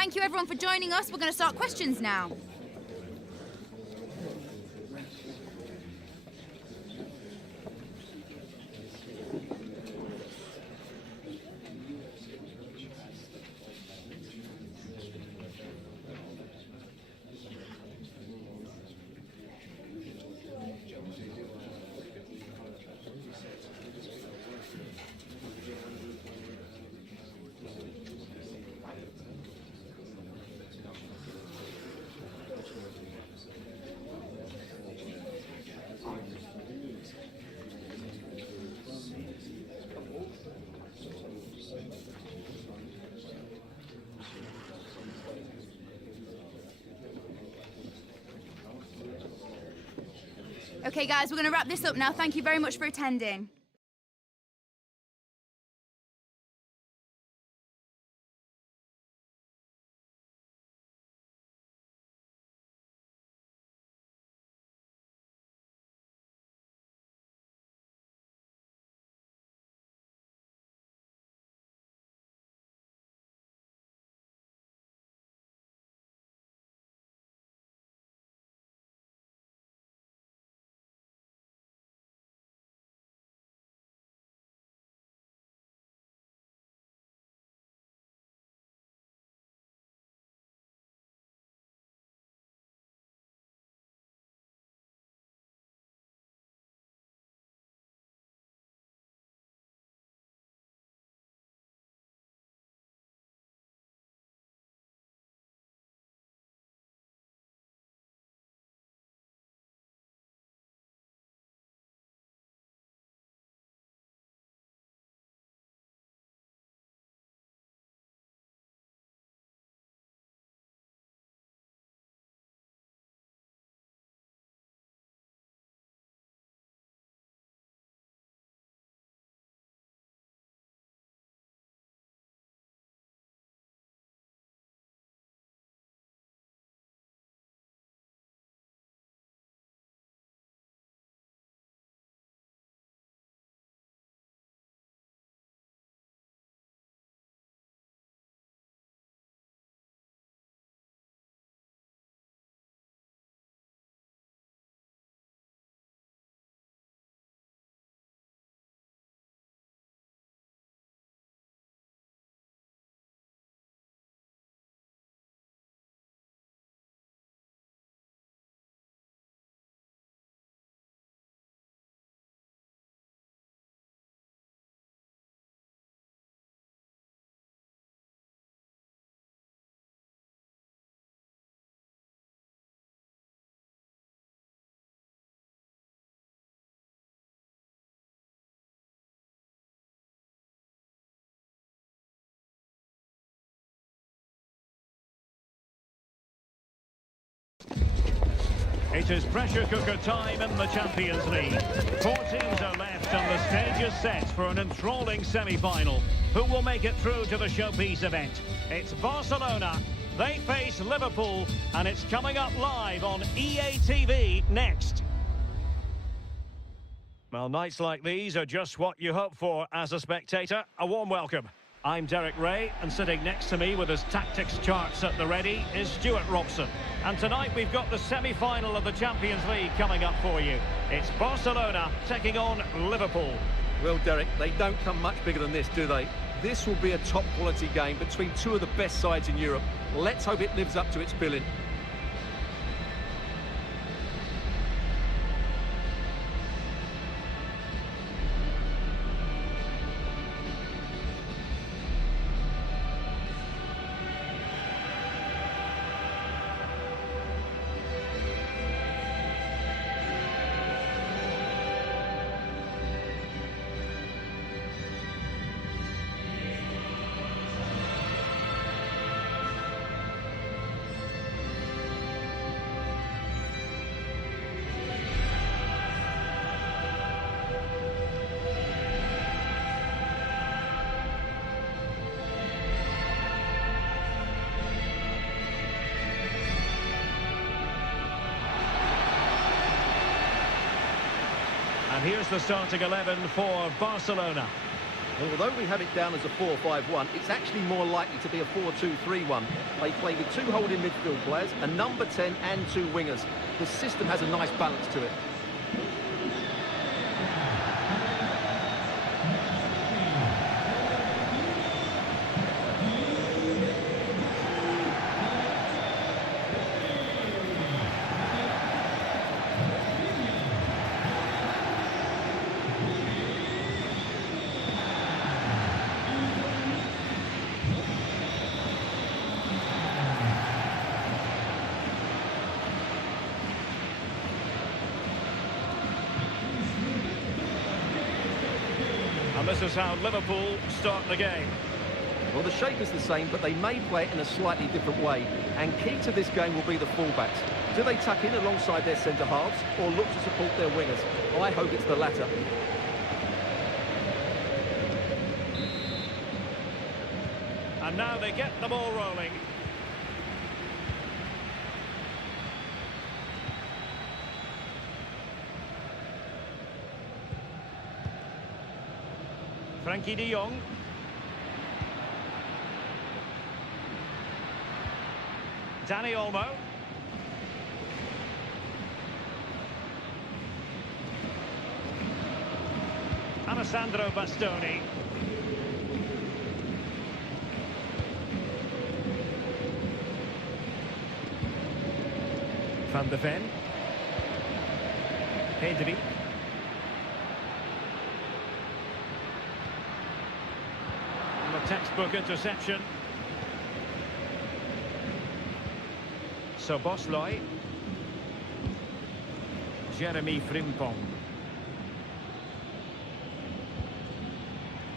Thank you everyone for joining us. We're going to start questions now. Okay guys, we're going to wrap this up now. Thank you very much for attending. It is pressure cooker time in the Champions League. 4 teams are left and the stage is set for an enthralling semi-final. Who will make it through to the showpiece event? It's Barcelona. They face Liverpool and it's coming up live on EA TV next. Well, nights like these are just what you hope for as a spectator. A warm welcome. I'm Derek Ray, and sitting next to me with his tactics charts at the ready is Stuart Robson. And tonight we've got the semi-final of the Champions League coming up for you. It's Barcelona taking on Liverpool. Well, Derek, they don't come much bigger than this, do they? This will be a top-quality game between two of the best sides in Europe. Let's hope it lives up to its billing. And here's the starting 11 for Barcelona. Well, although we have it down as a 4-5-1, it's actually more likely to be a 4-2-3-1. They play with two holding midfield players, a number 10 and two wingers. The system has a nice balance to it. And this is how Liverpool start the game. Well, the shape is the same, but they may play it in a slightly different way. And key to this game will be the fullbacks. Do they tuck in alongside their centre-halves or look to support their wingers? I hope it's the latter. And now they get the ball rolling. Frankie de Jong. Dani Olmo. Alessandro Bastoni. Van de Ven. Pedri. A textbook interception. So Bosley. Jeremy Frimpong.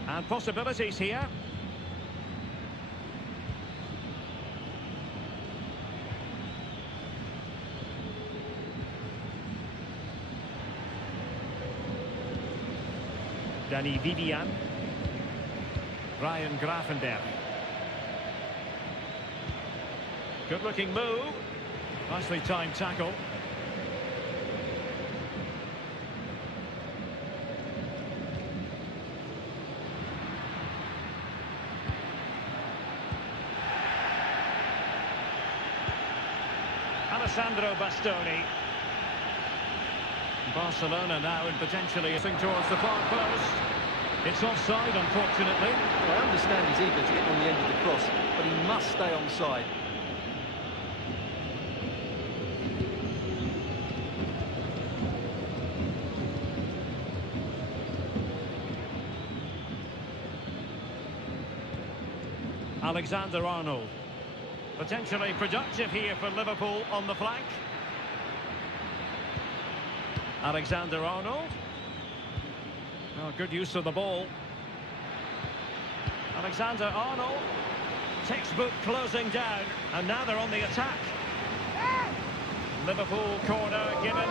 And possibilities here. Danny Vivian. Ryan Gravenberg. Good looking move. Nicely timed tackle. Alessandro Bastoni. Barcelona now in potentially towards the far post. It's offside, unfortunately. Well, I understand he's eager to get on the end of the cross, but he must stay onside. Alexander-Arnold. Potentially productive here for Liverpool on the flank. Alexander-Arnold. Oh, good use of the ball. Alexander-Arnold. Textbook closing down. And now they're on the attack. Liverpool corner given.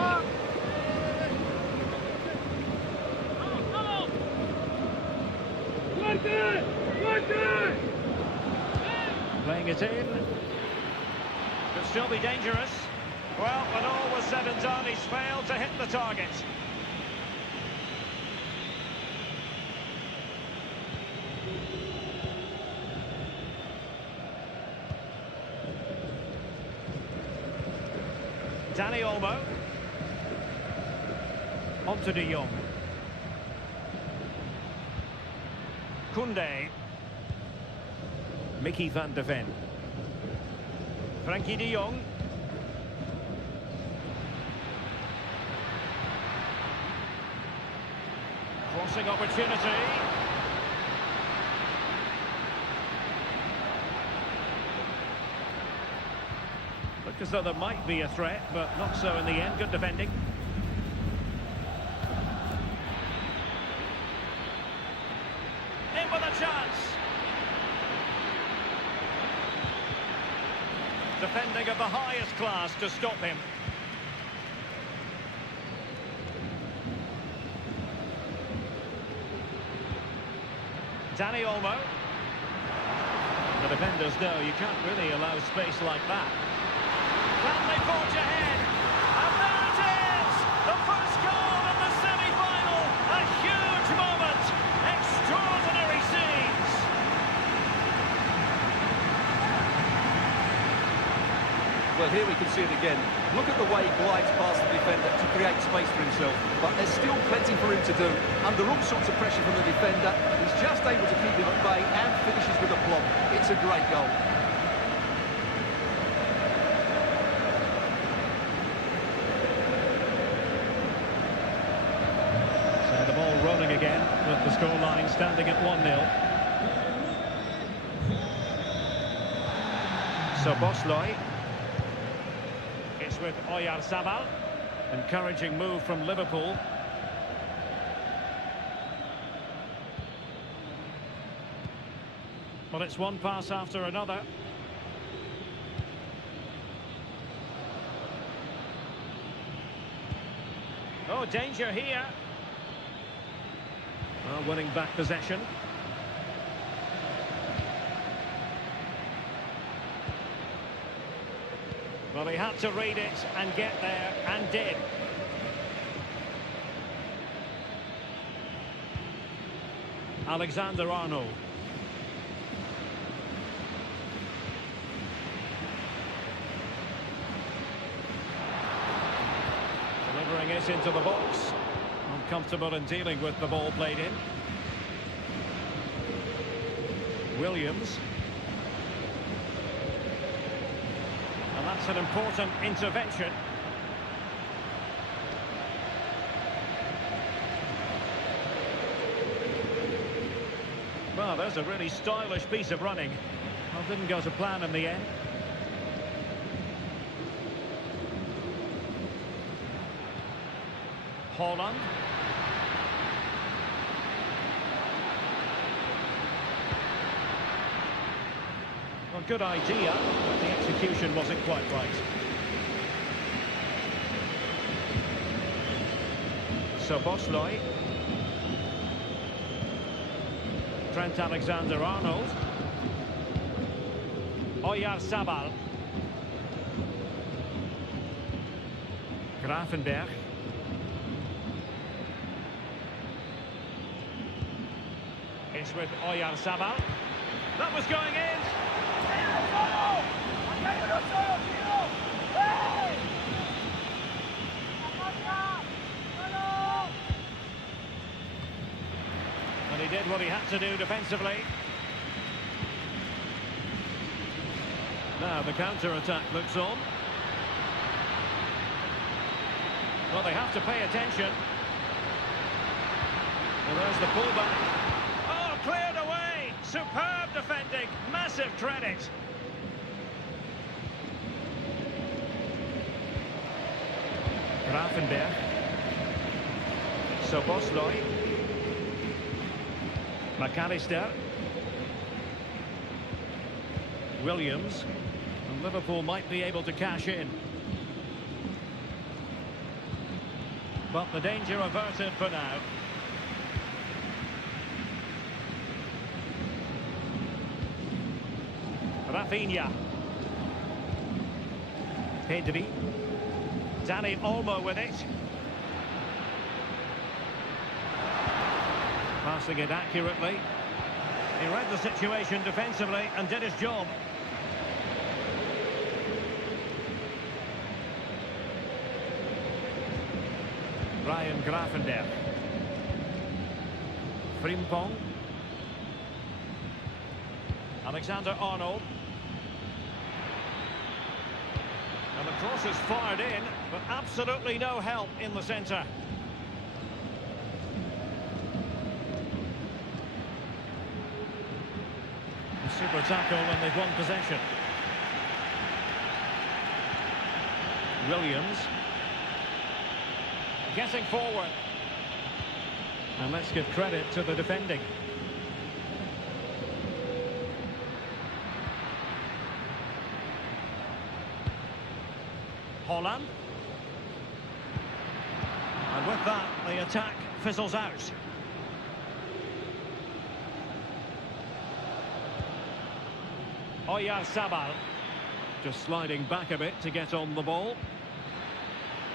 Playing it in. Could still be dangerous. Well, when all was said and done, he's failed to hit the target. Dani Olmo. On to de Jong. Koundé. Mickey van de Ven. Frankie de Jong. Crossing opportunity. Looked as though there might be a threat, but not so in the end. Good defending. In with a chance. Defending of the highest class to stop him. Dani Olmo. The defenders know you can't really allow space like that. Can they forge ahead? And there it is! The first goal in the semi-final! A huge moment! Extraordinary Well, here we can see it again. Look at the way he glides past the defender to create space for himself. But there's still plenty for him to do. Under all sorts of pressure from the defender, he's just able to keep him at bay and finishes with a plop. It's a great goal. So the ball rolling again with the scoreline standing at 1-0. So Bosley. It's with Oyarzabal. Encouraging move from Liverpool. But it's one pass after another. Oh, danger here. Well, winning back possession. Well, he had to read it and get there, and did. Alexander-Arnold. Delivering it into the box. Uncomfortable in dealing with the ball played in. Williams. And that's an important intervention. Well, there's a really stylish piece of running. Well, didn't go to plan in the end. Haaland. Well, good idea, but the execution wasn't quite right. So Bosley. Trent Alexander-Arnold. Oyarzabal. Gravenberch. It's with Oyarzabal. That was going in. And he did what he had to do defensively. Now the counter-attack looks on. Well, they have to pay attention. Well, there's the pullback. Oh, cleared away! Superb defending. Massive credit. Gravenberch. So Bosley. McAllister. Williams. And Liverpool might be able to cash in. But the danger averted for now. Rafinha. Pedri. Dani Olmo with it. Passing it accurately. He read the situation defensively and did his job. Ryan Gravenberch. Frimpong. Alexander-Arnold. And the cross is fired in, but absolutely no help in the centre. A super tackle and they've won possession. Williams. Getting forward. And let's give credit to the defending. Haaland. And with that, the attack fizzles out. Oyarzabal. Just sliding back a bit to get on the ball.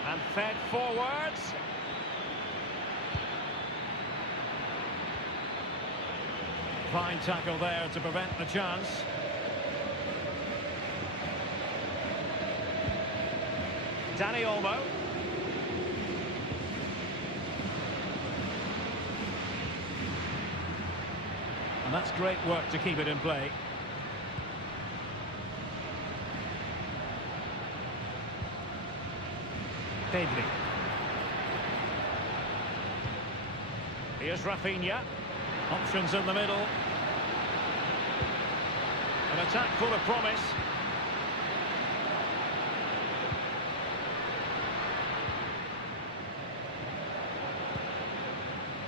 And fed forwards. Fine tackle there to prevent the chance. Dani Olmo. And that's great work to keep it in play. Pedri. Here's Rafinha. Options in the middle. An attack full of promise.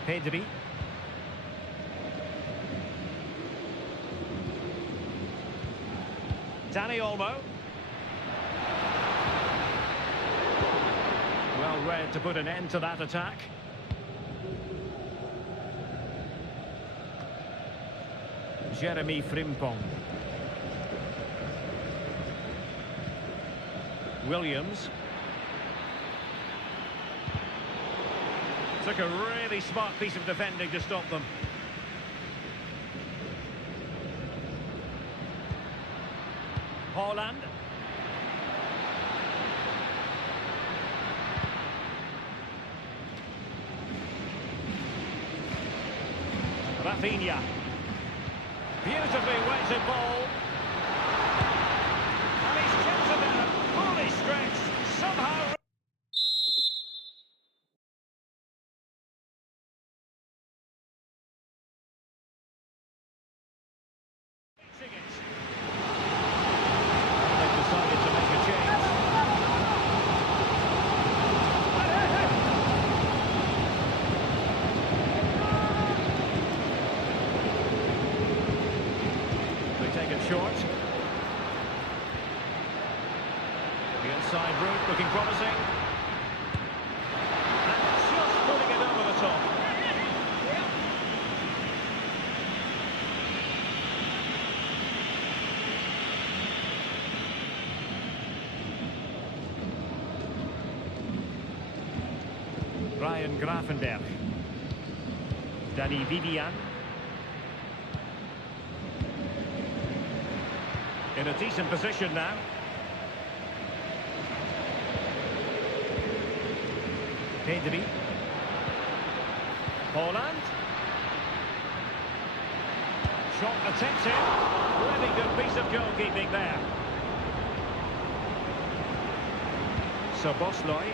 Pedri. Dani Olmo. Well read to put an end to that attack. Jeremy Frimpong. Williams. Took a really smart piece of defending to stop them. Haaland. Rafinha. Beautifully weighted ball. And he's kept it there, fully stretched, somehow. Reaching it. They've decided to make a change. Take it short. The inside route looking promising. And just putting it over the top. Ryan Gravenberch. Danny Vivian. In a decent position now. Pedri. Haaland. Shot attempted. Really good piece of goalkeeping there. Szoboszlai.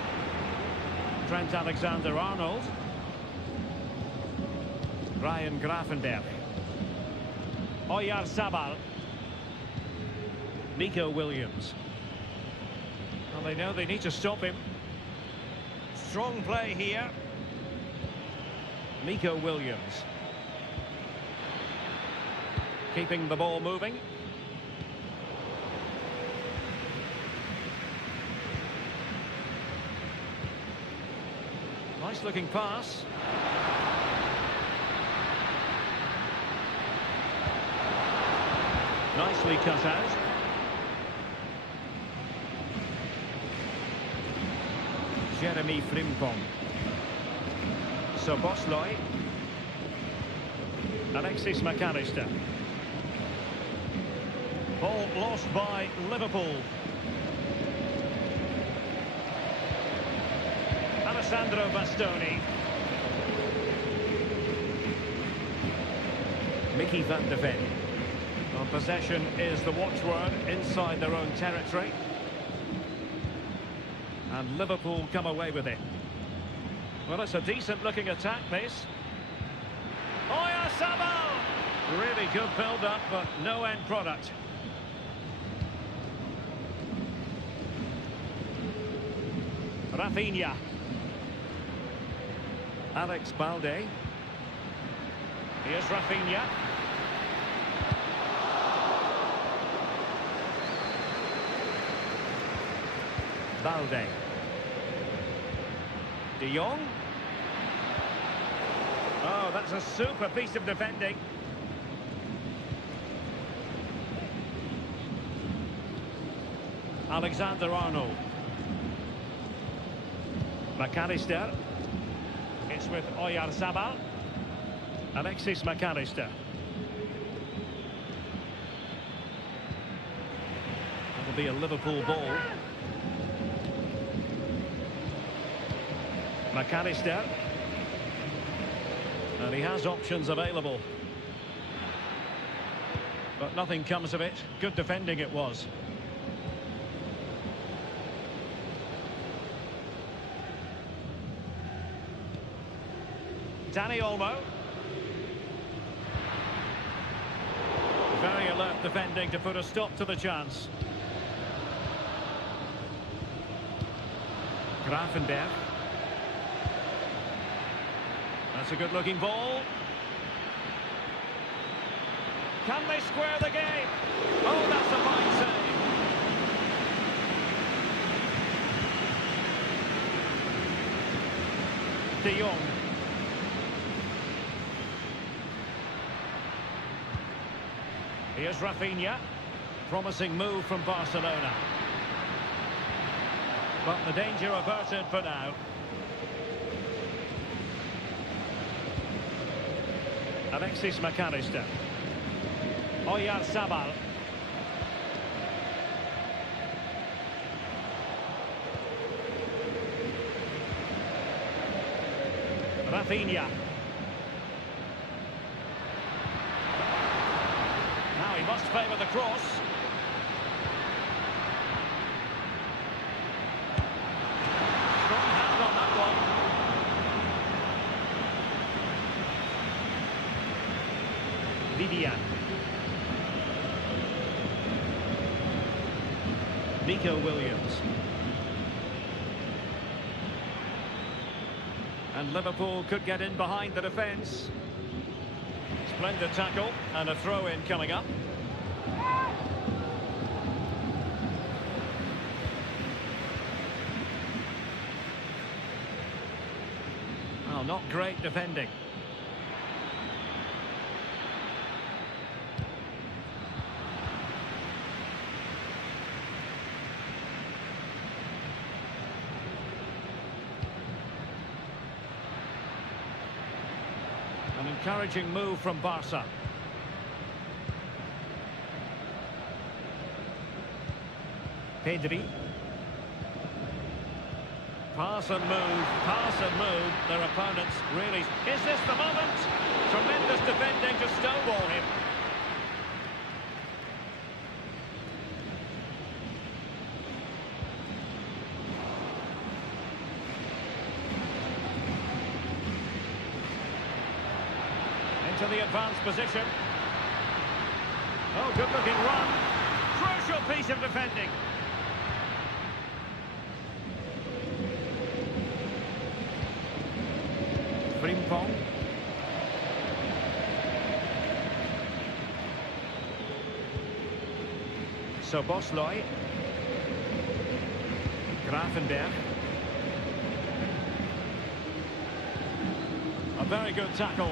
Trent Alexander-Arnold. Ryan Gravenberch. Oyarzabal. Nico Williams. Well, they know they need to stop him. Strong play here. Nico Williams. Keeping the ball moving. Nice looking pass. Nicely cut out. Jeremy Frimpong. Szoboszlai. Alexis McAllister. Ball lost by Liverpool. Alessandro Bastoni. Mickey van de Ven. Well, possession is the watchword inside their own territory. And Liverpool come away with it. Well, it's a decent-looking attack, this. Oyarzabal! Really good build-up, but no end product. Rafinha. Alex Balde. Here's Rafinha. Balde. De Jong. Oh, that's a super piece of defending. Alexander-Arnold. McAllister. It's with Oyarzabal. Alexis McAllister. That'll be a Liverpool ball. McAllister. And he has options available. But nothing comes of it. Good defending it was. Dani Olmo. Very alert defending to put a stop to the chance. Grafenberg. That's a good-looking ball. Can they square the game? Oh, that's a fine save. De Jong. Here's Rafinha. Promising move from Barcelona. But the danger averted for now. Alexis McAllister. Oyarzabal. Rafinha. Now he must favour the cross. Strong hand on that one. Vivian. Nico Williams. And Liverpool could get in behind the defence. Splendid tackle and a throw-in coming up. Well, not great defending. An encouraging move from Barca. Pedri. Pass and move. Their opponents really... Is this the moment? Tremendous defending to stonewall him. Into the advanced position. Oh, good looking run. Crucial piece of defending. Frimpong. Szoboszlai. Grafenberg. A very good tackle.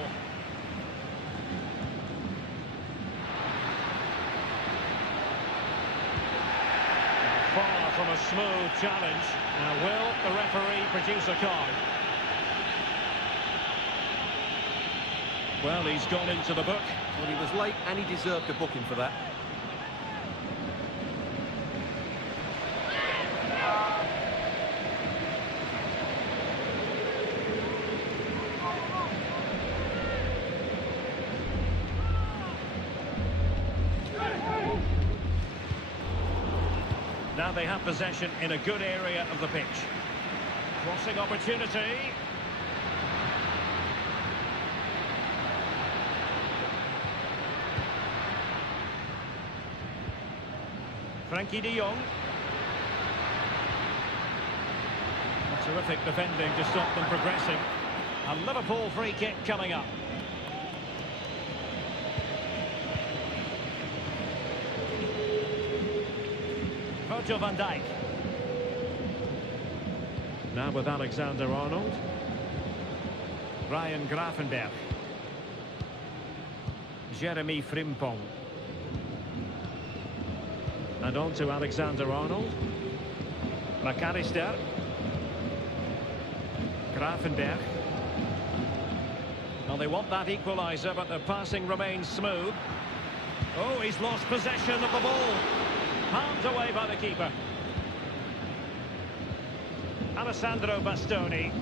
Far from a smooth challenge. Now, will the referee produce a card? Well, he's gone into the book. Well, he was late and he deserved a booking for that. Now they have possession in a good area of the pitch. Crossing opportunity. Frankie de Jong. A terrific defending to stop them progressing. A Liverpool free kick coming up. Virgil van Dijk. Now with Alexander-Arnold. Ryan Grafenberg. Jeremy Frimpong. And on to Alexander-Arnold. McAllister. Grafenberg. Well, they want that equaliser, but the passing remains smooth. Oh, he's lost possession of the ball. Palmed away by the keeper. Alessandro Bastoni.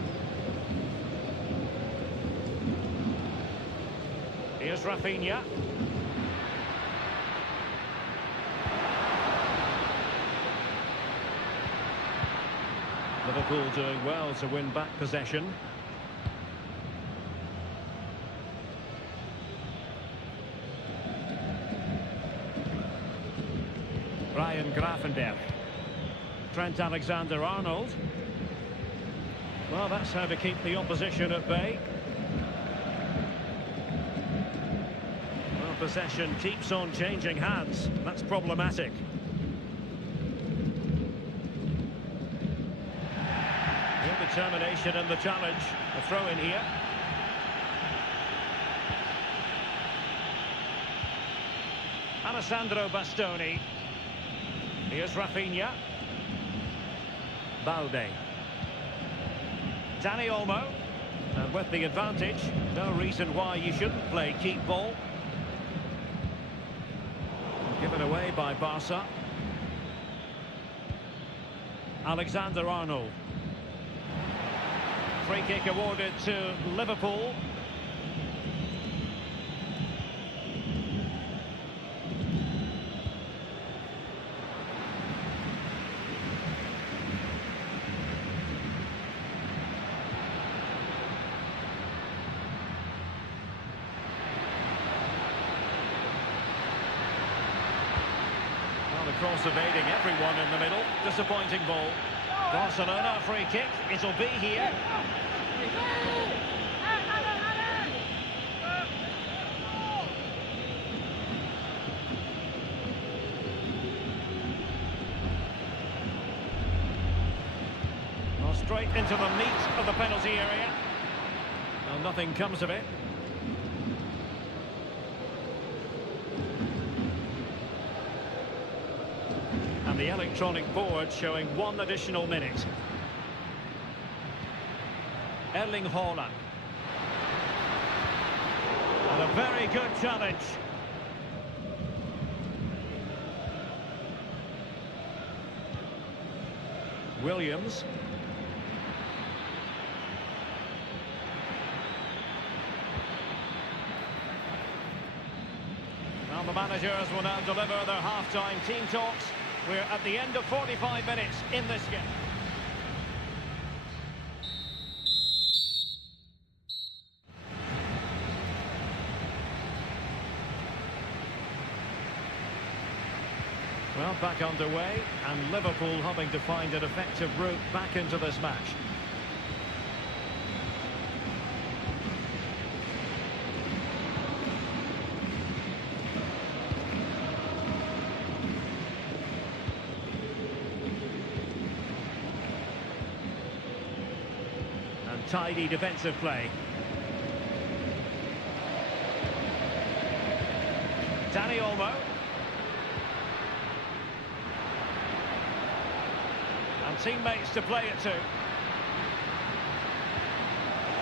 Here's Rafinha. Liverpool doing well to win back possession. Ryan Gravenberch. Trent Alexander-Arnold. Well, that's how to keep the opposition at bay. Well, possession keeps on changing hands. That's problematic. Real determination in the challenge. A throw in here. Alessandro Bastoni. Here's Rafinha. Balde. Dani Olmo. And with the advantage, no reason why you shouldn't play keep ball. Given away by Barca. Alexander-Arnold. Free kick awarded to Liverpool. The cross evading everyone in the middle. Disappointing ball. Barcelona free kick. It'll be here. Well, straight into the meat of the penalty area. Well, nothing comes of it. And the electronic board showing 1 additional minute. Erling Haaland. And a very good challenge. Williams. Well, the managers will now deliver their half-time team talks. We're at the end of 45 minutes in this game. Well, back underway, and Liverpool having to find an effective route back into this match. Tidy defensive play. Dani Olmo. And teammates to play it to.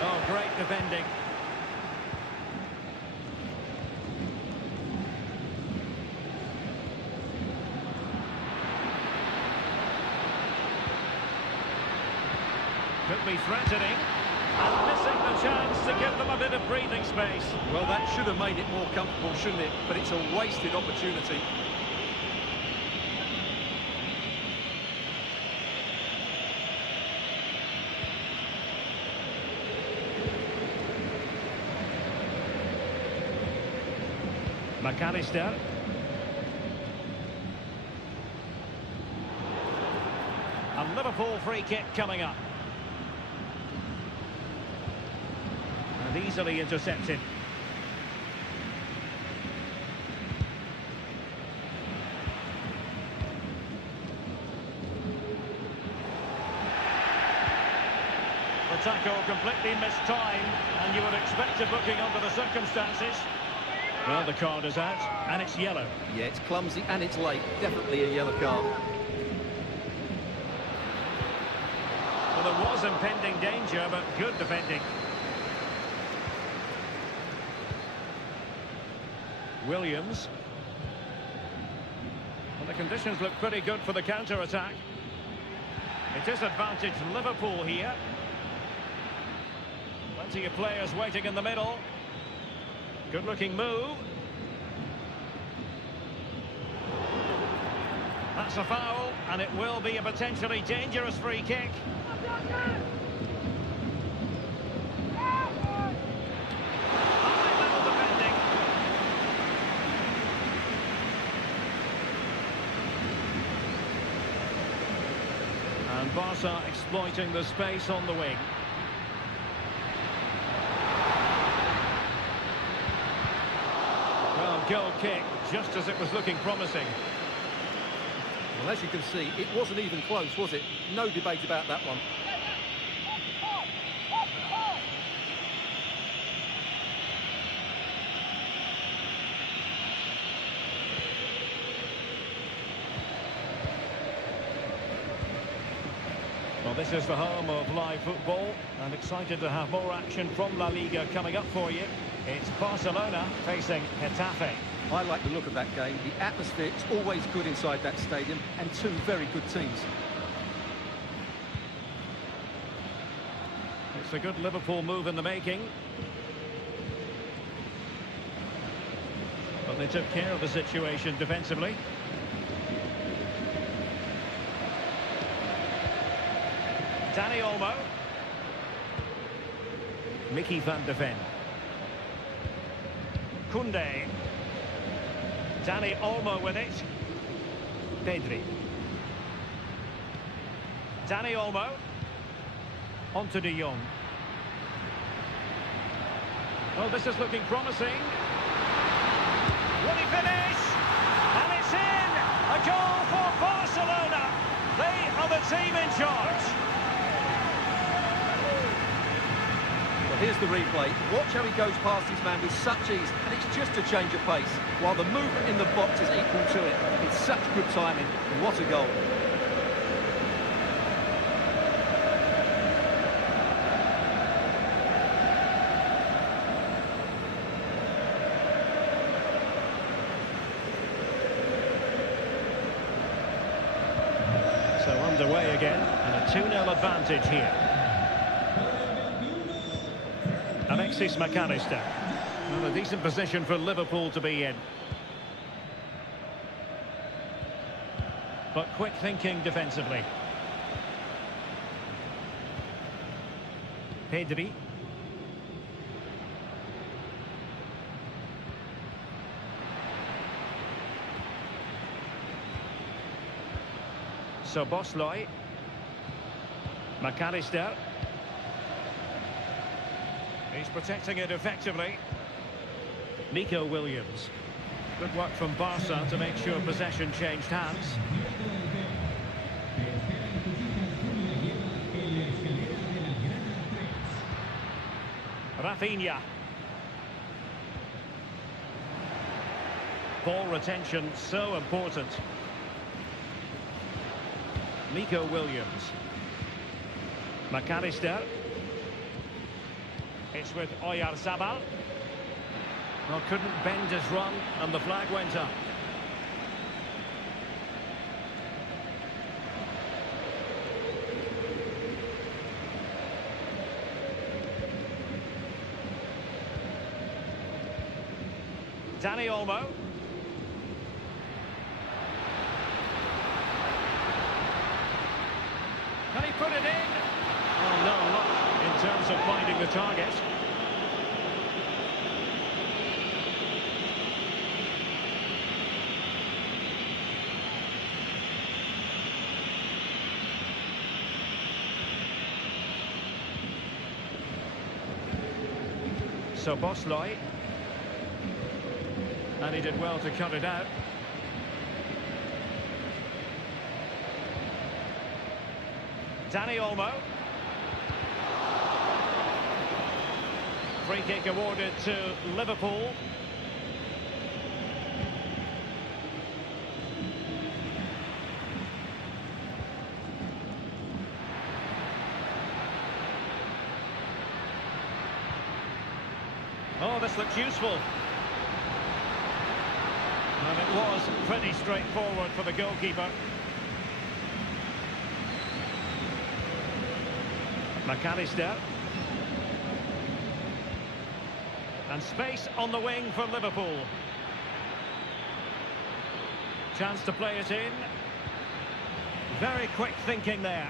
Oh, great defending. Could be threatening. And missing the chance to give them a bit of breathing space. Well, that should have made it more comfortable, shouldn't it? But it's a wasted opportunity. McAllister. A Liverpool free kick coming up. And easily intercepted. The tackle completely mistimed, and you would expect a booking under the circumstances. Well, the card is out, and it's yellow. Yeah, it's clumsy and it's late. Definitely a yellow card. Well, there was impending danger, but good defending. Williams. Well, the conditions look pretty good for the counter-attack. It is advantage Liverpool here. Plenty of players waiting in the middle. Good looking move. That's a foul, and it will be a potentially dangerous free kick. High-level defending. And Barca exploiting the space on the wing. Well, goal kick, just as it was looking promising. Well, as you can see, it wasn't even close, was it? No debate about that one. Well, this is the home of live football, and excited to have more action from La Liga coming up for you. It's Barcelona facing Getafe. I like the look of that game. The atmosphere is always good inside that stadium, and two very good teams. It's a good Liverpool move in the making. But they took care of the situation defensively. Dani Olmo. Mickey van de Ven. Koundé. Dani Olmo with it. Pedri. Dani Olmo. Onto de Jong. Oh, this is looking promising. Will he finish? And it's in! A goal for Barcelona! They are the team in charge. Well, here's the replay. Watch how he goes past his man with such ease, and it's just a change of pace, while the movement in the box is equal to it. It's such good timing, and what a goal. So underway again, and a 2-0 advantage here. Alexis McAllister. Well, a decent position for Liverpool to be in. But quick thinking defensively. Pedri. So Bosley. McAllister. He's protecting it effectively. Nico Williams. Good work from Barca to make sure possession changed hands. Rafinha. Ball retention so important. Nico Williams. McAllister. It's with Oyarzabal. Well, couldn't bend his run, and the flag went up. Dani Olmo. Can he put it in? Oh, no luck in terms of finding the target. So Bosley. And he did well to cut it out. Dani Olmo. Free kick awarded to Liverpool. Oh, this looks useful. And it was pretty straightforward for the goalkeeper. McAllister. And space on the wing for Liverpool. Chance to play it in. Very quick thinking there.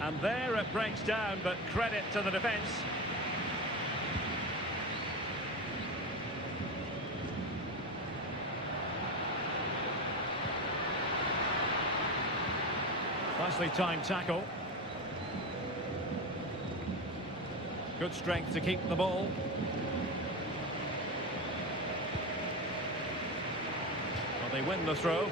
And there it breaks down, but credit to the defence. Nicely timed tackle. Good strength to keep the ball. Well, they win the throw.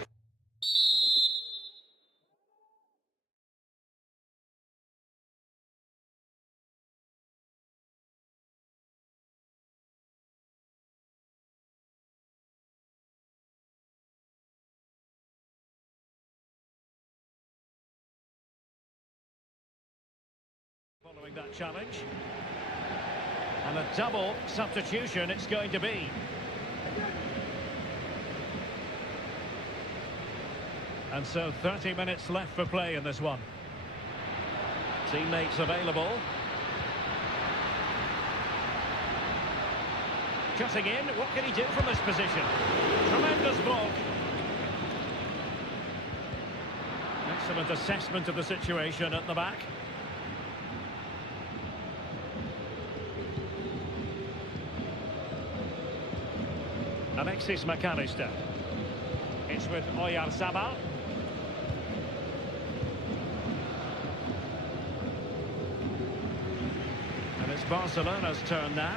Following that challenge. And a double substitution it's going to be. And so 30 minutes left for play in this one. Teammates available. Cutting in, what can he do from this position? Tremendous block. Excellent assessment of the situation at the back. Alexis McAllister. It's with Oyarzabal. And it's Barcelona's turn now.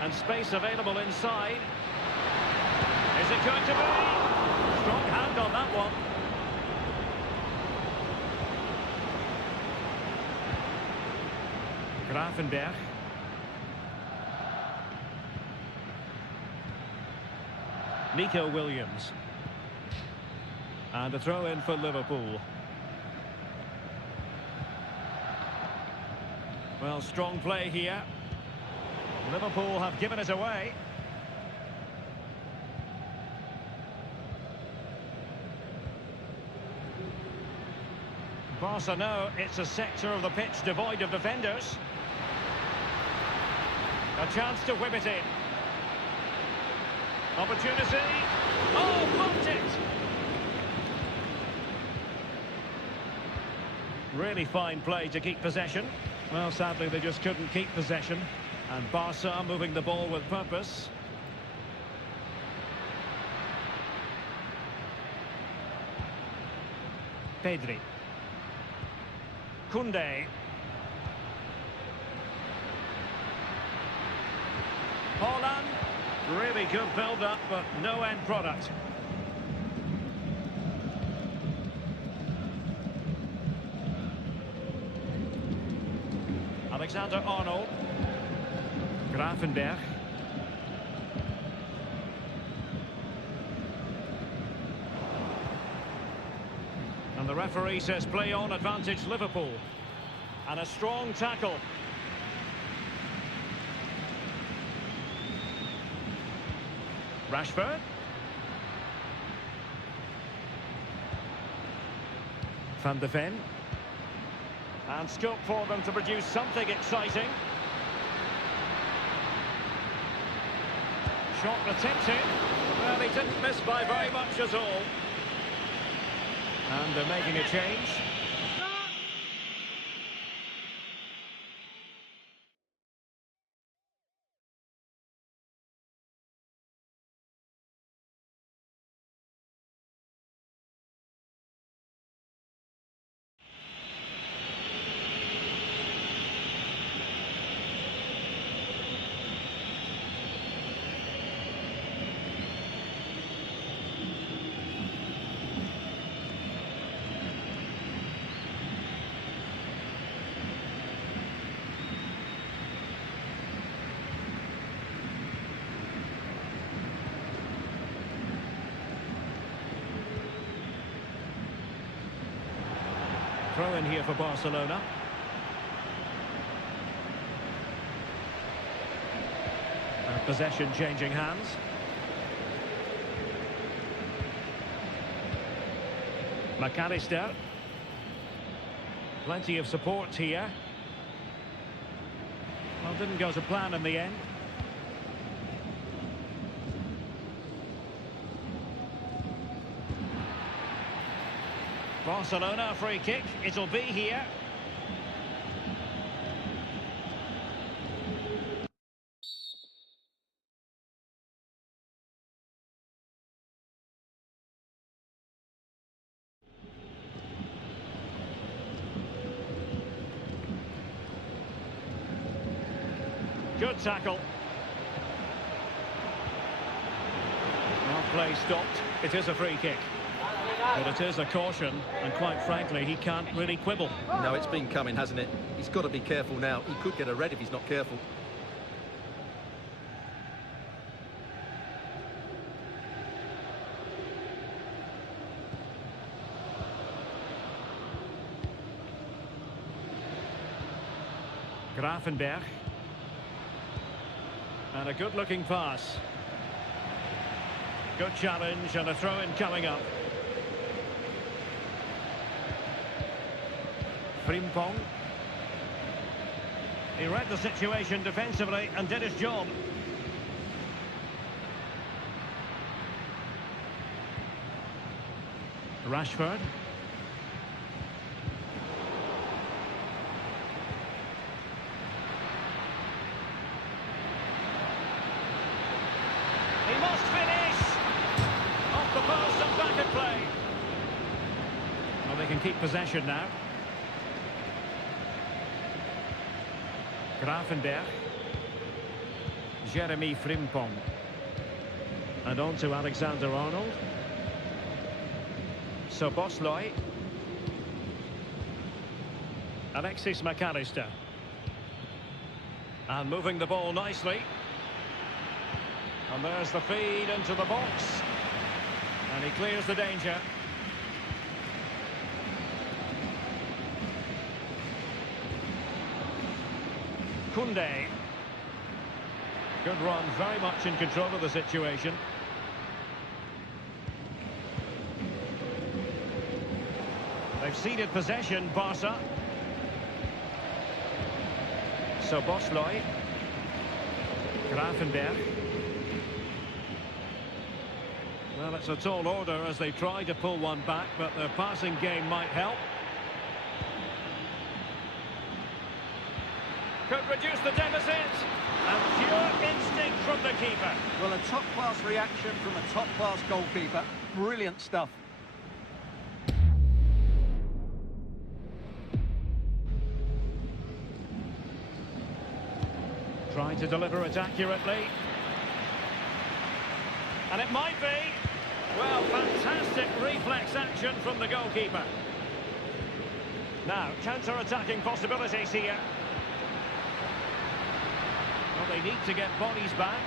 And space available inside. Is it going to be? Strong hand on that one. Gravenberg. Nico Williams. And a throw in for Liverpool. Well, strong play here. Liverpool have given it away. Barca know it's a sector of the pitch devoid of defenders. A chance to whip it in. Opportunity. Oh, blocked it! Really fine play to keep possession. Well, sadly, they just couldn't keep possession. And Barca moving the ball with purpose. Pedri. Koundé. Holland. Really good build-up, but no end product. Alexander-Arnold. Gravenberg. And the referee says play on, advantage Liverpool. And a strong tackle. Rashford. Van de Ven. And scope for them to produce something exciting. Shot attempted. Well, he didn't miss by very much at all. And they're making a change. throw in here for Barcelona. And possession changing hands. McAllister. Plenty of support here. Well, didn't go to plan in the end. Barcelona free kick. It'll be here. Good tackle. Well, play stopped. It is a free kick. But it is a caution, and quite frankly, he can't really quibble. No, it's been coming, hasn't it? He's got to be careful now. He could get a red if he's not careful. Grafenberg. And a good-looking pass. Good challenge and a throw-in coming up. Frimpong. He read the situation defensively and did his job. Rashford. He must finish! Off the post and back at play. Well, they can keep possession now. Grafenberg. Jeremy Frimpong. And on to Alexander-Arnold. Szoboszlai. Alexis McAllister. And moving the ball nicely. And there's the feed into the box. And he clears the danger. Koundé. Good run, very much in control of the situation. They've ceded possession, Barca. Szoboszlai. Grafenberg. Well, it's a tall order as they try to pull one back, but their passing game might help. Could reduce the deficit. And pure instinct from the keeper. Well, a top-class reaction from a top-class goalkeeper. Brilliant stuff. Trying to deliver it accurately. And it might be. Well, fantastic reflex action from the goalkeeper. Now, counter-attacking possibilities here. Well, they need to get bodies back.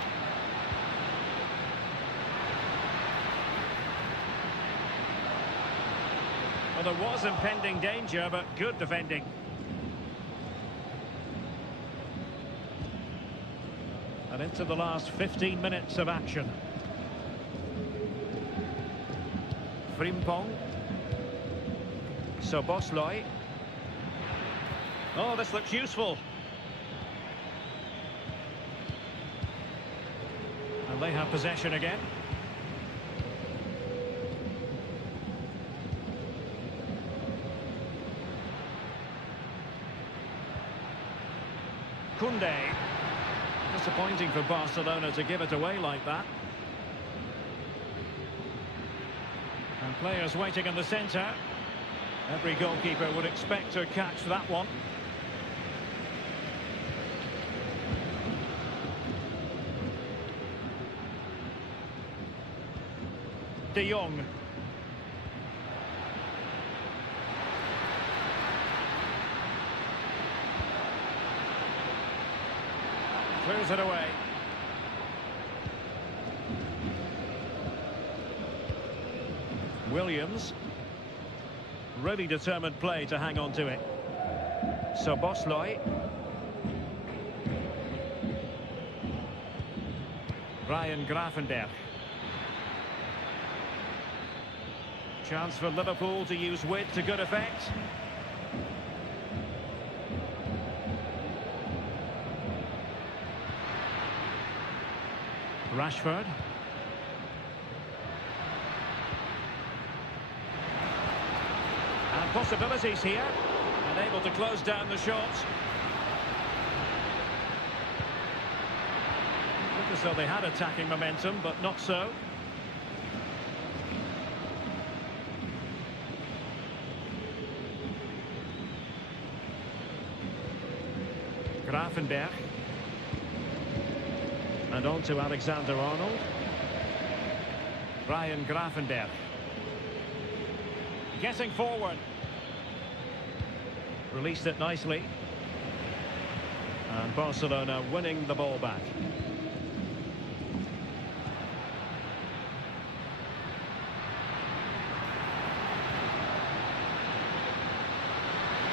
Well, there was impending danger, but good defending. And into the last 15 minutes of action. Frimpong. Szoboszlai. Oh, this looks useful. And they have possession again. Koundé. Disappointing for Barcelona to give it away like that. And players waiting in the centre. Every goalkeeper would expect to catch that one. De Jong. Clears it away. Williams. Really determined play to hang on to it. So Bosloy. Ryan Gravenberch. Chance for Liverpool to use width to good effect. Rashford. And possibilities here. And able to close down the shots. Looked as though they had attacking momentum, but not so. Gravenberch. And on to Alexander-Arnold. Ryan Gravenberch. Getting forward. Released it nicely. And Barcelona winning the ball back.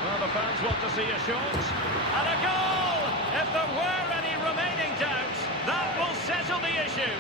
Well, the fans want to see a shot. And a goal! If there were any remaining doubts, that will settle the issue.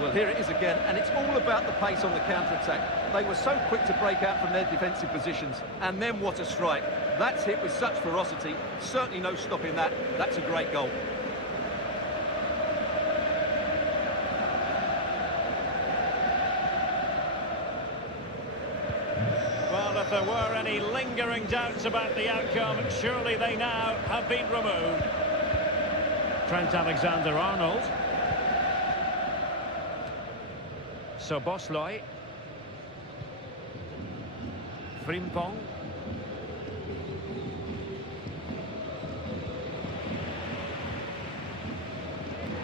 Well, here it is again, and it's all about the pace on the counter-attack. They were so quick to break out from their defensive positions, and then what a strike. That's hit with such ferocity, certainly no stopping that. That's a great goal. Well, if there were any lingering doubts about the outcome, surely they now have been removed. Trent Alexander-Arnold. So Bosloy. Frimpong.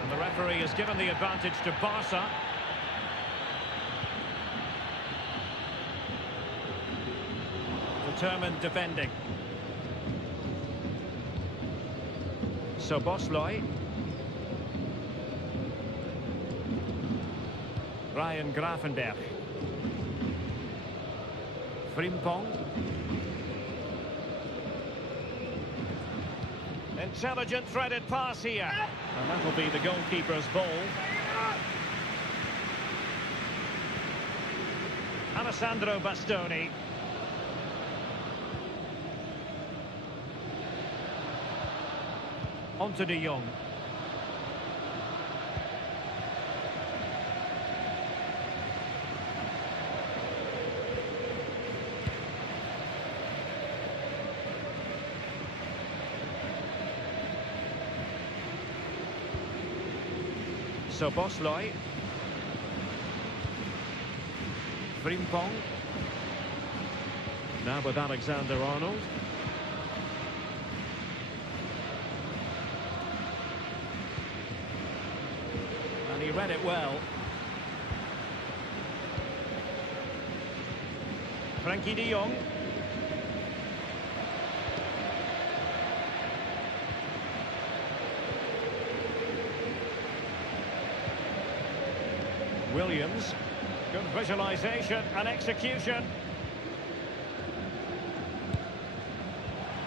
And the referee has given the advantage to Barca. Determined defending. So Bosloy. Ryan Gravenberch. Frimpong. Intelligent threaded pass here. And that'll be the goalkeeper's ball. Alessandro Bastoni. On to De Jong. So Bosloy. Frimpong. Now with Alexander-Arnold. And he read it well. Frankie de Jong. Williams. Good visualisation and execution.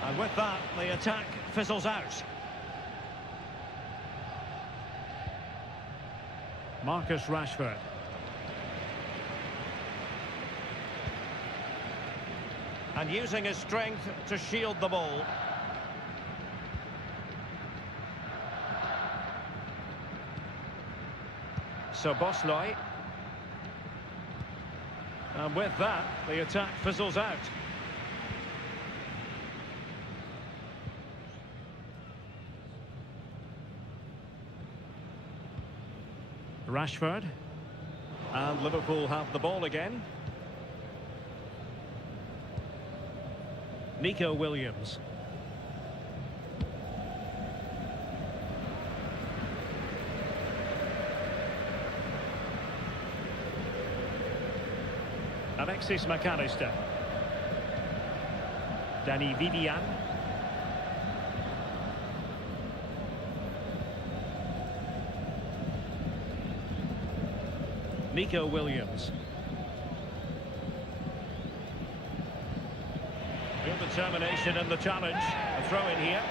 And with that, the attack fizzles out. Marcus Rashford. And using his strength to shield the ball. So Bosloy. And with that, the attack fizzles out. Rashford. And Liverpool have the ball again. Nico Williams. Alexis McAllister. Danny Vivian. Nico Williams. Real determination in the challenge. A throw in here.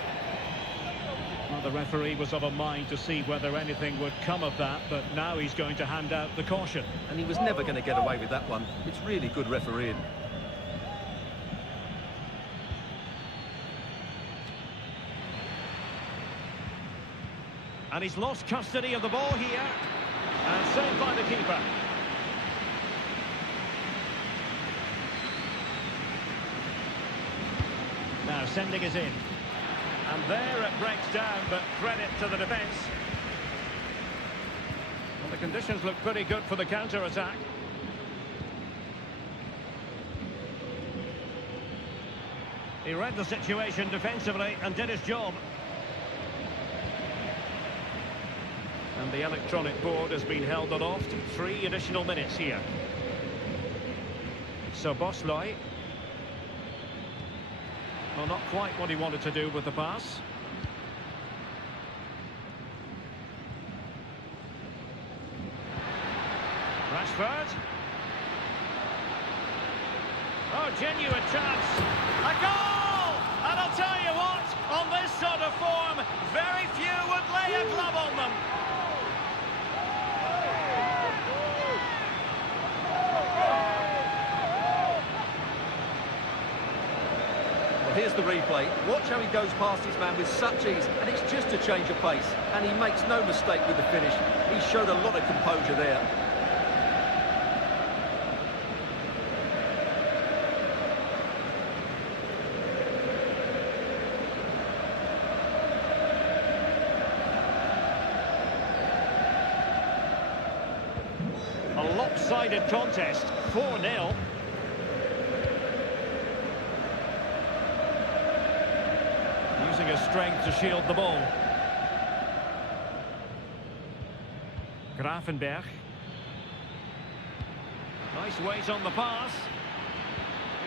Well, the referee was of a mind to see whether anything would come of that, but now he's going to hand out the caution. And he was never going to get away with that one. It's really good refereeing. And he's lost custody of the ball here. And saved by the keeper. Now sending it in. And there it breaks down, but credit to the defence. Well, the conditions look pretty good for the counter-attack. He read the situation defensively and did his job. And the electronic board has been held aloft. 3 additional minutes here. So Bosloy. Well, not quite what he wanted to do with the pass. Rashford. Oh, genuine chance. A goal! And I'll tell you what, on this sort of form, very few would lay a glove on them. Here's the replay. Watch how he goes past his man with such ease, and it's just a change of pace. And he makes no mistake with the finish. He showed a lot of composure there. A lopsided contest, 4-0. Using his strength to shield the ball. Gravenberg. Nice weight on the pass.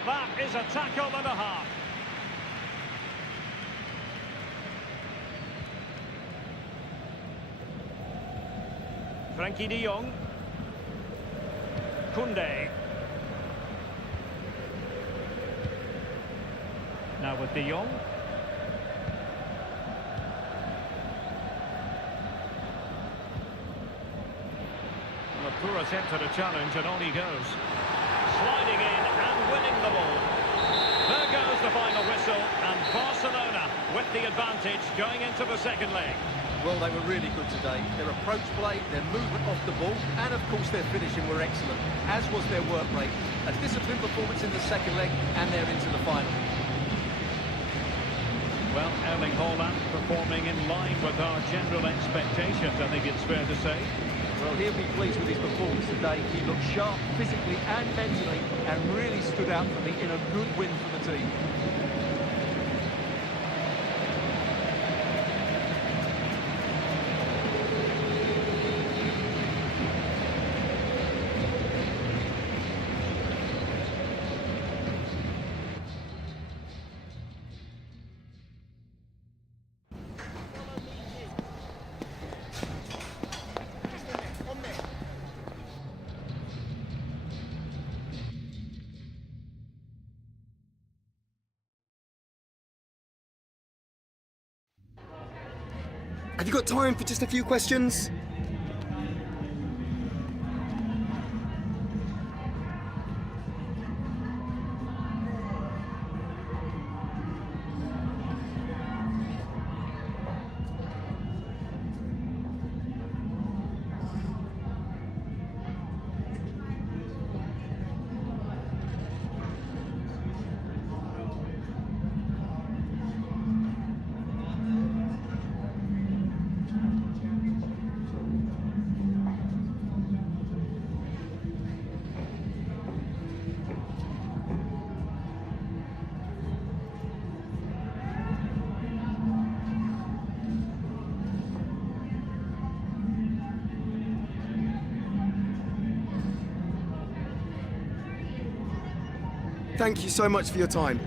That is a tackle and a half. Frankie de Jong. Koundé. Now with de Jong. A poor attempt at a challenge, and on he goes. Sliding in and winning the ball. There goes the final whistle, and Barcelona with the advantage going into the second leg. Well, they were really good today. Their approach play, their movement off the ball, and of course their finishing were excellent, as was their work rate. A disciplined performance in the second leg, and they're into the final. Well, Erling Haaland performing in line with our general expectations, I think it's fair to say. Well, he'll be pleased with his performance today. He looked sharp physically and mentally, and really stood out for me in a good win for the team. Have you got time for just a few questions? Thank you so much for your time.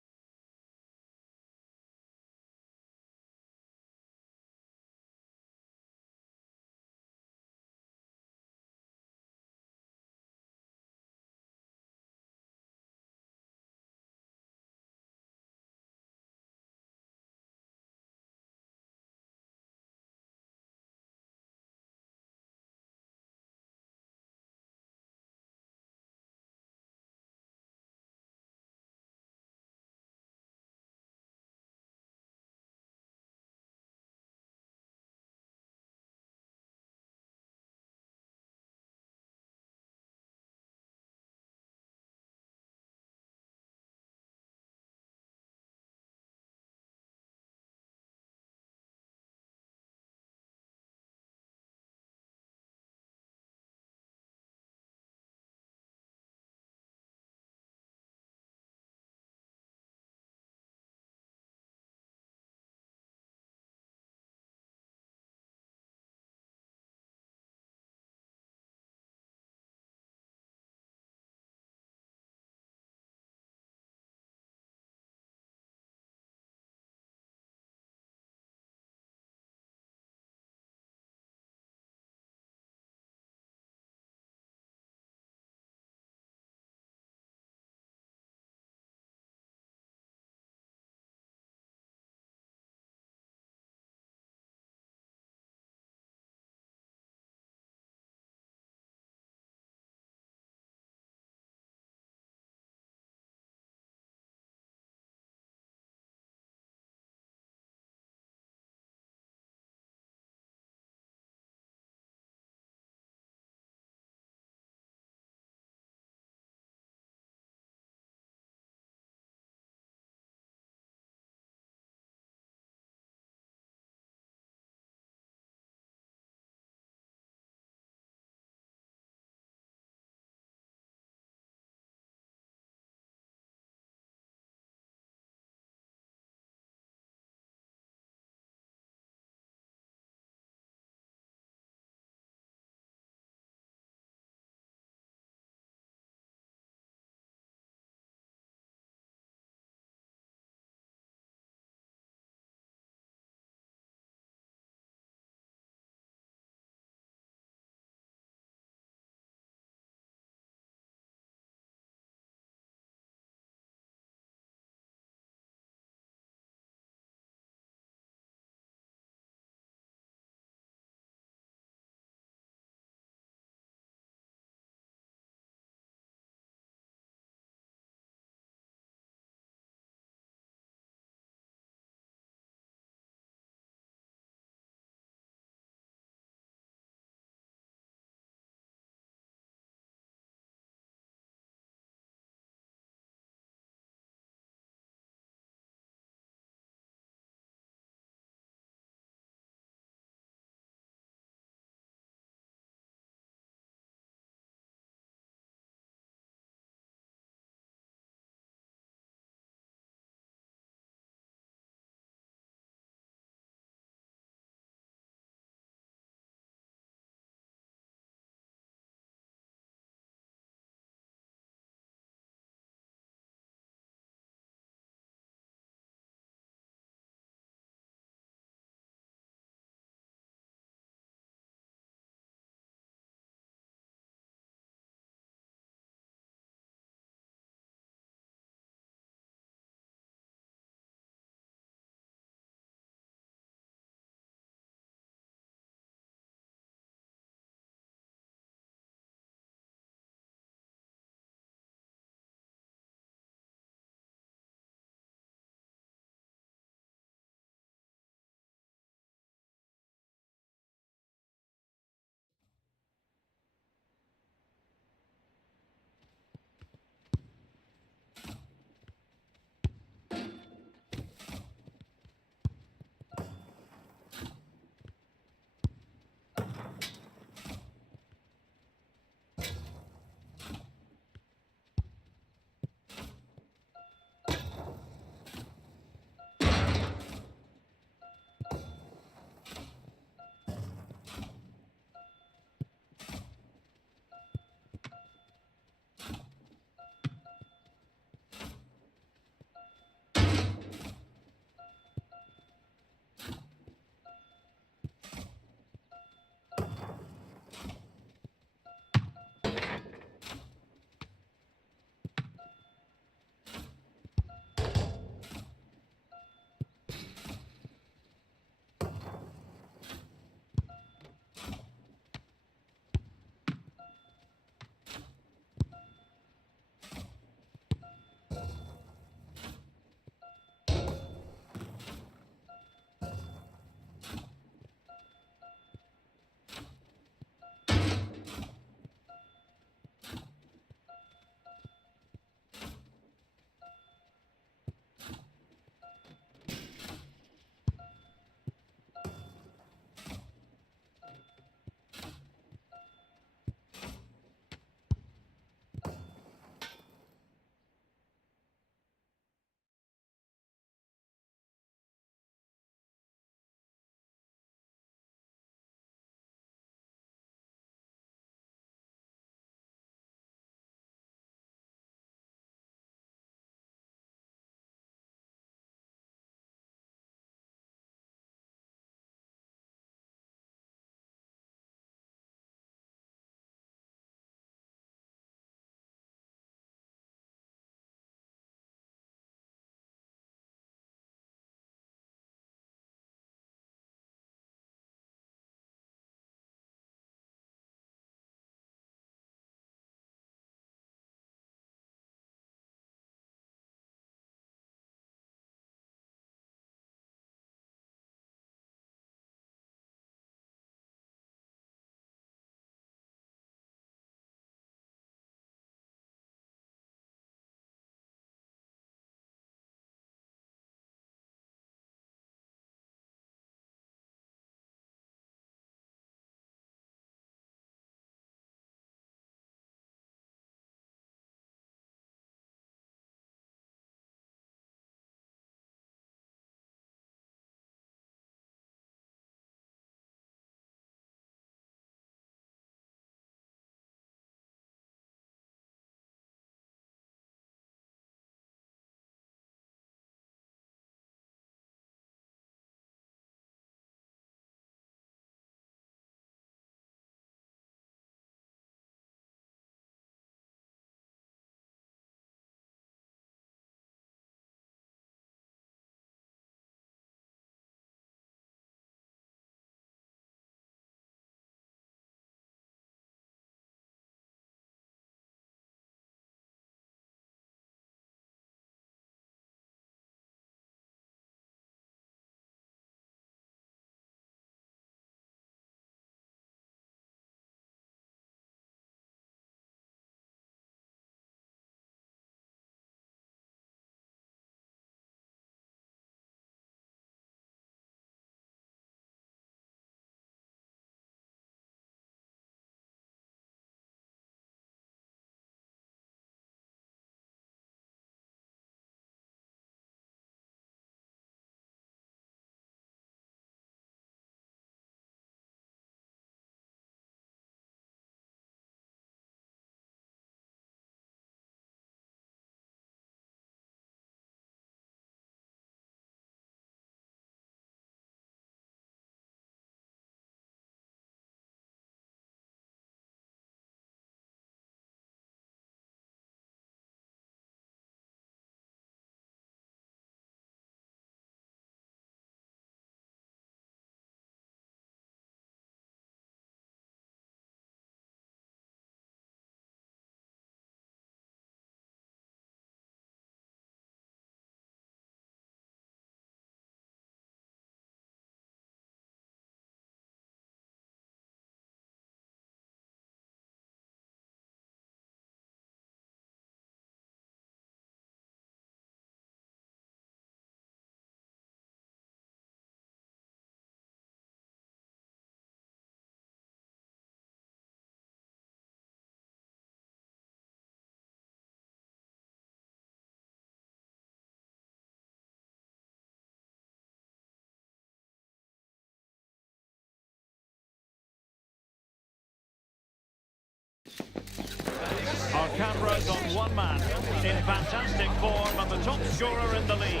cameras on one man, in fantastic form and the top scorer in the league.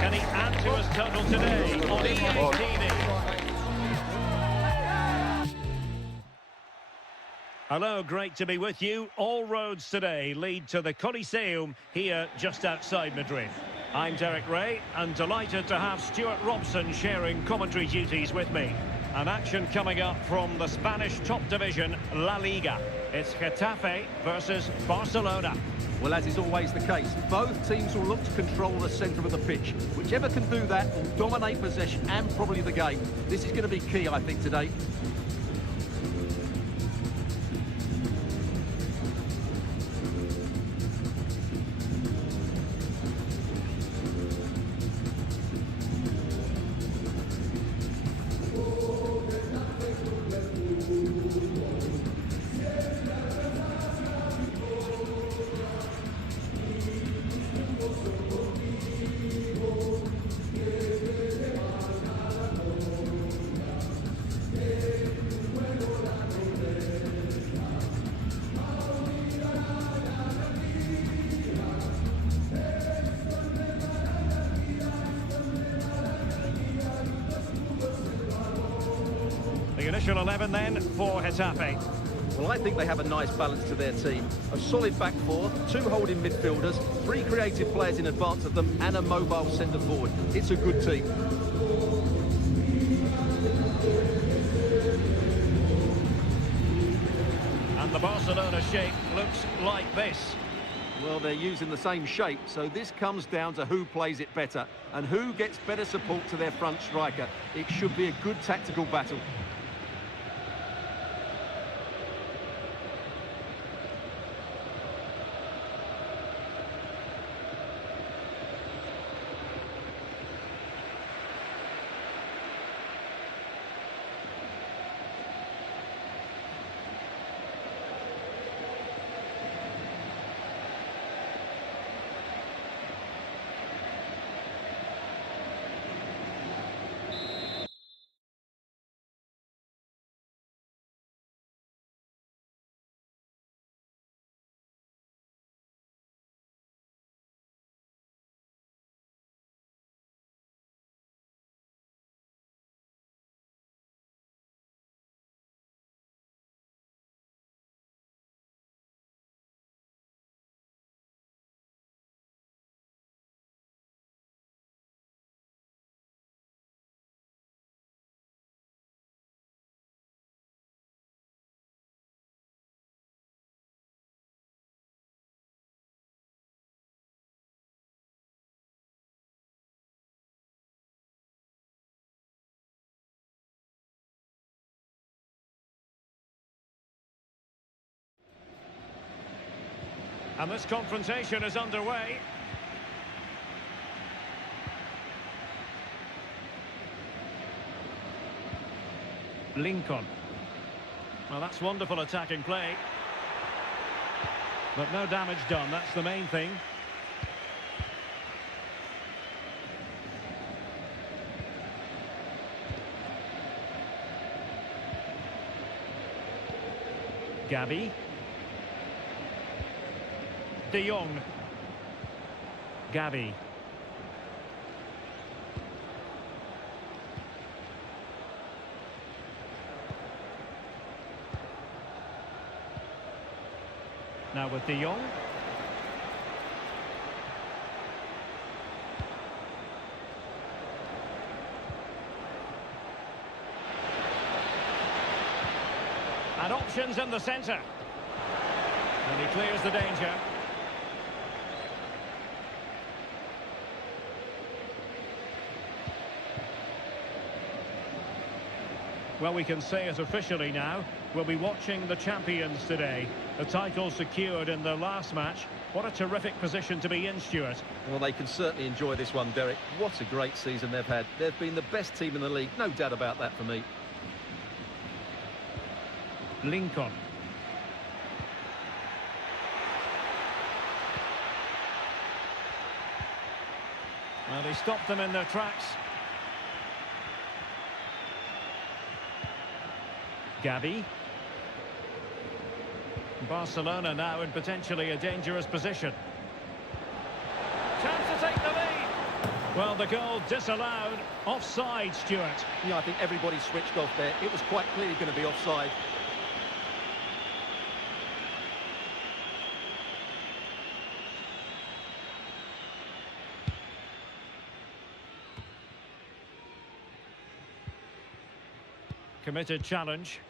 Can he add to his total today on EA TV? Hello, great to be with you. All roads today lead to the Coliseum here just outside Madrid. I'm Derek Ray and delighted to have Stuart Robson sharing commentary duties with me. An action coming up from the Spanish top division, La Liga. It's Getafe versus Barcelona. Well, as is always the case, both teams will look to control the centre of the pitch. Whichever can do that will dominate possession and probably the game. This is going to be key, I think, today. The initial 11 then for Getafe. Well, I think they have a nice balance to their team. A solid back four, two holding midfielders, three creative players in advance of them, and a mobile centre forward. It's a good team. And the Barcelona shape looks like this. Well, they're using the same shape, so this comes down to who plays it better and who gets better support to their front striker. It should be a good tactical battle. And this confrontation is underway. Lincoln. Well, that's wonderful attacking play. But no damage done, that's the main thing. Gavi. De Jong. Gavi. Now with De Jong. And options in the centre. And he clears the danger. Well, we can say it officially now. We'll be watching the champions today. The title secured in their last match. What a terrific position to be in, Stuart. Well, they can certainly enjoy this one, Derek. What a great season they've had. They've been the best team in the league, no doubt about that for me. Lincoln. Well, they stopped them in their tracks. Gavi. Barcelona now in potentially a dangerous position. Chance to take the lead. Well, the goal disallowed. Offside, Stuart. Yeah, I think everybody switched off there. It was quite clearly going to be offside. Committed challenge.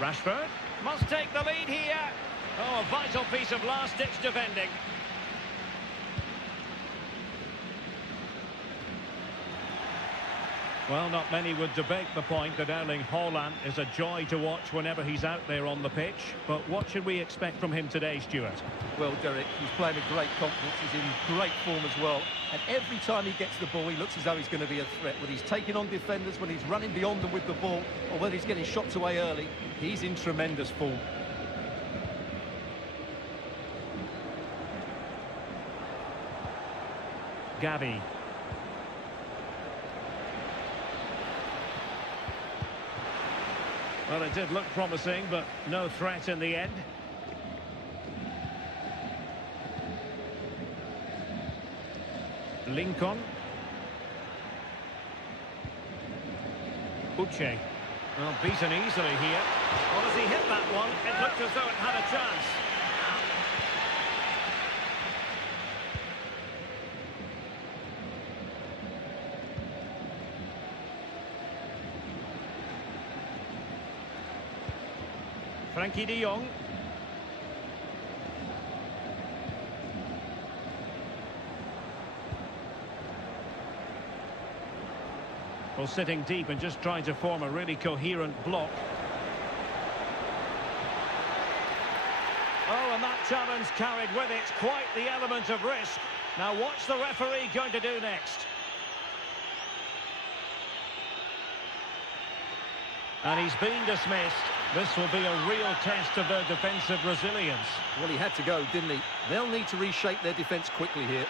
Rashford must take the lead here. Oh, a vital piece of last-ditch defending. Well, not many would debate the point that Erling Haaland is a joy to watch whenever he's out there on the pitch. But what should we expect from him today, Stuart? Well, Derek, he's playing with great confidence. He's in great form as well. And every time he gets the ball, he looks as though he's going to be a threat. Whether he's taking on defenders, when he's running beyond them with the ball, or whether he's getting shots away early, he's in tremendous form. Gavi. Well, it did look promising, but no threat in the end. Lincoln. Uche. Well, beaten easily here. Well, as he hit that one, it looked as though it had a chance. Frankie de Jong. Well, sitting deep and just trying to form a really coherent block. Oh, and that challenge carried with it quite the element of risk. Now, what's the referee going to do next? And he's been dismissed. This will be a real test of their defensive resilience. Well, he had to go, didn't he? They'll need to reshape their defence quickly here.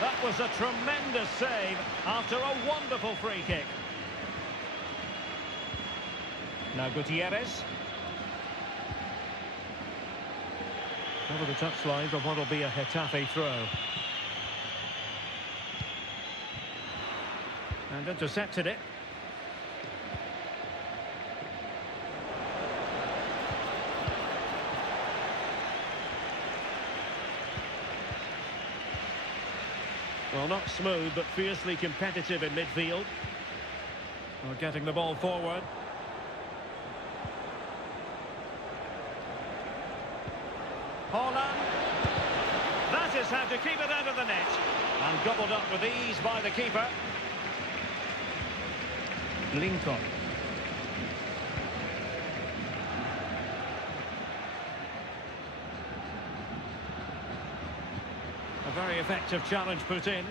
That was a tremendous save after a wonderful free kick. Now Gutierrez. Over the touchline for what will be a Getafe throw. And intercepted it. Well, not smooth, but fiercely competitive in midfield. Well, getting the ball forward. Haaland. That is how to keep it out of the net. And gobbled up with ease by the keeper. Lincoln. A very effective challenge put in.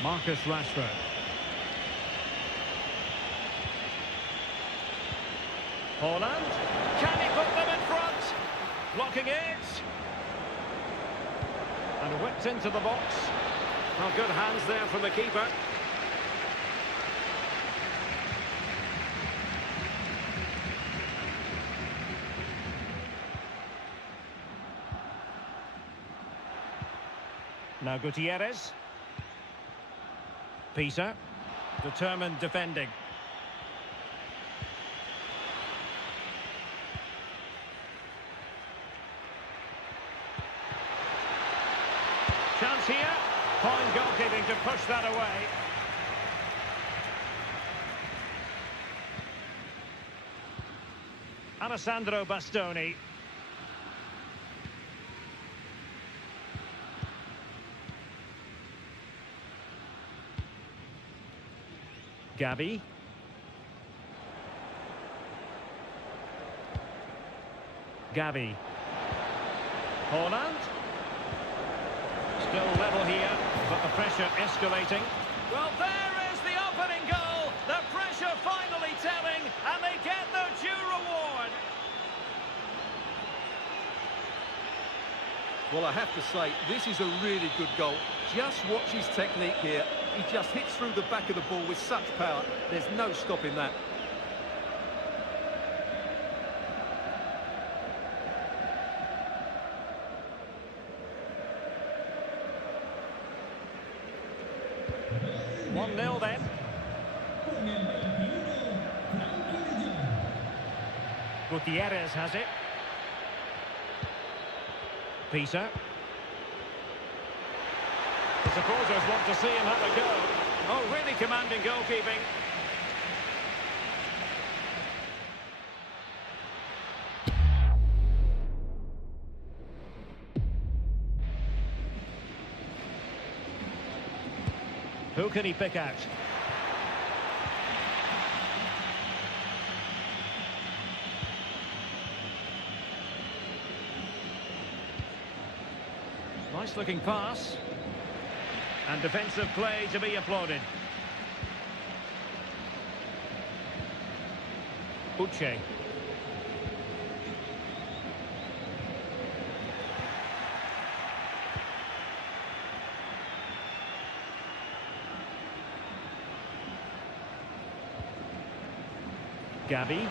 Marcus Rashford. Haaland. Can he put them in front? Blocking it. And whipped into the box. Well, good hands there from the keeper. Now Gutierrez. Peter. Determined defending. Chance here. Fine goalkeeping to push that away. Alessandro Bastoni. Gavi. Gavi. Holland. Still level here, but the pressure escalating. Well, there is the opening goal. The pressure finally telling, and they get their due reward. Well, I have to say, this is a really good goal. Just watch his technique here. He just hits through the back of the ball with such power. There's no stopping that. One 0 then. Gutierrez has it. Peter. The supporters want to see him have a go. Oh, really commanding goalkeeping. Who can he pick out? Nice looking pass. And defensive play to be applauded. Uche. Gavi.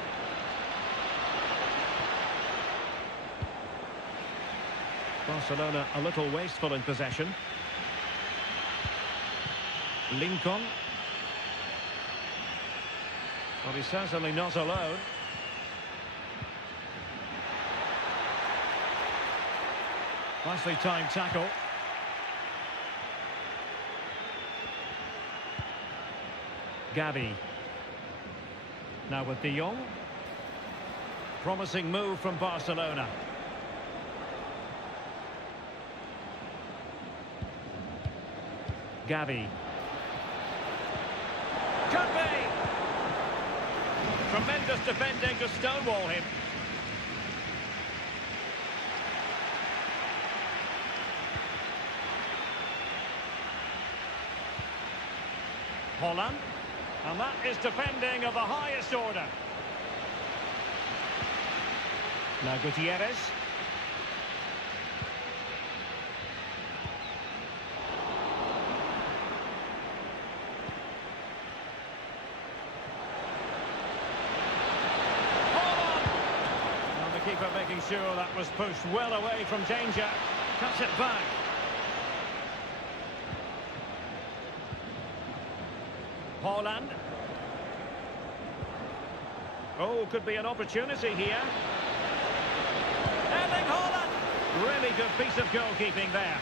Barcelona a little wasteful in possession. Lincoln. Well, he's certainly not alone. Nicely timed tackle. Gavi. Now with De Jong. Promising move from Barcelona. Gavi. Could be! Tremendous defending to stonewall him. Holland. And that is defending of the highest order. Now Gutierrez. Keeper making sure that was pushed well away from danger. Cuts it back. Holland. Oh, could be an opportunity here. Erling Haaland. Really good piece of goalkeeping there.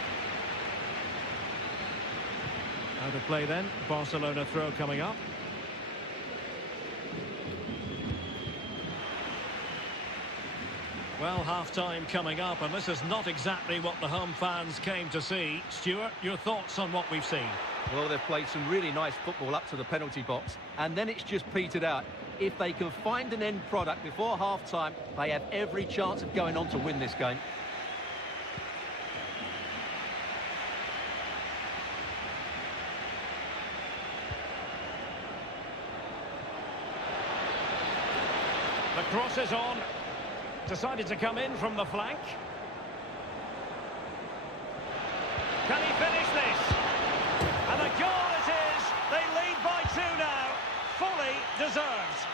Out of play then. Barcelona throw coming up. Well, half-time coming up, and this is not exactly what the home fans came to see. Stuart, your thoughts on what we've seen? Well, they've played some really nice football up to the penalty box, and then it's just petered out. If they can find an end product before half-time, they have every chance of going on to win this game. The cross is on. Decided to come in from the flank. Can he finish this? And a goal it is. They lead by 2 now. Fully deserved.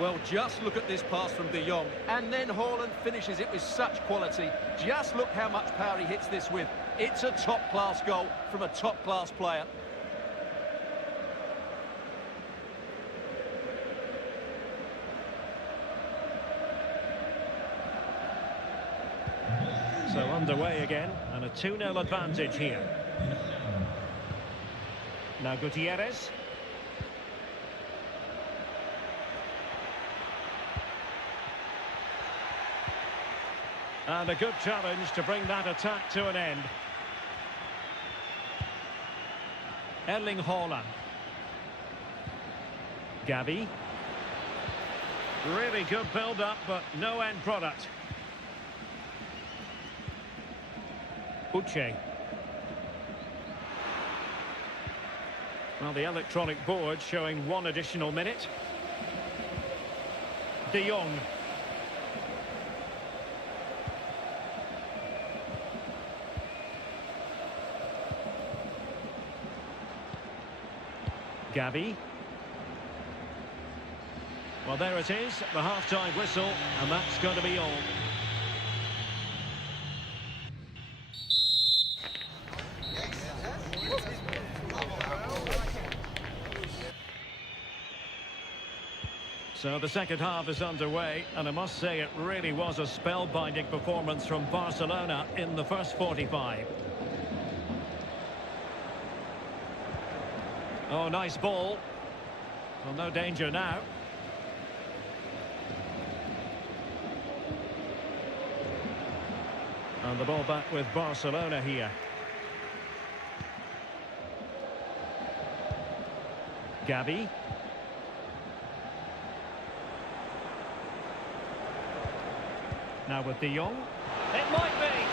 Well, just look at this pass from De Jong, and then Haaland finishes it with such quality. Just look how much power he hits this with. It's a top-class goal from a top-class player. So underway again, and a 2-0 advantage here. Now Gutierrez. And a good challenge to bring that attack to an end. Erling Haaland. Gavi. Really good build-up, but no end product. Uche. Well, the electronic board showing 1 additional minute. De Jong. Gavi. Well, there it is, the half-time whistle, and that's going to be all. So the second half is underway, and I must say it really was a spellbinding performance from Barcelona in the first 45. Oh, nice ball. Well, no danger now. And the ball back with Barcelona here. Gavi. Now with De Jong. It might be.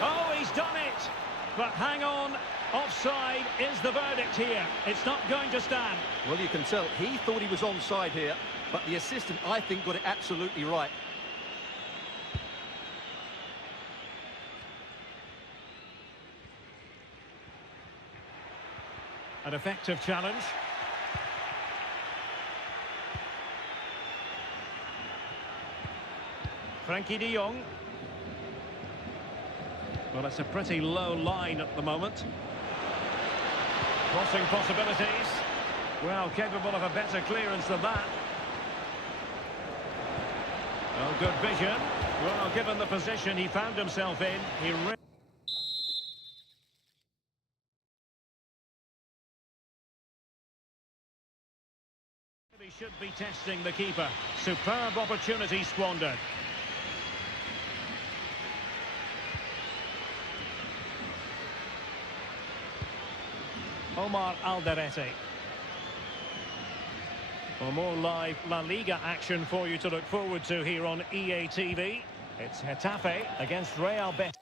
Oh, he's done it. But hang on. Offside is the verdict here. It's not going to stand. Well, you can tell he thought he was onside here, but the assistant, I think, got it absolutely right. An effective challenge. Frankie de Jong. Well, it's a pretty low line at the moment. Crossing possibilities. Well, capable of a better clearance than that. Oh, good vision. Well, given the position he found himself in, he really... He should be testing the keeper. Superb opportunity squandered. Omar Alderete. Well, more live La Liga action for you to look forward to here on EA TV. It's Getafe against Real Betis.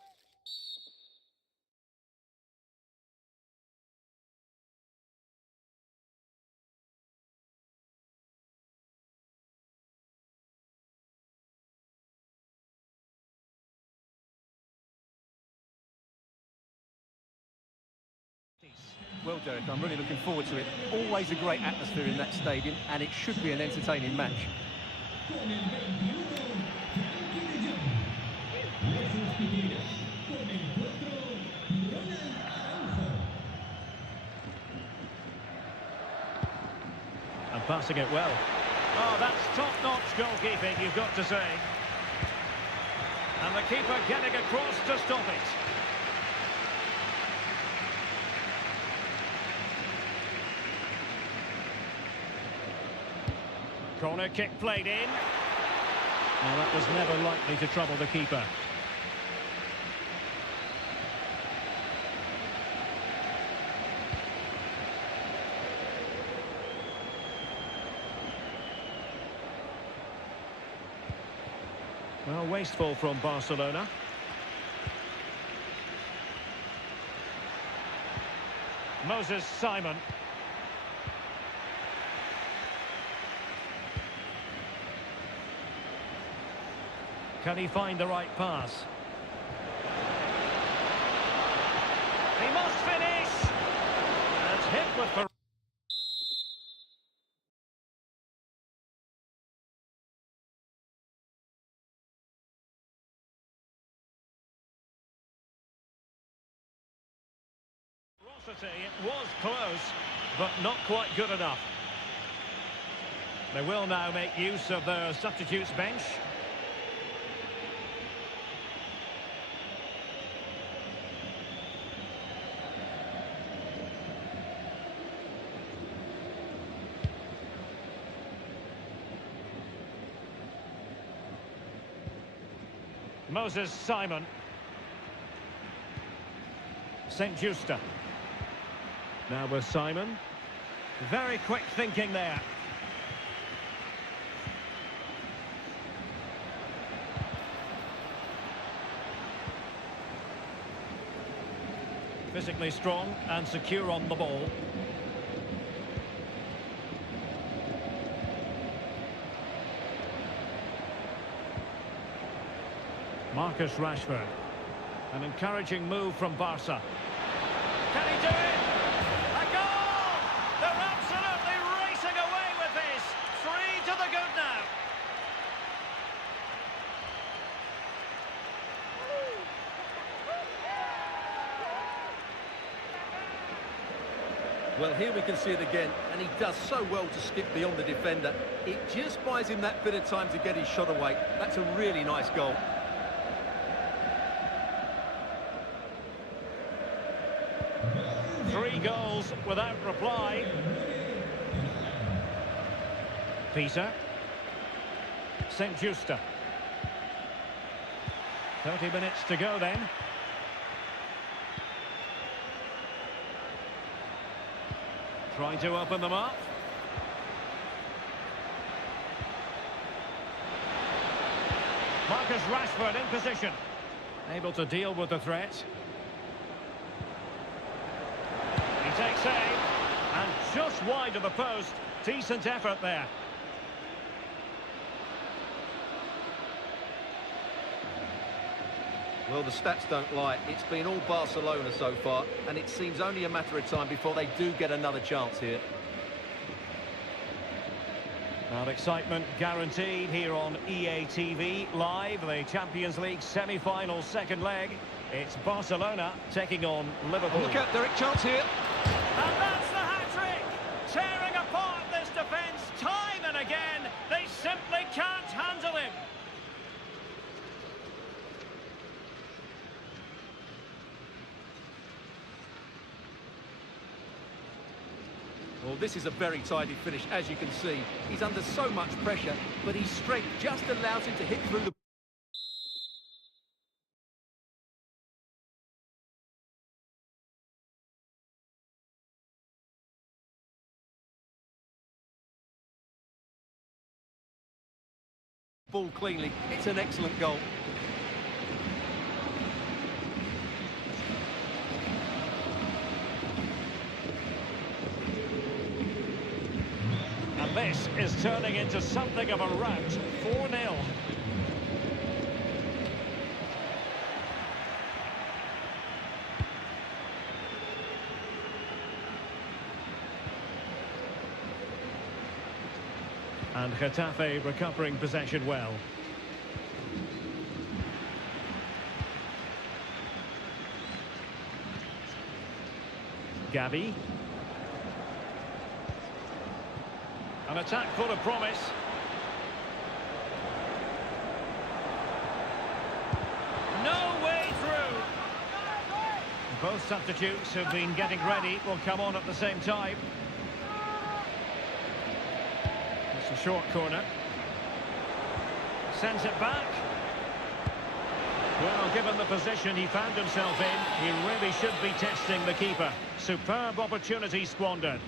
Well, Derek, I'm really looking forward to it. Always a great atmosphere in that stadium, and it should be an entertaining match. And passing it well. Oh, that's top-notch goalkeeping, you've got to say. And the keeper getting across to stop it. Corner kick played in. Well, that was never likely to trouble the keeper. Well, wasteful from Barcelona. Moses Simon. Can he find the right pass? He must finish! And hit with the... It was close, but not quite good enough. They will now make use of their substitutes bench. Moses Simon. St. Justa. Now with Simon. Very quick thinking there. Physically strong and secure on the ball. Marcus Rashford. An encouraging move from Barca. Can he do it? A goal! They're absolutely racing away with this. 3 to the good now. Well, here we can see it again, and he does so well to skip beyond the defender. It just buys him that bit of time to get his shot away. That's a really nice goal. Three goals without reply. Peter. St. Justa. 30 minutes to go then. Trying to open them up. Marcus Rashford in position. Able to deal with the threat. He takes aim. And just wide of the post. Decent effort there. Well, the stats don't lie. It's been all Barcelona so far, and it seems only a matter of time before they do get another chance here. Well, excitement guaranteed here on EA TV Live, the Champions League semi-final second leg. It's Barcelona taking on Liverpool. Look out, Derek, chance here. And that's the hat-trick! Tearing apart this defence time and again. They simply can't handle him. Well, this is a very tidy finish, as you can see. He's under so much pressure, but his strength just allows him to hit through the... ball cleanly. It's an excellent goal. And this is turning into something of a rout. 4-0. And Getafe recovering possession well. Gavi. An attack full of promise. No way through. Both substitutes who've been getting ready will come on at the same time. It's a short corner. Sends it back. Well, given the position he found himself in, he really should be testing the keeper. Superb opportunity squandered.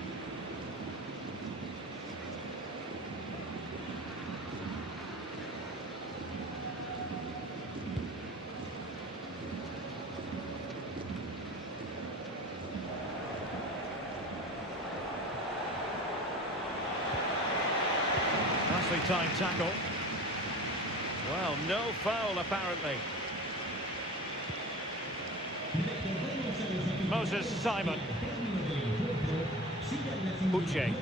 Nicely timed tackle. Well, no foul apparently. Moses Simon. Uche.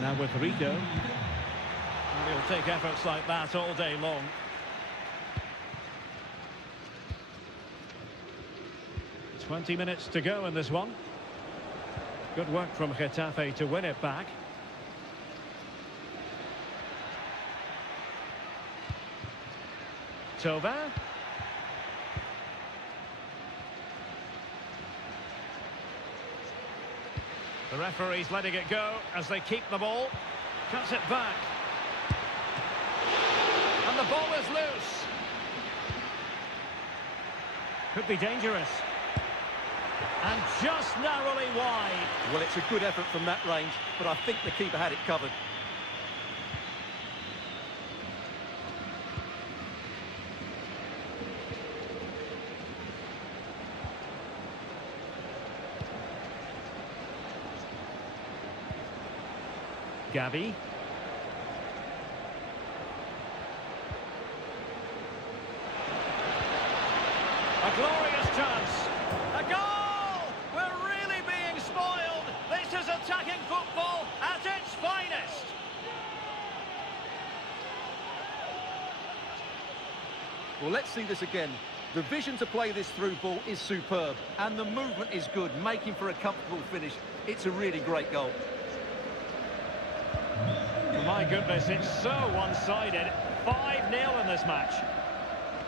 Now with Rico. And he'll take efforts like that all day long. "20 minutes to go in this one. Good work from Getafe to win it back. Tova. The referee's letting it go as they keep the ball. Cuts it back. And And the ball is loose. Could be dangerous. And just narrowly wide. Well, it's a good effort from that range, but I think the keeper had it covered. Gavi. A glorious chance. A goal! We're really being spoiled. This is attacking football at its finest. Well, let's see this again. The vision to play this through ball is superb, and the movement is good, making for a comfortable finish. It's a really great goal. My goodness, it's so one-sided. 5-0 in this match.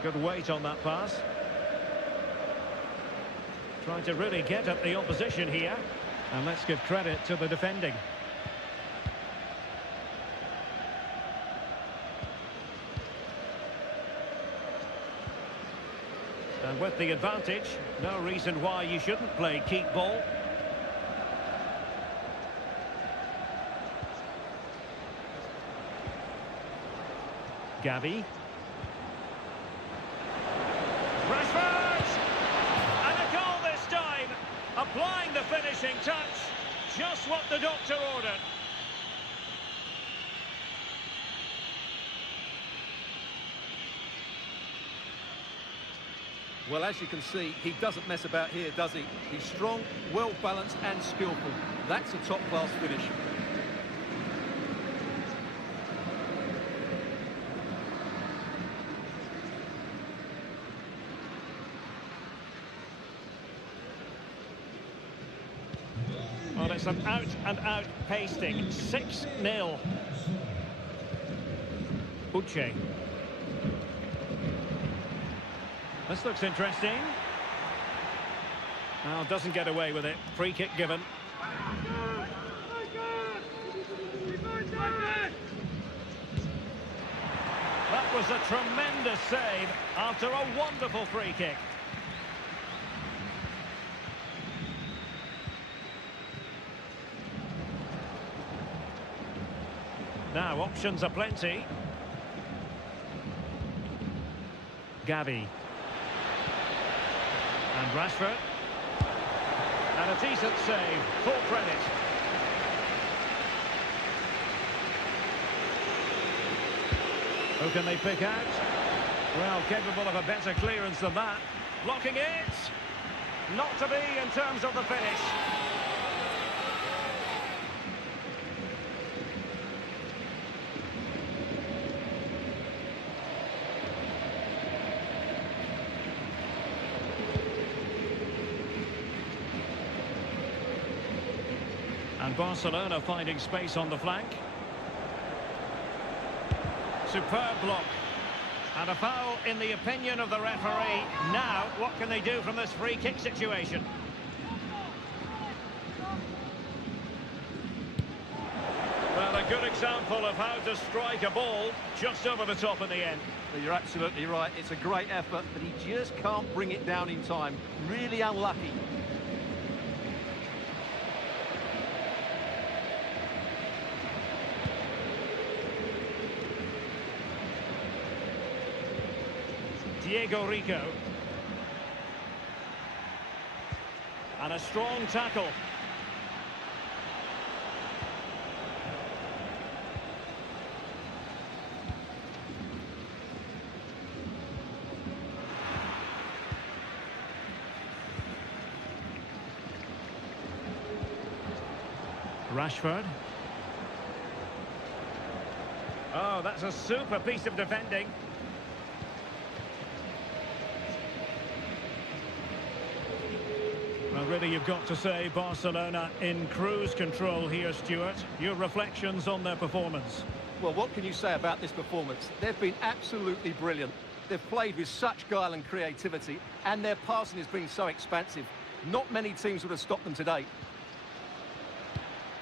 Good weight on that pass. Trying to really get at the opposition here. And let's give credit to the defending. And with the advantage, no reason why you shouldn't play keep ball. Gavi. Rashford! And a goal this time! Applying the finishing touch. Just what the doctor ordered. Well, as you can see, he doesn't mess about here, does he? He's strong, well-balanced and skillful. That's a top-class finish. Well, it's an out-and-out pasting. 6-0. Uche. This looks interesting. Well, doesn't get away with it. Free kick given. That was a tremendous save after a wonderful free kick. Now, options are plenty. Gavi. And Rashford. And a decent save. Full credit. Who can they pick out? Well, capable of a better clearance than that. Blocking it. Not to be in terms of the finish. And Barcelona finding space on the flank. Superb block. And a foul in the opinion of the referee. Now, what can they do from this free kick situation? Well, a good example of how to strike a ball just over the top in the end. You're absolutely right. It's a great effort, but he just can't bring it down in time. Really unlucky. Diego Rico. And a strong tackle. Rashford. Oh, that's a super piece of defending. Well, really, you've got to say Barcelona in cruise control here, Stuart. Your reflections on their performance? Well, what can you say about this performance? They've been absolutely brilliant. They've played with such guile and creativity, and their passing has been so expansive. Not many teams would have stopped them today.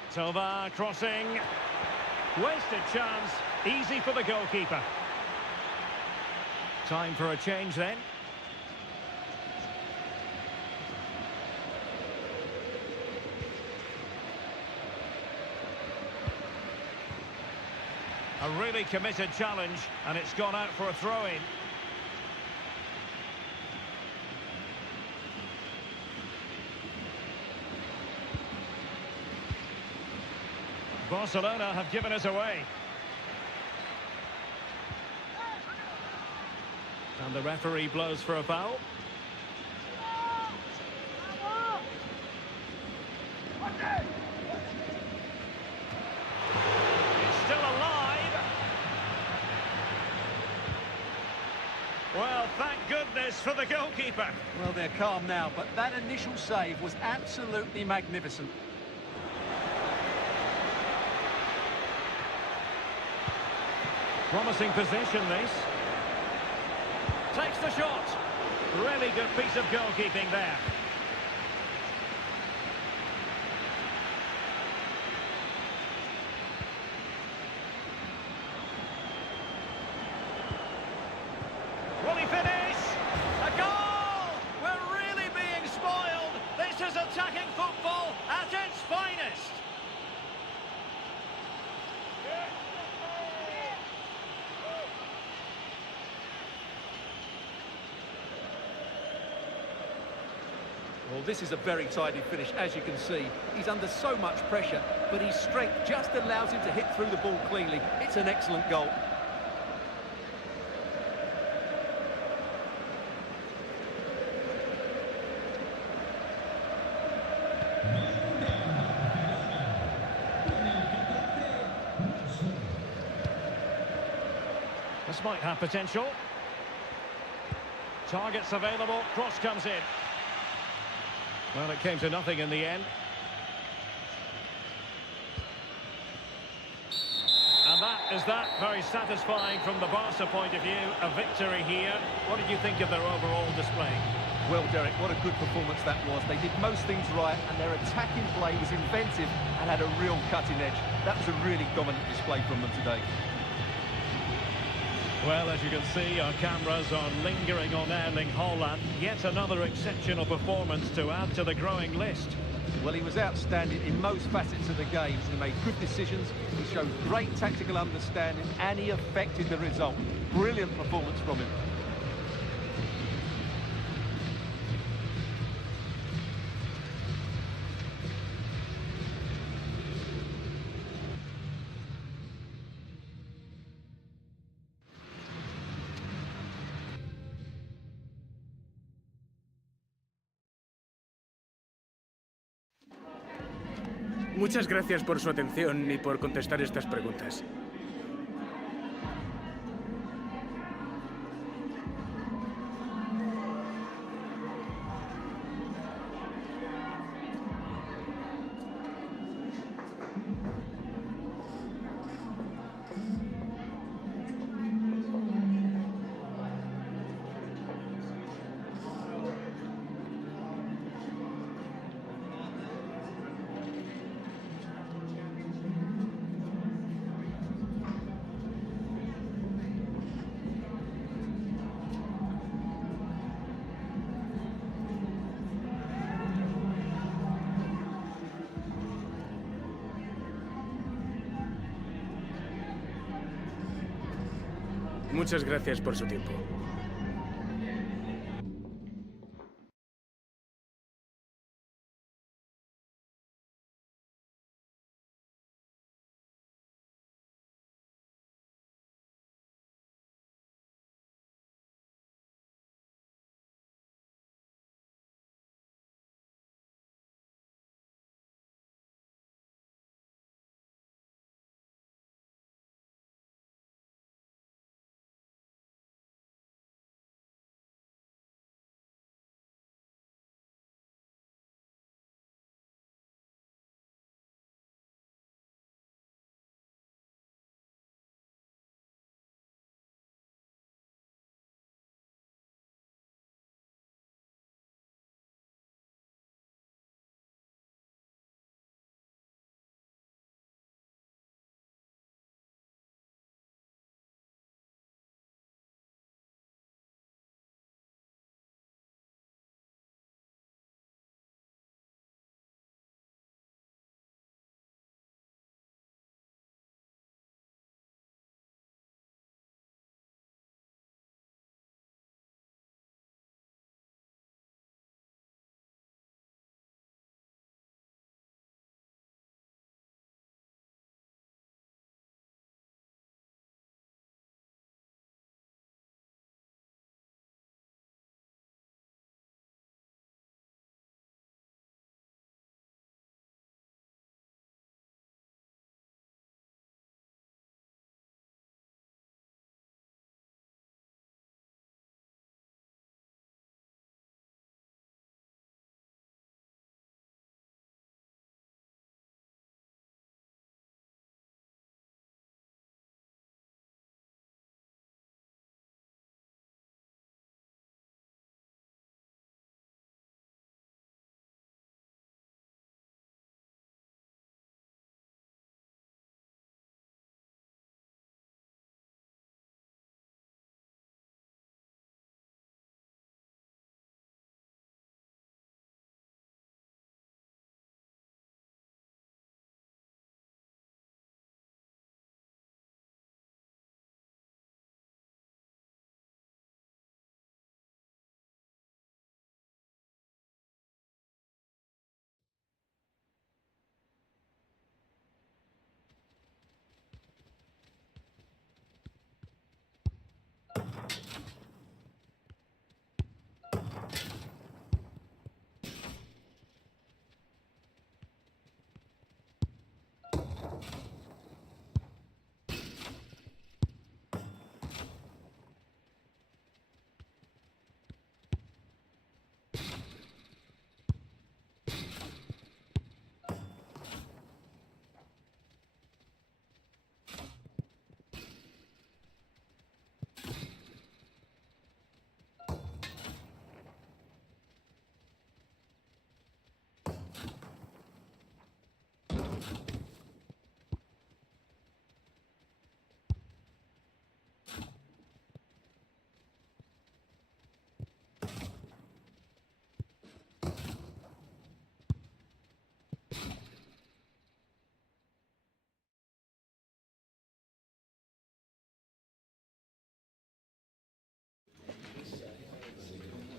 Silva crossing. Wasted chance. Easy for the goalkeeper. Time for a change then. A really committed challenge, and it's gone out for a throw-in. Barcelona have given us away. And the referee blows for a foul. It's still alive. Well, thank goodness for the goalkeeper. Well, they're calm now, but that initial save was absolutely magnificent. Promising position, this. Takes the shot. Really good piece of goalkeeping there. Will he finish? A goal! We're really being spoiled. This is attacking football at its finest. Well, this is a very tidy finish, as you can see. He's under so much pressure, but his strength just allows him to hit through the ball cleanly. It's an excellent goal. This might have potential. Targets available, cross comes in. Well, it came to nothing in the end. And that is that. Very satisfying from the Barca point of view. A victory here. What did you think of their overall display? Well, Derek, what a good performance that was. They did most things right, and their attacking play was inventive and had a real cutting edge. That was a really dominant display from them today. Well, as you can see, our cameras are lingering on Erling Haaland. Yet another exceptional performance to add to the growing list. Well, he was outstanding in most facets of the game. He made good decisions, he showed great tactical understanding, and he affected the result. Brilliant performance from him. Muchas gracias por su atención y por contestar estas preguntas. Muchas gracias por su tiempo.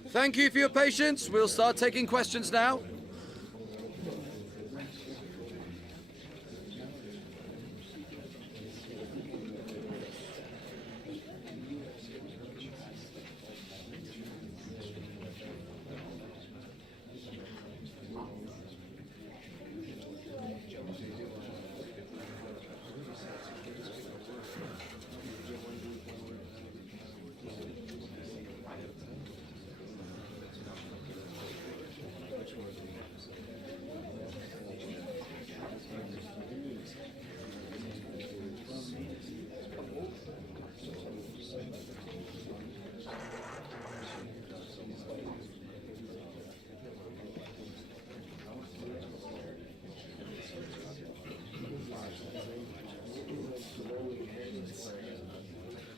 Thank you for your patience. We'll start taking questions now.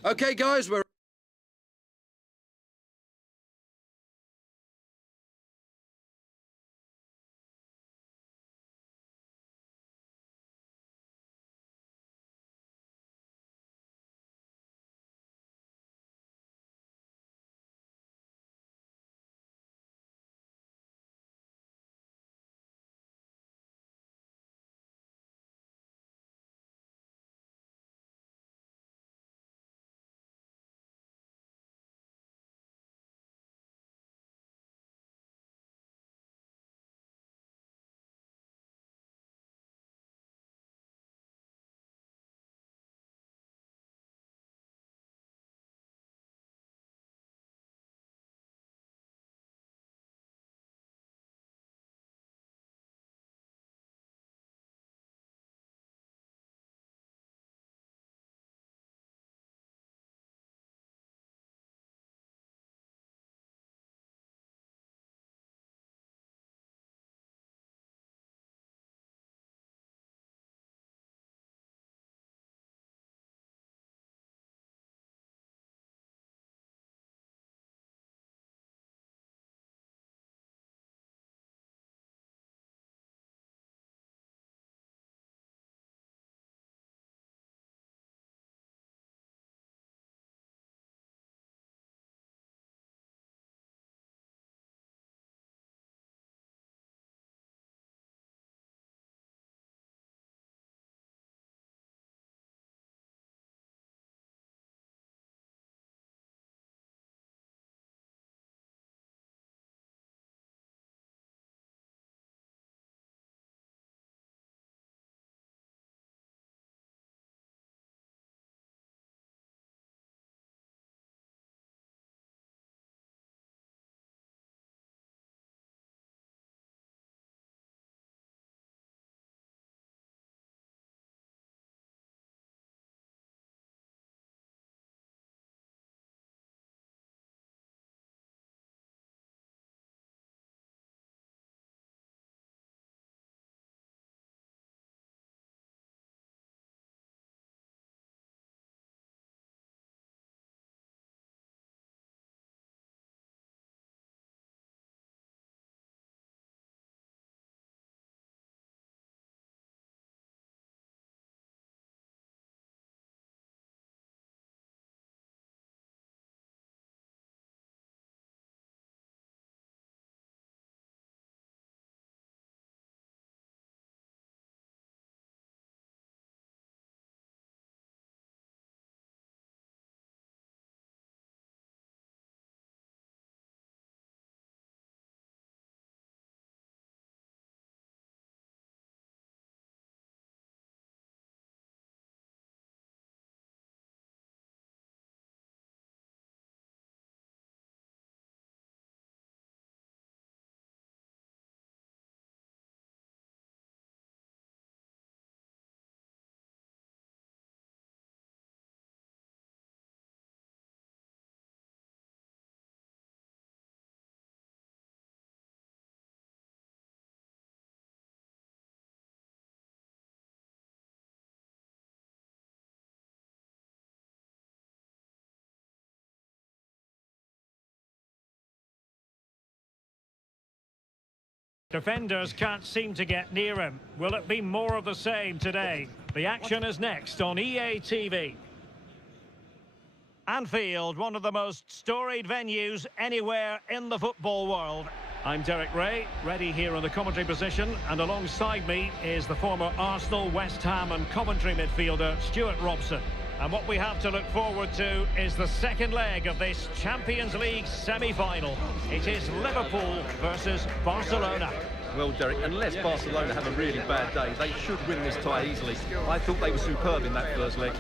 Okay, guys, we're Defenders can't seem to get near him. Will it be more of the same today? The action is next on EA TV. Anfield, one of the most storied venues anywhere in the football world. I'm Derek Ray, ready here in the commentary position, and alongside me is the former Arsenal, West Ham and Coventry midfielder Stuart Robson. And what we have to look forward to is the second leg of this Champions League semi-final. It is Liverpool versus Barcelona. Well, Derek, unless Barcelona have a really bad day, they should win this tie easily. I thought they were superb in that first leg.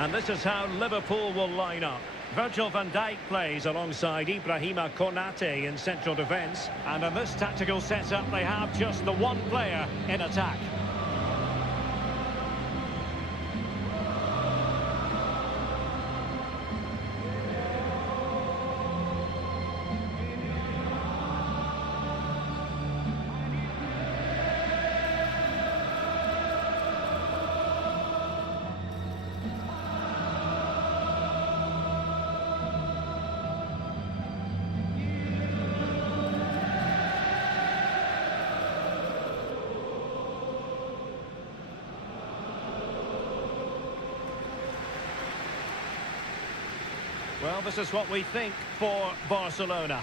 And this is how Liverpool will line up. Virgil van Dijk plays alongside Ibrahima Konate in central defence. And in this tactical setup, they have just the one player in attack. Well, this is what we think for Barcelona.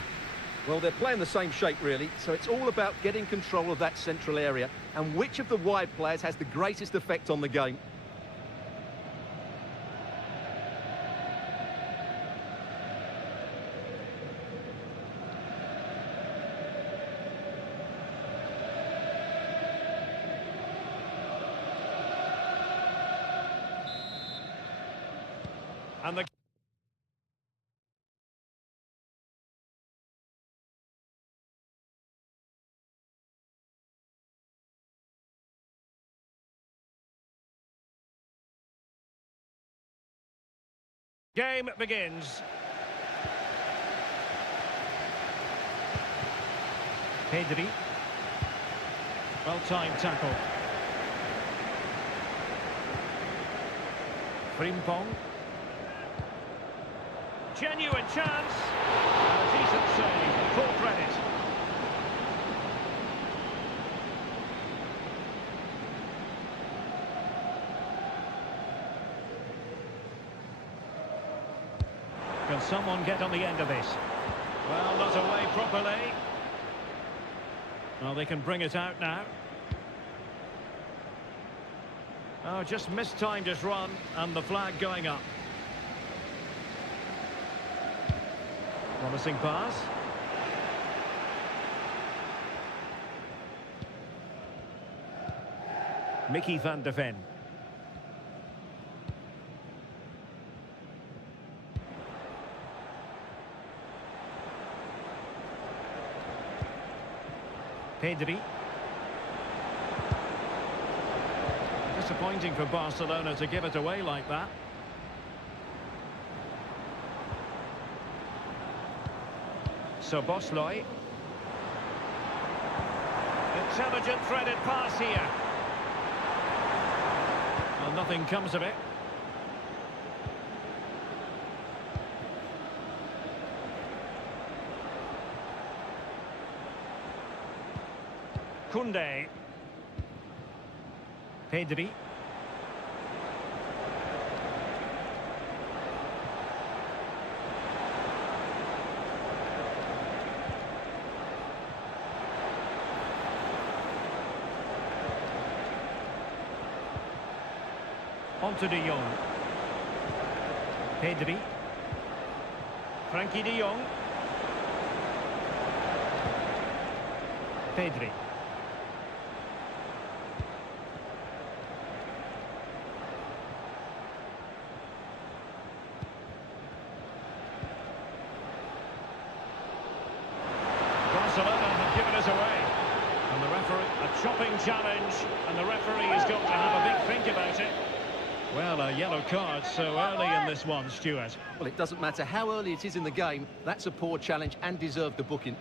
Well, they're playing the same shape, really, so it's all about getting control of that central area and which of the wide players has the greatest effect on the game. And the game begins. Pedri. Well-timed tackle. Frimpong. Genuine chance. And a decent save. Full credit. Can someone get on the end of this? Well, not away properly. Well, they can bring it out now. Oh, just mistimed his run, and the flag going up. Promising pass. Mickey van de Ven. Pedri. Disappointing for Barcelona to give it away like that. So Bosloy. Intelligent threaded pass here. Well, nothing comes of it. Koundé. Pedri. On to De Jong. Pedri. Frankie De Jong. Pedri. Barcelona have given us away. And the referee, a chopping challenge, and the referee has got to have a big think about it. Well, a yellow card so early in this one, Stuart. Well, it doesn't matter how early it is in the game. That's a poor challenge and deserved the booking.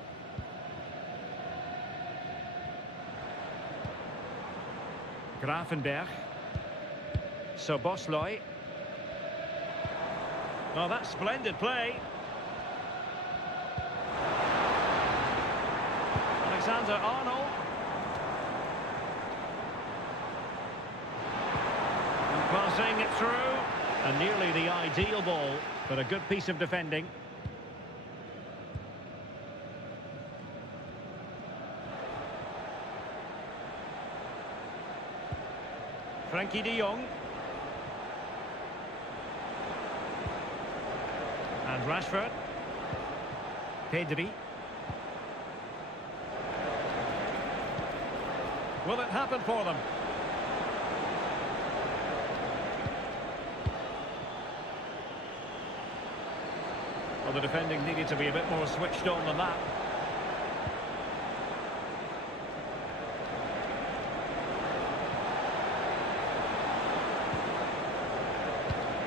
Gravenberg. Szoboszlai. Oh, that's splendid play. Alexander-Arnold. And passing it through. And nearly the ideal ball, but a good piece of defending. Frankie de Jong. And Rashford. Pedri. Will it happen for them? Well, the defending needed to be a bit more switched on than that.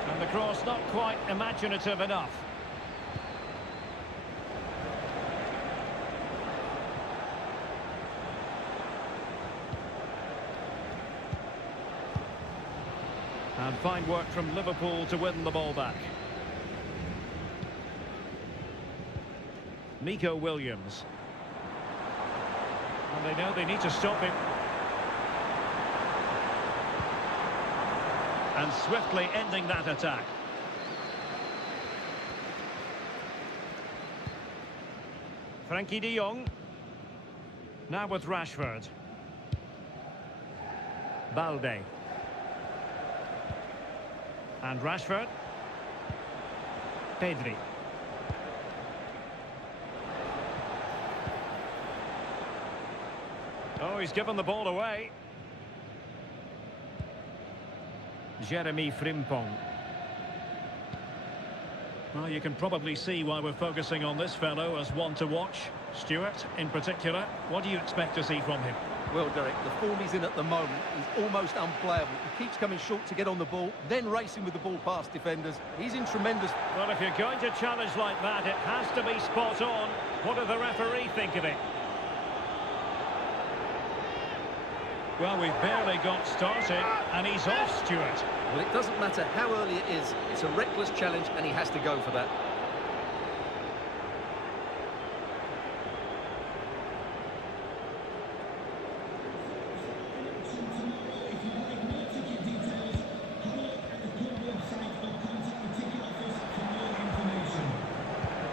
And the cross not quite imaginative enough. And fine work from Liverpool to win the ball back. Nico Williams. And they know they need to stop him. And swiftly ending that attack. Frankie de Jong. Now with Rashford. Balde. And Rashford. Pedri. Oh, he's given the ball away. Jeremy Frimpong. Well, you can probably see why we're focusing on this fellow as one to watch. Stuart, in particular, what do you expect to see from him? Well, Derek, the form he's in at the moment is almost unplayable. He keeps coming short to get on the ball, then racing with the ball past defenders. He's in tremendous... Well, if you're going to challenge like that, it has to be spot on. What does the referee think of it? Well, we've barely got started, and he's off, Stuart. Well, it doesn't matter how early it is. It's a reckless challenge, and he has to go for that.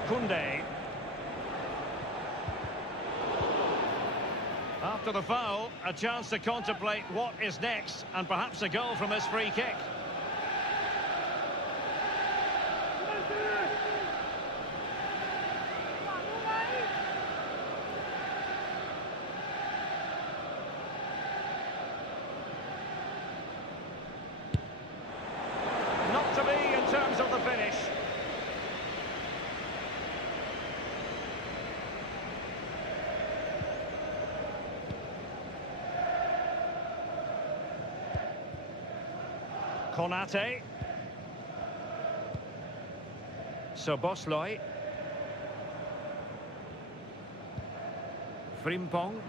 Koundé. After the foul, a chance to contemplate what is next, and perhaps a goal from this free kick. Not to be in terms of the finish. Konate. Szoboszlai. Frimpong.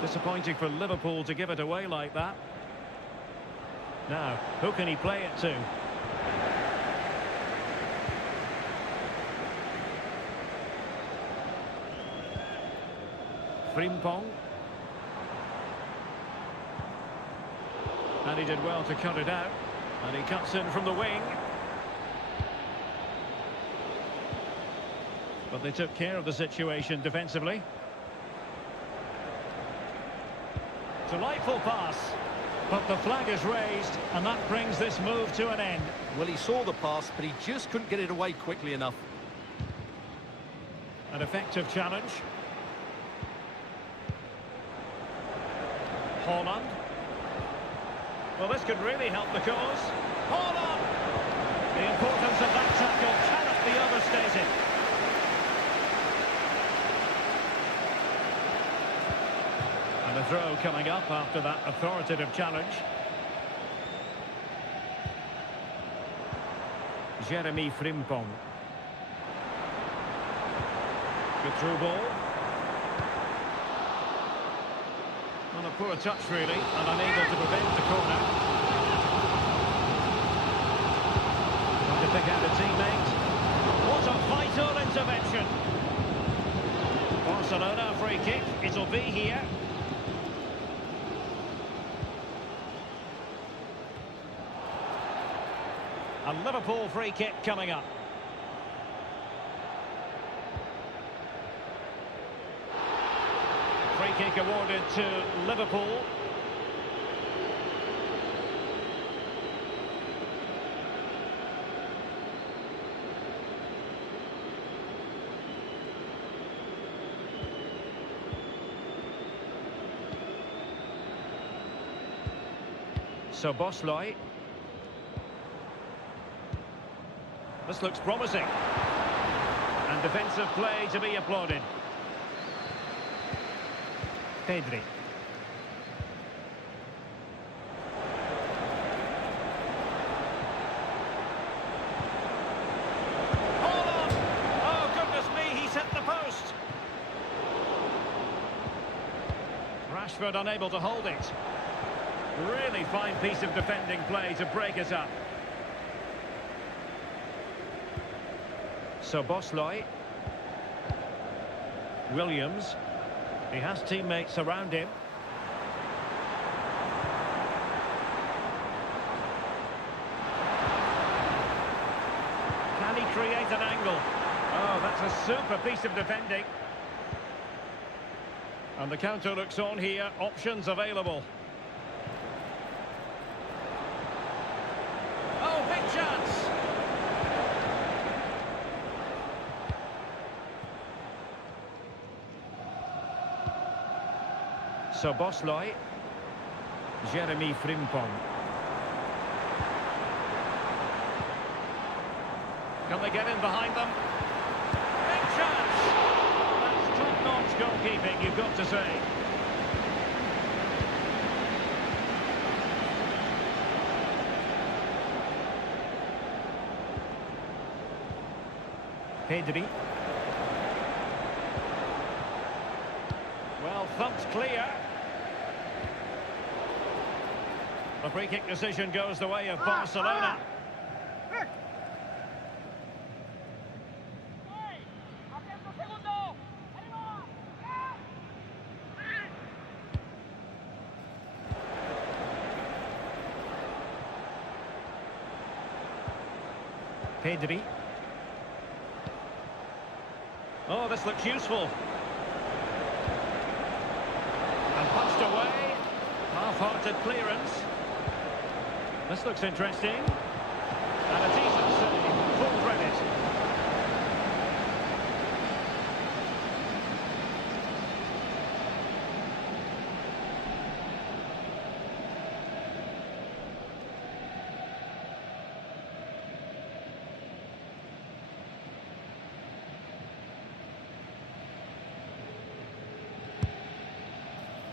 Disappointing for Liverpool to give it away like that. Now, who can he play it to? Frimpong. And he did well to cut it out. And he cuts in from the wing. But they took care of the situation defensively. Delightful pass. But the flag is raised, and that brings this move to an end. Well, he saw the pass, but he just couldn't get it away quickly enough. An effective challenge. Haaland. Well, this could really help the cause. Haaland! The importance of that tackle cannot be overstated. And a throw coming up after that authoritative challenge. Jeremy Frimpong. Good through ball. On a poor touch, really, and unable to prevent the corner. Trying to pick out a teammate. What a vital intervention. Barcelona free kick. It'll be here. A Liverpool free kick coming up. Free kick awarded to Liverpool. So Bosley. This looks promising. And defensive play to be applauded. Pedri. Hold on! Oh, goodness me, he's hit the post. Rashford unable to hold it. Really fine piece of defending play to break it up. So Bosley. Williams. He has teammates around him. Can he create an angle? Oh, that's a super piece of defending. And the counter looks on here. Options available. Oh, big chance! So Bosley, Jeremy Frimpong. Can they get in behind them? Big chance! That's top-notch goalkeeping, you've got to say. Pedri. Well, thumped clear. The free kick decision goes the way of Barcelona. Pedri. Oh, this looks useful. And punched away. Half-hearted clearance. This looks interesting. And a decent save. Full credit.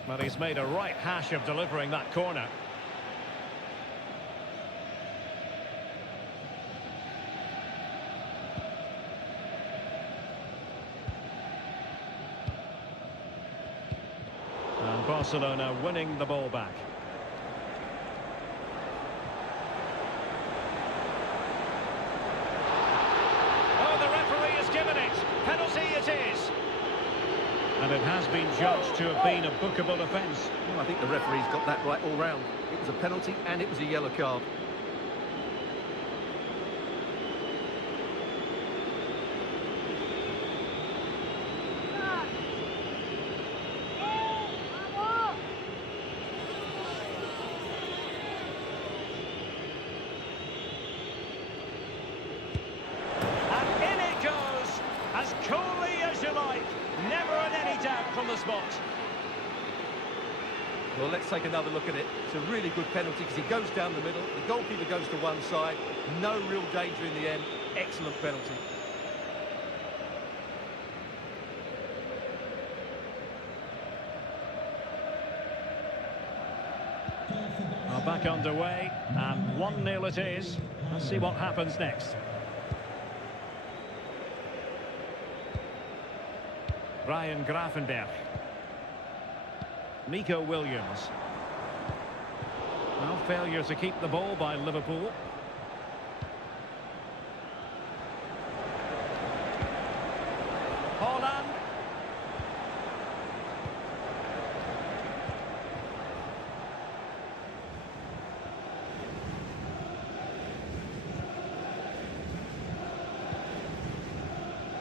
Well, he's made a right hash of delivering that corner. And Barcelona winning the ball back. Oh, the referee has given it. Penalty it is. And And it has been judged to have been a bookable offence. Well, I think the referee's got that right all round. It was a penalty and it was a yellow card. And in it goes, as coolly as you like. Never in any doubt from the spot. Well, let's take another look at it. It's a really good penalty because he goes down the middle, the goalkeeper goes to one side, no real danger in the end. Excellent penalty. Well, back underway, and 1-0 it is. Let's see what happens next. Ryan Gravenberch. Nico Williams. Well, failure to keep the ball by Liverpool. Haaland.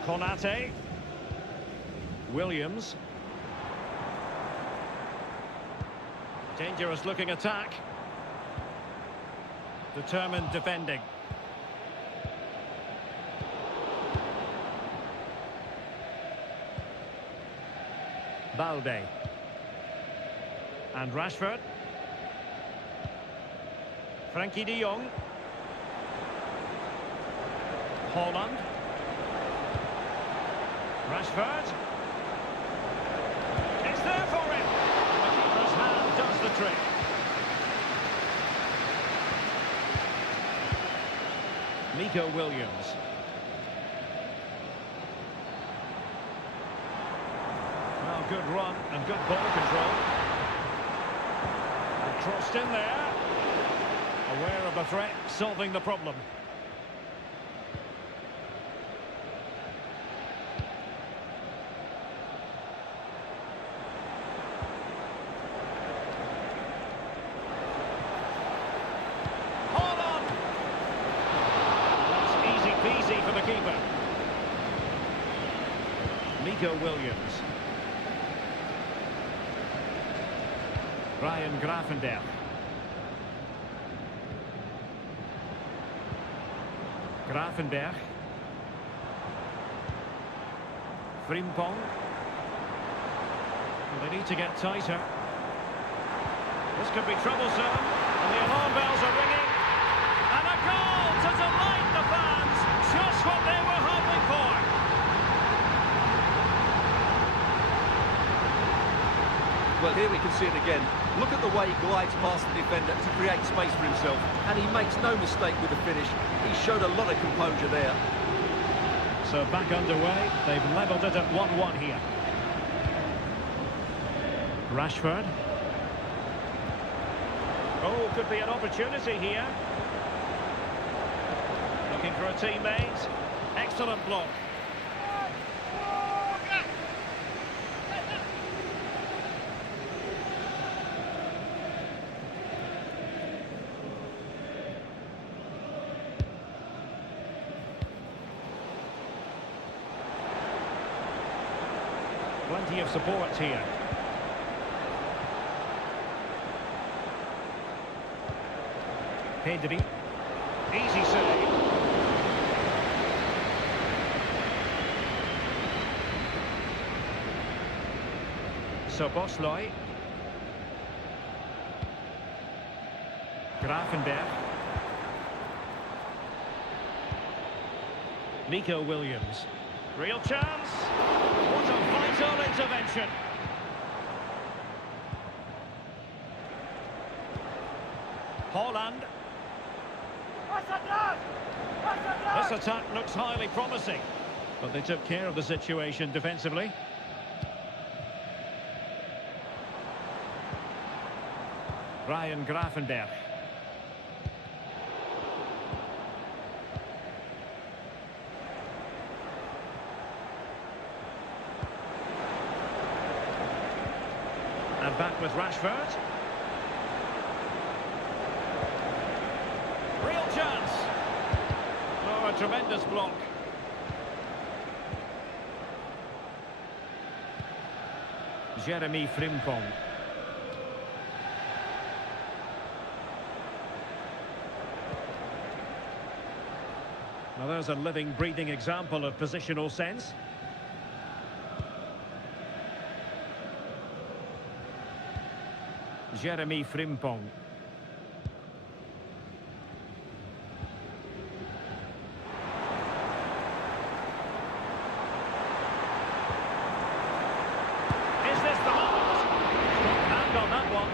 Konate. Williams. Dangerous looking attack. Determined defending. Balde. And Rashford. Frankie de Jong. Haaland. Rashford. It's there for him. The keeper's hand does the trick. Nico Williams. Well, good run and good ball control. And crossed in there. Aware of the threat, solving the problem. For the keeper. Nico Williams. Ryan Gravenberch. Gravenberch. Frimpong. Well, they need to get tighter. This could be troublesome. And the alarm bells are ringing. And a goal to delight the fans. Just what they were hoping for. Well, here we can see it again. Look at the way he glides past the defender to create space for himself. And he makes no mistake with the finish. He showed a lot of composure there. So back underway. They've levelled it at 1-1 here. Rashford. Oh, could be an opportunity here. Looking for a teammate. Excellent block. Plenty of support here. Pedri. Easy save. Szoboszlai. Gravenberch. Nico Williams. Real chance. What a vital intervention. Haaland. This attack looks highly promising, but they took care of the situation defensively. Ryan Gravenberch. with Rashford. Real chance. Oh, a tremendous block. Jeremy Frimpong. Now there's a living, breathing example of positional sense. Jeremy Frimpong. Is this the moment? Hand on that one.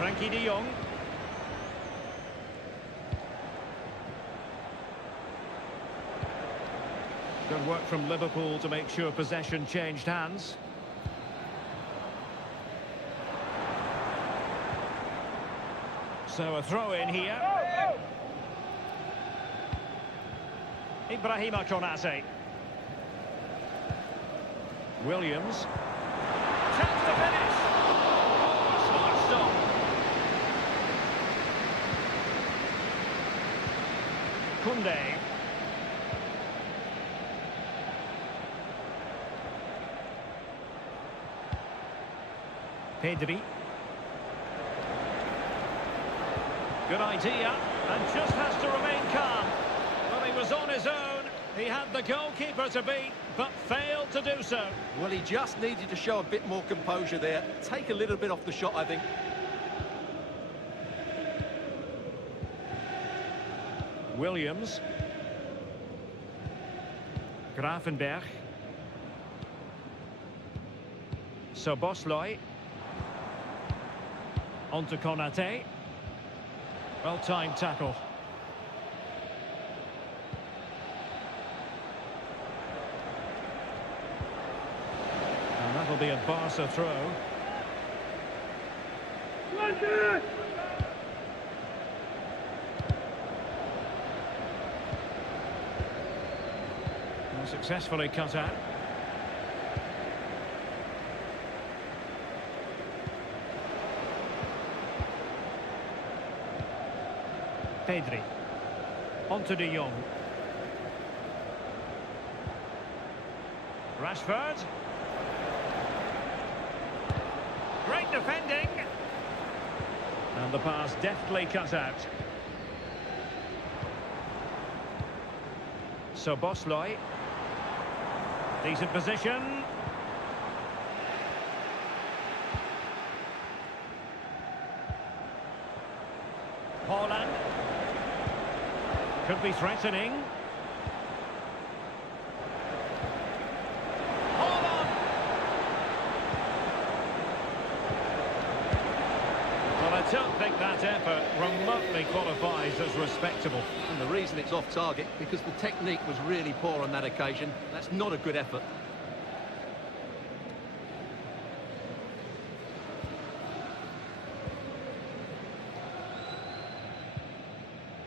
Frankie de Jong. Good work from Liverpool to make sure possession changed hands. So a throw in here. Ibrahima Konate. Williams. Chance to finish. Oh, a smart stop. Koundé. Pedri. Good idea, and just has to remain calm. Well, he was on his own. He had the goalkeeper to beat, but failed to do so. Well, he just needed to show a bit more composure there. Take a little bit off the shot, I think. Williams. Gravenberg. Szoboszlai. On to Konate. Well-timed tackle. And that'll be a Barca throw. And successfully cut out. Pedri. On to de Jong. Rashford. Great defending. And the pass deftly cut out. Szoboszlai. Decent position. Haaland. Could be threatening. Haaland! Well, I don't think that effort remotely qualifies as respectable. And the reason it's off target, because the technique was really poor on that occasion. That's not a good effort.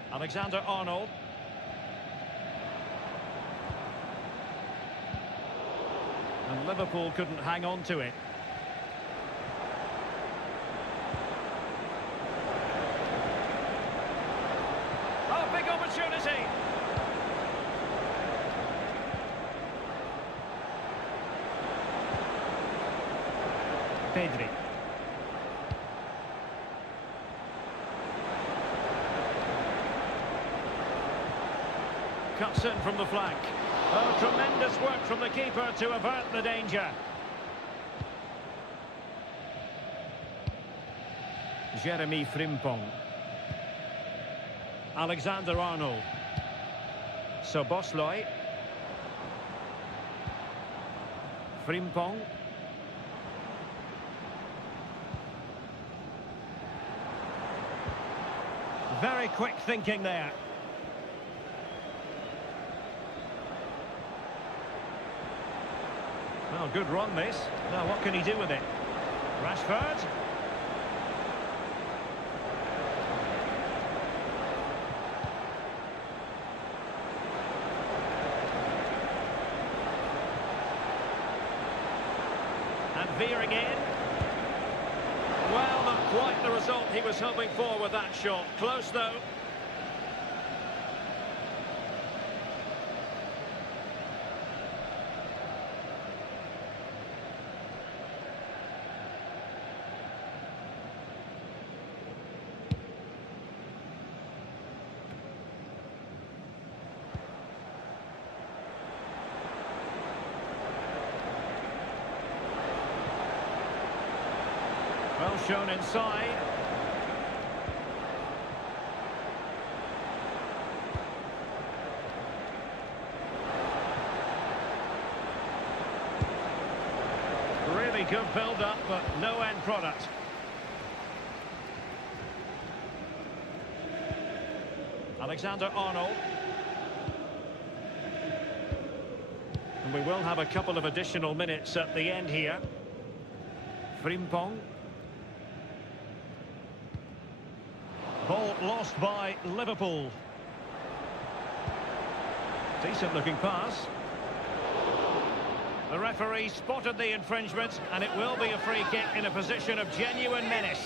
Alexander-Arnold. And Liverpool couldn't hang on to it. Oh, big opportunity! Pedri. Cuts in from the flank. Oh, tremendous work from the keeper to avert the danger. Jeremy Frimpong. Alexander-Arnold. Szoboszlai. Frimpong. Very quick thinking there. Well, good run this. Now what can he do with it? Rashford. And veering in. Well, not quite the result he was hoping for with that shot. Close, though. Well shown inside. Really good build-up, but no end product. Alexander-Arnold. And we will have a couple of additional minutes at the end here. Frimpong. Ball lost by Liverpool. Decent looking pass. The referee spotted the infringement, and it will be a free kick in a position of genuine menace.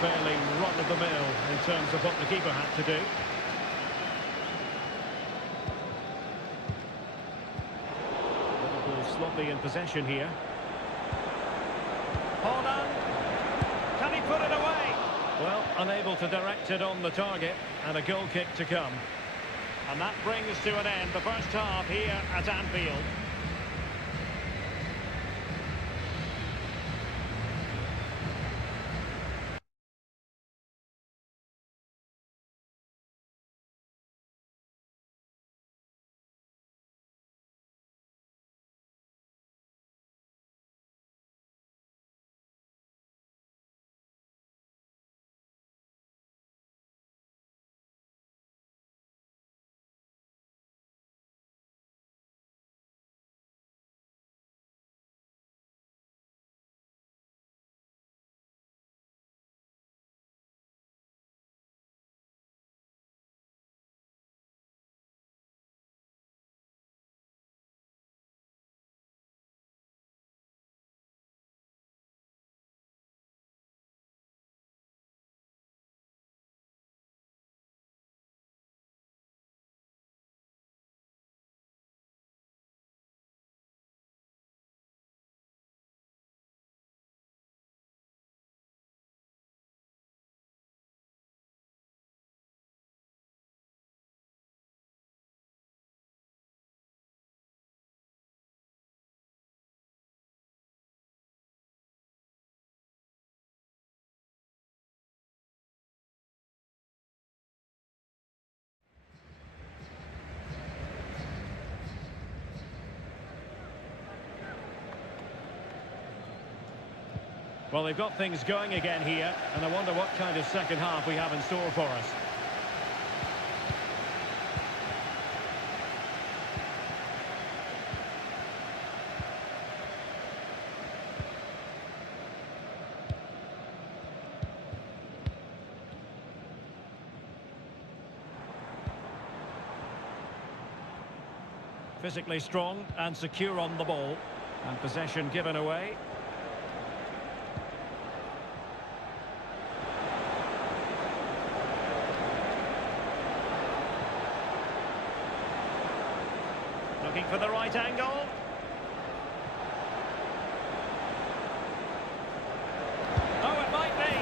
Fairly run-of-the-mill in terms of what the keeper had to do. Liverpool sloppy in possession here. Hold on. Can he put it away? Well, unable to direct it on the target, and a goal kick to come. And that brings to an end the first half here at Anfield. Well, they've got things going again here, and I wonder what kind of second half we have in store for us. Physically strong and secure on the ball, and possession given away. Looking for the right angle. Oh, it might be.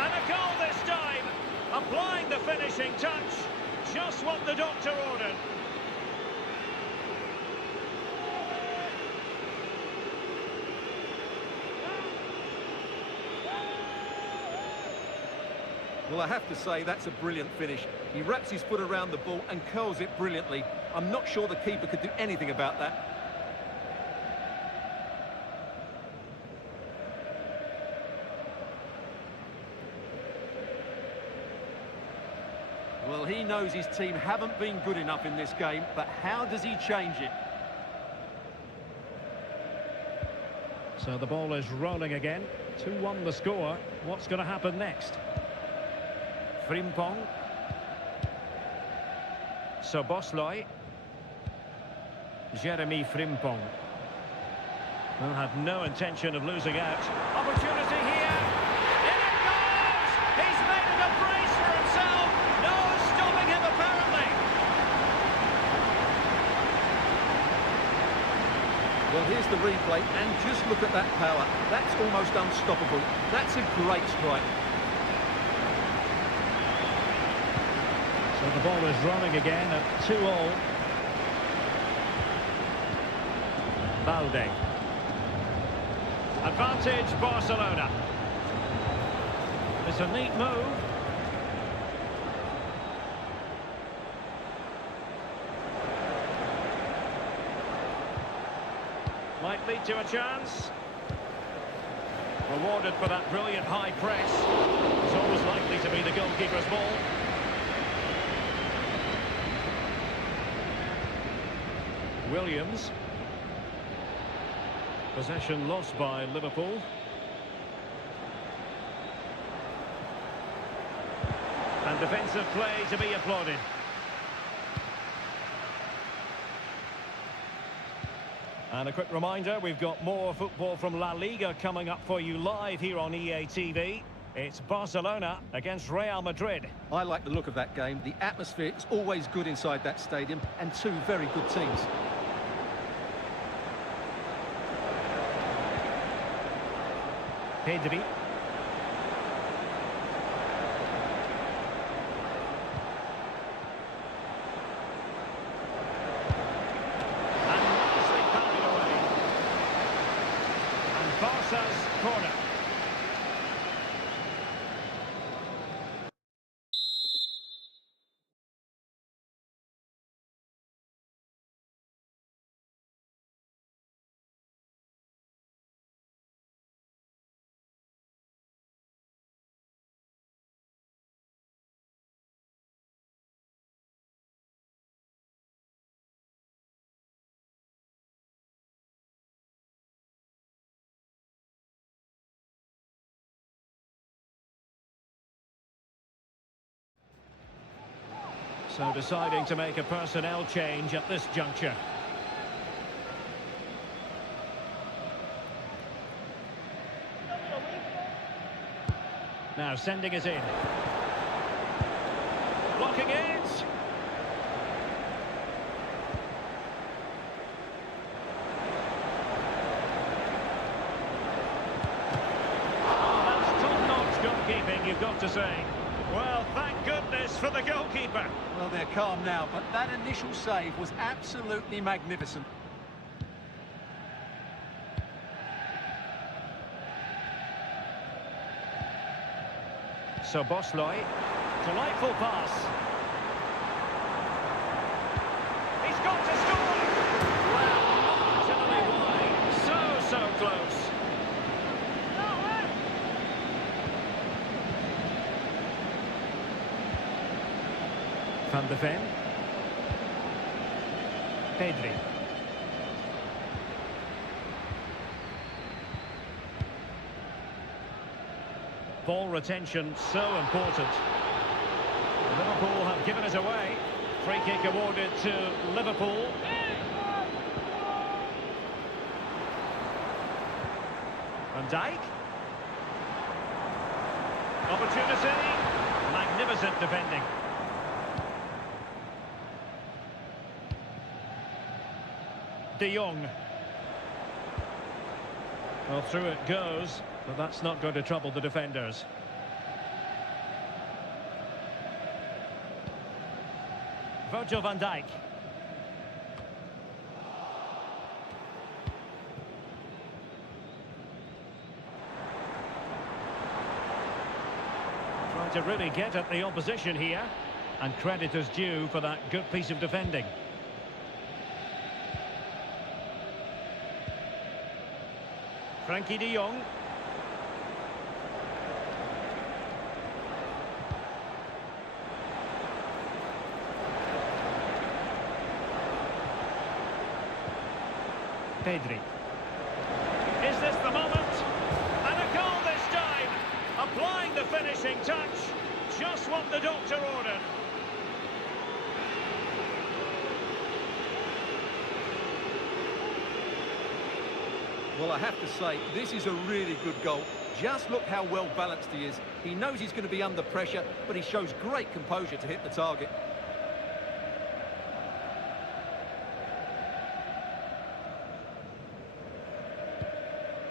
And a goal this time. Applying the finishing touch. Just what the doctor ordered. Well, I have to say, that's a brilliant finish. He wraps his foot around the ball and curls it brilliantly. I'm not sure the keeper could do anything about that. Well, he knows his team haven't been good enough in this game, but how does he change it? So the ball is rolling again. 2-1 the score. What's going to happen next? Frimpong. Szoboszlai. Jeremy Frimpong. Well, had no intention of losing out. Opportunity here. In it goes! He's made it a brace for himself. No stopping him, apparently. Well, here's the replay, and just look at that power. That's almost unstoppable. That's a great strike. So the ball is rolling again at 2-2. Balde. Advantage Barcelona. It's a neat move. Might lead to a chance. Rewarded for that brilliant high press. It's always likely to be the goalkeeper's ball. Williams. Possession lost by Liverpool. And defensive play to be applauded. And a quick reminder, we've got more football from La Liga coming up for you live here on EA TV. It's Barcelona against Real Madrid. I like the look of that game. The atmosphere is always good inside that stadium, and two very good teams. Pedri. And nicely carried away. And Barca's corner. So deciding to make a personnel change at this juncture. Now sending it in. Blocking it. Oh, that's top-notch goalkeeping, you've got to say. Well, thank goodness for the goalkeeper. Well, they're calm now, but that initial save was absolutely magnificent. Szoboszlai. Delightful pass. He's got to score! Well, marginally wide. So close. Van de Ven. Pedri. Ball retention so important. Liverpool have given it away. Free kick awarded to Liverpool. Van Dijk. Opportunity. Magnificent defending. De Jong. Well, through it goes, but that's not going to trouble the defenders. Virgil van Dijk. Trying to really get at the opposition here. And credit is due for that good piece of defending. Frankie de Jong. Pedri. Is this the moment? And a goal this time! Applying the finishing touch. Just what the doctor ordered. Well, I have to say, this is a really good goal. Just look how well balanced he is. He knows he's going to be under pressure, but he shows great composure to hit the target.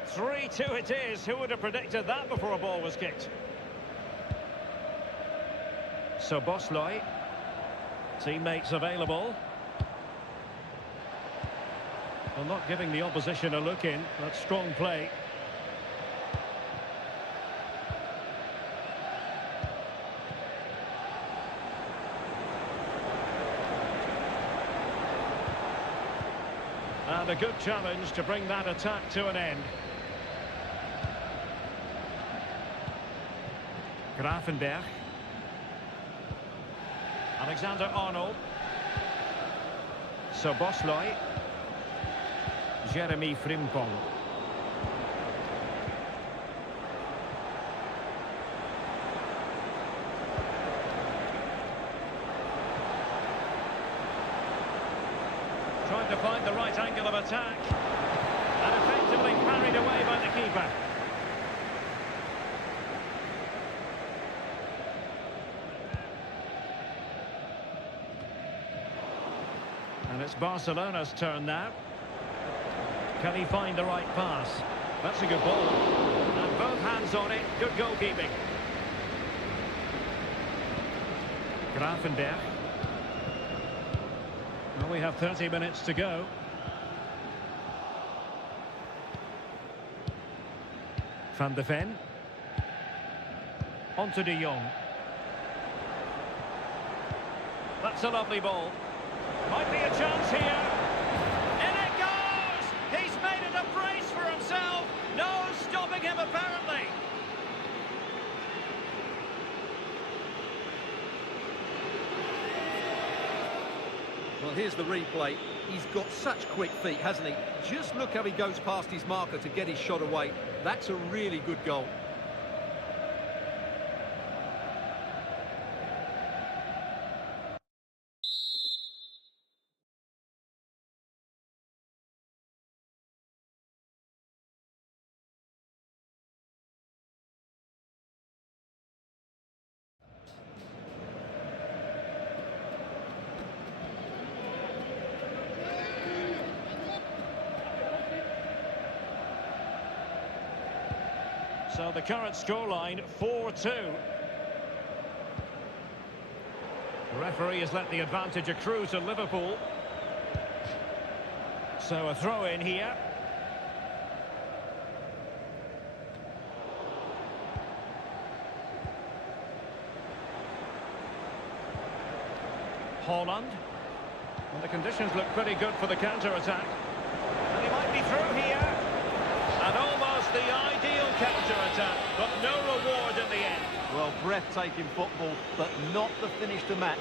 Three 2 it is. Who would have predicted that before a ball was kicked? So Bosloy. Teammates available. Well, not giving the opposition a look in. That's strong play. And a good challenge to bring that attack to an end. Gravenberch. Alexander-Arnold. So Bosloy. Jeremy Frimpong. Trying to find the right angle of attack. And effectively carried away by the keeper. And it's Barcelona's turn now. Can he find the right pass? That's a good ball. And both hands on it. Good goalkeeping. Gravenberch. Well, we have 30 minutes to go. Van de Ven. On to de Jong. That's a lovely ball. Might be a chance here. In it goes! He's made it a brace for himself. No stopping him, apparently. Well, here's the replay. He's got such quick feet, hasn't he? Just look how he goes past his marker to get his shot away. That's a really good goal. So the current scoreline, 4-2. The referee has let the advantage accrue to Liverpool. So a throw in here. Haaland. And the conditions look pretty good for the counter-attack. And he might be through here. And almost the ideal counter-attack, but no reward in the end. Well, breathtaking football, but not the finish to match.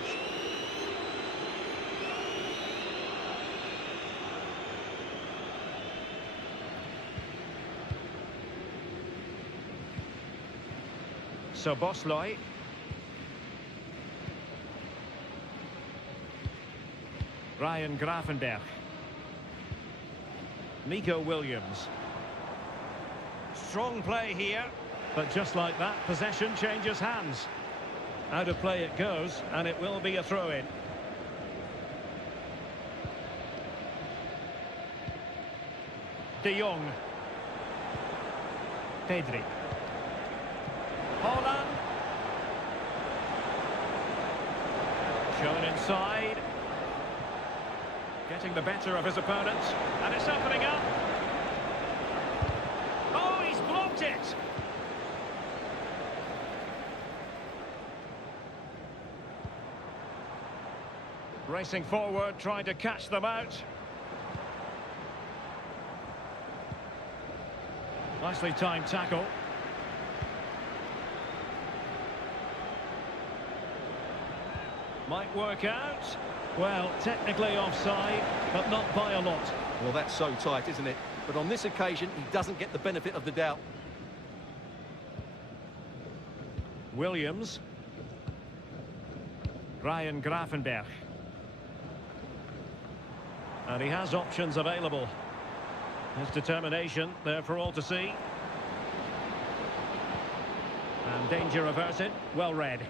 So Bosloy. Ryan Gravenberch. Nico Williams. Strong play here, but just like that, possession changes hands. Out of play it goes, and it will be a throw-in. De Jong. Pedri. Haaland. Shown inside. Getting the better of his opponent, and it's opening up. Oh, he's blocked it! Racing forward, trying to catch them out. Nicely timed tackle. Might work out. Well, technically offside, but not by a lot. Well, that's so tight, isn't it? But on this occasion, he doesn't get the benefit of the doubt. Williams. Ryan Grafenberg. And he has options available. His determination there for all to see. And danger averted. Well read.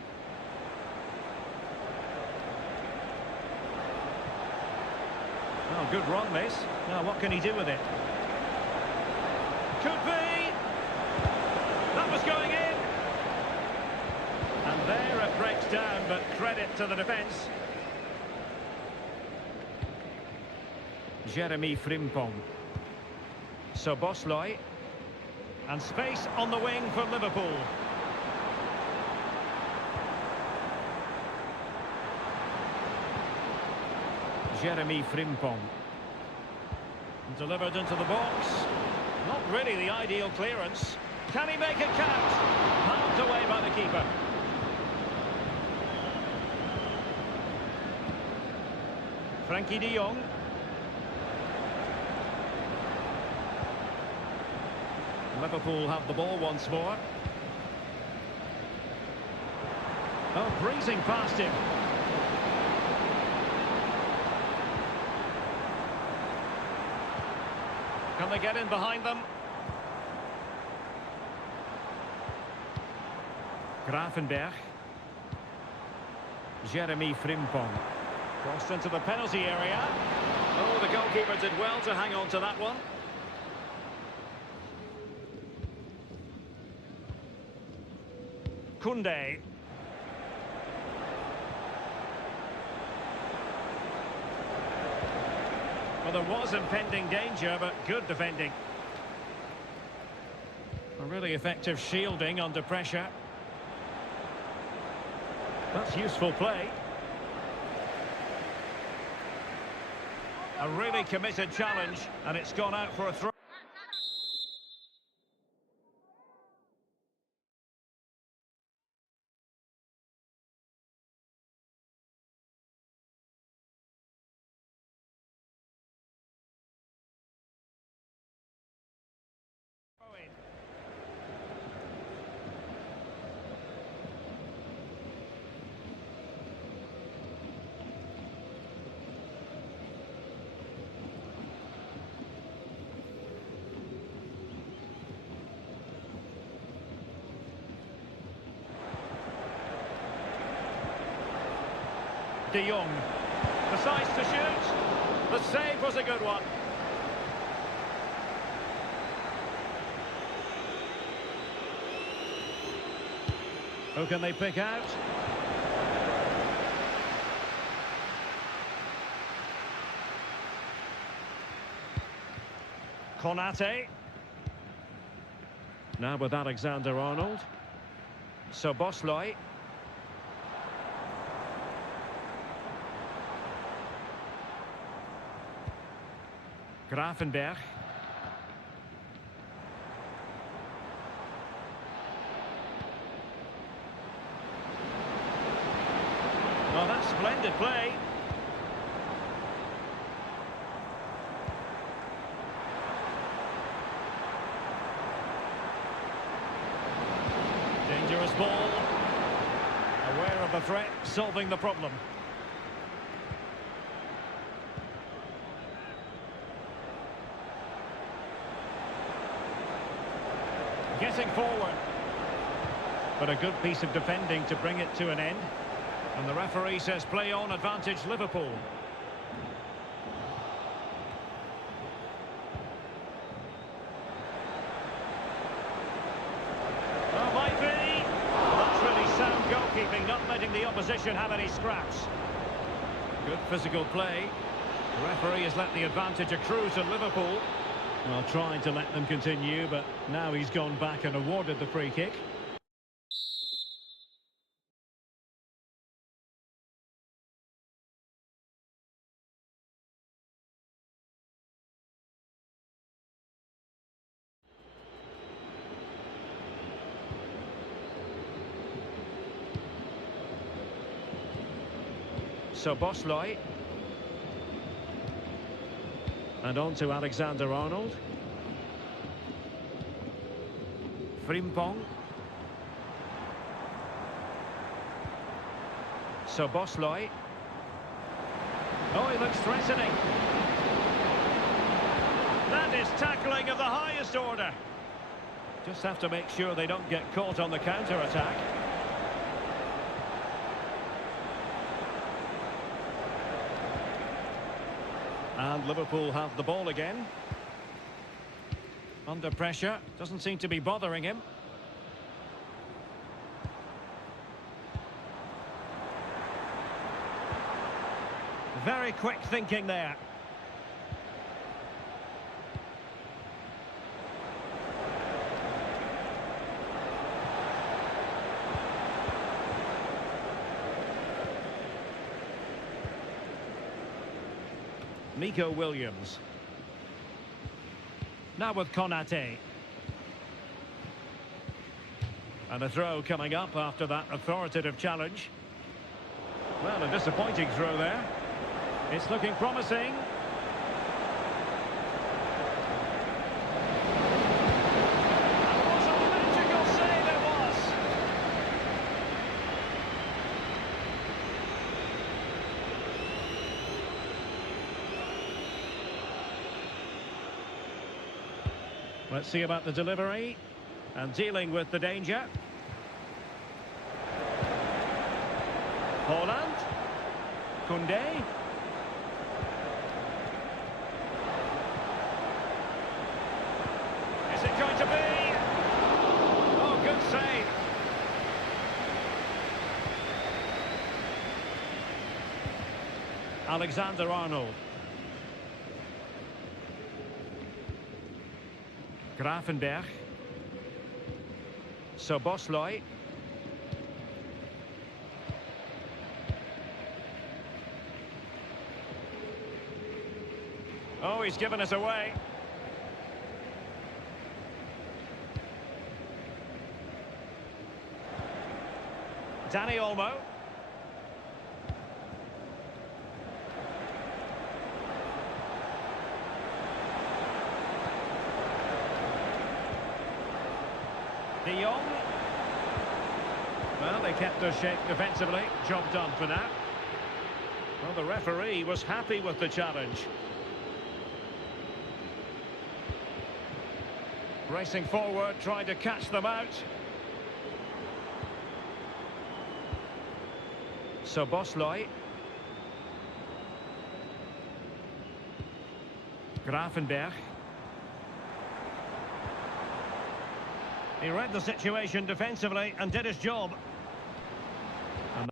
Oh, good run, this. Now, what can he do with it? Could be! That was going in! And there it breaks down, but credit to the defence. Jeremy Frimpong. Szoboszlai. And space on the wing for Liverpool. Jeremy Frimpong. Delivered into the box. Not really the ideal clearance. Can he make it count? Palmed away by the keeper. Frankie de Jong. Liverpool have the ball once more. Oh, breezing past him. Can they get in behind them? Grafenberg. Jeremy Frimpong. Crossed into the penalty area. Oh, the goalkeeper did well to hang on to that one. Koundé. Well, there was impending danger, but good defending. A really effective shielding under pressure. That's useful play. A really committed challenge, and it's gone out for a throw. De Jong decides to shoot. The save was a good one. Who can they pick out? Konate. Now with Alexander-Arnold. Szoboszlai. Grafenberg. Well, that's splendid play. Dangerous ball. Aware of the threat, solving the problem. Getting forward. But a good piece of defending to bring it to an end. And the referee says play on, advantage Liverpool. Oh, might be. That's really sound goalkeeping, not letting the opposition have any scraps. Good physical play. The referee has let the advantage accrue to Liverpool. Well, trying to let them continue, but now he's gone back and awarded the free kick. So Bosloy. And on to Alexander-Arnold. Frimpong. So Bosloy. Oh, he looks threatening. That is tackling of the highest order. Just have to make sure they don't get caught on the counter-attack. And Liverpool have the ball again. Under pressure, doesn't seem to be bothering him. Very quick thinking there. Nico Williams. Now with Konate. And a throw coming up after that authoritative challenge. Well, a disappointing throw there. It's looking promising. And what a magical save it was! Let's see about the delivery and dealing with the danger. Haaland. Koundé. Is it going to be? Oh, good save. Alexander-Arnold. Gravenberch. So Bosloy. Oh, he's given us away. Danny Olmo. De Jong. Well, they kept their shape defensively. Job done for that. Well, the referee was happy with the challenge. Racing forward, trying to catch them out. So Bosloy. Gravenberch. He read the situation defensively and did his job. And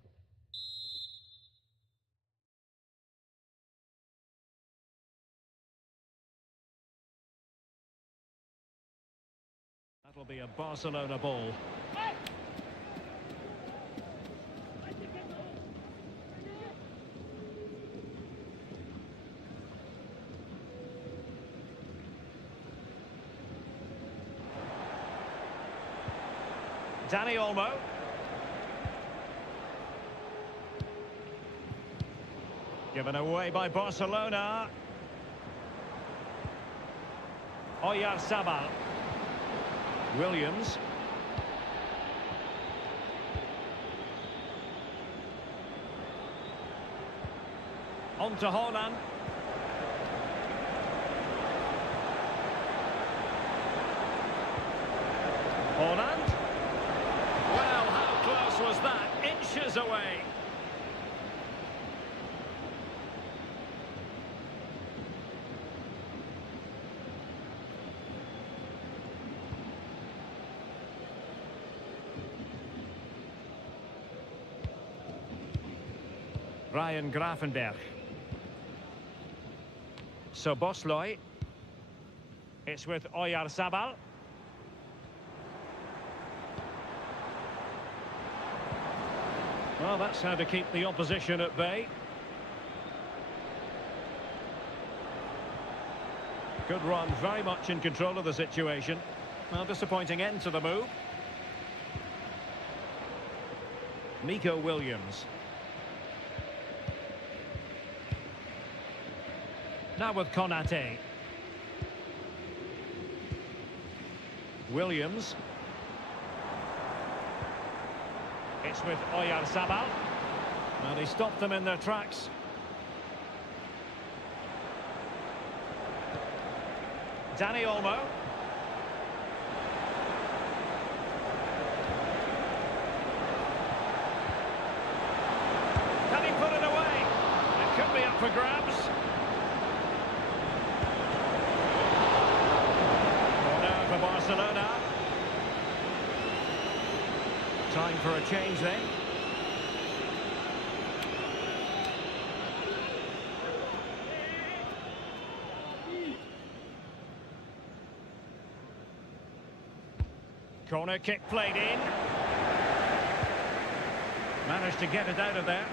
that'll be a Barcelona ball. Danny Olmo. Given away by Barcelona. Oyarzabal. Williams. On to Haaland. Haaland. Well, how close was that? Inches away. Ryan Gravenberch. So Bosloy. It's with Oyarzabal. Well, that's how to keep the opposition at bay. Good run, very much in control of the situation. Well, disappointing end to the move. Nico Williams. Now with Konate. Williams. It's with Oyarzabal. Well, he stopped them in their tracks. Dani Olmo. Can he put it away? It could be up for grabs. Corner for Barcelona. Time for a change then. Corner kick played in. Managed to get it out of there.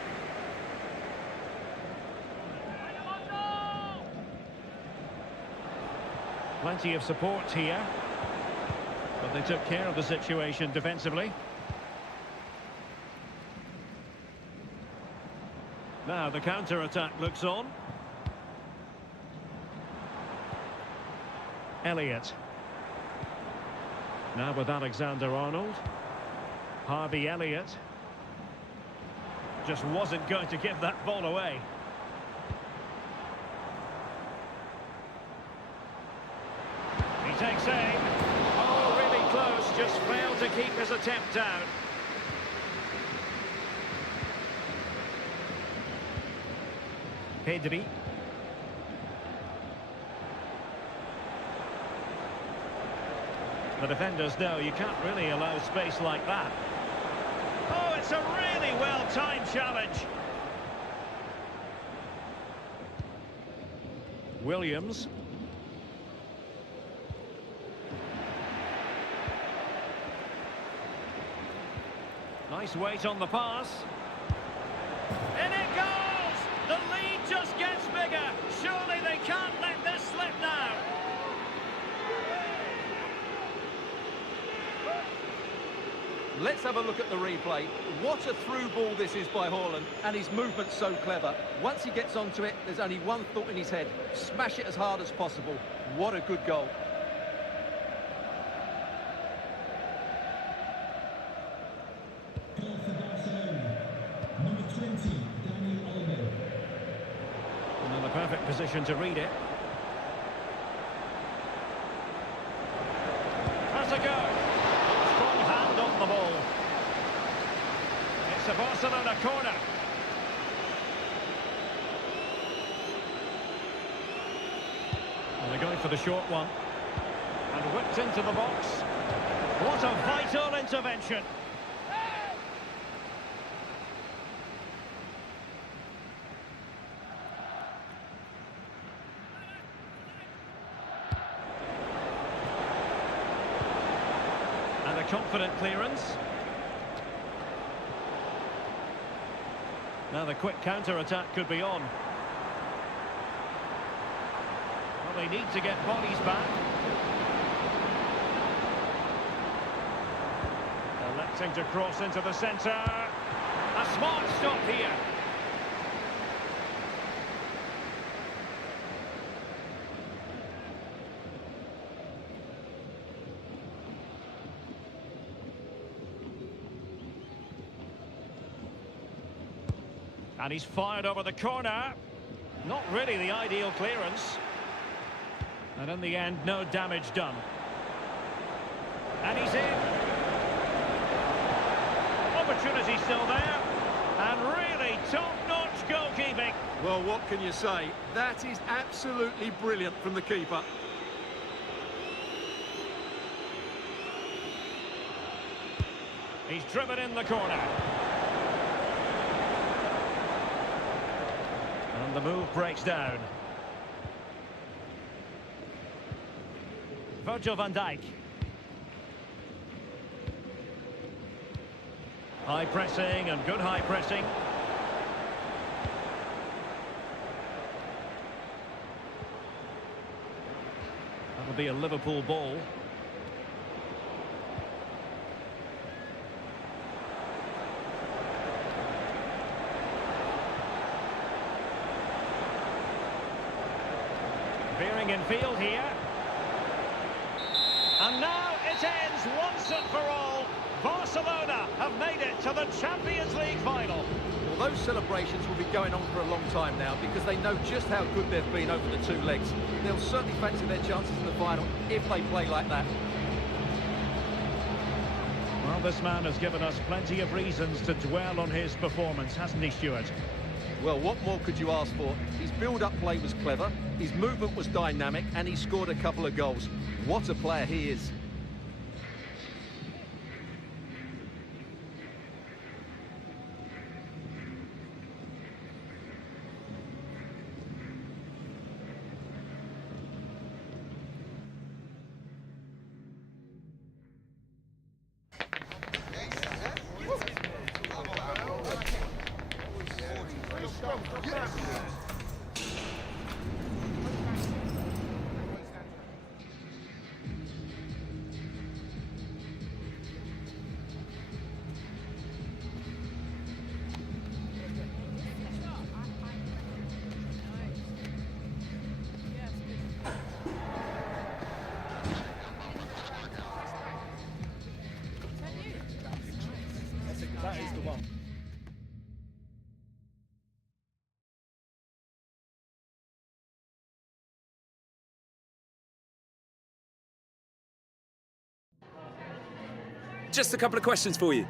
Plenty of support here. But they took care of the situation defensively. Now the counter-attack looks on. Elliott. Now with Alexander-Arnold. Harvey Elliott. Just wasn't going to give that ball away. He takes aim. Oh, really close. Just failed to keep his attempt down. Pedri. The defenders know you can't really allow space like that. Oh, it's a really well-timed challenge. Williams. Nice weight on the pass. In it goes! The lead just gets bigger. Surely they can't let this slip now. Let's have a look at the replay. What a through ball this is by Haaland, and his movement's so clever. Once he gets onto it, there's only one thought in his head. Smash it as hard as possible. What a good goal. Goal for Barcelona. Number 20, Dani Olmo. And in the perfect position to read it. Has a go. Strong hand on the ball. It's a Barcelona corner. And they're going for the short one. And whipped into the box. What a vital intervention. And a confident clearance. Now the quick counter-attack could be on. Well, they need to get bodies back. Electing to cross into the centre. A smart stop here. And he's fired over the corner. Not really the ideal clearance. And in the end, no damage done. And he's in. Opportunity still there. And really top-notch goalkeeping. Well, what can you say? That is absolutely brilliant from the keeper. He's driven in the corner. And the move breaks down. Virgil van Dijk. High pressing and good high pressing. That'll be a Liverpool ball. Clearing in field here. And now it ends once and for all. Barcelona have made it to the Champions League final. Well, those celebrations will be going on for a long time now because they know just how good they've been over the two legs. They'll certainly fancy their chances in the final if they play like that. Well, this man has given us plenty of reasons to dwell on his performance, hasn't he, Stuart? Well, what more could you ask for? His build-up play was clever, his movement was dynamic, and he scored a couple of goals. What a player he is. That is the one. Just a couple of questions for you.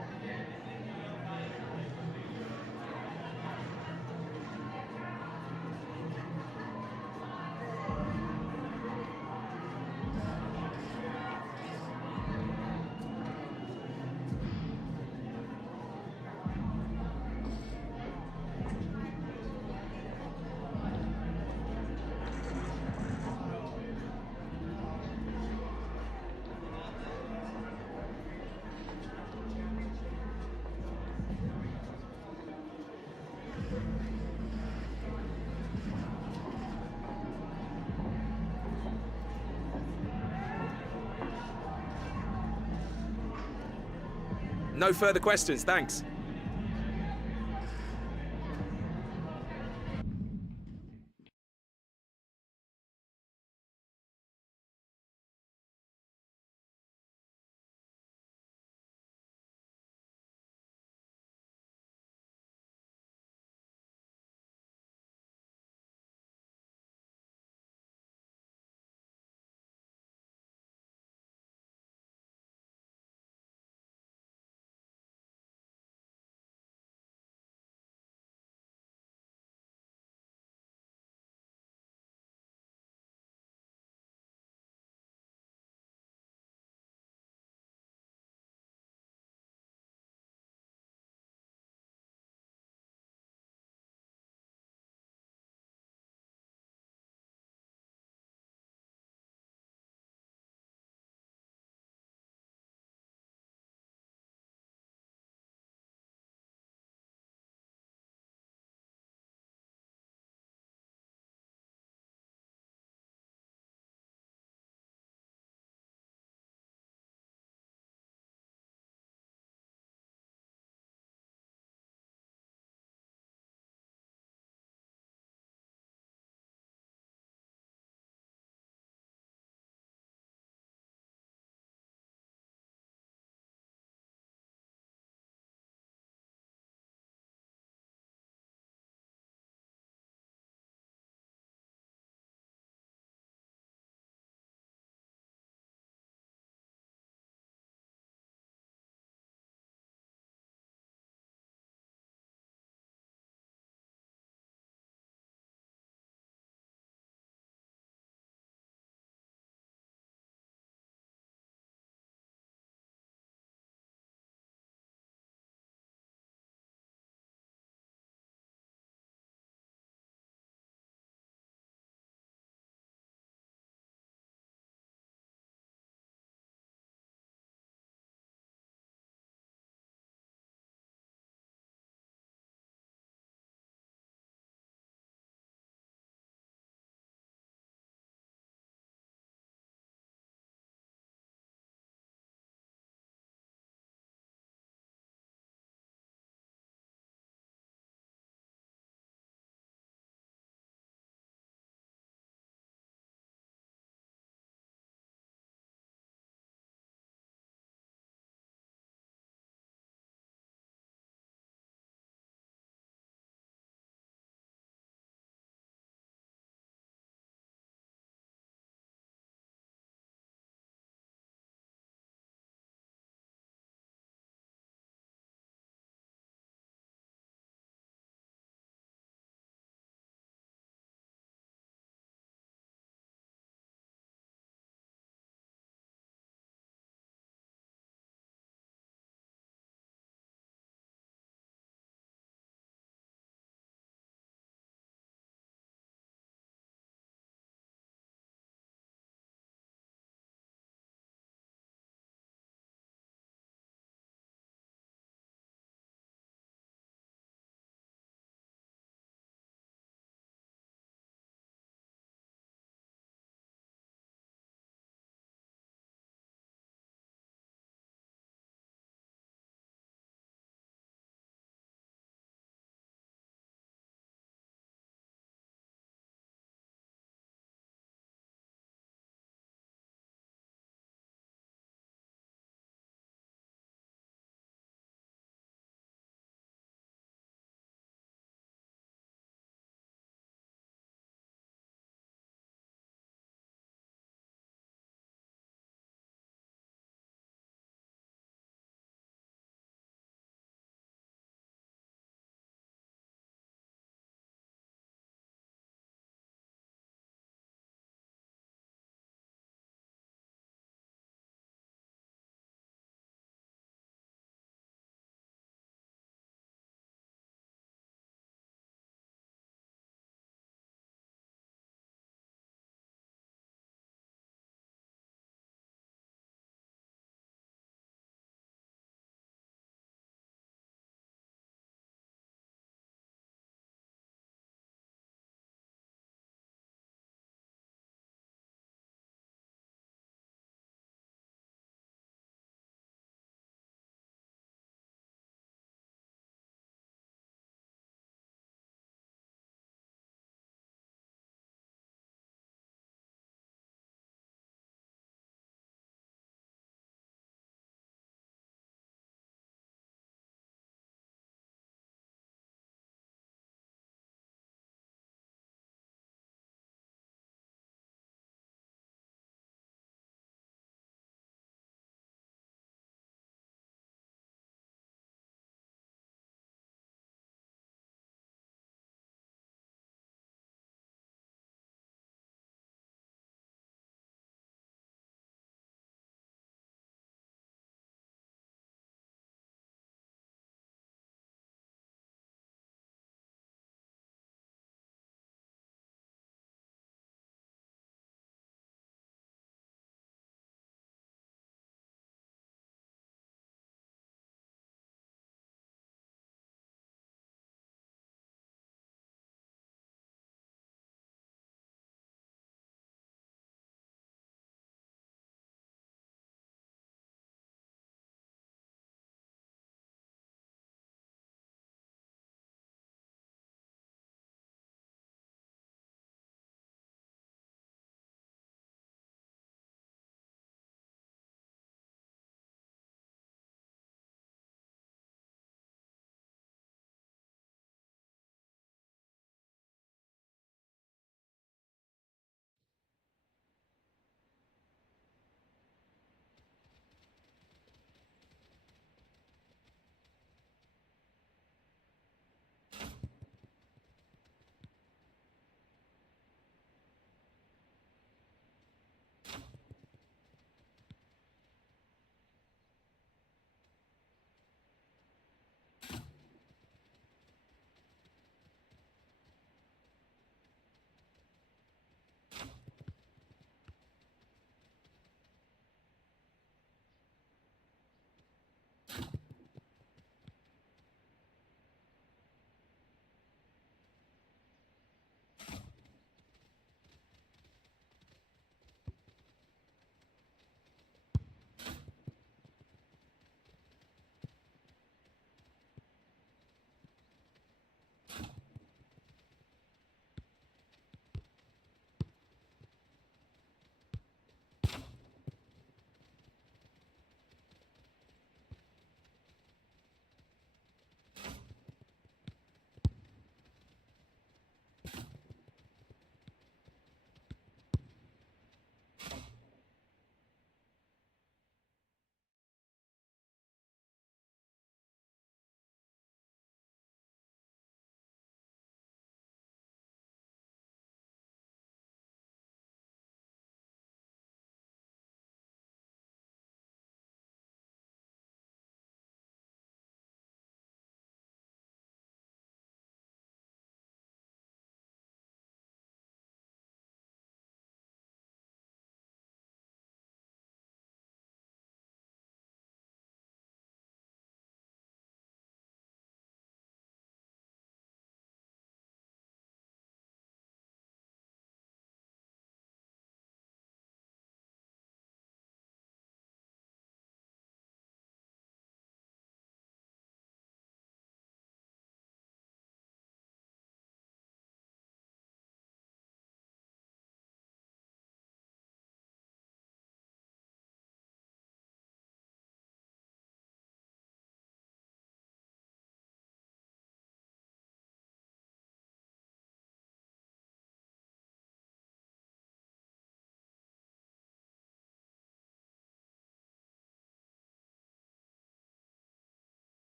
No further questions, thanks.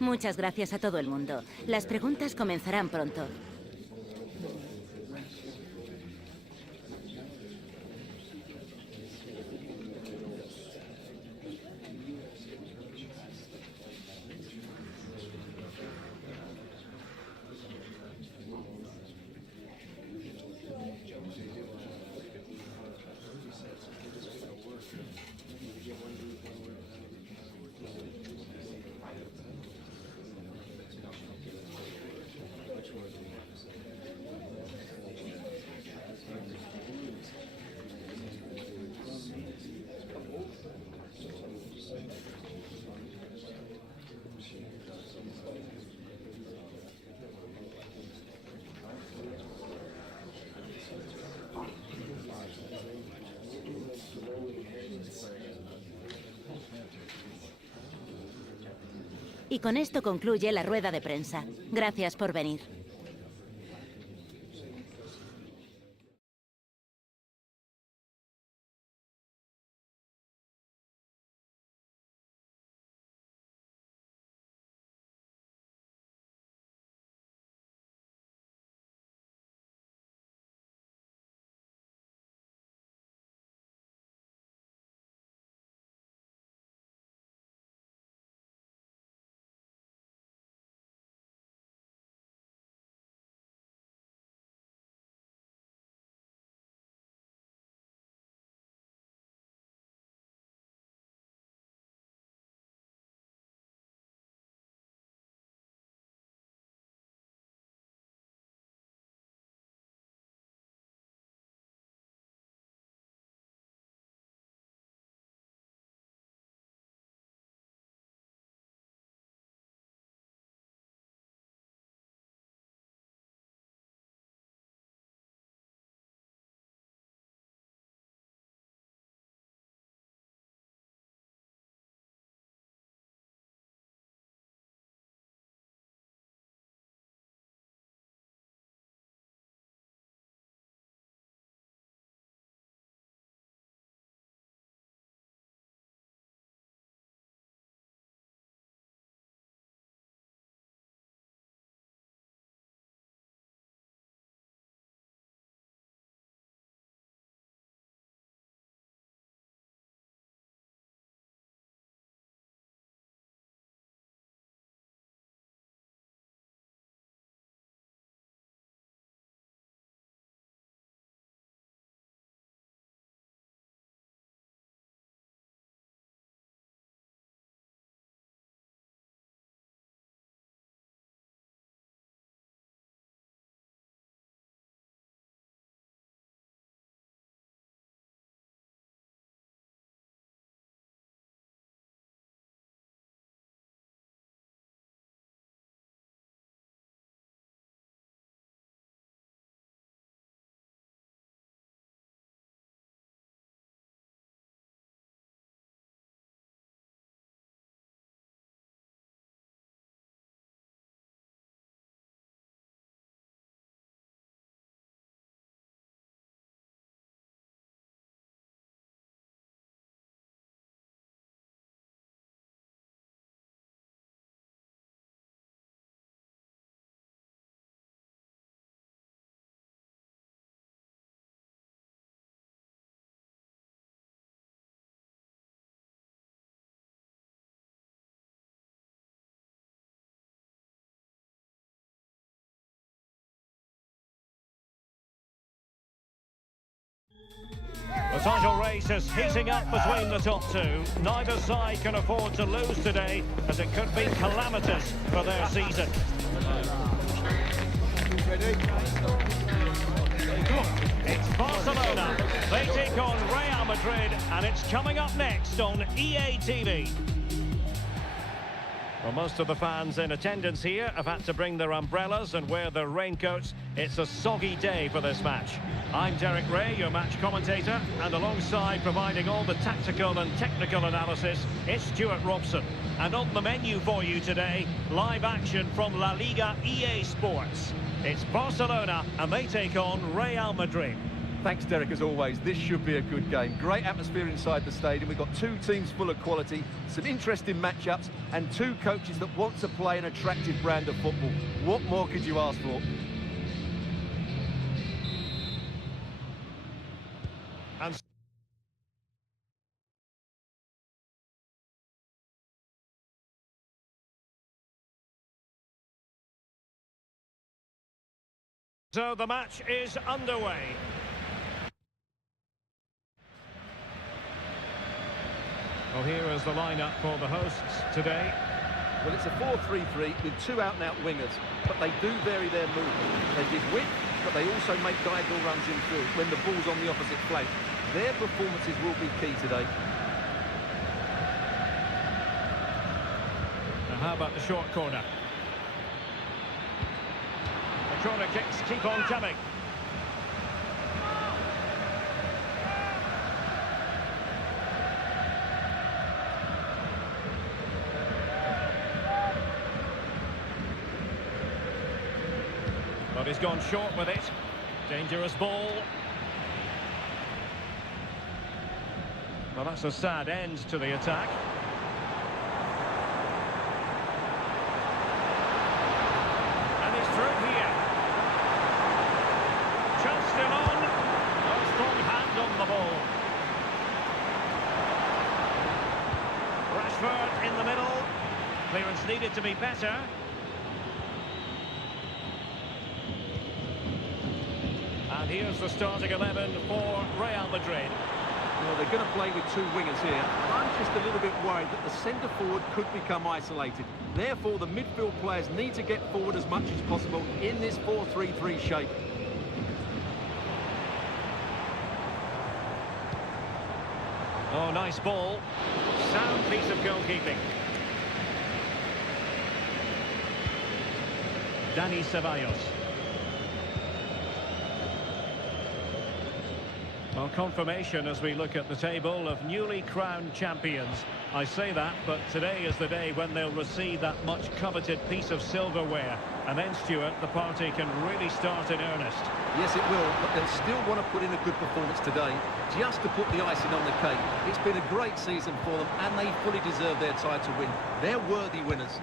Muchas gracias a todo el mundo. Las preguntas comenzarán pronto. Y con esto concluye la rueda de prensa. Gracias por venir. title race is heating up between the top two. Neither side can afford to lose today, as it could be calamitous for their season. It's Barcelona. They take on Real Madrid, and it's coming up next on EA TV. Well, most of the fans in attendance here have had to bring their umbrellas and wear their raincoats. It's a soggy day for this match. I'm Derek Ray, your match commentator, and alongside providing all the tactical and technical analysis, it's Stuart Robson. And on the menu for you today, live action from La Liga EA Sports. It's Barcelona, and they take on Real Madrid. Thanks, Derek, as always. This should be a good game. Great atmosphere inside the stadium. We've got two teams full of quality, some interesting matchups, and two coaches that want to play an attractive brand of football. What more could you ask for? And so the match is underway. Well, here is the lineup for the hosts today. Well, it's a 4-3-3 with two out-and-out wingers, but they do vary their movement. They give width, but they also make diagonal runs in field when the ball's on the opposite flank. Their performances will be key today. Now, how about the short corner? The corner kicks keep on coming. But he's gone short with it. Dangerous ball. Well, that's a sad end to the attack. And he's through here. Chance still on. A strong hand on the ball. Rashford in the middle. Clearance needed to be better. And here's the starting 11 for Real Madrid. Well, they're going to play with two wingers here. I'm just a little bit worried that the centre forward could become isolated. Therefore, the midfield players need to get forward as much as possible in this 4-3-3 shape. Oh, nice ball. Sound piece of goalkeeping. Dani Ceballos. Well, confirmation as we look at the table of newly crowned champions. I say that, but today is the day when they'll receive that much coveted piece of silverware. And then, Stuart, the party can really start in earnest. Yes, it will, but they'll still want to put in a good performance today, just to put the icing on the cake. It's been a great season for them, and they fully deserve their title win. They're worthy winners.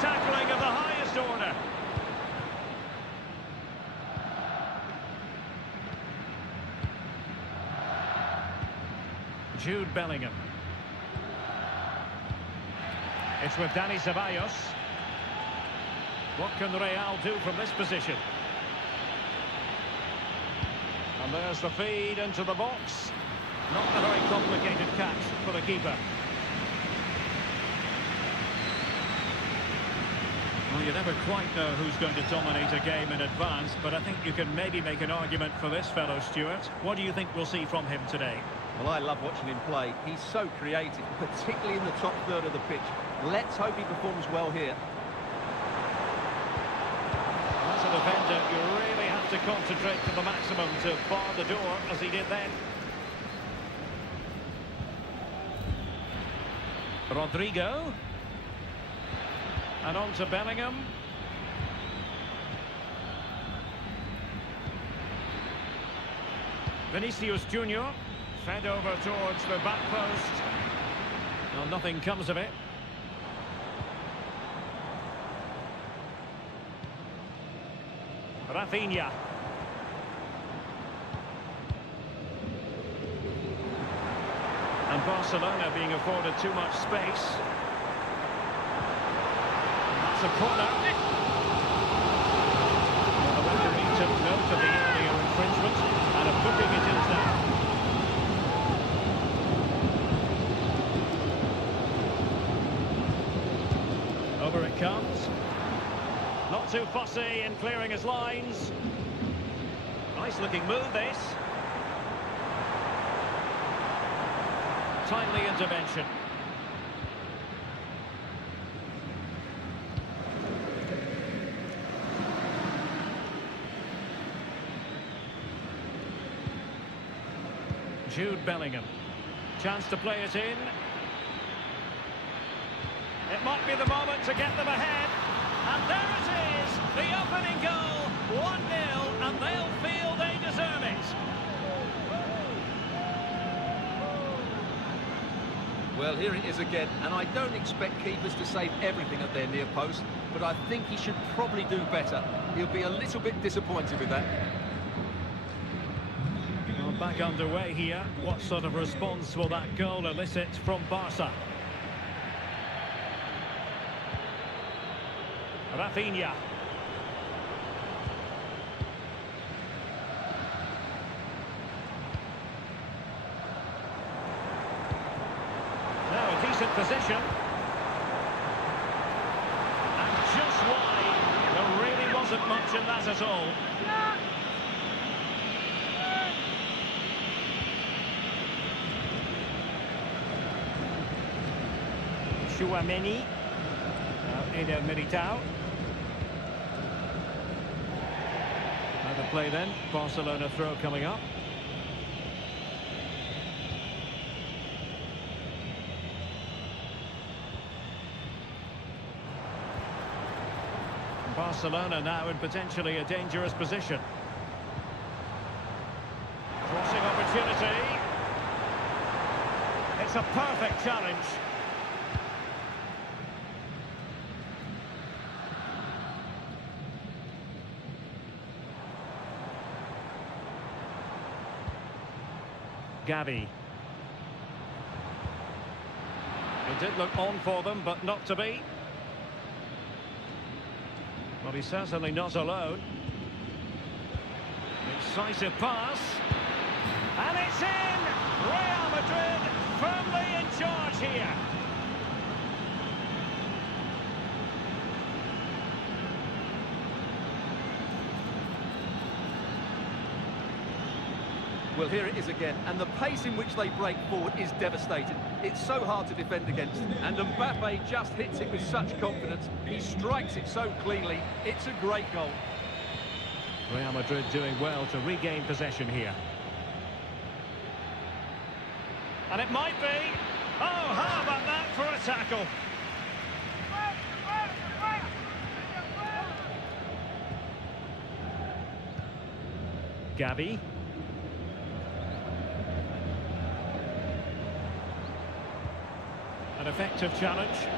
Tackling of the highest order. Jude Bellingham. It's with Dani Ceballos. What can Real do from this position? And there's the feed into the box. Not a very complicated catch for the keeper. Well, you never quite know who's going to dominate a game in advance, but I think you can maybe make an argument for this fellow, Stuart. What do you think we'll see from him today? Well, I love watching him play. He's so creative, particularly in the top third of the pitch. Let's hope he performs well here. As a defender, you really have to concentrate to the maximum to bar the door, as he did then. Rodrigo. And on to Bellingham. Vinicius Junior fed over towards the back post. Well, nothing comes of it. Rafinha. And Barcelona being afforded too much space. a corner. Well, the referee took note of the earlier infringement and of booking it is now. Over it comes. Not too fussy in clearing his lines. Nice looking move this. Timely intervention. Jude Bellingham. Chance to play it in. It might be the moment to get them ahead. And there it is, the opening goal, 1-0, and they'll feel they deserve it. Well, here it is again, and I don't expect keepers to save everything at their near post, but I think he should probably do better. He'll be a little bit disappointed with that. Well, back underway here. What sort of response will that goal elicit from Barca? Rafinha. Now a decent position. And just wide. There really wasn't much in that at all. Chouameni. Now Eder Militao. The play then, Barcelona throw coming up. Barcelona now in potentially a dangerous position. Crossing opportunity. It's a perfect challenge. Gavi. It did look on for them, but not to be. Well, he's certainly not alone. Incisive pass. And it's in! Real Madrid firmly in charge here. Well, here it is again, and the pace in which they break forward is devastating. It's so hard to defend against, and Mbappe just hits it with such confidence. He strikes it so cleanly. It's a great goal. Real Madrid doing well to regain possession here. And it might be. Oh, how about that for a tackle? Gavi. An effective challenge.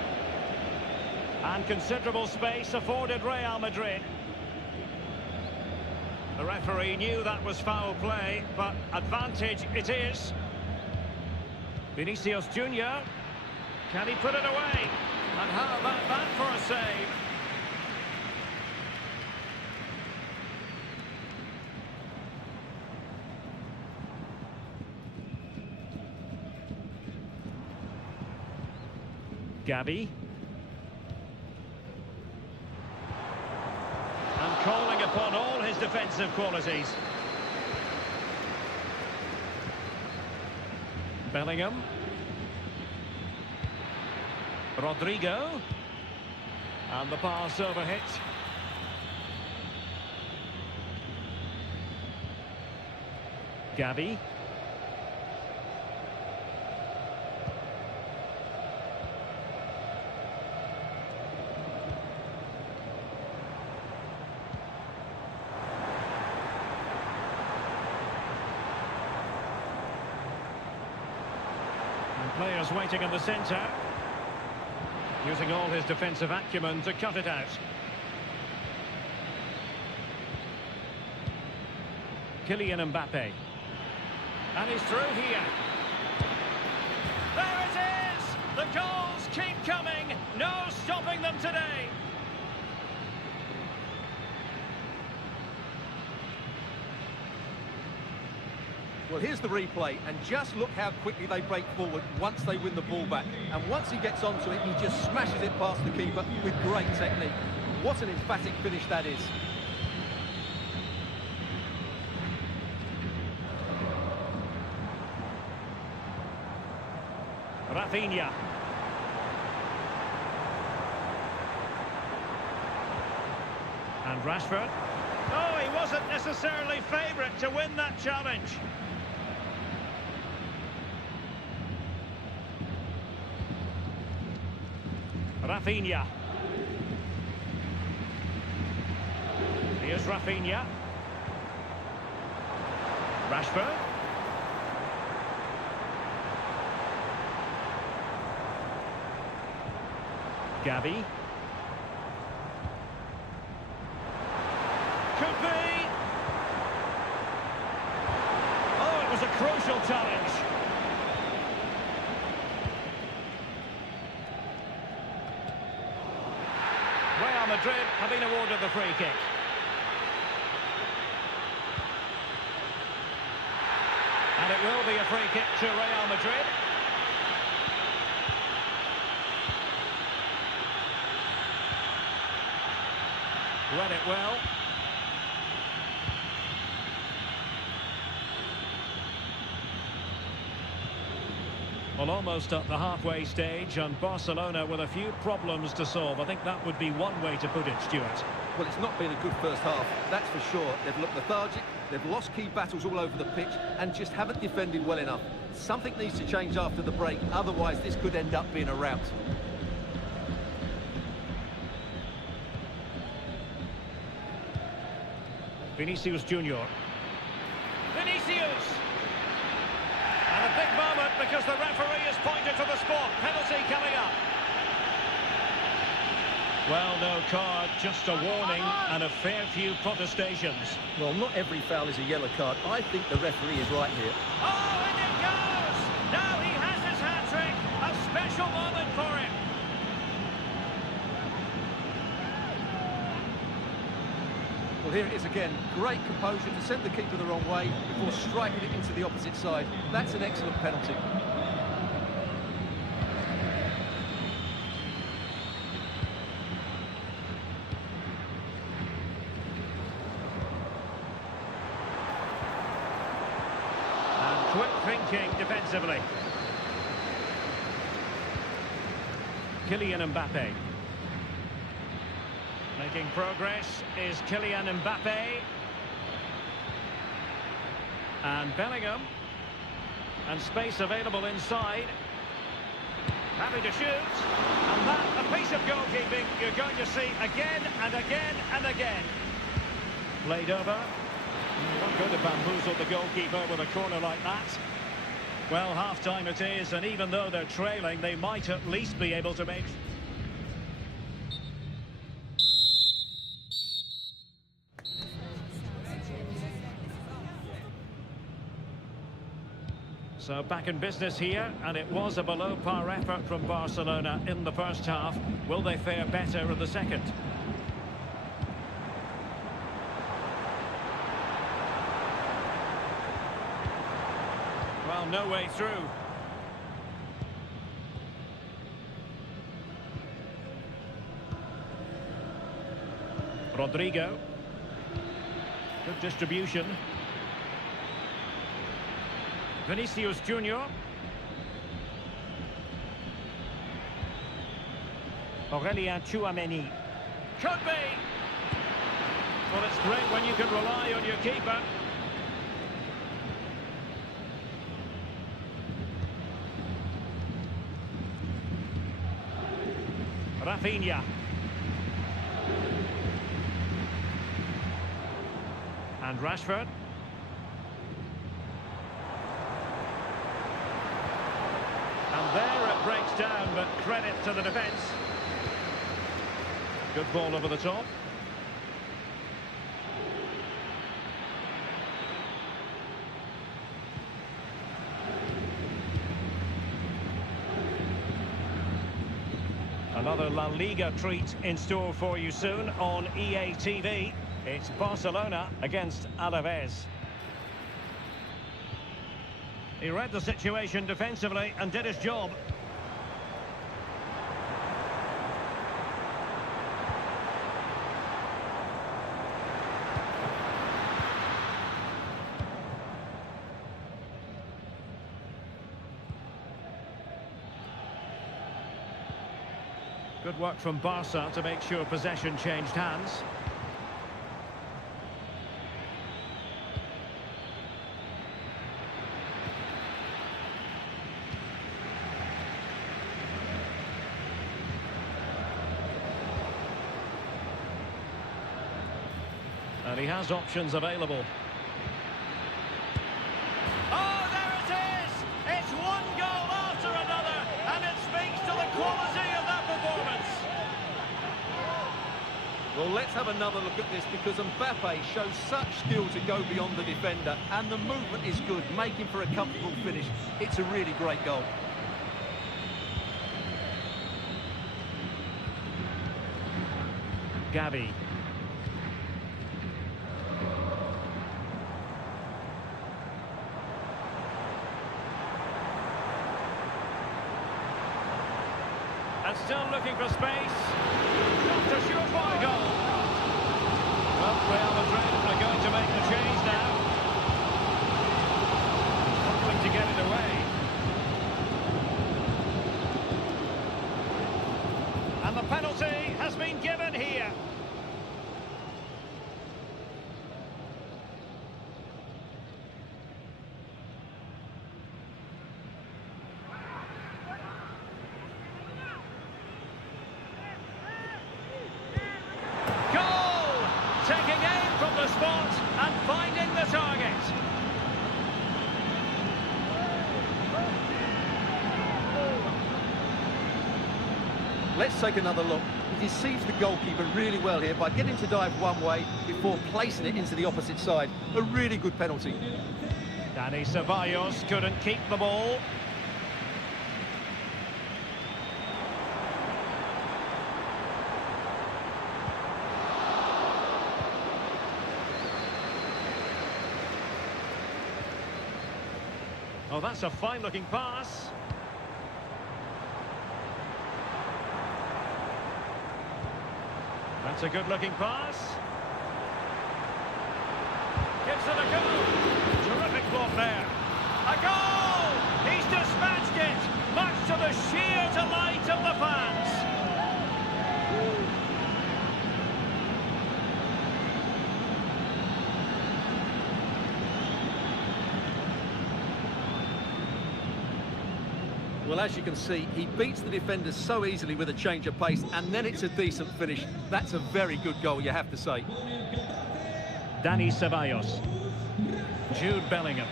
And considerable space afforded Real Madrid. The referee knew that was foul play, but advantage it is. Vinicius Junior. Can he put it away? And how about that for a save? Gavi. And calling upon all his defensive qualities. Bellingham. Rodrigo. And the pass overhit. Gavi. Players waiting in the centre, using all his defensive acumen to cut it out. Kylian Mbappe. And he's through here. There it is! The goals keep coming, no stopping them today. Well, here's the replay, and just look how quickly they break forward once they win the ball back. And once he gets onto it, he just smashes it past the keeper with great technique. What an emphatic finish that is. Rafinha. And Rashford. Oh, he wasn't necessarily favourite to win that challenge. Rafinha. Here's Rafinha. Rashford. Gavi. Could be. Oh, it was a crucial challenge. Real Madrid have been awarded the free kick. And it will be a free kick to Real Madrid. Read it well. Well, almost at the halfway stage, and Barcelona with a few problems to solve. I think that would be one way to put it, Stuart. Well, it's not been a good first half, that's for sure. They've looked lethargic, they've lost key battles all over the pitch, and just haven't defended well enough. Something needs to change after the break, otherwise this could end up being a rout. Vinicius Junior. Vinicius! And a big moment because the referee has pointed to the spot. Penalty coming up. Well, no card, just a warning and a fair few protestations. Well, not every foul is a yellow card. I think the referee is right here. Oh, and it goes! Now he has his hat-trick. A special moment for him. Well, here it is again. Great composure to send the keeper the wrong way before striking it into the opposite side. That's an excellent penalty. And quick thinking defensively. Kylian Mbappe. Making progress is Kylian Mbappe. And Bellingham. And space available inside. Happy to shoot. And that, a piece of goalkeeping you're going to see again and again and again. Played over. Not going to bamboozle the goalkeeper with a corner like that. Well, half-time it is, and even though they're trailing, they might at least be able to make... So back in business here, and it was a below-par effort from Barcelona in the first half. Will they fare better in the second? Well, no way through. Rodrigo. Good distribution. Vinicius Junior. Aurélien Tchouameni. Could be! Well, it's great when you can rely on your keeper. Rafinha. And Rashford. And there it breaks down, but credit to the defence. Good ball over the top. Another La Liga treat in store for you soon on EA TV. It's Barcelona against Alaves. He read the situation defensively and did his job. Good work from Barca to make sure possession changed hands. And he has options available. Oh, there it is! It's one goal after another, and it speaks to the quality of that performance. Well, let's have another look at this, because Mbappe shows such skill to go beyond the defender, and the movement is good, making for a comfortable finish. It's a really great goal. Gavi. And still looking for space. Not a surefire goal. Well, Real Madrid are going to make the change now. Struggling to get it away. And the penalty has been given here. Taking aim from the spot and finding the target. Let's take another look. He deceives the goalkeeper really well here by getting to dive one way before placing it into the opposite side. A really good penalty. Dani Ceballos couldn't keep the ball. Oh, that's a fine-looking pass. That's a good-looking pass. Gives it a go. Terrific block there. A goal! He's dispatched it, much to the sheer delight of the fans. Well, as you can see, he beats the defenders so easily with a change of pace, and then it's a decent finish. That's a very good goal, you have to say. Dani Ceballos. Jude Bellingham.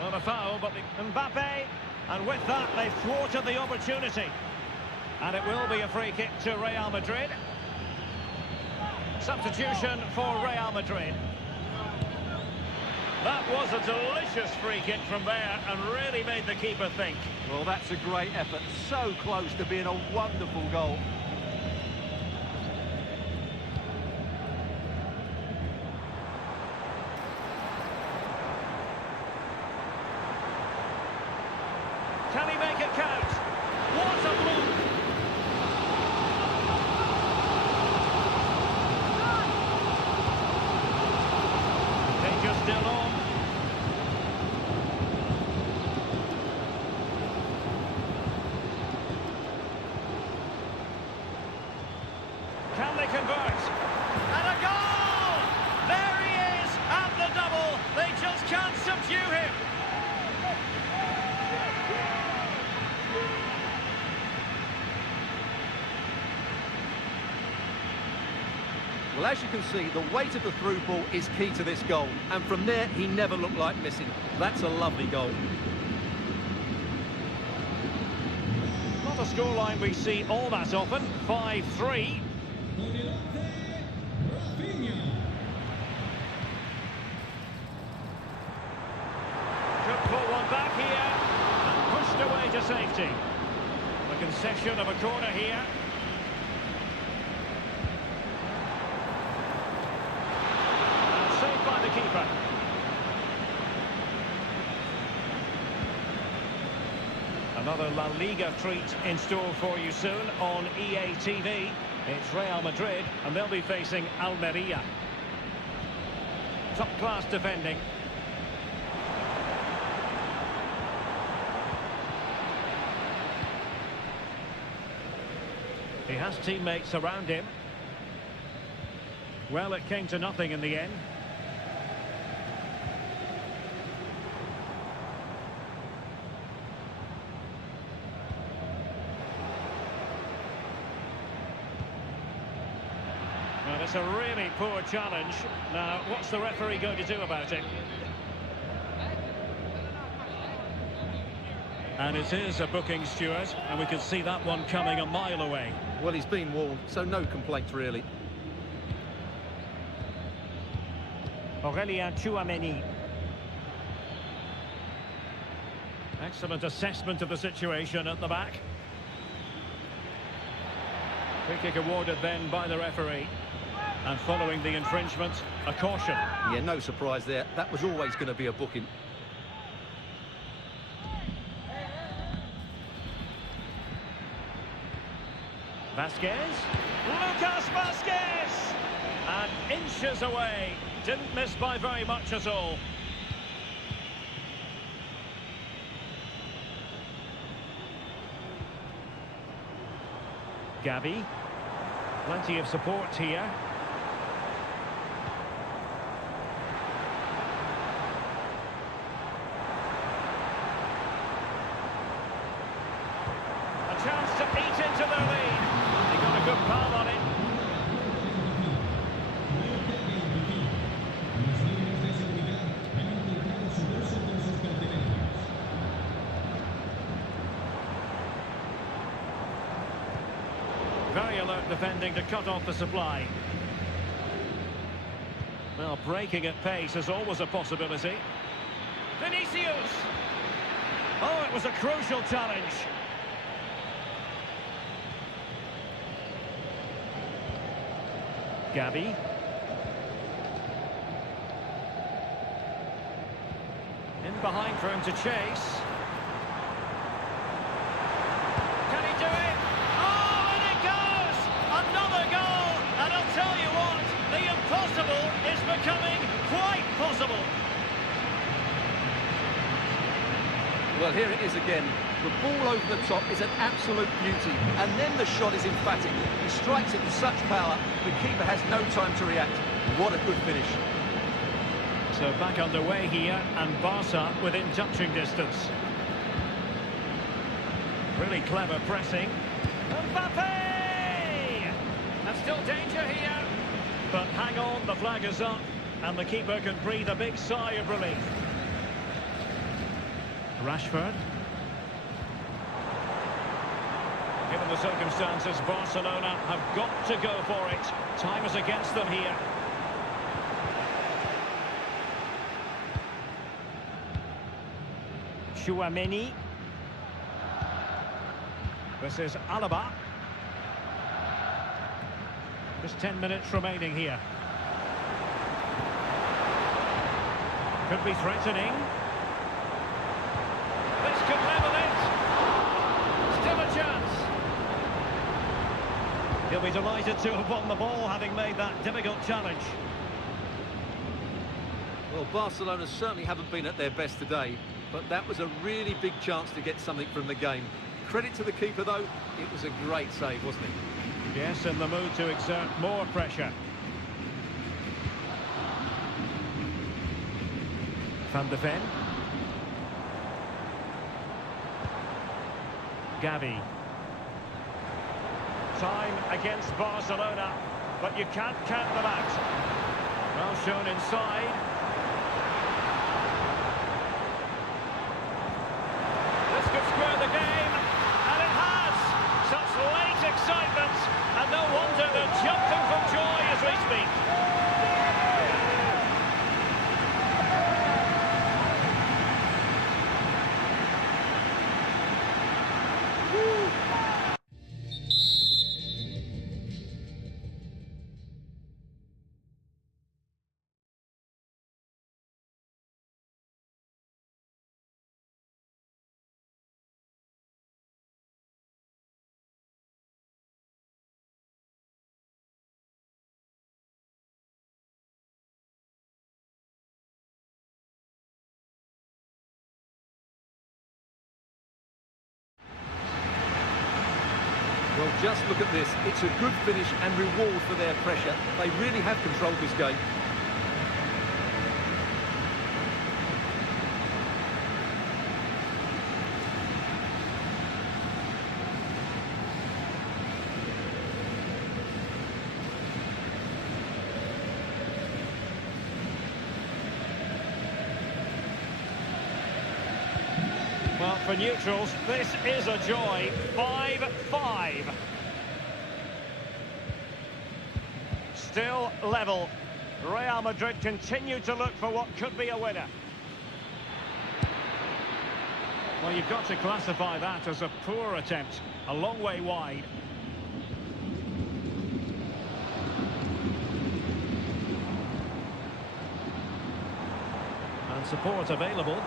Not a foul, but Mbappe, and with that, they've thwarted the opportunity. And it will be a free kick to Real Madrid. Substitution for Real Madrid. That was a delicious free kick from there and really made the keeper think. Well, that's a great effort. So close to being a wonderful goal. Can he make it count? What a block! Danger still on. Can they convert? And a goal! There he is at the double. They just can't subdue him. Well, as you can see, the weight of the through ball is key to this goal. And from there, he never looked like missing. That's a lovely goal. Not a scoreline we see all that often. 5-3. Could pull one back here and pushed away to safety. A concession of a corner here. And saved by the keeper. Another La Liga treat in store for you soon on EA TV. It's Real Madrid, and they'll be facing Almeria. Top-class defending. He has teammates around him. Well, it came to nothing in the end. Well, it's a really poor challenge. Now, what's the referee going to do about it? And it is a booking, Stuart, and we can see that one coming a mile away. Well, he's been warned, so no complaints really. Aurélien Tchouameni. Excellent assessment of the situation at the back. Free kick awarded then by the referee. And following the infringement, a caution. Yeah, no surprise there. That was always going to be a booking. Vasquez. Lucas Vasquez! And inches away. Didn't miss by very much at all. Gavi. Plenty of support here. A chance to eat into their lead. They got a good palm on it. Very alert defending to cut off the supply. Well, breaking at pace is always a possibility. Vinicius! Oh, it was a crucial challenge. Gavi. In behind for him to chase. Can he do it? Oh, and it goes! Another goal! And I'll tell you what, the impossible is becoming quite possible. Well, here it is again. The ball over the top is an absolute beauty. And then the shot is emphatic. He strikes it with such power, the keeper has no time to react. What a good finish. So back underway here, and Barca within touching distance. Really clever pressing. Mbappe! And still danger here. But hang on, the flag is up, and the keeper can breathe a big sigh of relief. Rashford. Given the circumstances, Barcelona have got to go for it. Time is against them here. Tchouameni. This is Alaba. Just 10 minutes remaining here. Could be threatening. This could level it. Still a chance. He'll be delighted to have won the ball, having made that difficult challenge. Well, Barcelona certainly haven't been at their best today, but that was a really big chance to get something from the game. Credit to the keeper, though. It was a great save, wasn't it? Yes, in the mood to exert more pressure. Van de Ven. Gavi. Time against Barcelona, but you can't count them out. Well shown inside. This could square the game, and it has! Such late excitement, and no wonder they're jumping from joy as we speak. Just look at this. It's a good finish and reward for their pressure. They really have controlled this game. Well, for neutrals, this is a joy. 5-5. Still level. Real Madrid continue to look for what could be a winner. Well, you've got to classify that as a poor attempt. A long way wide. And support available.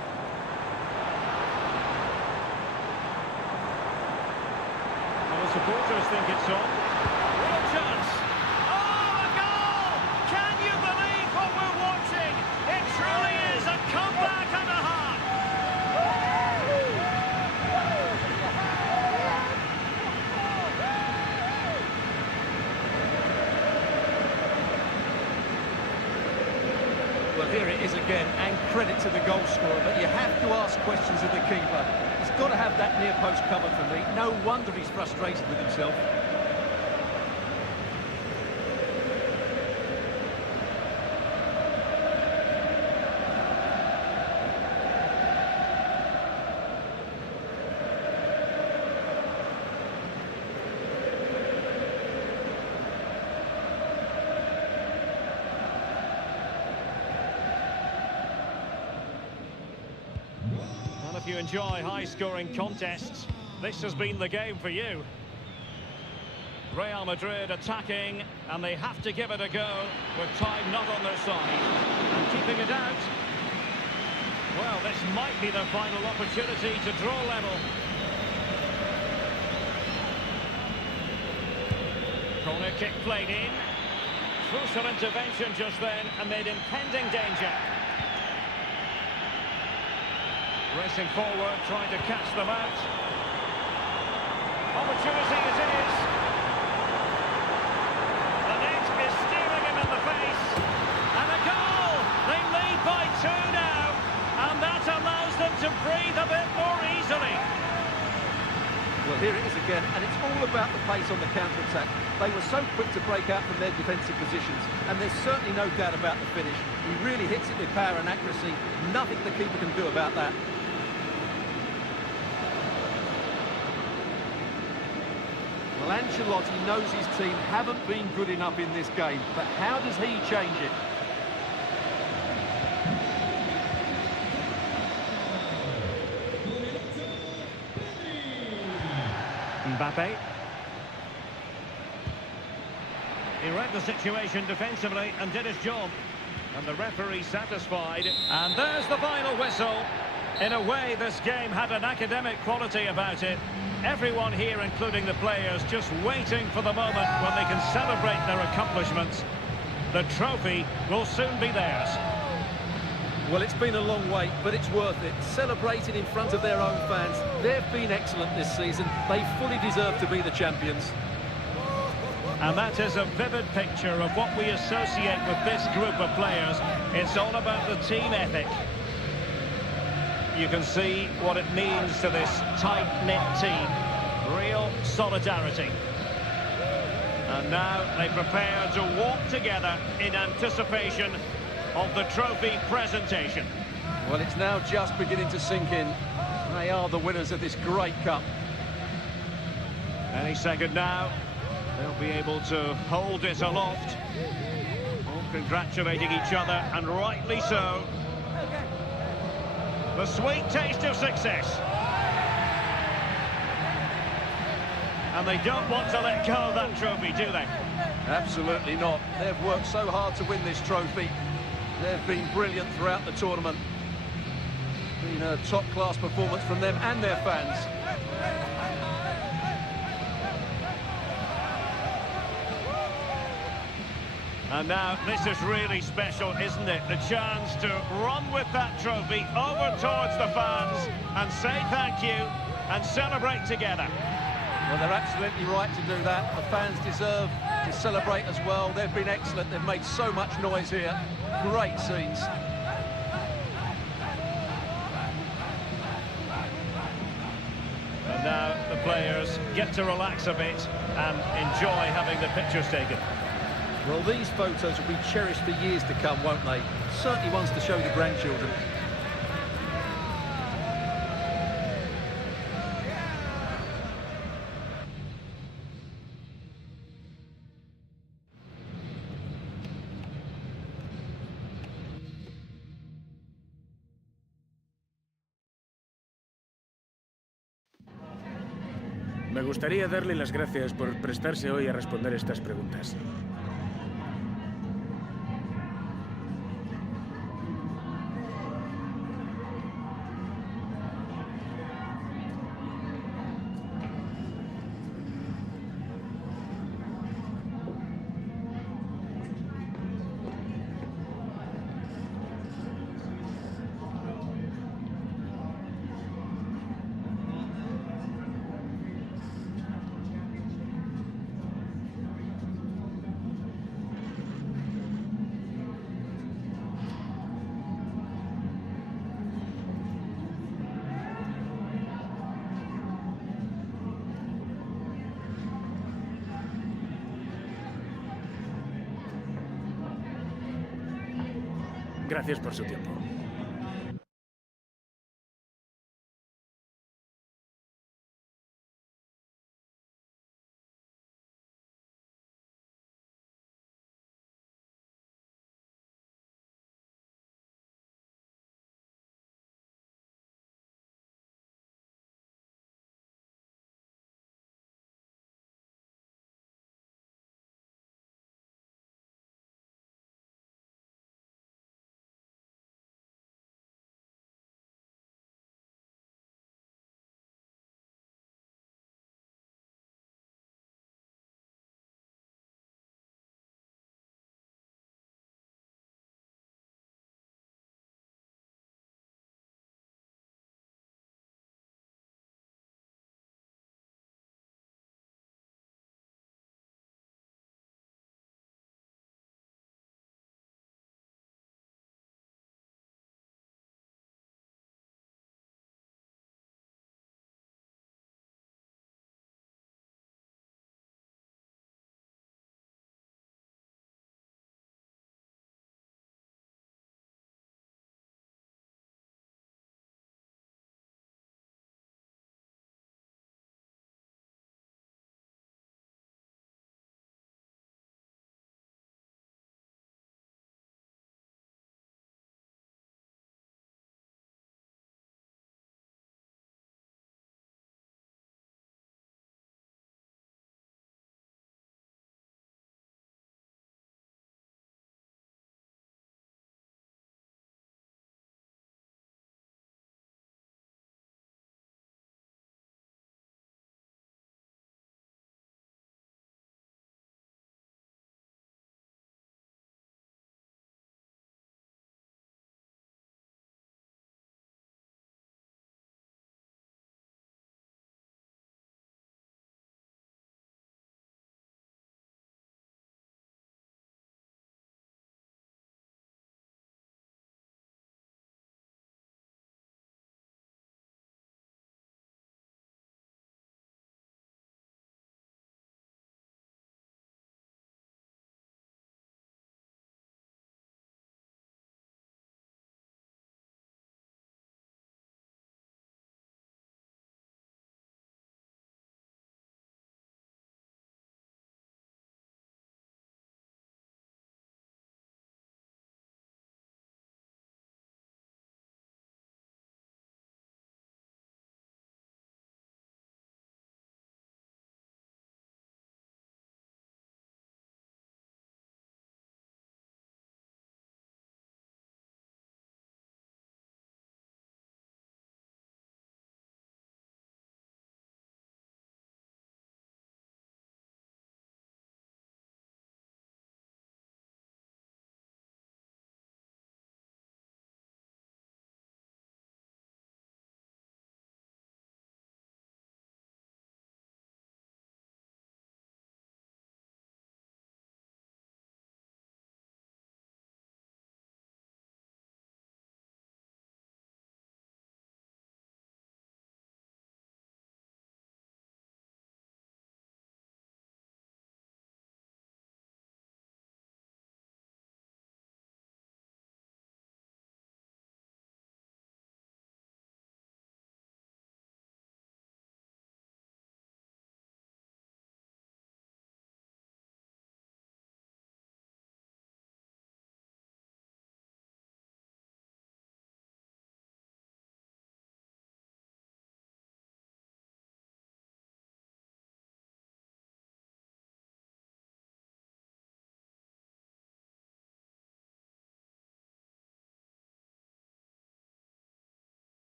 The supporters think it's on. Real chance. Oh, a goal! Can you believe what we're watching? It truly is a comeback and a half. Well, here it is again, and credit to the goal scorer, but you have to ask questions of the keeper. He's got to have that near post covered for me. No wonder he's frustrated with himself. Well, if you enjoy high-scoring contests, this has been the game for you. Real Madrid attacking, and they have to give it a go with time not on their side. And keeping it out. Well, this might be their final opportunity to draw level. Corner kick played in. Crucial intervention just then amid impending danger. Racing forward, trying to catch them out. Opportunity it is. The net is steering him in the face. And a goal! They lead by 2 now. And that allows them to breathe a bit more easily. Well, here it is again, and it's all about the pace on the counter-attack. They were so quick to break out from their defensive positions, and there's certainly no doubt about the finish. He really hits it with power and accuracy. Nothing the keeper can do about that. Well, Ancelotti knows his team haven't been good enough in this game, but how does he change it? Mbappe. He read the situation defensively and did his job. And the referee satisfied. And there's the final whistle. In a way, this game had an academic quality about it. Everyone here, including the players, just waiting for the moment when they can celebrate their accomplishments. The trophy will soon be theirs. Well, it's been a long wait, but it's worth it. Celebrated in front of their own fans. They've been excellent this season. They fully deserve to be the champions. And that is a vivid picture of what we associate with this group of players. It's all about the team ethic. You can see what it means to this tight-knit team. Real solidarity. And now they prepare to walk together in anticipation of the trophy presentation. Well, it's now just beginning to sink in. They are the winners of this great cup. Any second now, they'll be able to hold it aloft. All congratulating each other, and rightly so. The sweet taste of success. And they don't want to let go of that trophy, do they? Absolutely not. They've worked so hard to win this trophy. They've been brilliant throughout the tournament. Been a top-class performance from them and their fans. And now, this is really special, isn't it? The chance to run with that trophy over towards the fans and say thank you and celebrate together. Well, they're absolutely right to do that. The fans deserve to celebrate as well. They've been excellent. They've made so much noise here. Great scenes. And now the players get to relax a bit and enjoy having the pictures taken. Well, these photos will be cherished for years to come, won't they? Certainly ones to show the grandchildren. Me gustaría darle las gracias por prestarse hoy a responder estas preguntas. Gracias por su tiempo.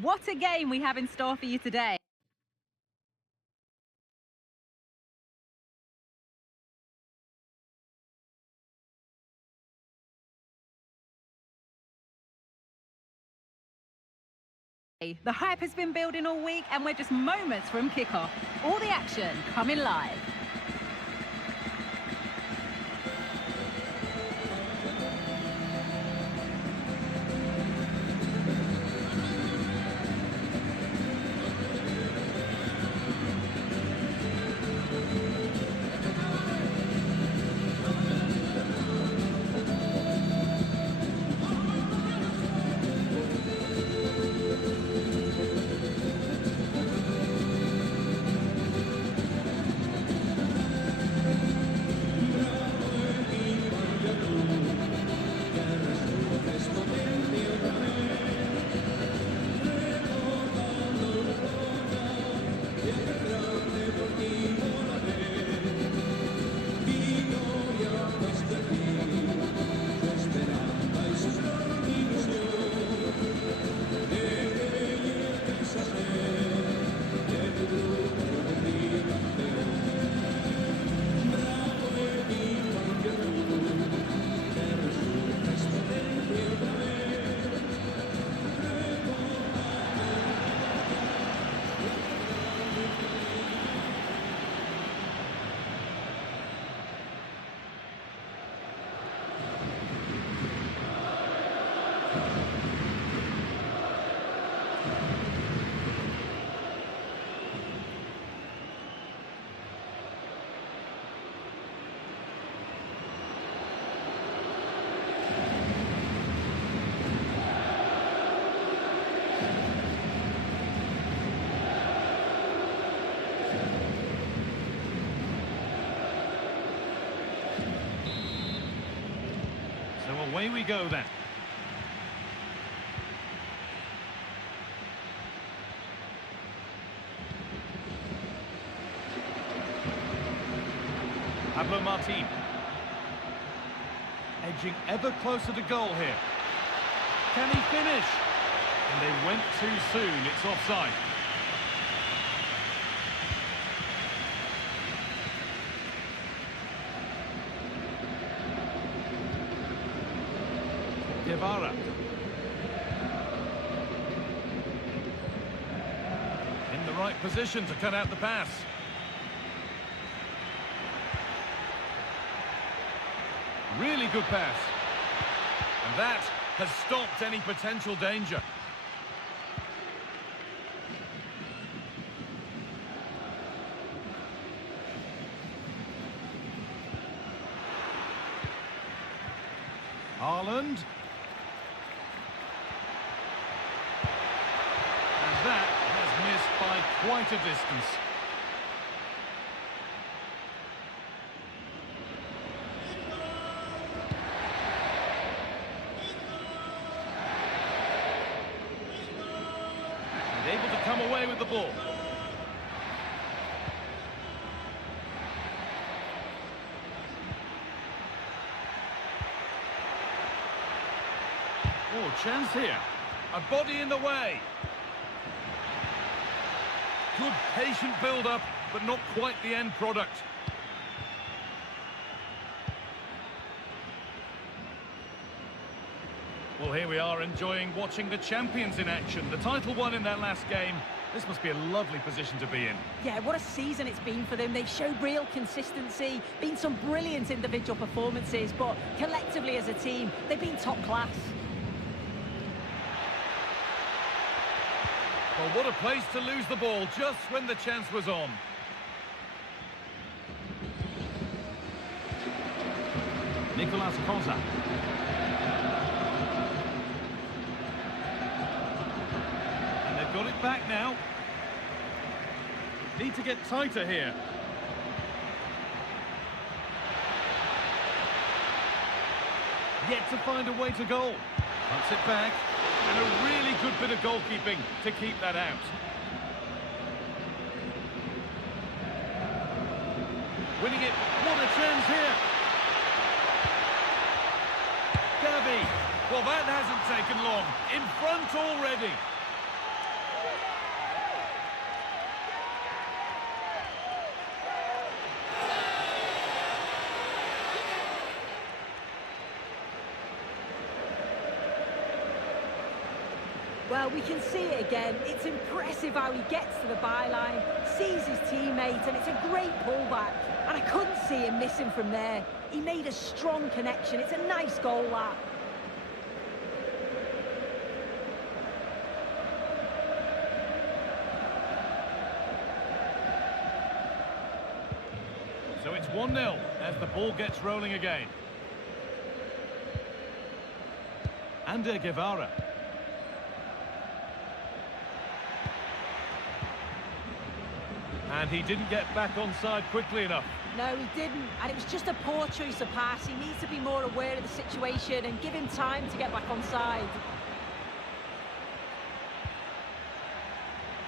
What a game we have in store for you today. The hype has been building all week and we're just moments from kickoff. All the action coming live. So away we go then. Pablo Martin. Edging ever closer to goal here. Can he finish? And they went too soon. It's offside. Guevara. In the right position to cut out the pass. Really good pass. And that has stopped any potential danger. Haaland. And that has missed by quite a distance. And able to come away with the ball. Oh, chance here. A body in the way. Good patient build-up, but not quite the end product. Well, here we are enjoying watching the champions in action. The title won in their last game. This must be a lovely position to be in. Yeah, what a season it's been for them. They've showed real consistency, been some brilliant individual performances, but collectively as a team, they've been top class. Well, what a place to lose the ball just when the chance was on. Nicolas Koza. And they've got it back now. Need to get tighter here. Yet to find a way to goal. Punts it back. And a really good bit of goalkeeping to keep that out. Winning it. What a chance here. Gavi. Well, that hasn't taken long. In front already. Well, we can see it again. It's impressive how he gets to the byline, sees his teammate, and it's a great pullback. And I couldn't see him missing from there. He made a strong connection. It's a nice goal, that. So it's 1-0 as the ball gets rolling again. Ander Guevara. And he didn't get back onside quickly enough. No, he didn't. And it was just a poor choice of pass. He needs to be more aware of the situation and give him time to get back onside.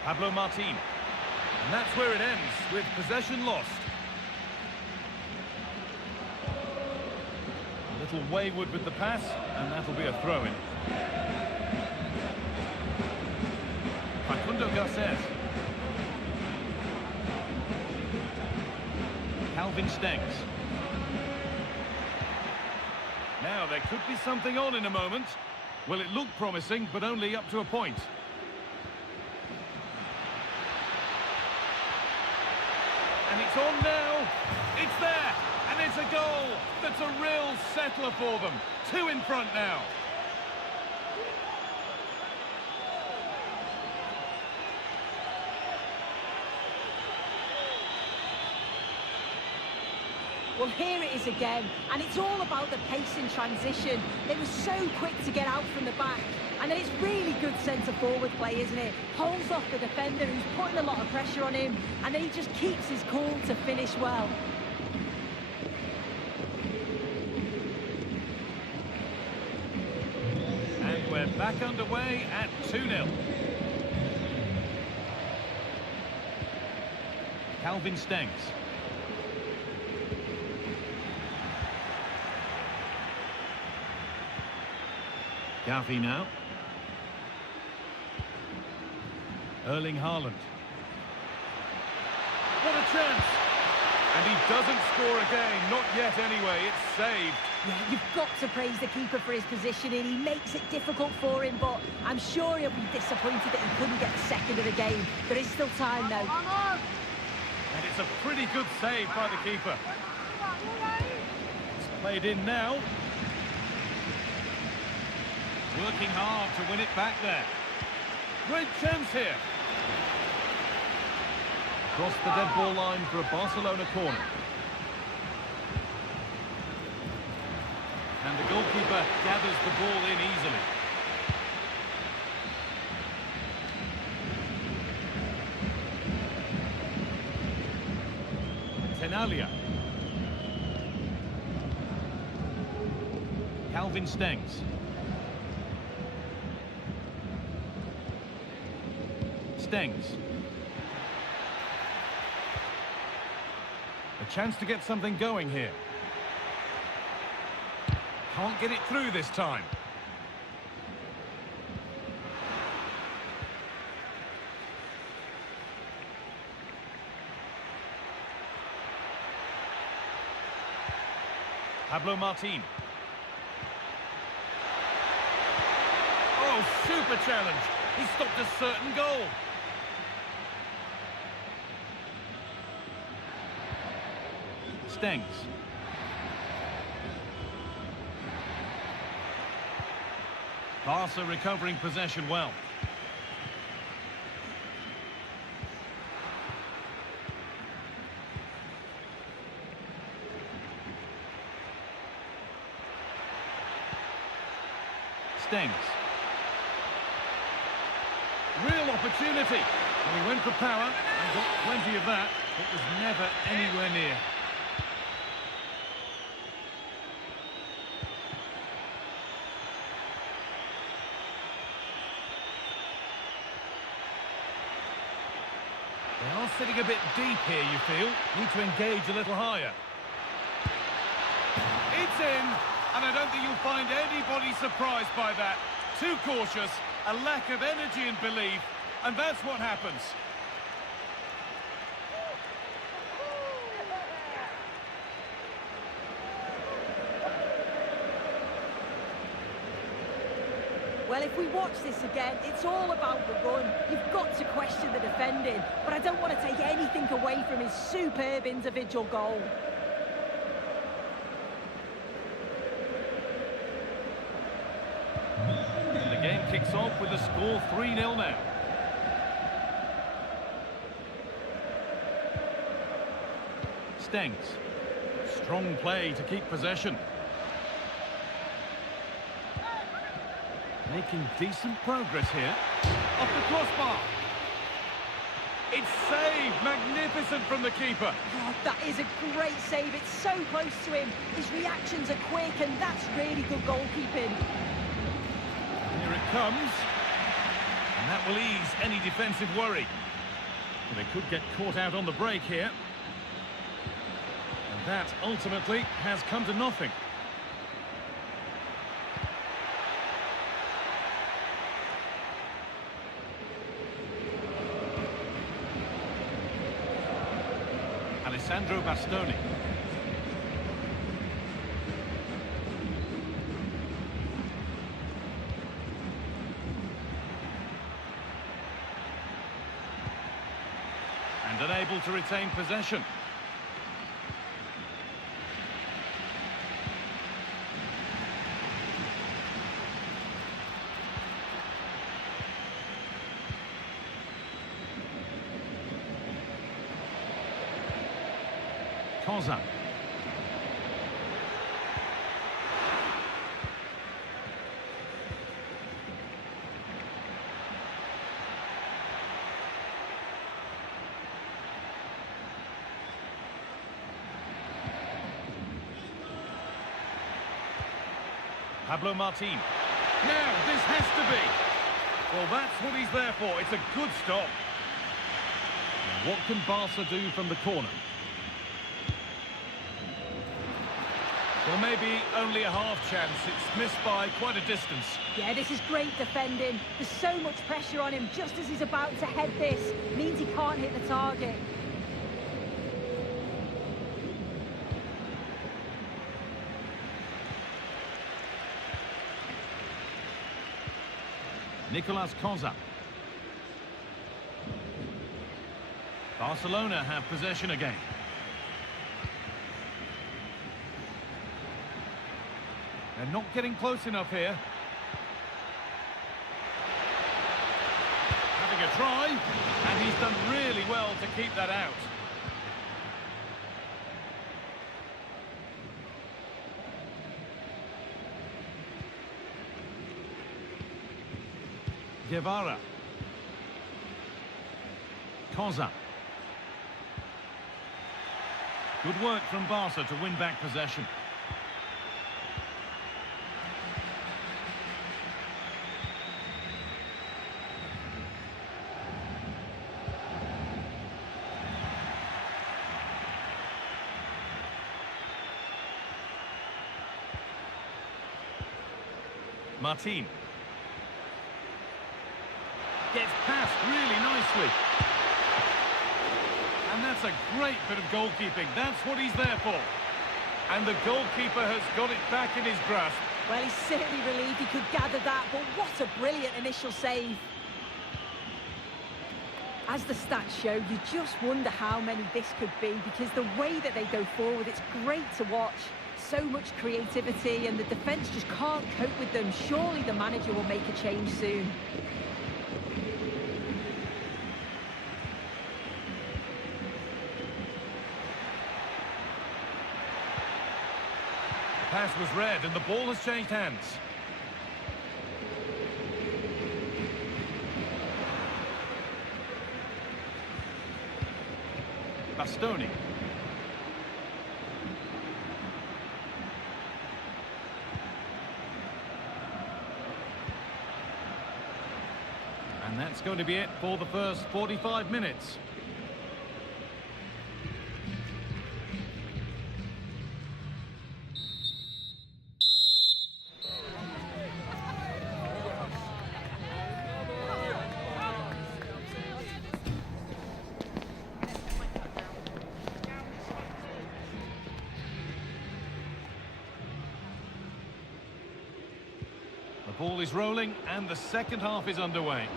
Pablo Martin. And that's where it ends, with possession lost. A little wayward with the pass, and that'll be a throw-in. Facundo Garces. Calvin Stengs. Now, there could be something on in a moment. Well, it looked promising, but only up to a point. And it's on now. It's there. And it's a goal. That's a real settler for them. 2 in front now. Well, here it is again, and it's all about the pace in transition. They were so quick to get out from the back, and then it's really good centre-forward play, isn't it? Holds off the defender who's putting a lot of pressure on him, and then he just keeps his cool to finish well. And we're back underway at 2-0. Calvin Stengs. Gavi now. Erling Haaland. What a chance! And he doesn't score again, not yet anyway, it's saved. Yeah, you've got to praise the keeper for his positioning. He makes it difficult for him, but I'm sure he'll be disappointed that he couldn't get the second of the game. There is still time though. And it's a pretty good save by the keeper. It's played in now. Working hard to win it back there. Great chance here. Across the dead ball line for a Barcelona corner. And the goalkeeper gathers the ball in easily. Tenalia. Calvin Stengs. Stengs. A chance to get something going here. Can't get it through this time. Pablo Martin. Oh, super challenge. He stopped a certain goal. Stengs. Barca recovering possession well. Stengs. Real opportunity. And he went for power and got plenty of that. It was never anywhere near. They are sitting a bit deep here, you feel. Need to engage a little higher. It's in, and I don't think you'll find anybody surprised by that. Too cautious, a lack of energy and belief, and that's what happens. Well, Well, if we watch this again, it's all about the run. You've got to question the defending, but I don't want to take anything away from his superb individual goal. And the game kicks off with the score 3-0 now. Stengs. Strong play to keep possession. Making decent progress here. Off the crossbar. It's saved. Magnificent from the keeper. Oh, that is a great save. It's so close to him. His reactions are quick, and that's really good goalkeeping. Here it comes. And that will ease any defensive worry. Well, they could get caught out on the break here. And that ultimately has come to nothing. Alessandro Bastoni. And unable to retain possession. Kozan. Pablo Martin. Now, this has to be. Well, that's what he's there for. It's a good stop. What can Barca do from the corner? Well, maybe only a half chance. It's missed by quite a distance. Yeah, this is great defending. There's so much pressure on him just as he's about to head this. Means he can't hit the target. Nicolas Kozan. Barcelona have possession again. They're not getting close enough here. Having a try, and he's done really well to keep that out. Guevara. Kozan. Good work from Barca to win back possession. Martin. Gets past really nicely. And that's a great bit of goalkeeping. That's what he's there for. And the goalkeeper has got it back in his grasp. Well, he's certainly relieved he could gather that, but what a brilliant initial save. As the stats show, you just wonder how many this could be, because the way that they go forward, it's great to watch. So much creativity, and the defence just can't cope with them. Surely the manager will make a change soon. The pass was read, and the ball has changed hands. Bastoni. And that's going to be it for the first 45 minutes. The ball is rolling and the second half is underway.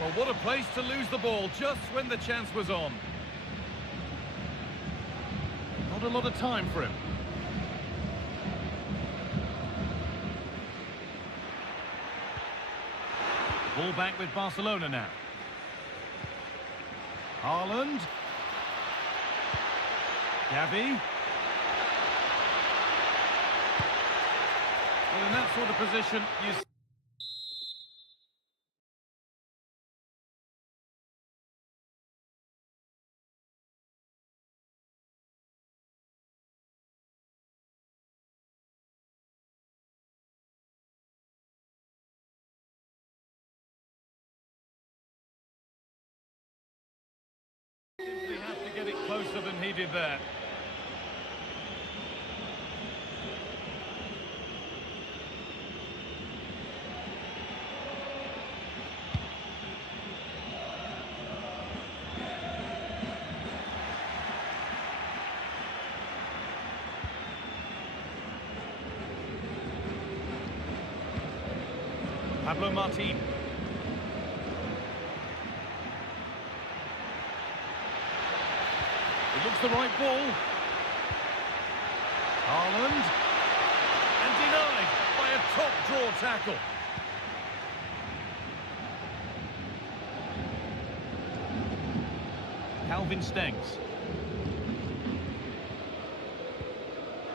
Well, what a place to lose the ball just when the chance was on. Not a lot of time for him. Ball back with Barcelona now. Haaland. Gavi. Well, in that sort of position, you... Simply have to get it closer than he did there. Pablo Martin. It looks the right ball. Haaland. And denied by a top draw tackle. Calvin Stengs.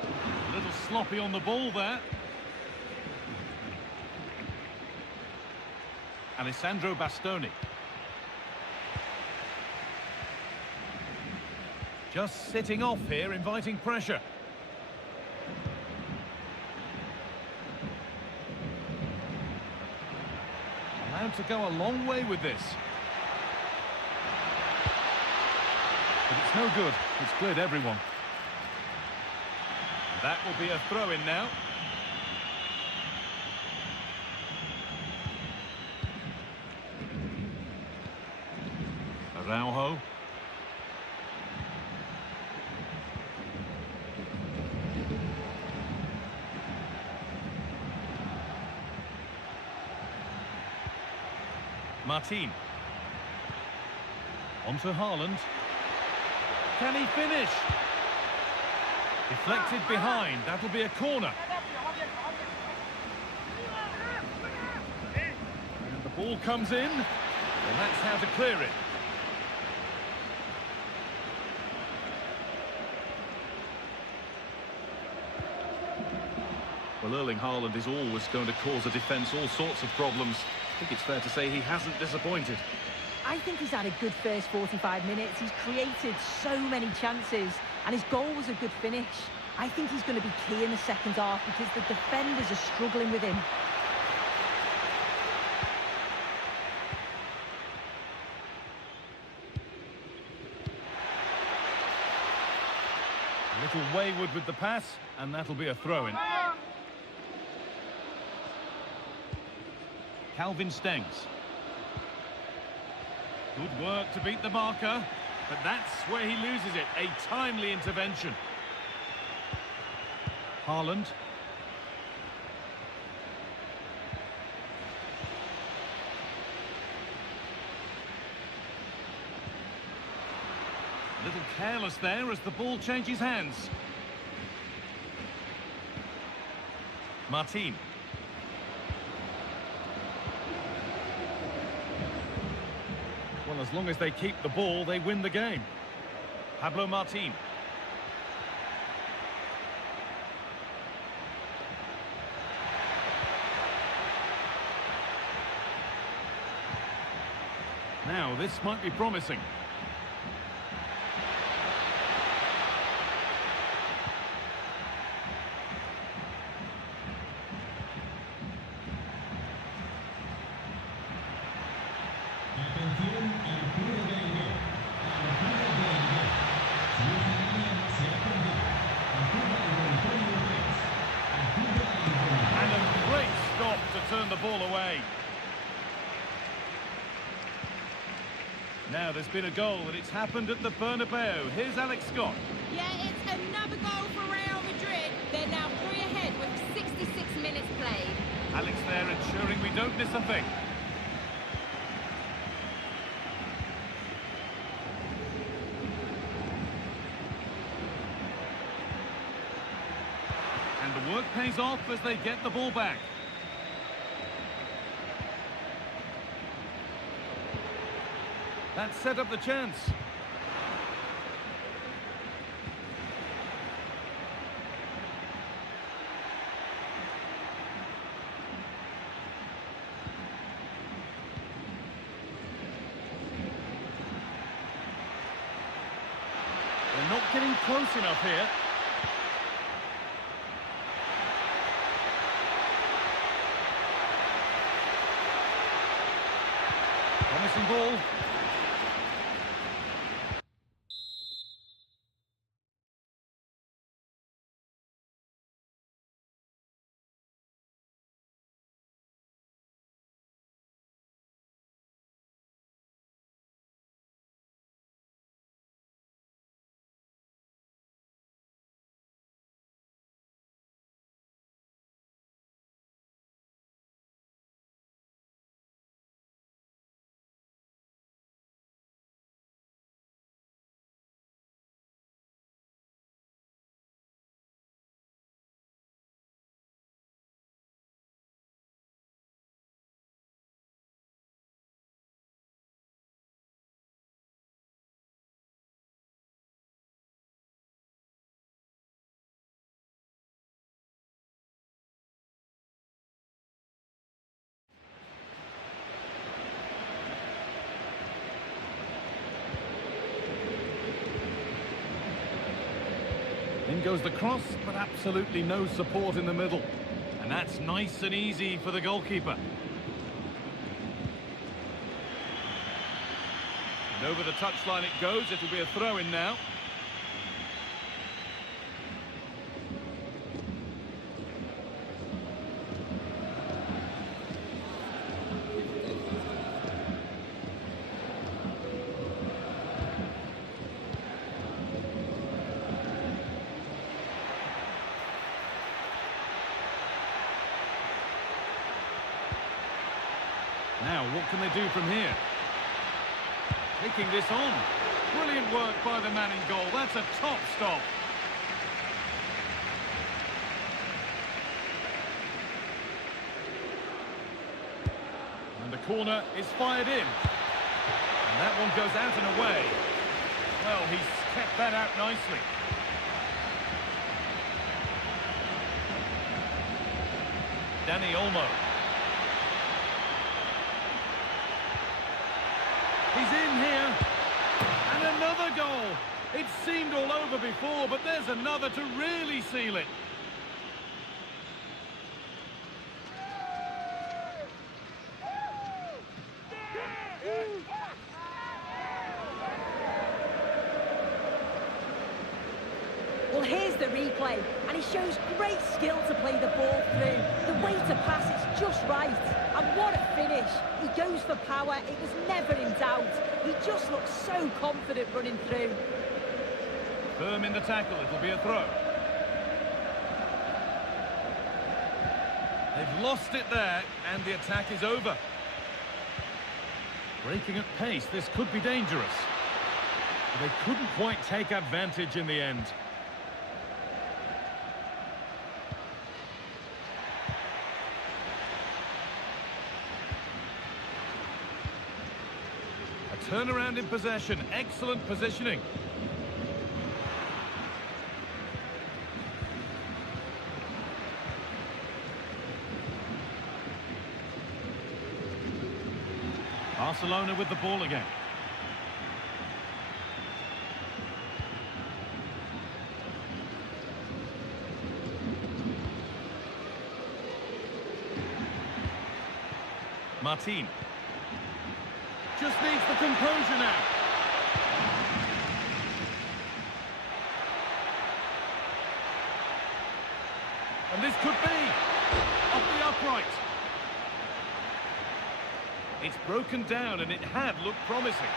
A little sloppy on the ball there. Alessandro Bastoni. Just sitting off here, inviting pressure. Allowed to go a long way with this. But it's no good. It's cleared everyone. That will be a throw-in now. Araujo. Martin. On to Haaland. Can he finish? Deflected behind. That'll be a corner. And the ball comes in. And that's how to clear it. Well, Erling Haaland is always going to cause a defence all sorts of problems. I think it's fair to say he hasn't disappointed. I think he's had a good first 45 minutes. He's created so many chances, and his goal was a good finish. I think he's going to be key in the second half because the defenders are struggling with him. A little wayward with the pass, and that'll be a throw-in. Calvin Stengs. Good work to beat the marker, but that's where he loses it. A timely intervention. Haaland. A little careless there as the ball changes hands. Martin. Well, as long as they keep the ball, they win the game. Pablo Martin. Now, this might be promising. Attenzione, ball away. Now there's been a goal and it's happened at the Bernabeu. Here's Alex Scott. Yeah, it's another goal for Real Madrid. They're now 3 ahead with 66 minutes played. Alex there ensuring we don't miss a thing. And the work pays off as they get the ball back. That set up the chance. They're not getting close enough here. Promising ball. In goes the cross, but absolutely no support in the middle. And that's nice and easy for the goalkeeper. And over the touchline it goes. It'll be a throw-in now. Now, what can they do from here? Taking this on. Brilliant work by the man in goal. That's a top stop. And the corner is fired in. And that one goes out and away. Well, he's kept that out nicely. Dani Olmo. He's in here, and another goal. It seemed all over before, but there's another to really seal it. Well, here's the replay, and he shows great skill to play the ball through. The way to pass is just right, and what a finish. He goes for power, it was never in doubt. He just looks so confident running through. Firm in the tackle, it'll be a throw. They've lost it there, and the attack is over. Breaking at pace, this could be dangerous. But they couldn't quite take advantage in the end. Turnaround in possession, excellent positioning. Barcelona with the ball again. Martin. Just needs the composure now. And this could be off the upright. It's broken down and it had looked promising.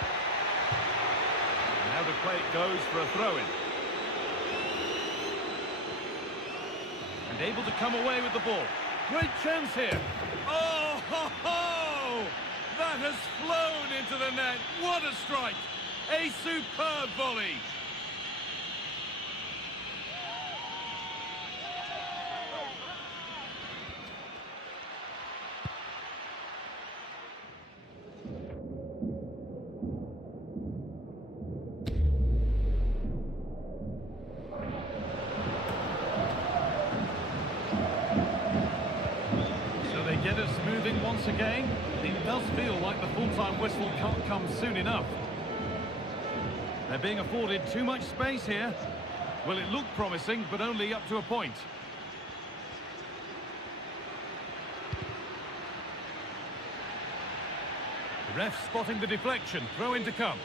Now the play goes for a throw-in. And able to come away with the ball. Great chance here. Oh, ho, ho! That has flown into the net. What a strike! A superb volley. Get us moving once again. It does feel like the full-time whistle can't come soon enough. They're being afforded too much space here. Well, it looked promising, but only up to a point. The ref spotting the deflection. Throw in to come.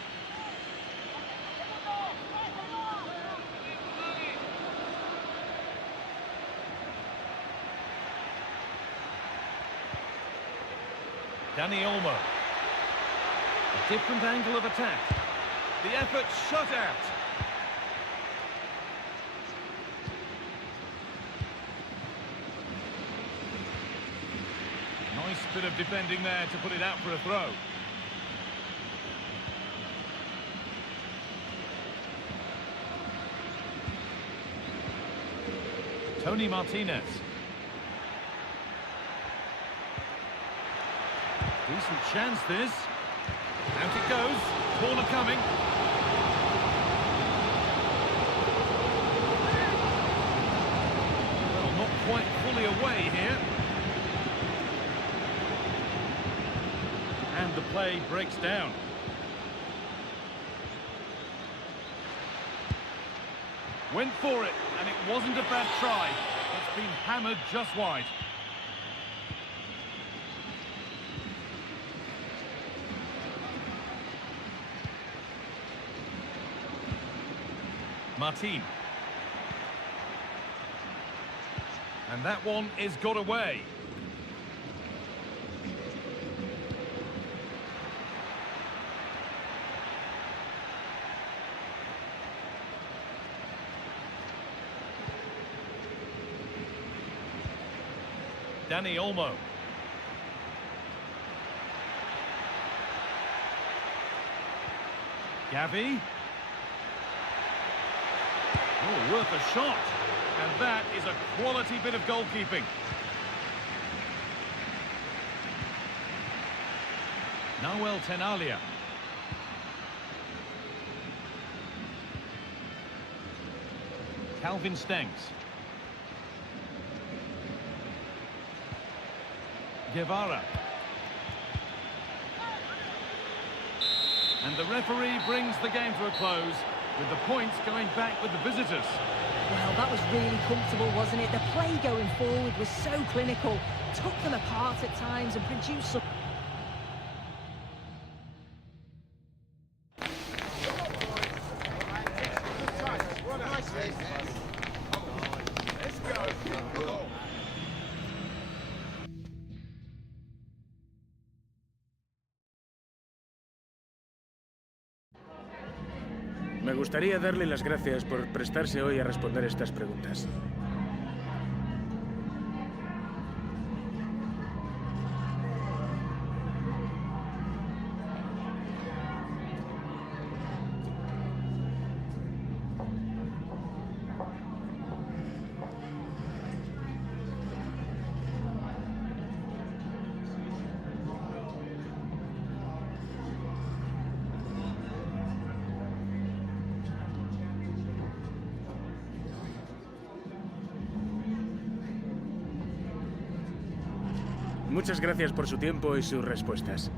Dani Olmo. A different angle of attack. The effort shut out. Nice bit of defending there to put it out for a throw. Tony Martinez. Decent chance this. Out it goes. Corner coming. Well, not quite fully away here. And the play breaks down. Went for it, and it wasn't a bad try. It's been hammered just wide. Martin. And that one is got away. Dani Olmo. Gavi. Oh, worth a shot. And that is a quality bit of goalkeeping. Nahuel Tenalia. Calvin Stengs. Guevara. And the referee brings the game to a close, with the points going back with the visitors. Well, that was really comfortable, wasn't it? The play going forward was so clinical, took them apart at times and produced some... Me gustaría darle las gracias por prestarse hoy a responder estas preguntas. Muchas gracias por su tiempo y sus respuestas.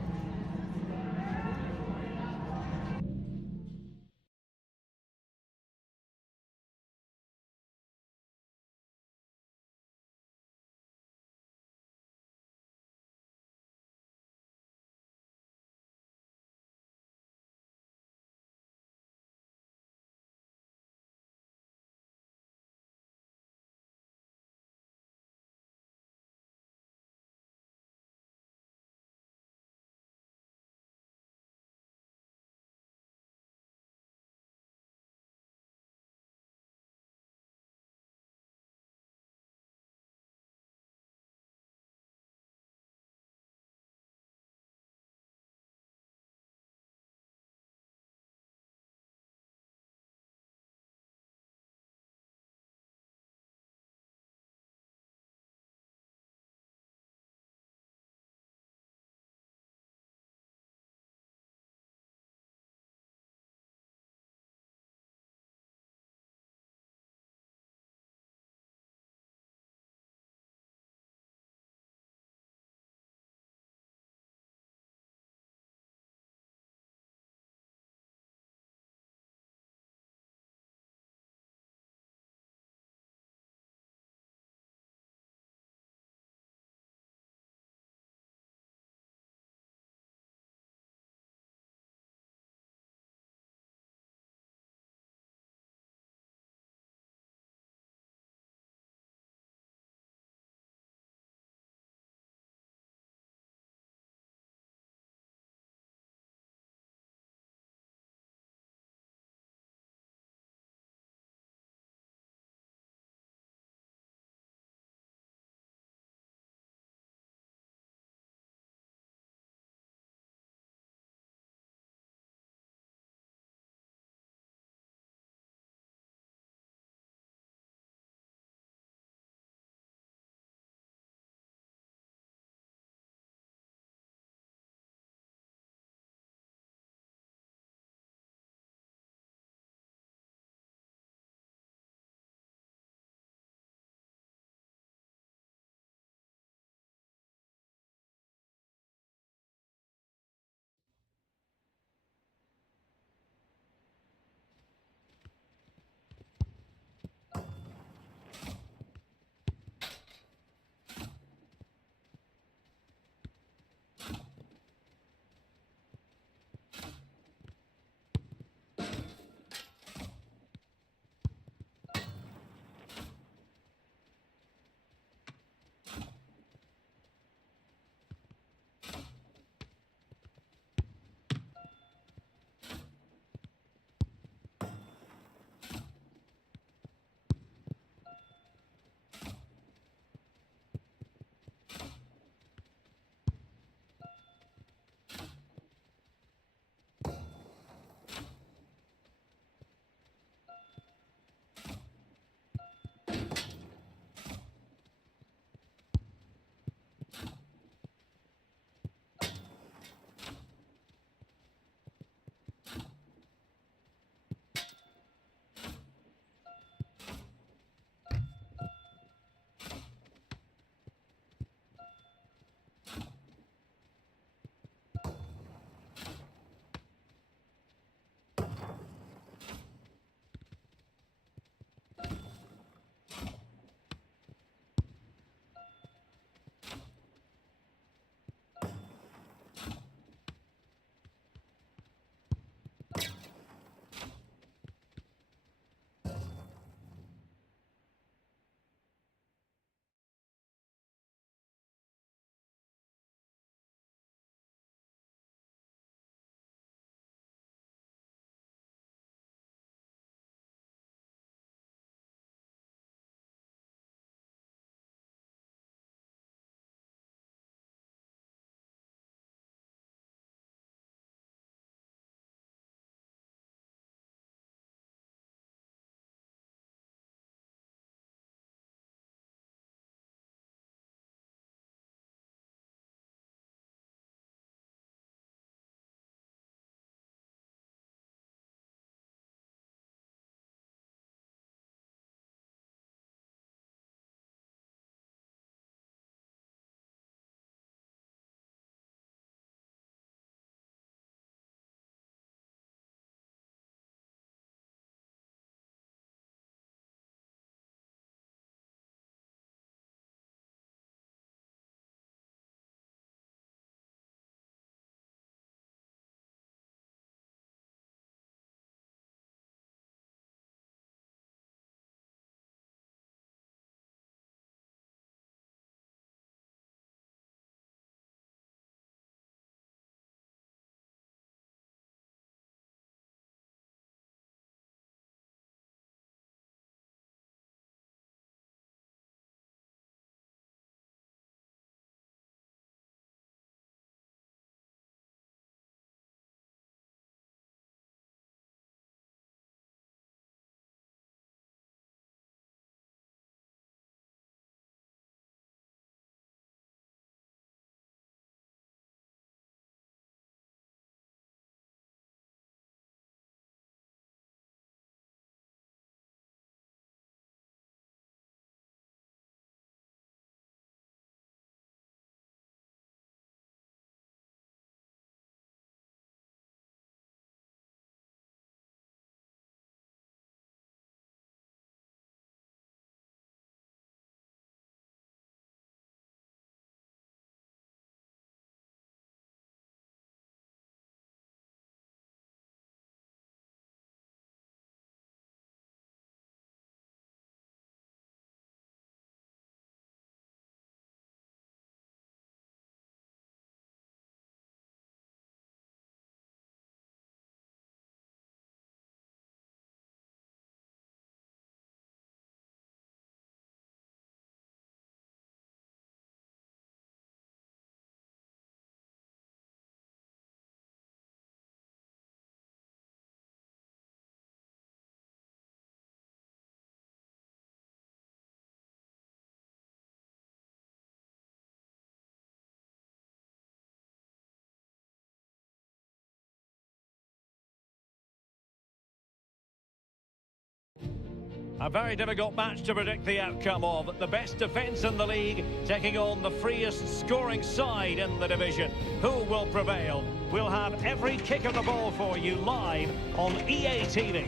A very difficult match to predict the outcome of. The best defence in the league taking on the freest scoring side in the division. Who will prevail? We'll have every kick of the ball for you live on EA TV.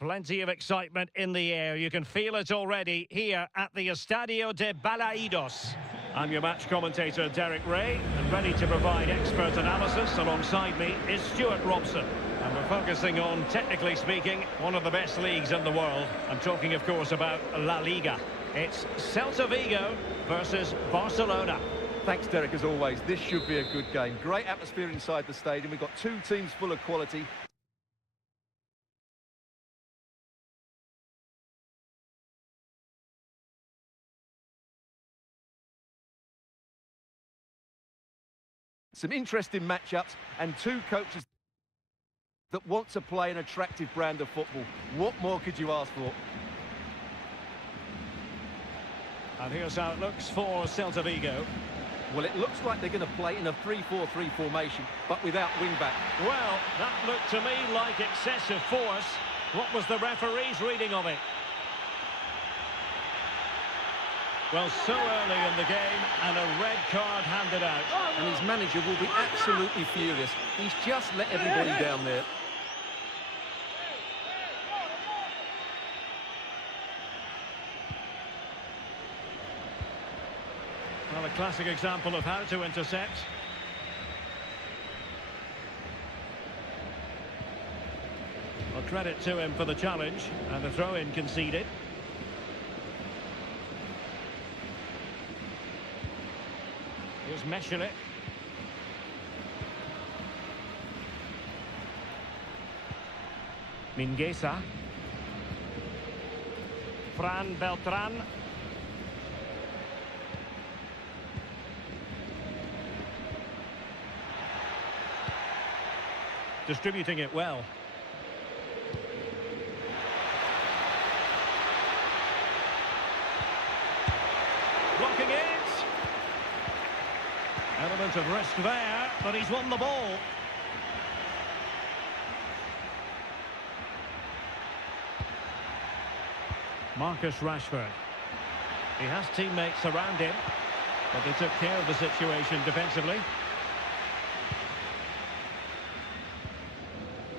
Plenty of excitement in the air. You can feel it already here at the Estadio de Balaidos. I'm your match commentator, Derek Ray, and ready to provide expert analysis alongside me is Stuart Robson. And we're focusing on, technically speaking, one of the best leagues in the world. I'm talking, of course, about La Liga. It's Celta Vigo versus Barcelona. Thanks, Derek, as always. This should be a good game. Great atmosphere inside the stadium. We've got two teams full of quality. Some interesting matchups and two coaches that want to play an attractive brand of football. What more could you ask for? And here's how it looks for Celta Vigo. Well, it looks like they're going to play in a 3-4-3 formation, but without wing-back. Well, that looked to me like excessive force. What was the referee's reading of it? Well, so early in the game, and a red card handed out. And his manager will be absolutely furious. He's just let everybody down there. Well, a classic example of how to intercept. Well, credit to him for the challenge, and the throw-in conceded. Here's Meshelet. Mingueza. Fran Beltran. Distributing it well. Blocking it. Element of risk there, but he's won the ball. Marcus Rashford. He has teammates around him, but they took care of the situation defensively.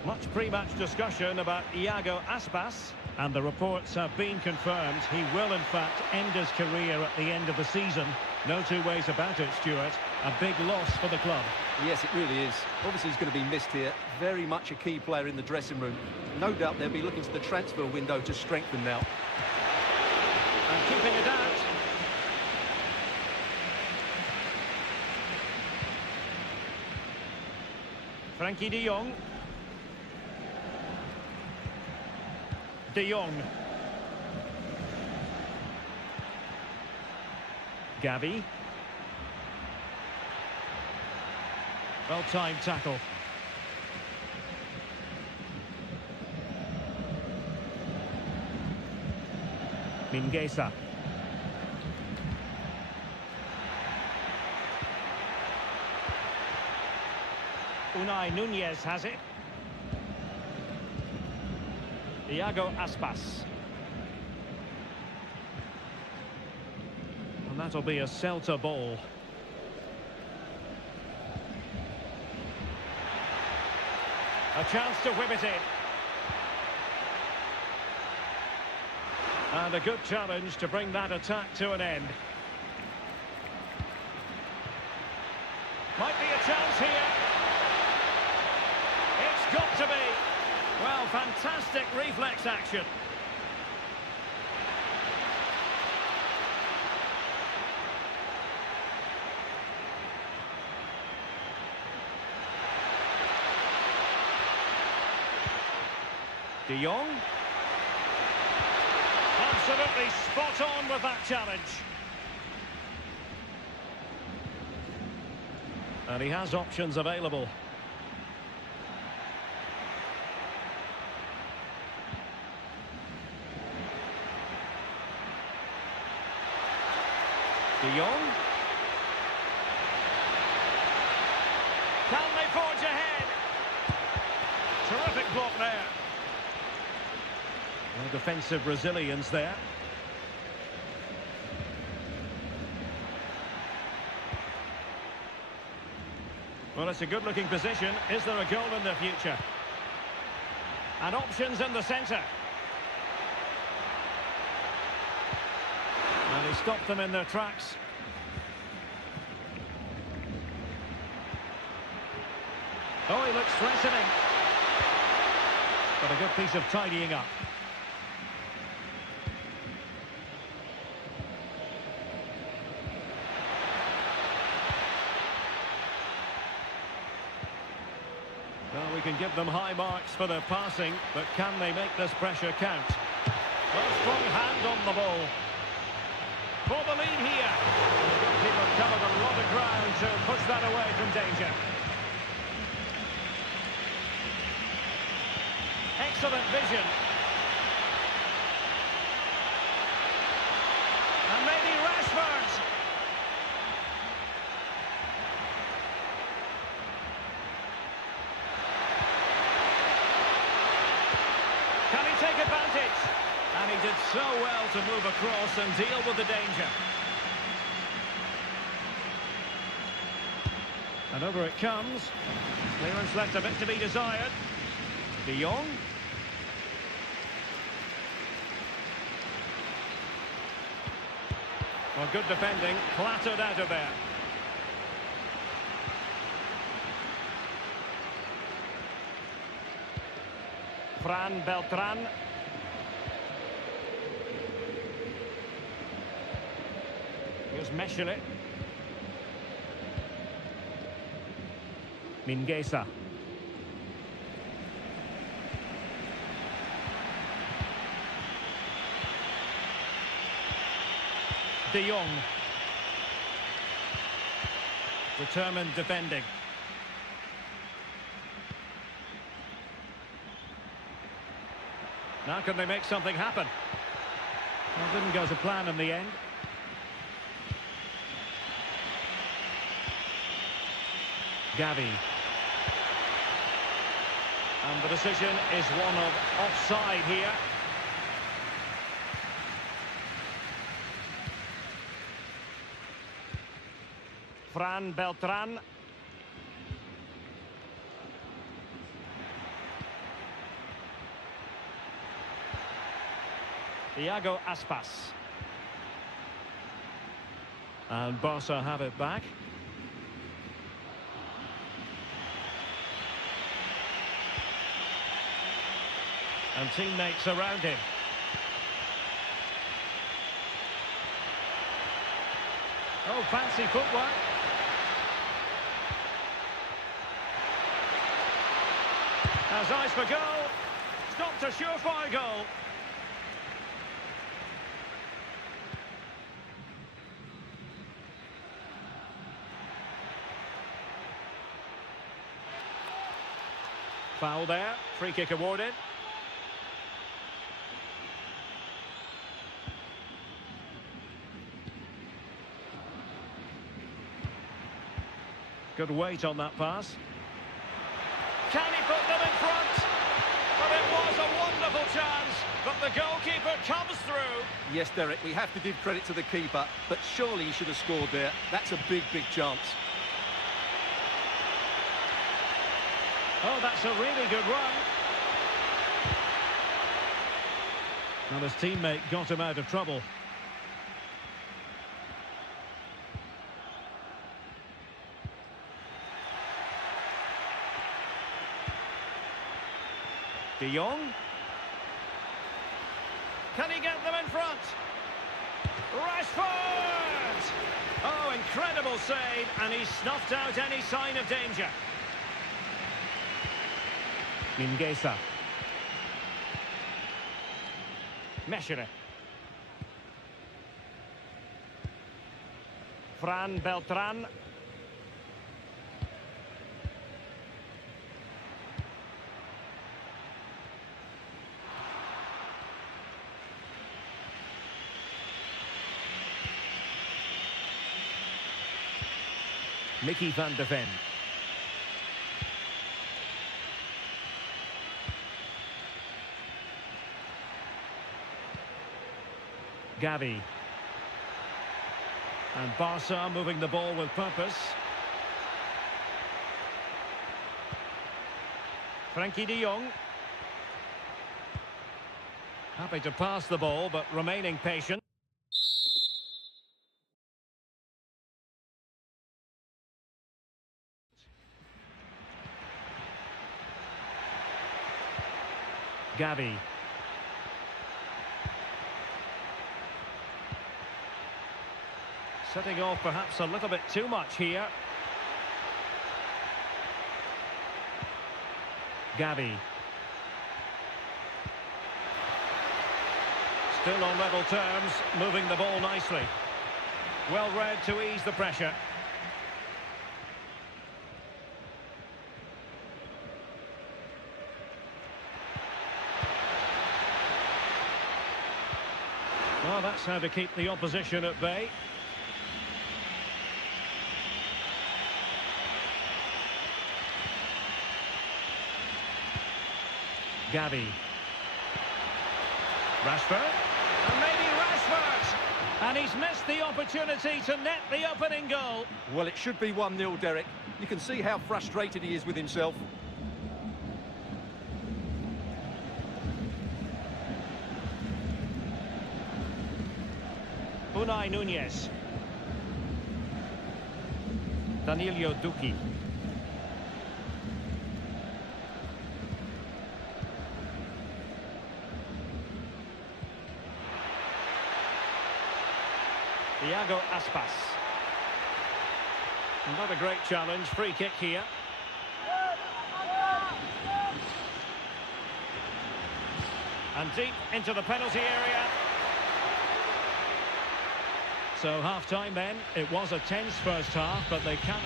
Much pre-match discussion about Iago Aspas, and the reports have been confirmed. He will, in fact, end his career at the end of the season. No two ways about it, Stuart. A big loss for the club. Yes, it really is. Obviously, he's going to be missed here. Very much a key player in the dressing room. No doubt they'll be looking to the transfer window to strengthen now. And keeping it out. Frankie de Jong. De Jong. Gavi. Well-timed tackle. Mingueza. Unai Núñez has it. Iago Aspas. And that'll be a Celta ball. A chance to whip it in. And a good challenge to bring that attack to an end. Might be a chance here. It's got to be. Well, fantastic reflex action. De Jong. Absolutely spot on with that challenge. And he has options available. De Jong. off there. Well, defensive resilience there. Well, it's a good-looking position. Is there a goal in the future? And options in the centre. And he stopped them in their tracks. Oh, he looks threatening. But a good piece of tidying up. Well, we can give them high marks for their passing, but can they make this pressure count? Well, strong hand on the ball. For the lead here. The goalkeeper covered a lot of ground to push that away from danger. Excellent vision. And maybe Rashford. Can he take advantage? And he did so well to move across and deal with the danger. And over it comes. Clearance left a bit to be desired. De Jong. Well, good defending, clattered out of there. Fran Beltran. Here's Mechele. Mingueza. De Jong. Determined defending. Now can they make something happen? Well, didn't go to plan in the end. Gavi. And the decision is one of offside here. Fran Beltran. Iago Aspas. And Barca have it back. And teammates around him. Oh, fancy footwork. Has eyes for goal. Stopped a surefire goal. Foul there. Free kick awarded. Good weight on that pass. Can he put them in front? But it was a wonderful chance, but the goalkeeper comes through. Yes, Derek, we have to give credit to the keeper, but surely he should have scored there. That's a big, big chance. Oh, that's a really good run. And his teammate got him out of trouble. De Jong. Can he get them in front? Rashford! Oh, incredible save, and he snuffed out any sign of danger. Mingueza. Mechele. Fran Beltran. Mickey van de Ven. Gavi. And Barca moving the ball with purpose. Frankie de Jong. Happy to pass the ball, but remaining patient. Gavi. Setting off perhaps a little bit too much here. Gavi. Still on level terms, moving the ball nicely. Well read to ease the pressure. Well, that's how to keep the opposition at bay. Gavi. Rashford. And maybe Rashford! And he's missed the opportunity to net the opening goal. Well, it should be 1-0, Derek. You can see how frustrated he is with himself. Unai Núñez. Danilo Duki. Iago Aspas. Not a great challenge, free kick here. And deep into the penalty area. So half-time then. It was a tense first half, but they cannot...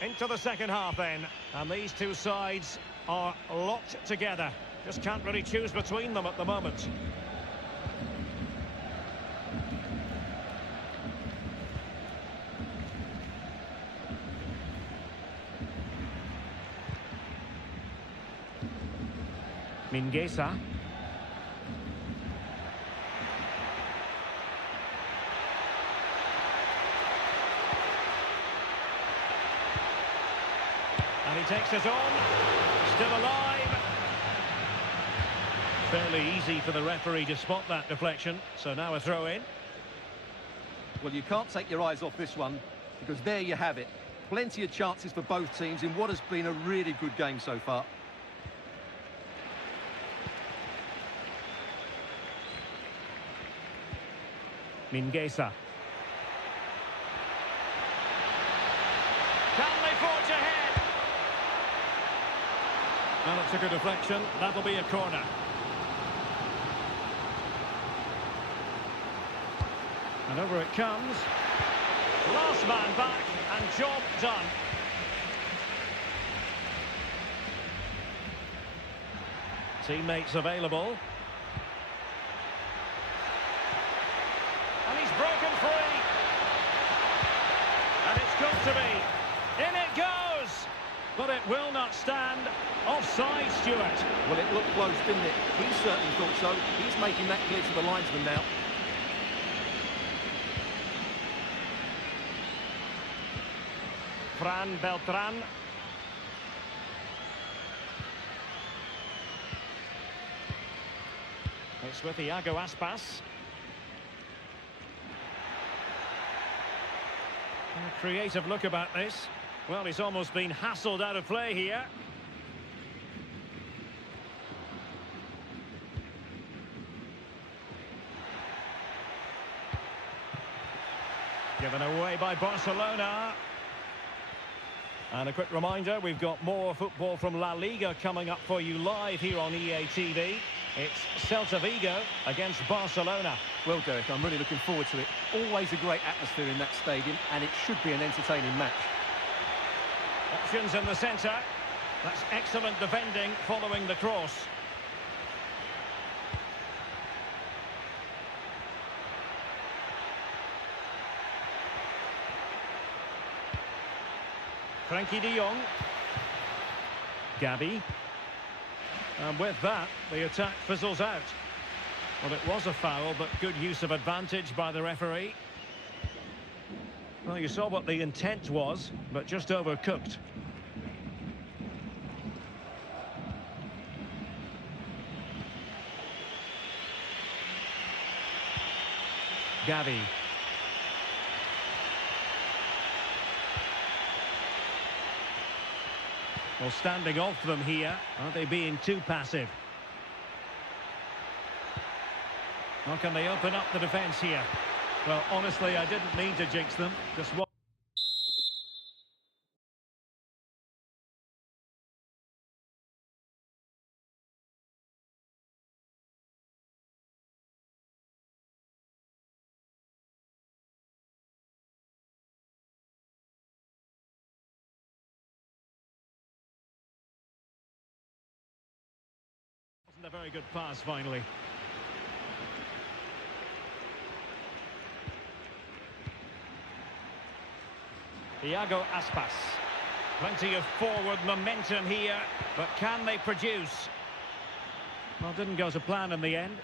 Into the second half then, and these two sides are locked together. Just can't really choose between them at the moment. Mingueza. And he takes it on. Still alive. Fairly easy for the referee to spot that deflection. So now a throw in. Well, you can't take your eyes off this one, because there you have it. Plenty of chances for both teams in what has been a really good game so far. Mingueza. Can they forge ahead? Well, it took a deflection. That'll be a corner. And over it comes. Last man back and job done. Teammates available. And he's broken free. And it's got to be. In it goes. But it will not stand. Offside, Stuart. Well, it looked close, didn't it? He certainly thought so. He's making that clear to the linesman now. Fran Beltran. It's with Iago Aspas. A creative look about this. Well, he's almost been hassled out of play here. Given away by Barcelona. And a quick reminder, we've got more football from La Liga coming up for you live here on EA TV. It's Celta Vigo against Barcelona. Well, Derek, I'm really looking forward to it. Always a great atmosphere in that stadium, and it should be an entertaining match. Options in the centre. That's excellent defending following the cross. Frankie de Jong. Gabi. And with that, the attack fizzles out. Well, it was a foul, but good use of advantage by the referee. Well, you saw what the intent was, but just overcooked. Gabi. Well, standing off them here. Are they being too passive? How can they open up the defence here? Well, honestly, I didn't mean to jinx them. Just what? Wasn't a very good pass, finally. Iago Aspas. Plenty of forward momentum here, but can they produce? Well, didn't go to plan in the end.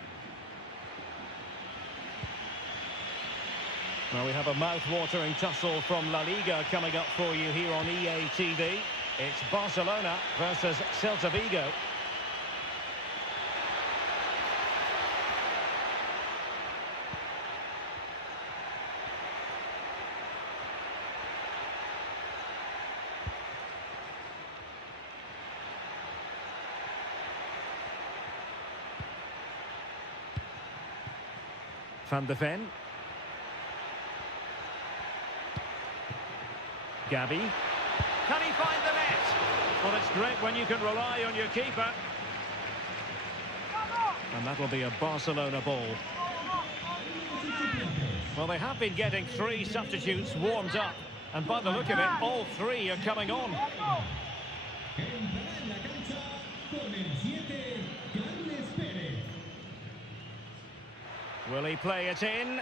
Well, we have a mouth-watering tussle from La Liga coming up for you here on EA TV. It's Barcelona versus Celta Vigo. Van de Ven. Gabi. Can he find the net? Well, it's great when you can rely on your keeper. And that'll be a Barcelona ball. Well, they have been getting 3 substitutes warmed up. And by the look of it, all 3 are coming on. Will he play it in?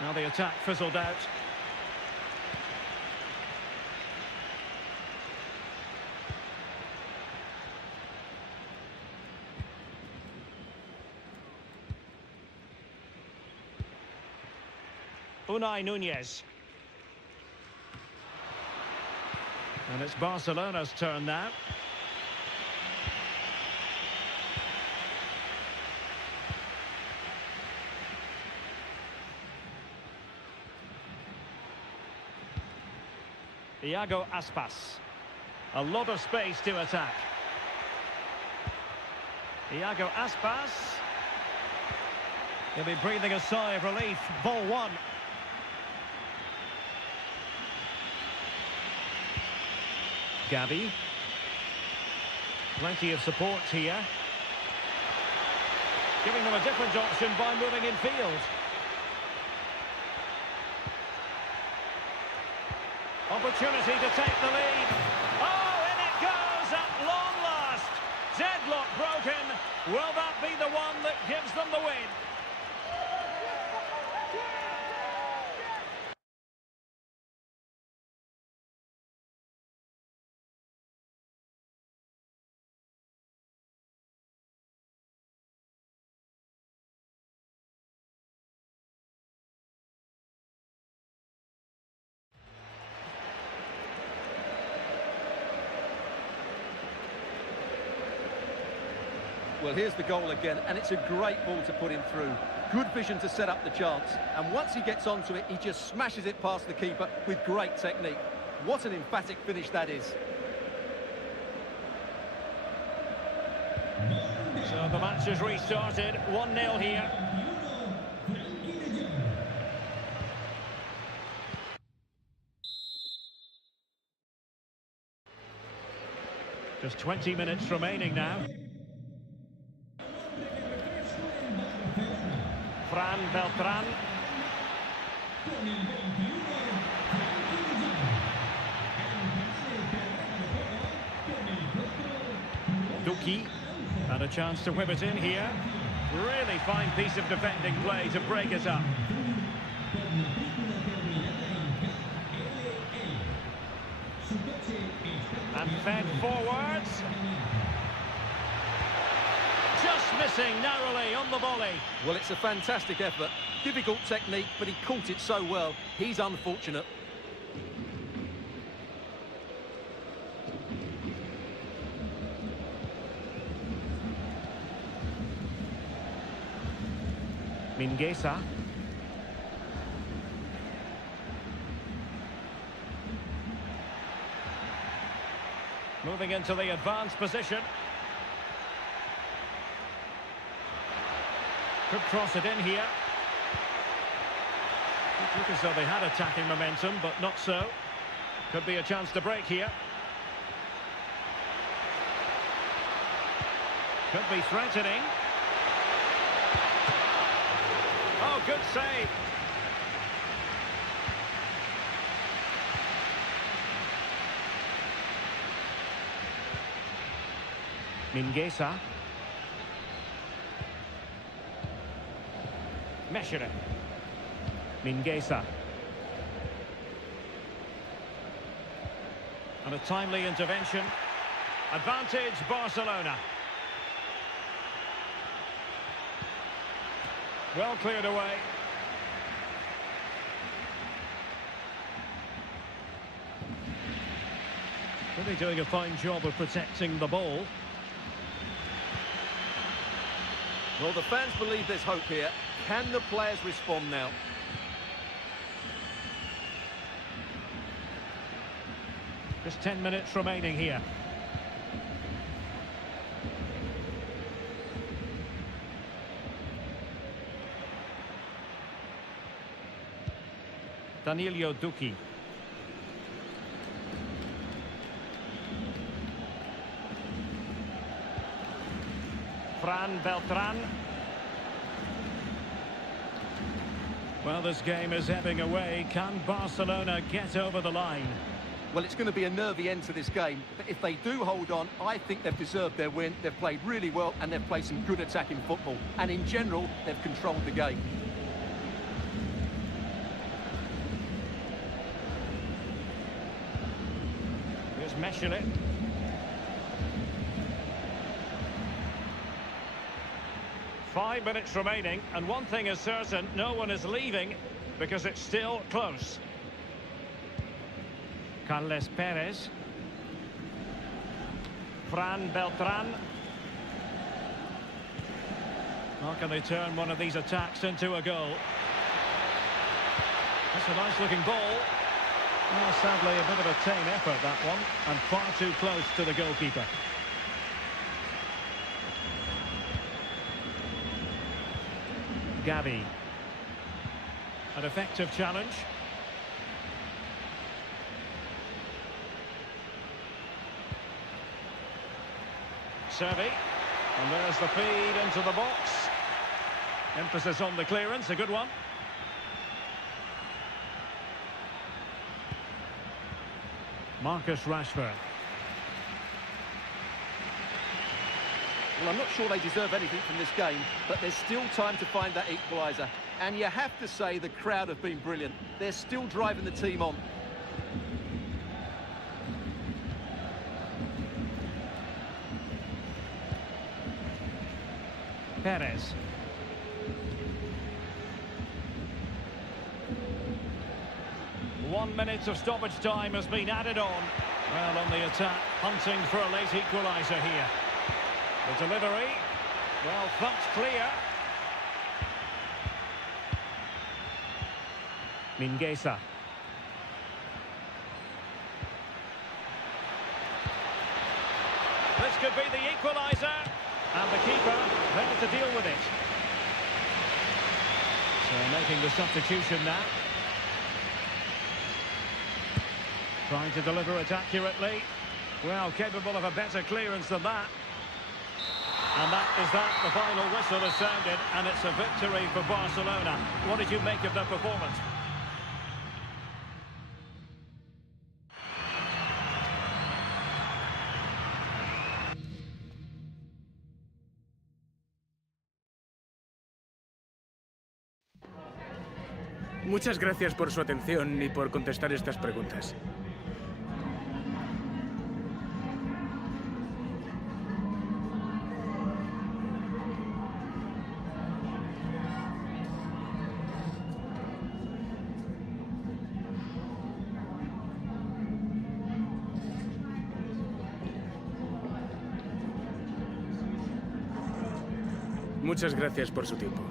Now the attack fizzled out. Unai Núñez. And it's Barcelona's turn now. Iago Aspas. A lot of space to attack. Iago Aspas. He'll be breathing a sigh of relief. Ball 1. Gabi. Plenty of support here. Giving them a different option by moving in field. Opportunity to take the lead. Oh, in it goes at long last. Deadlock broken. Will that be the one that gives them the win? Well, here's the goal again, and it's a great ball to put him through. Good vision to set up the chance, and once he gets onto it, he just smashes it past the keeper with great technique. What an emphatic finish that is. So the match has restarted, 1-0 here. Just 20 minutes remaining now. Fran Beltran. Duki had a chance to whip it in here. Really fine piece of defending play to break it up. And fed forwards. Just missing narrowly on the volley. Well, it's a fantastic effort. Difficult technique, but he caught it so well. He's unfortunate. Mingueza. Moving into the advanced position. Could cross it in here. It looked as though they had attacking momentum, but not so. Could be a chance to break here. Could be threatening. Oh, good save. Mingueza. Meshere. Mingueza. And a timely intervention. Advantage Barcelona. Well cleared away. Really doing a fine job of protecting the ball. Well, the fans believe there's hope here. Can the players respond now? Just 10 minutes remaining here. Danilo Duki. Fran Beltran. Well, this game is ebbing away. Can Barcelona get over the line? Well, it's going to be a nervy end to this game, but if they do hold on, I think they've deserved their win. They've played really well and they've played some good attacking football. And in general, they've controlled the game. Here's Meshere. Five minutes remaining, and one thing is certain, no one is leaving because it's still close. Carles Perez. Fran Beltran. How can they turn one of these attacks into a goal? That's a nice looking ball. Well, sadly, a bit of a tame effort, that one, and far too close to the goalkeeper. Gavi. An effective challenge. Servi. And there's the feed into the box. Emphasis on the clearance, a good one. Marcus Rashford. Well, I'm not sure they deserve anything from this game, but there's still time to find that equaliser. And you have to say the crowd have been brilliant. They're still driving the team on. Perez. One minute of stoppage time has been added on. Well, on the attack, hunting for a late equaliser here. The delivery, well, thumped clear. Mingueza. This could be the equaliser. And the keeper there to deal with it. So making the substitution now. Trying to deliver it accurately. Well, capable of a better clearance than that. And that is that. The final whistle has sounded, and it's a victory for Barcelona. What did you make of their performance? Muchas gracias por su atención y por contestar estas preguntas. Muchas gracias por su tiempo.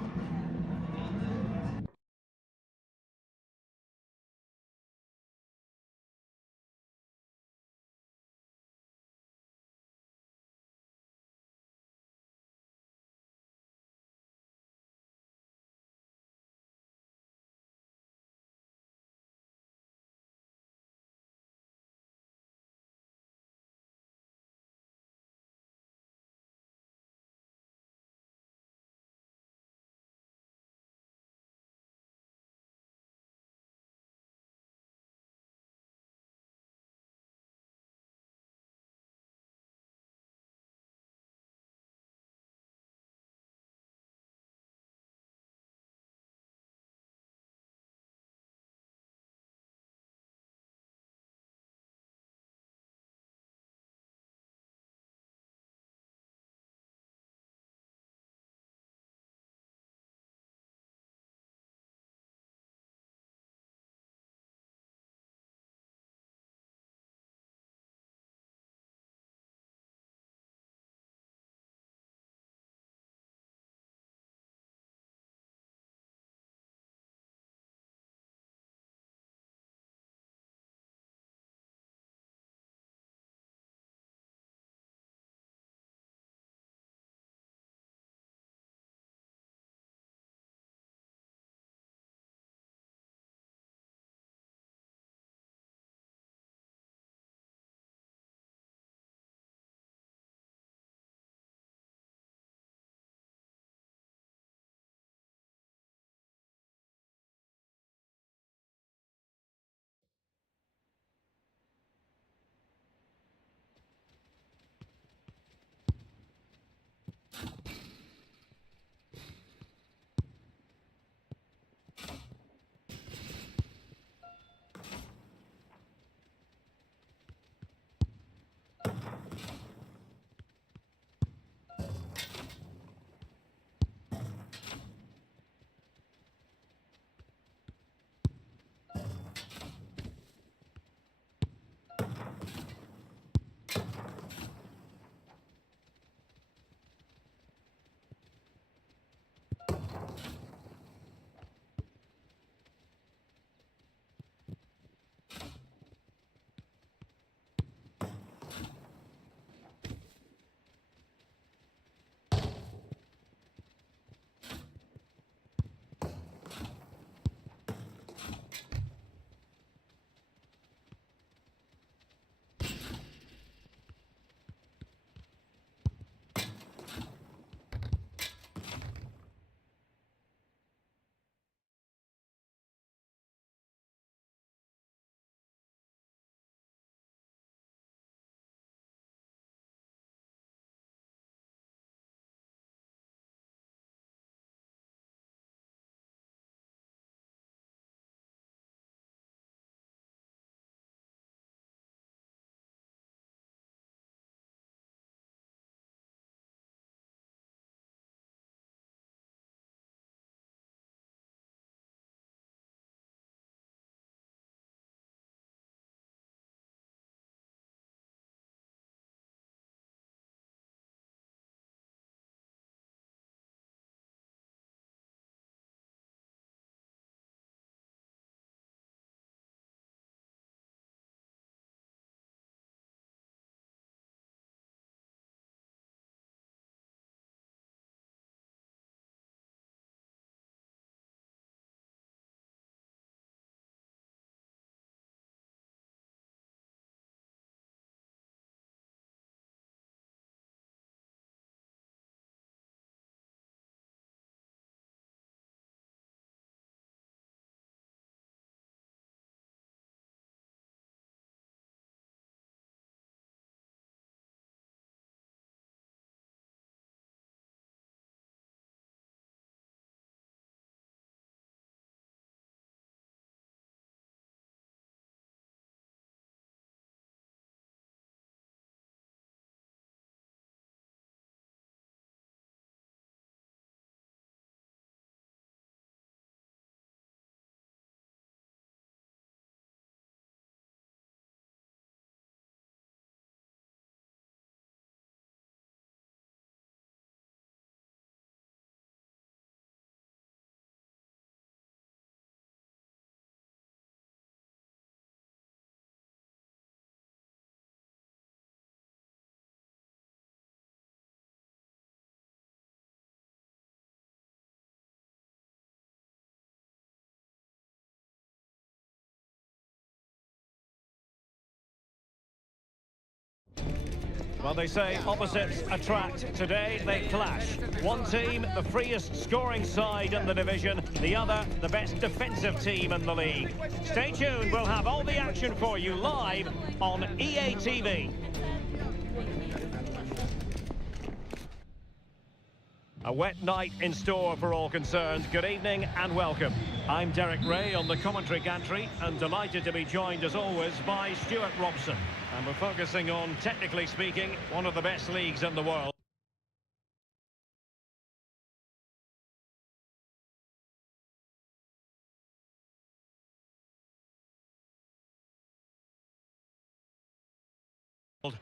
Well, they say opposites attract. Today, they clash. One team, the freest scoring side in the division. The other, the best defensive team in the league. Stay tuned. We'll have all the action for you live on EA TV. A wet night in store for all concerned. Good evening and welcome. I'm Derek Ray on the commentary gantry and delighted to be joined as always by Stuart Robson. And we're focusing on, technically speaking, one of the best leagues in the world.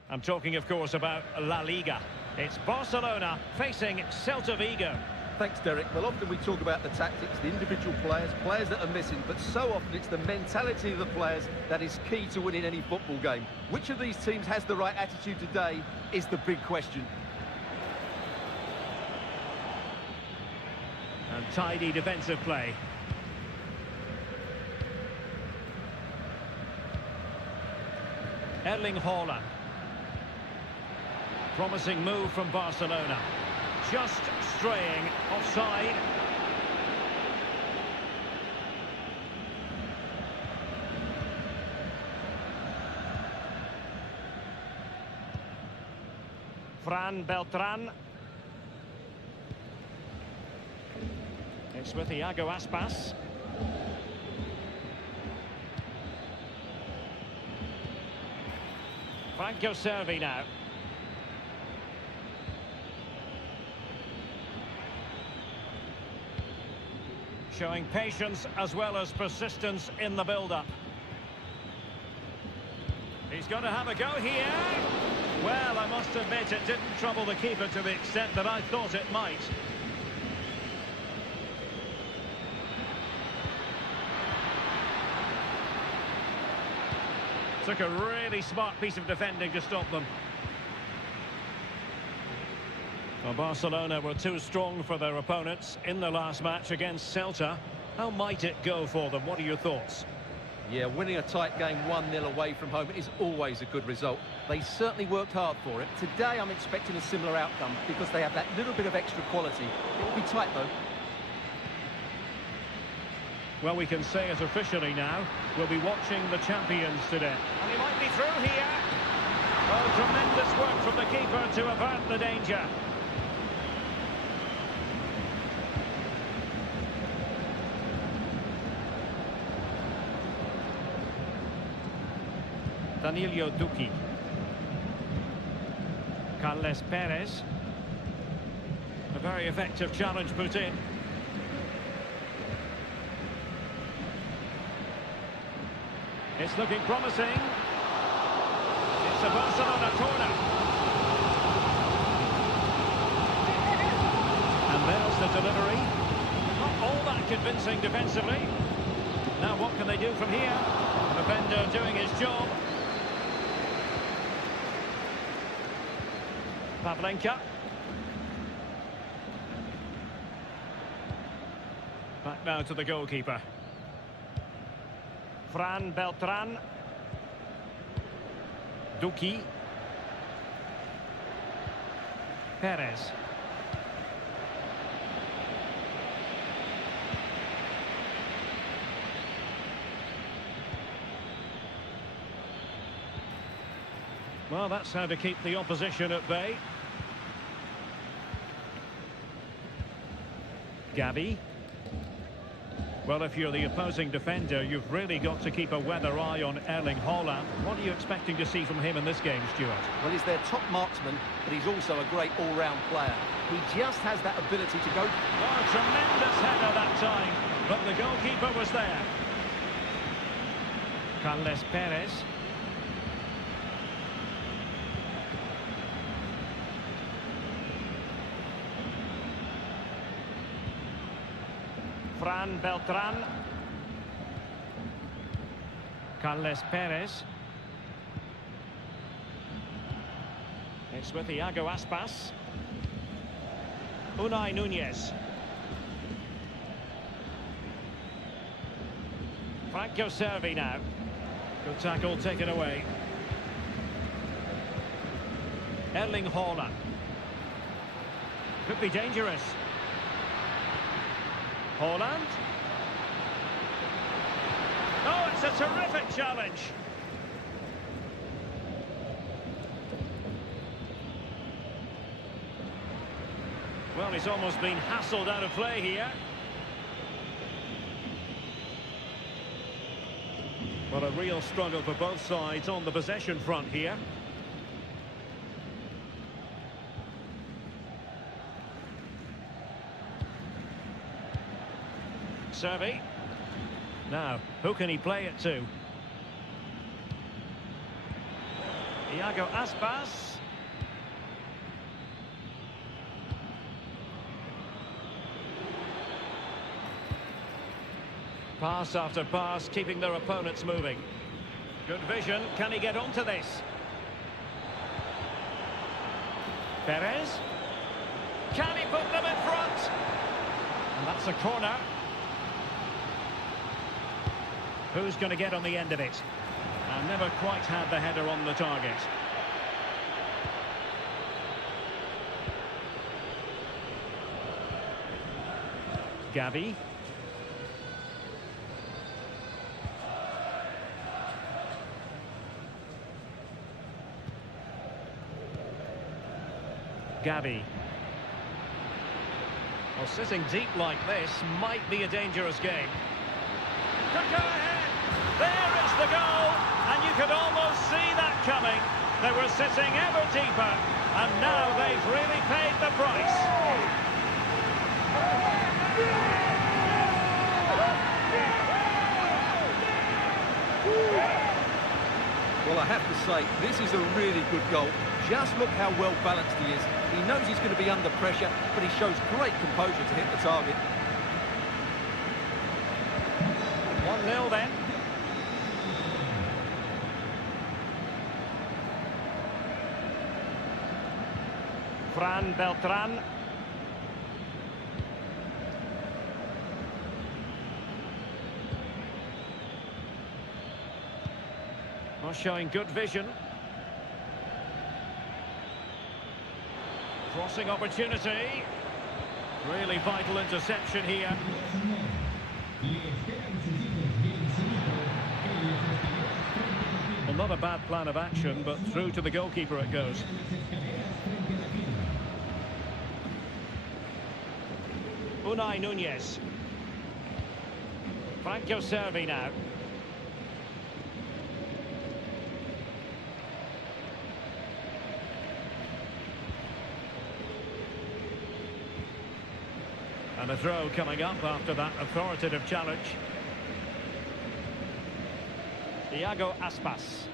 I'm talking, of course, about La Liga. It's Barcelona facing Celta Vigo. Thanks, Derek. Well, often we talk about the tactics, the individual players that are missing, but so often it's the mentality of the players that is key to winning any football game. Which of these teams has the right attitude today is the big question. And tidy defensive play. Erling Haaland. Promising move from Barcelona. Just straying offside. Fran Beltran. It's with Iago Aspas. Franco Servi now. Showing patience as well as persistence in the build-up. He's going to have a go here. Well, I must admit it didn't trouble the keeper to the extent that I thought it might. Took a really smart piece of defending to stop them. Well, Barcelona were too strong for their opponents in the last match against Celta. How might it go for them? What are your thoughts? Yeah, winning a tight game 1-0 away from home is always a good result. They certainly worked hard for it. Today I'm expecting a similar outcome because they have that little bit of extra quality. It will be tight though. Well, we can say it officially now. We'll be watching the champions today. And he might be through here. Oh, tremendous work from the keeper to avert the danger. Danilo Duki. Carles Perez. A very effective challenge put in. It's looking promising. It's a Barcelona corner. And there's the delivery. Not all that convincing defensively. Now what can they do from here? Defender doing his job. Pavlenka. Back now to the goalkeeper. Fran Beltran. Duki. Perez. Well, that's how to keep the opposition at bay. Gavi. Well, if you're the opposing defender, you've really got to keep a weather eye on Erling Haaland. What are you expecting to see from him in this game, Stuart? Well, he's their top marksman, but he's also a great all-round player. He just has that ability to go... Oh, tremendous header that time, but the goalkeeper was there. Carles Perez. Fran Beltran. Carles Perez. It's with Iago Aspas. Unai Nunez. Franco Servi now. Good tackle taken away. Erling Haaland. Could be dangerous. Haaland. Oh, it's a terrific challenge. Well, he's almost been hassled out of play here. Well, a real struggle for both sides on the possession front here. Servi. Now, who can he play it to? Iago Aspas. Pass after pass, keeping their opponents moving. Good vision. Can he get onto this? Perez. Can he put them in front? And that's a corner. Who's going to get on the end of it? And never quite had the header on the target. Gavi. Gavi. Well, sitting deep like this might be a dangerous game. Could go ahead. There is the goal, and you could almost see that coming. They were sitting ever deeper, and now they've really paid the price. Well, I have to say, this is a really good goal. Just look how well balanced he is. He knows he's going to be under pressure, but he shows great composure to hit the target. 1-0 then. Fran Beltran. Well, showing good vision. Crossing opportunity. Really vital interception here. Well, not a bad plan of action, but through to the goalkeeper it goes. Unai Nunez. Franco Servi now. And a throw coming up after that authoritative challenge. Iago Aspas.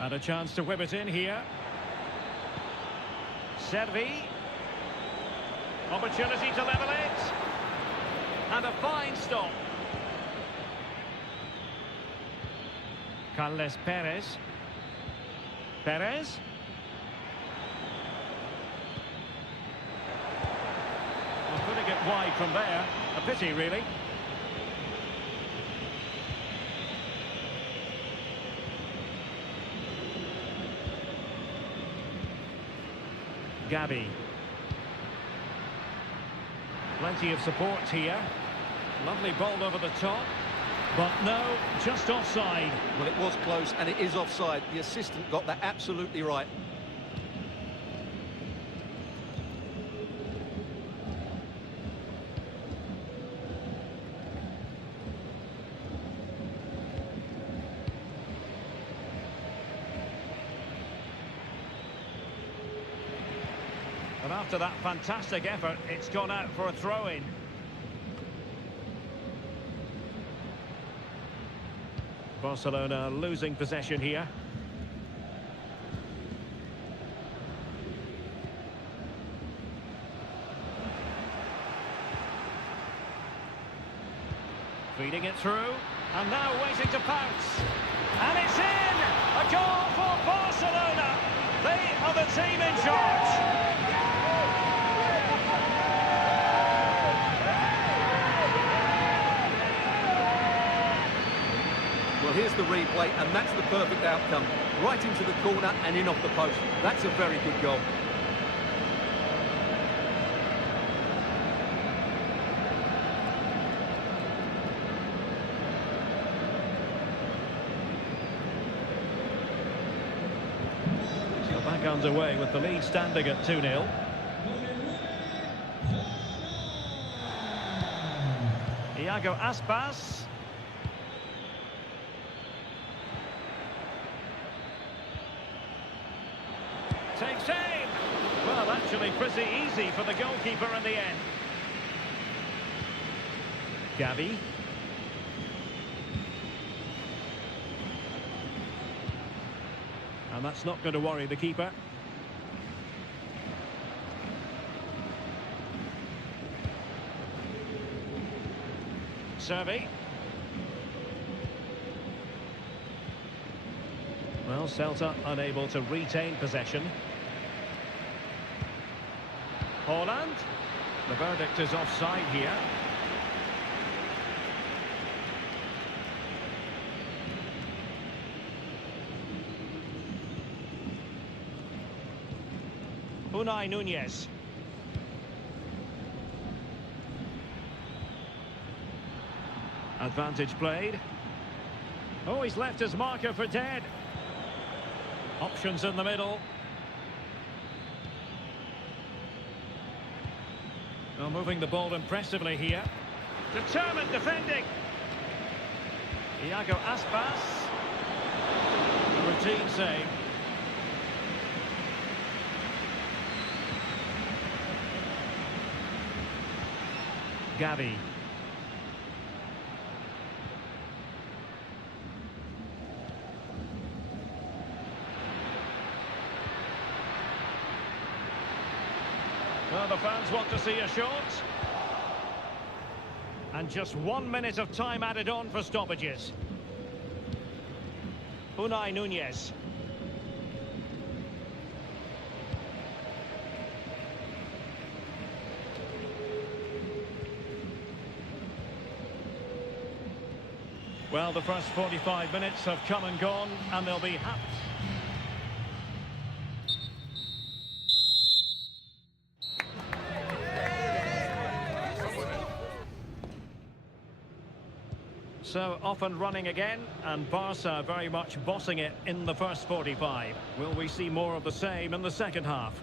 And a chance to whip it in here. Servi. Opportunity to level it. And a fine stop. Carles Perez. Perez. Well, putting it wide from there. A pity, really. Gavi. Plenty of support here. Lovely ball over the top. But no, just offside. Well, it was close, and it is offside. The assistant got that absolutely right. And after that fantastic effort, it's gone out for a throw-in. Barcelona losing possession here. Feeding it through, and now waiting to pounce. And it's in! A goal for Barcelona! They are the team in charge! Well, here's the replay, and that's the perfect outcome. Right into the corner and in off the post. That's a very good goal. So back underway with the lead standing at 2-0. Iago Aspas. Takes aim. Well, actually pretty easy for the goalkeeper in the end. Gavi. And that's not going to worry the keeper. Servi. Well, Celta unable to retain possession. Holland. The verdict is offside here. Unai Núñez. Advantage played. Oh, he's left his marker for dead. Options in the middle. Well, moving the ball impressively here. Determined defending. Iago Aspas. A routine save. Gavi. Well, the fans want to see a shot. And just 1 minute of time added on for stoppages. Unai Núñez. Well, the first 45 minutes have come and gone, and they'll be happy. So off and running again, and Barca very much bossing it in the first 45. Will we see more of the same in the second half?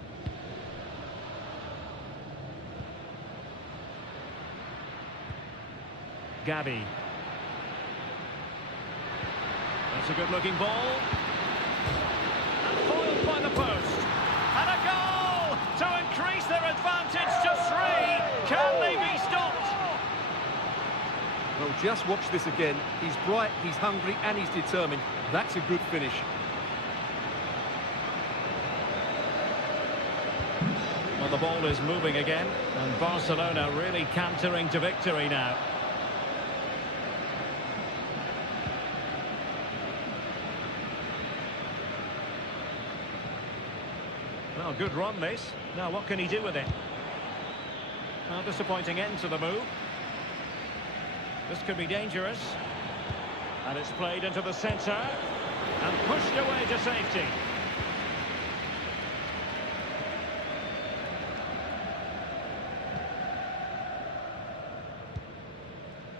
Gavi. That's a good-looking ball. And foiled by the post. And a goal to increase their advantage to 3. Can they be stopped? Well, just watch this again. He's bright, he's hungry, and he's determined. That's a good finish. Well, the ball is moving again, and Barcelona really cantering to victory now. Well, good run this. Now, what can he do with it? Well, disappointing end to the move. This could be dangerous. And it's played into the centre. And pushed away to safety.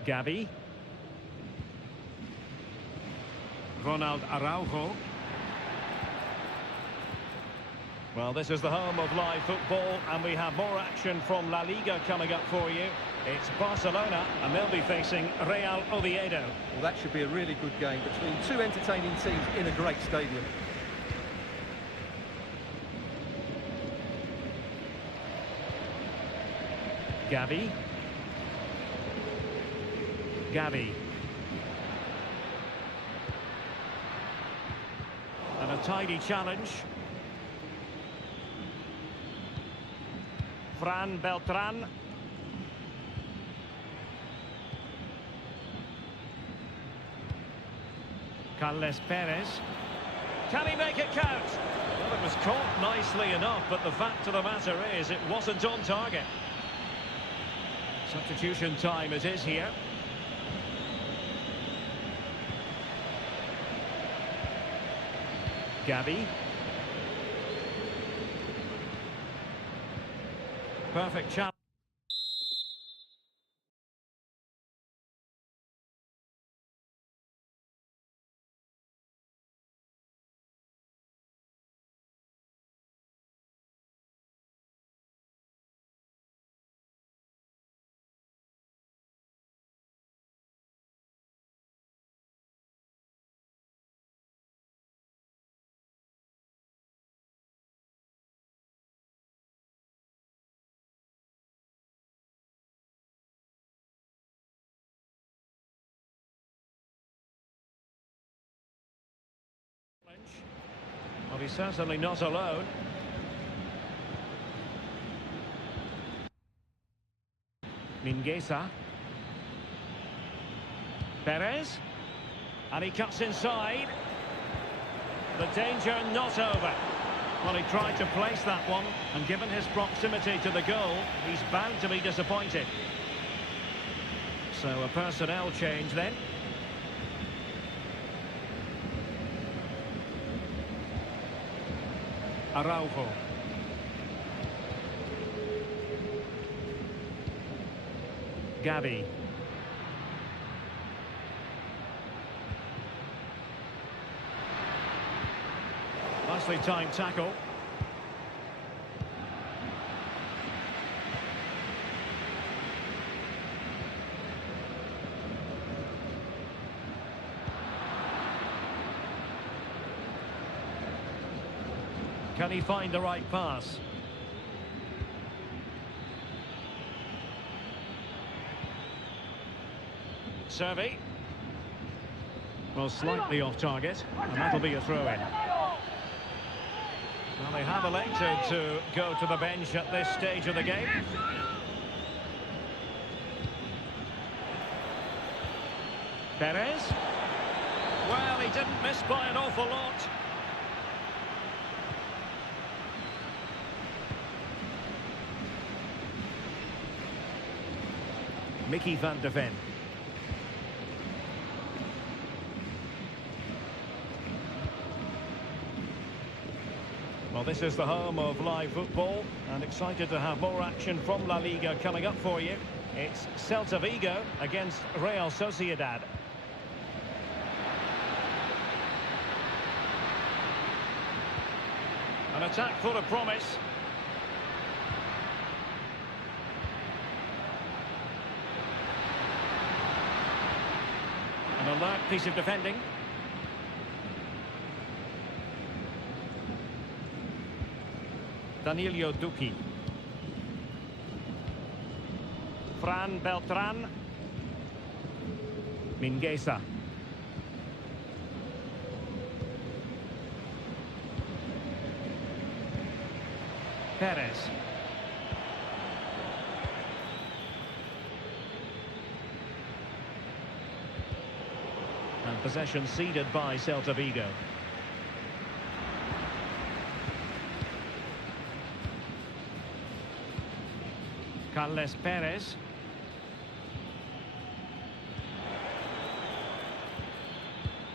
Gavi. Ronald Araujo. Well, this is the home of live football, and we have more action from La Liga coming up for you. It's Barcelona, and they'll be facing Real Oviedo. Well, that should be a really good game between two entertaining teams in a great stadium. Gavi. Gavi. And a tidy challenge. Fran Beltran. Carles Perez. Can he make it count? Well, it was caught nicely enough, but the fact of the matter is it wasn't on target. Substitution time it is here. Gavi. Perfect challenge. Well, he's certainly not alone. Mingueza. Perez. And he cuts inside. The danger not over. Well, he tried to place that one, and given his proximity to the goal, he's bound to be disappointed. So a personnel change then. Araujo. Gavi. Nicely timed tackle. Can he find the right pass? Servi. Well, slightly off target, and that'll be a throw-in. Well, they have elected to go to the bench at this stage of the game. Perez. Well, he didn't miss by an awful lot. Mickey van de Ven. Well, this is the home of live football, and excited to have more action from La Liga coming up for you. It's Celta Vigo against Real Sociedad. An attack full of promise. An alert piece of defending. Danilo Duki. Fran Beltran. Mingueza. Perez. And possession ceded by Celta Vigo. Carles Perez.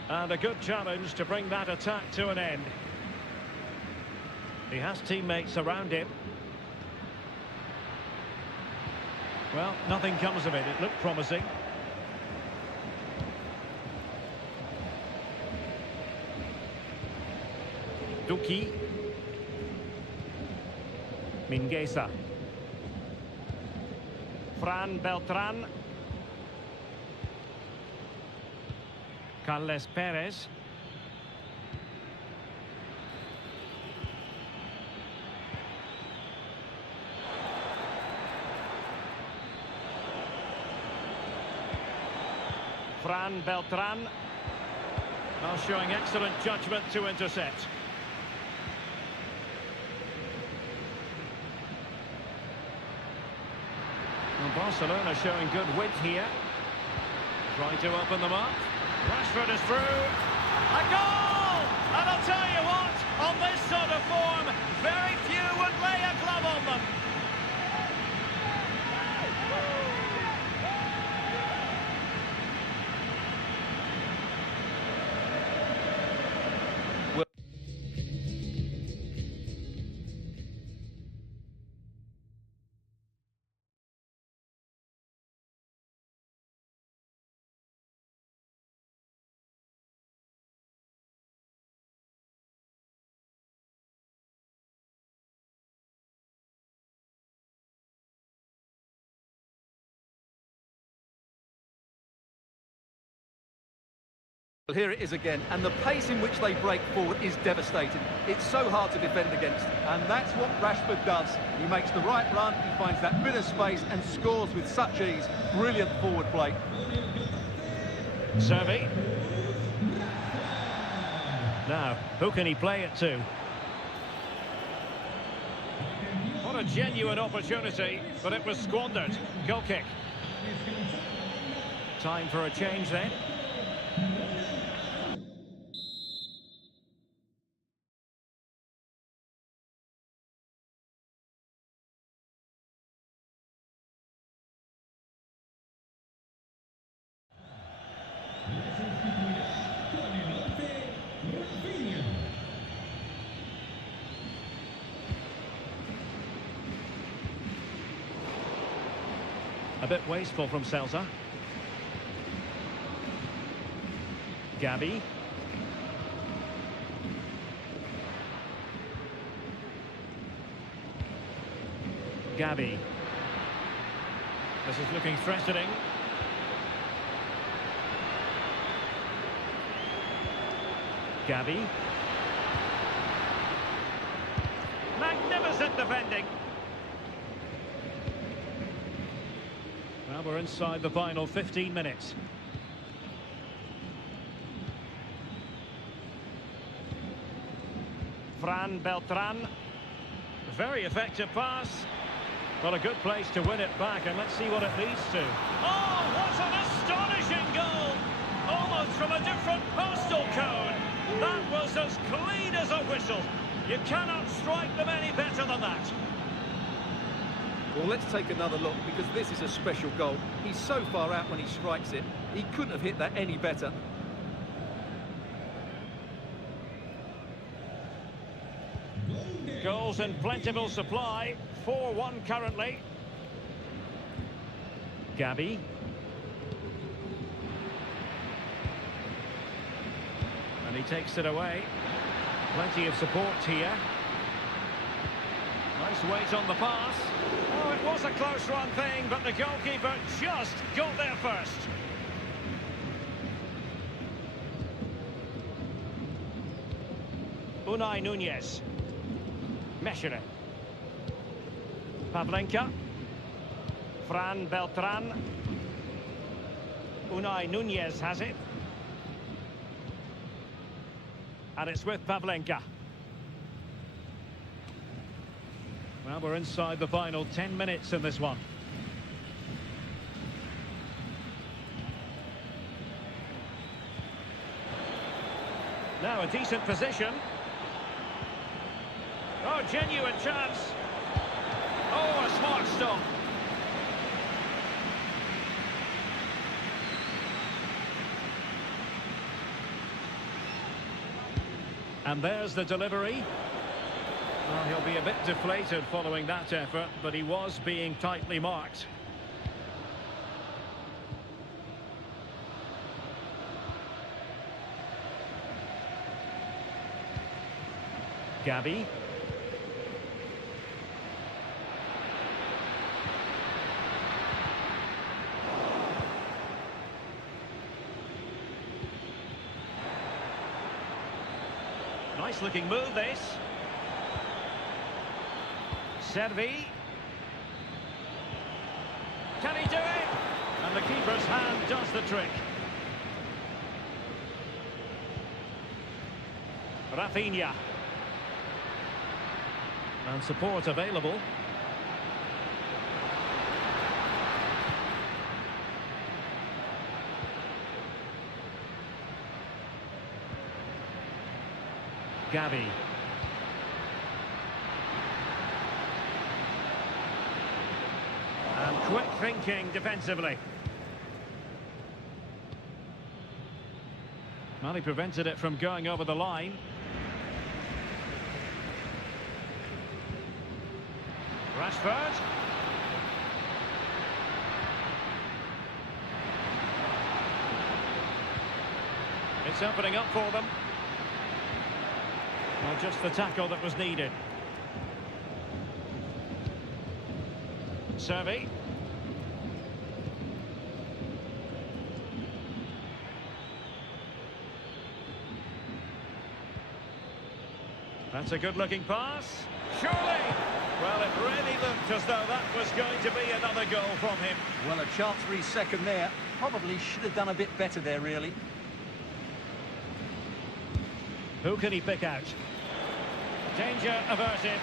And a good challenge to bring that attack to an end. He has teammates around him. Well, nothing comes of it. It looked promising. Duki. Mingueza. Fran Beltran. Carles Perez. Fran Beltran. Well, showing excellent judgment to intercept. Barcelona showing good width here. Trying to open them up. Rashford is through. A goal! And I'll tell you what, on this sort of form, very few would lay a glove on them. But here it is again, and the pace in which they break forward is devastating. It's so hard to defend against, and that's what Rashford does. He makes the right run, he finds that bit of space and scores with such ease. Brilliant forward play. Servi. Now, who can he play it to? What a genuine opportunity, but it was squandered. Goal kick. Time for a change then. A bit wasteful from Celta. Gabi. Gabi. This is looking threatening. Gabi. Magnificent defending. Well, we're inside the final 15 minutes. Fran Beltran. Very effective pass. Well, a good place to win it back, and let's see what it leads to. Oh, what an astonishing goal! Almost from a different postal code. That was as clean as a whistle. You cannot strike them any better than that. Well, let's take another look, because this is a special goal. He's so far out when he strikes it. He couldn't have hit that any better. Goals in plentiful supply. 4-1 currently. Gabi. And he takes it away. Plenty of support here. Nice weight on the pass. Oh, it was a close run thing, but the goalkeeper just got there first. Unai Nunez. Meshire. Pavlenka. Fran Beltran. Unai Nunez has it. And it's with Pavlenka. Well, we're inside the final 10 minutes in this one. Now a decent position. Oh, genuine chance. Oh, a smart stop. And there's the delivery. Well, he'll be a bit deflated following that effort, but he was being tightly marked. Gabi. Nice looking move, this. Servi. Can he do it? And the keeper's hand does the trick. Rafinha. And support available. Gabi. And quick thinking defensively. Well, he prevented it from going over the line. Rashford. It's opening up for them. Well, just the tackle that was needed. Servi. That's a good-looking pass. Surely! Well, it really looked as though that was going to be another goal from him. Well, a chance for his second there. Probably should have done a bit better there, really. Who can he pick out? Danger averted.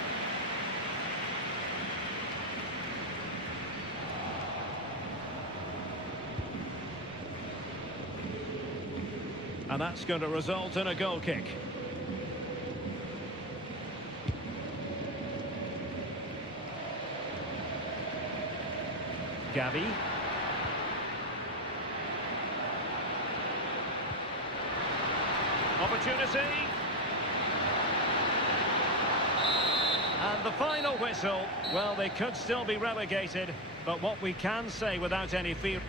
And that's going to result in a goal kick. Gavi. Opportunity. And the final whistle. Well, they could still be relegated, but what we can say without any fear...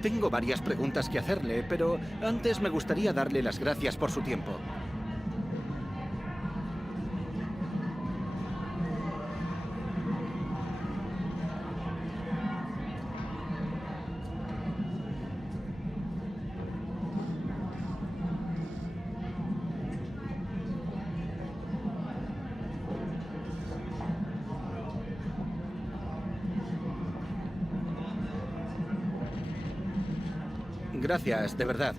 Tengo varias preguntas que hacerle, pero antes me gustaría darle las gracias por su tiempo. Gracias, de verdad.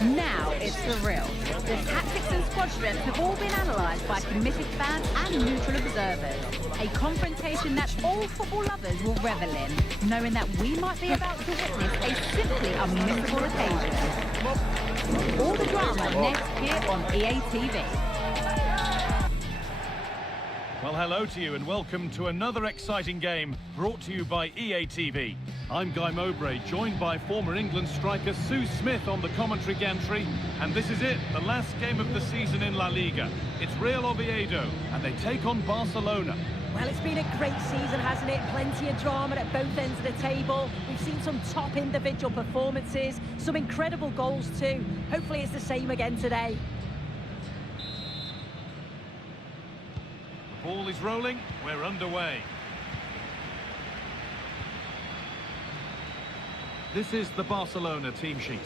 Now it's for real. The tactics and squad strengths have all been analysed by committed fans and neutral observers. A confrontation that all football lovers will revel in, knowing that we might be about to witness a simply unmissable occasion. All the drama next here on EA TV. Well, hello to you and welcome to another exciting game brought to you by EA TV. I'm Guy Mowbray, joined by former England striker Sue Smith on the commentary gantry. And this is it, the last game of the season in La Liga. It's Real Oviedo and they take on Barcelona. Well, it's been a great season, hasn't it? Plenty of drama at both ends of the table. We've seen some top individual performances, some incredible goals too. Hopefully it's the same again today. Ball is rolling, we're underway. This is the Barcelona team sheet.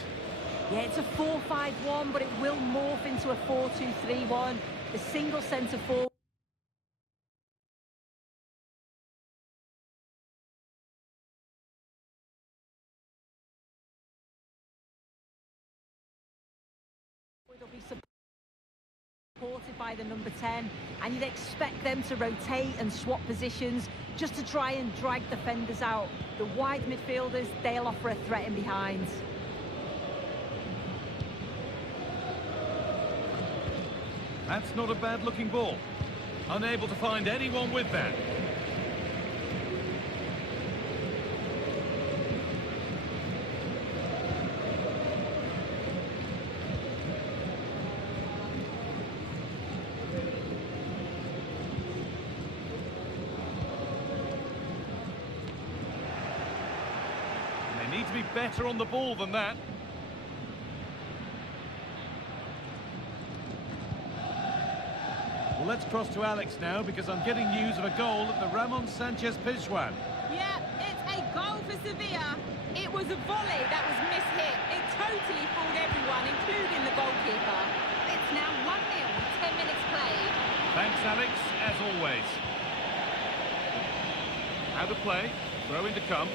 Yeah, it's a 4-5-1, but it will morph into a 4-2-3-1. The single centre forward will be supported by the number 10, and you'd expect them to rotate and swap positions just to try and drag defenders out. The wide midfielders, they'll offer a threat in behind. That's not a bad looking ball. Unable to find anyone with that. Need to be better on the ball than that. Well, let's cross to Alex now because I'm getting news of a goal at the Ramon Sanchez Pizjuan. Yeah, it's a goal for Sevilla. It was a volley that was mishit. It totally fooled everyone, including the goalkeeper. It's now 1-0 with 10 minutes played. Thanks, Alex, as always. Out of play, throw in to come.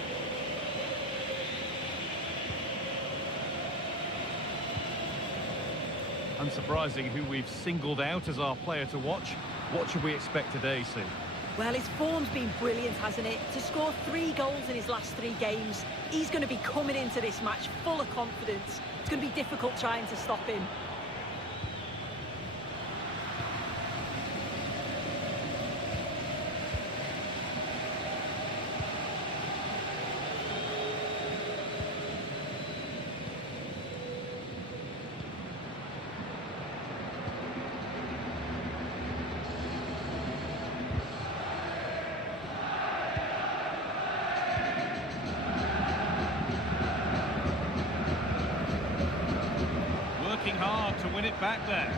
Unsurprising who we've singled out as our player to watch. What should we expect today, Sue? Well, his form's been brilliant, hasn't it? To score 3 goals in his last 3 games, he's going to be coming into this match full of confidence. It's going to be difficult trying to stop him. Hard to win it back there.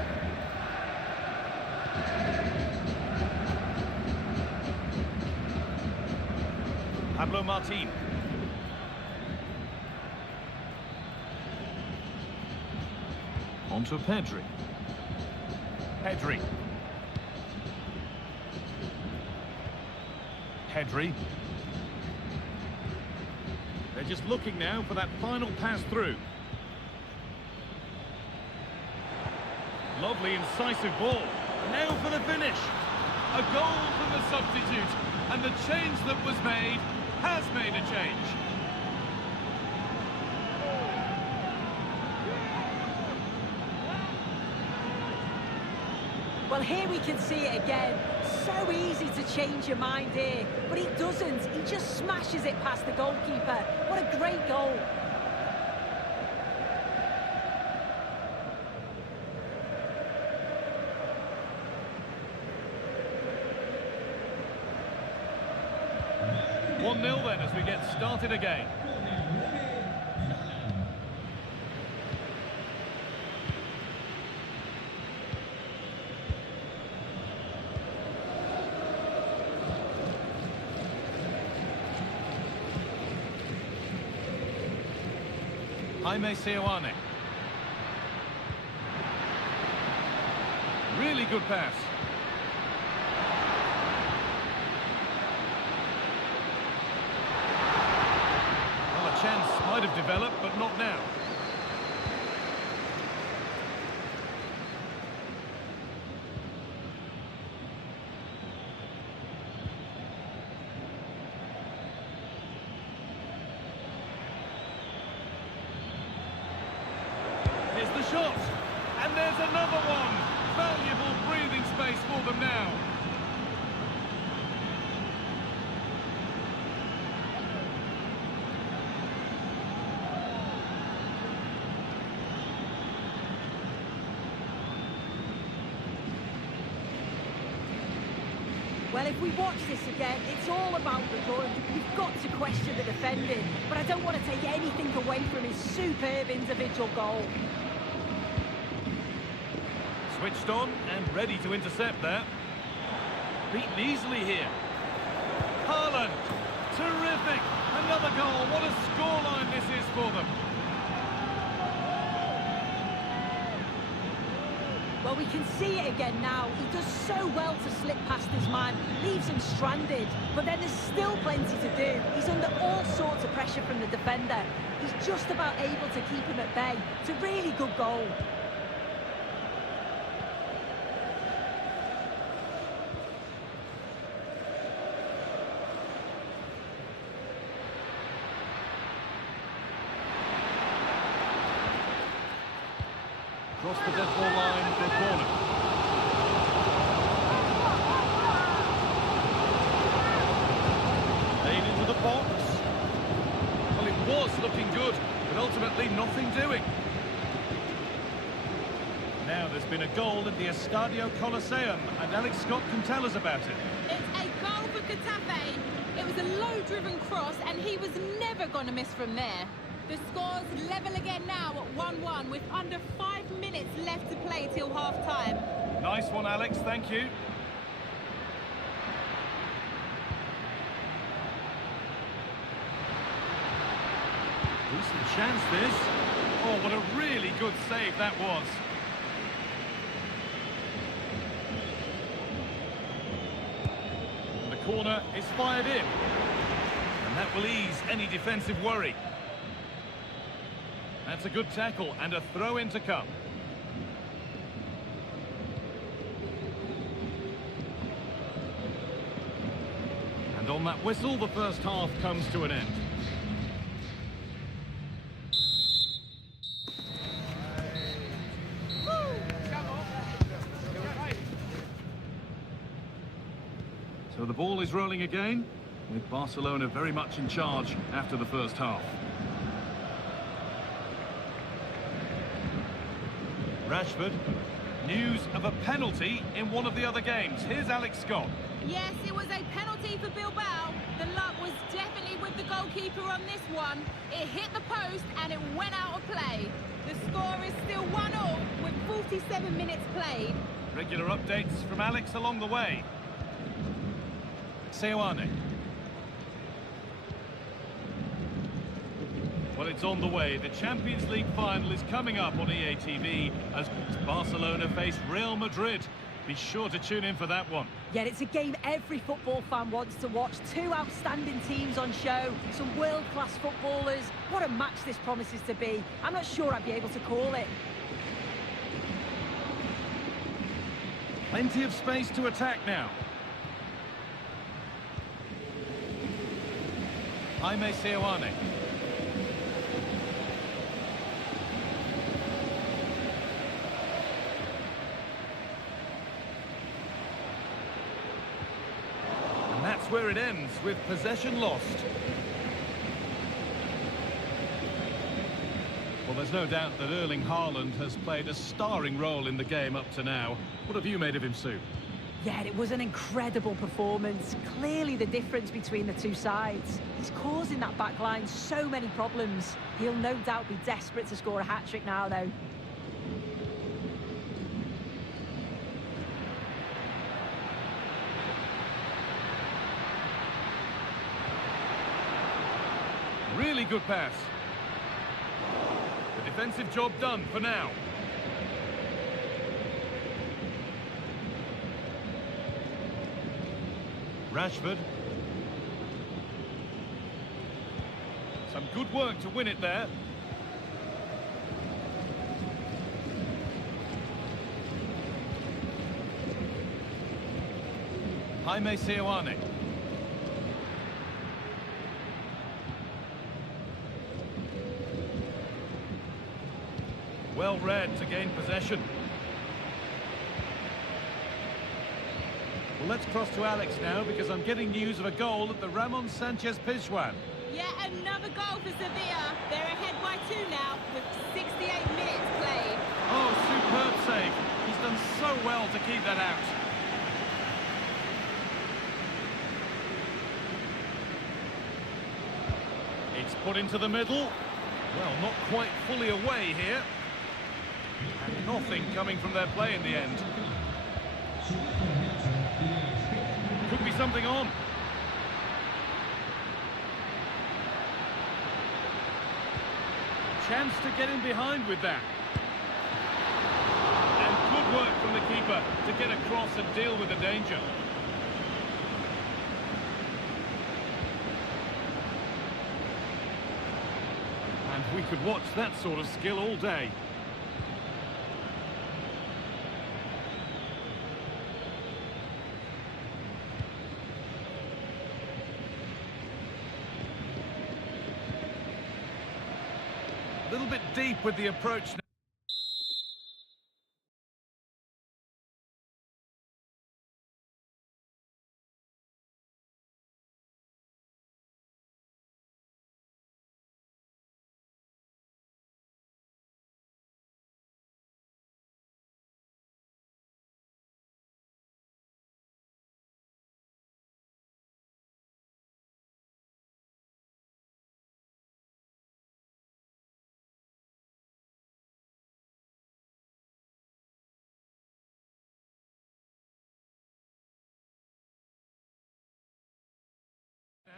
Pablo Martin. On to Pedri. Pedri. Pedri. They're just looking now for that final pass through. Lovely, incisive ball. Now for the finish. A goal from the substitute. And the change that was made has made a change. Well, here we can see it again. So easy to change your mind here. But he doesn't. He just smashes it past the goalkeeper. What a great goal. Nil then as we get started again. Jaime Seoane. Really good pass. Well, a chance might have developed, but not now. shot. And there's another one. Valuable breathing space for them now. Well, if we watch this again, it's all about the gun. We've got to question the defending, but I don't want to take anything away from his superb individual goal. Switched on and ready to intercept there. Beaten easily here. Haaland. Terrific. Another goal. What a scoreline this is for them. Well, we can see it again now. He does so well to slip past his man, leaves him stranded. But then there's still plenty to do. He's under all sorts of pressure from the defender. He's just about able to keep him at bay. It's a really good goal. Across the dead ball line for a corner. Played into the box. Well, it was looking good, but ultimately nothing doing. Now there's been a goal at the Estadio Coliseum, and Alex Scott can tell us about it. It's a goal for Getafe. It was a low-driven cross, and he was never going to miss from there. The score's level again now at 1-1 with under 5 minutes left to play till half-time. Nice one, Alex. Thank you. Decent chance, this. Oh, what a really good save that was. And the corner is fired in. And that will ease any defensive worry. That's a good tackle and a throw-in to come. And on that whistle, the first half comes to an end. So the ball is rolling again, with Barcelona very much in charge after the first half. Rashford. News of a penalty in one of the other games. Here's Alex Scott. Yes, it was a penalty for Bilbao. The luck was definitely with the goalkeeper on this one. It hit the post and it went out of play. The score is still 1-1 with 47 minutes played. Regular updates from Alex along the way. Seoane. Well, it's on the way. The Champions League final is coming up on EA TV as Barcelona face Real Madrid. Be sure to tune in for that one. Yeah, it's a game every football fan wants to watch. Two outstanding teams on show, some world-class footballers. What a match this promises to be. I'm not sure I'd be able to call it. Plenty of space to attack now. Jaime Seoane. And that's where it ends, with possession lost. Well, there's no doubt that Erling Haaland has played a starring role in the game up to now. What have you made of him, Sue? Yeah, it was an incredible performance. Clearly the difference between the two sides. He's causing that back line so many problems. He'll no doubt be desperate to score a hat-trick now, though. Really good pass. The defensive job done for now. Rashford. Some good work to win it there. Jaime Seoane. Well read to gain possession. Well, let's cross to Alex now, because I'm getting news of a goal at the Ramon Sanchez Pizjuan. Yet another goal for Sevilla. They're ahead by 2 now, with 68 minutes played. Oh, superb save. He's done so well to keep that out. It's put into the middle. Well, not quite fully away here. And nothing coming from their play in the end. Could be something on. Chance to get in behind with that. And good work from the keeper to get across and deal with the danger. And we could watch that sort of skill all day. A little bit deep with the approach now.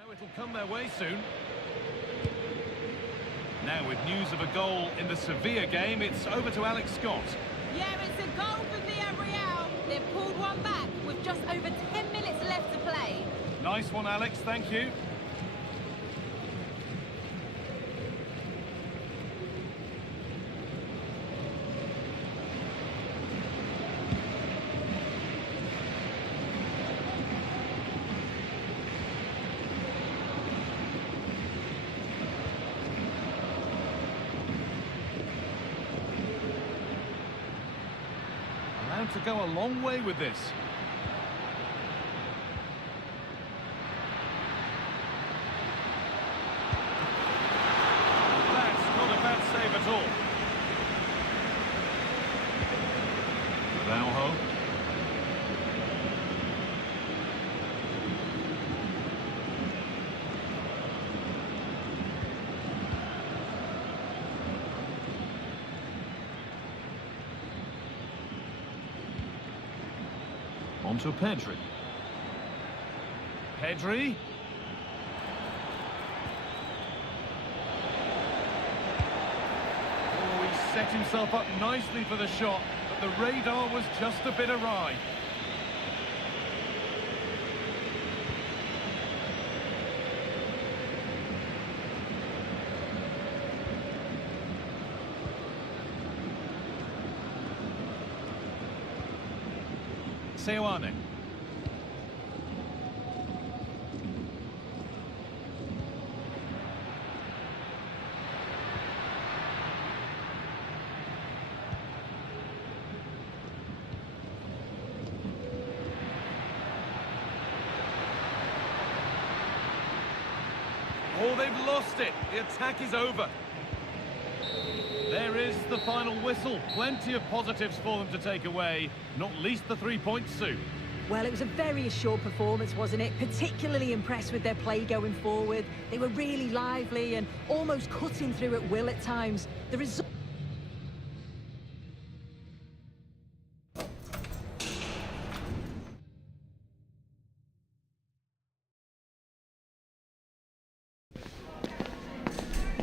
Now it'll come their way soon. Now with news of a goal in the Sevilla game, it's over to Alex Scott. Yeah, it's a goal for Villarreal. They've pulled one back with just over 10 minutes left to play. Nice one, Alex, thank you. To go a long way with this. That's not a bad save at all. Araujo. On to Pedri. Pedri. Oh, he set himself up nicely for the shot, but the radar was just a bit awry. Seoane. Oh, they've lost it. The attack is over. There is the final whistle. Plenty of positives for them to take away, not least the 3 points, Sue. Well, it was a very assured performance, wasn't it? Particularly impressed with their play going forward. They were really lively and almost cutting through at will at times. The result...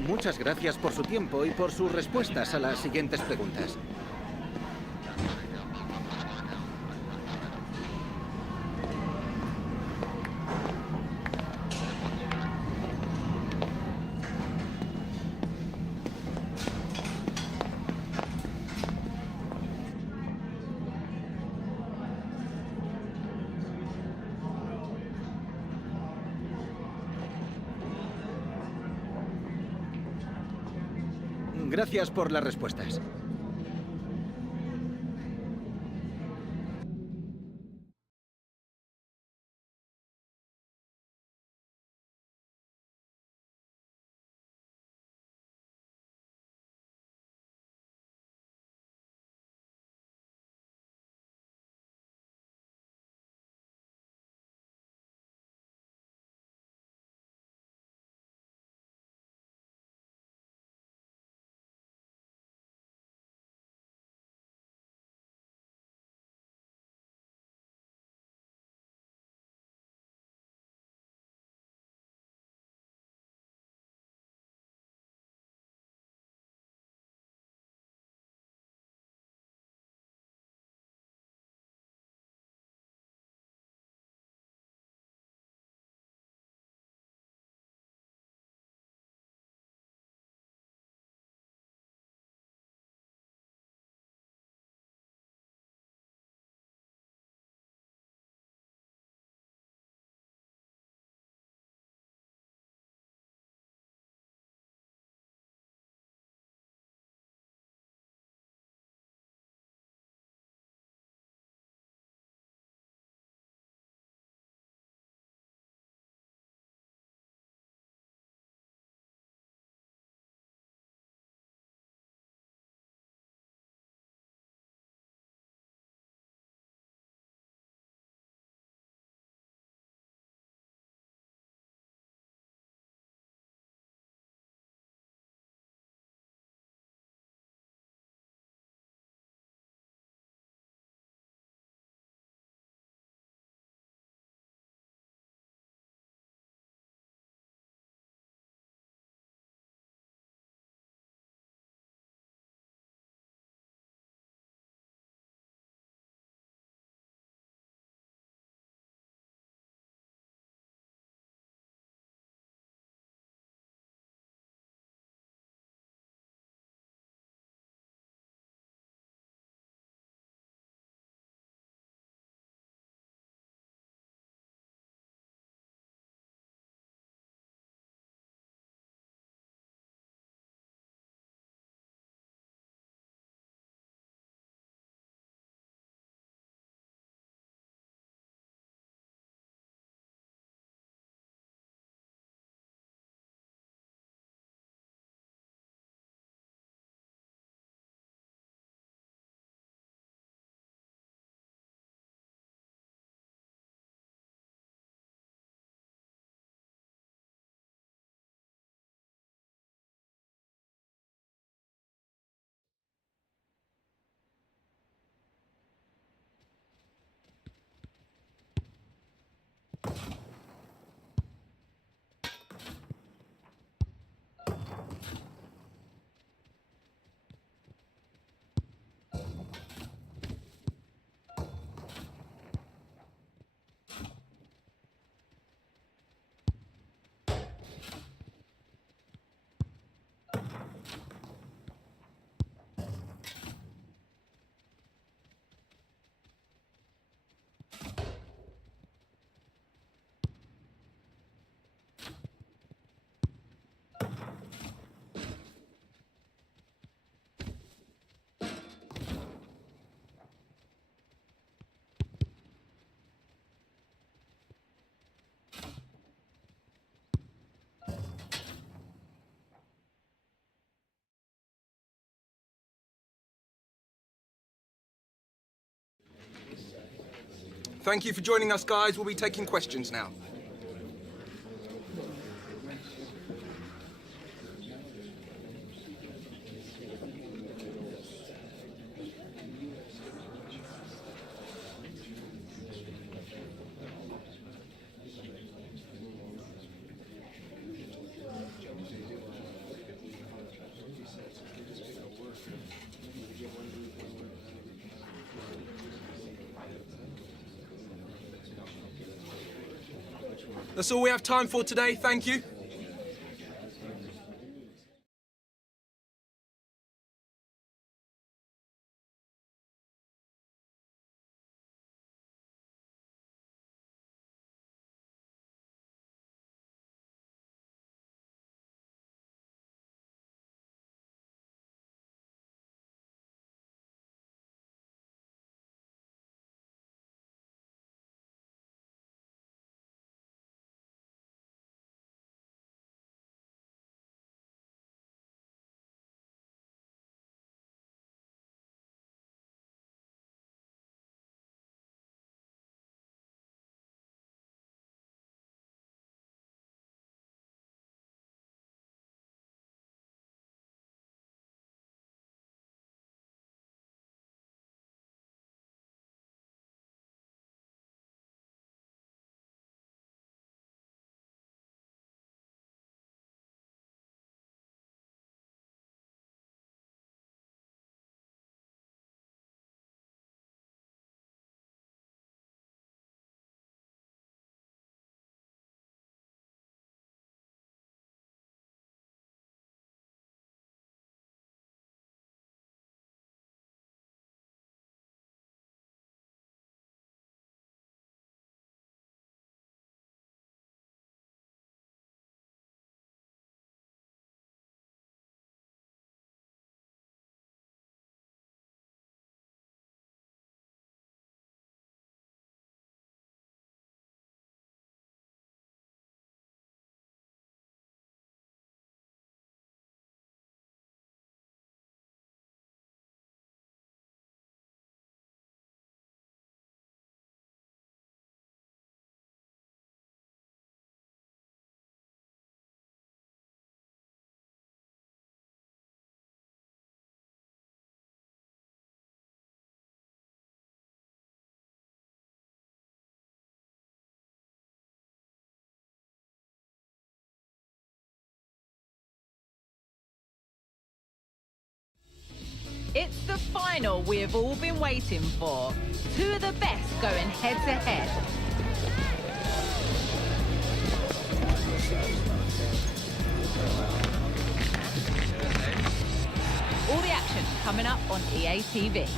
Muchas gracias por su tiempo y por sus respuestas a las siguientes preguntas. Gracias por las respuestas. Thank you for joining us, guys. We'll be taking questions now. That's all we have time for today. Thank you. It's the final we have all been waiting for. Two of the best going head to head. All the action coming up on EA TV.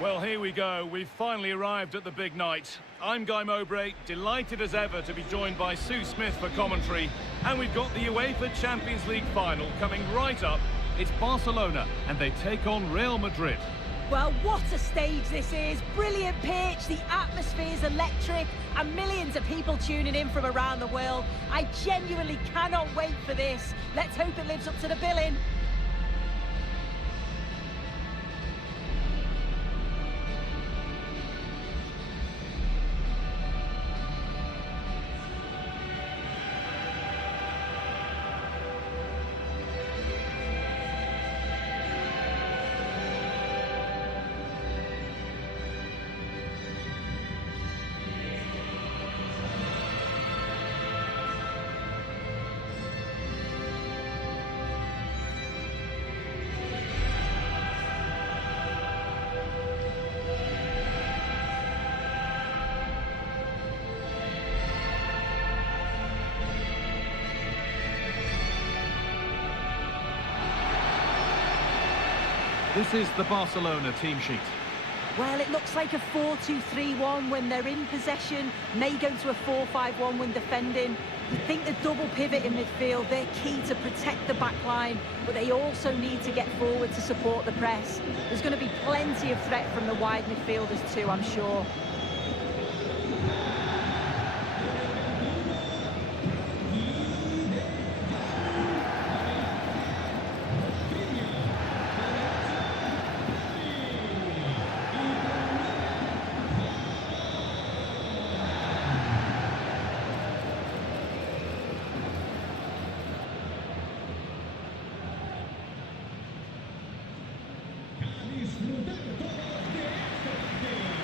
Well, here we go. We've finally arrived at the big night. I'm Guy Mowbray, delighted as ever to be joined by Sue Smith for commentary. And we've got the UEFA Champions League final coming right up. It's Barcelona, and they take on Real Madrid. Well, what a stage this is. Brilliant pitch, the atmosphere is electric, and millions of people tuning in from around the world. I genuinely cannot wait for this. Let's hope it lives up to the billing. This is the Barcelona team sheet. Well, it looks like a 4-2-3-1 when they're in possession, may go to a 4-5-1 when defending. You think the double pivot in midfield, they're key to protect the back line, but they also need to get forward to support the press. There's going to be plenty of threat from the wide midfielders too, I'm sure.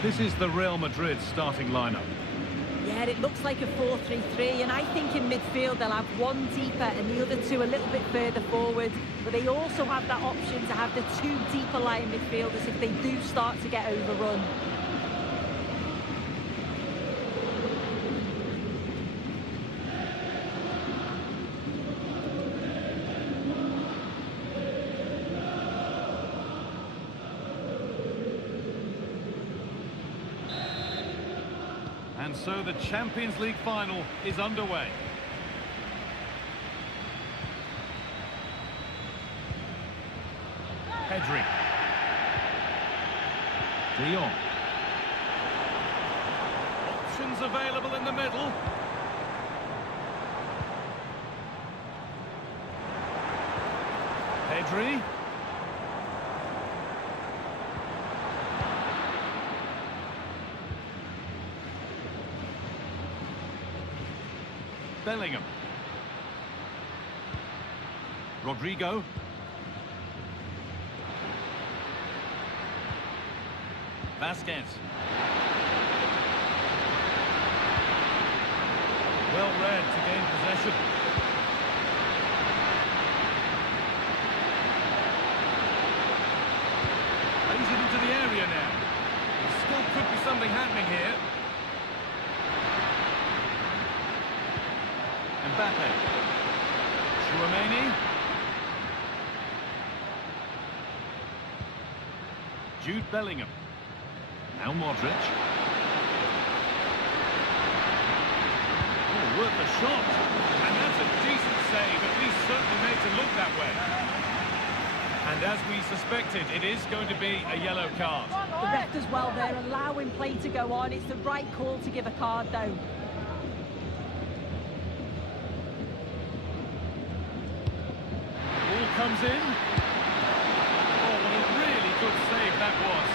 This is the Real Madrid starting lineup. Yeah, it looks like a 4-3-3, and I think in midfield they'll have one deeper and the other two a little bit further forward. But they also have that option to have the two deeper lying midfielders if they do start to get overrun. And so the Champions League final is underway. Pedri. De Jong. Options available in the middle. Pedri. Bellingham. Rodrigo. Vasquez. Well read to gain possession. Plays it into the area now. There still could be something happening here. Mbappe. Chouameni. Jude Bellingham. Now Modric. Oh, worth a shot. And that's a decent save, at least certainly made to look that way. And as we suspected, it is going to be a yellow card. The ref does well there, allowing play to go on. It's the right call to give a card, though. Comes in. Oh, what a really good save that was.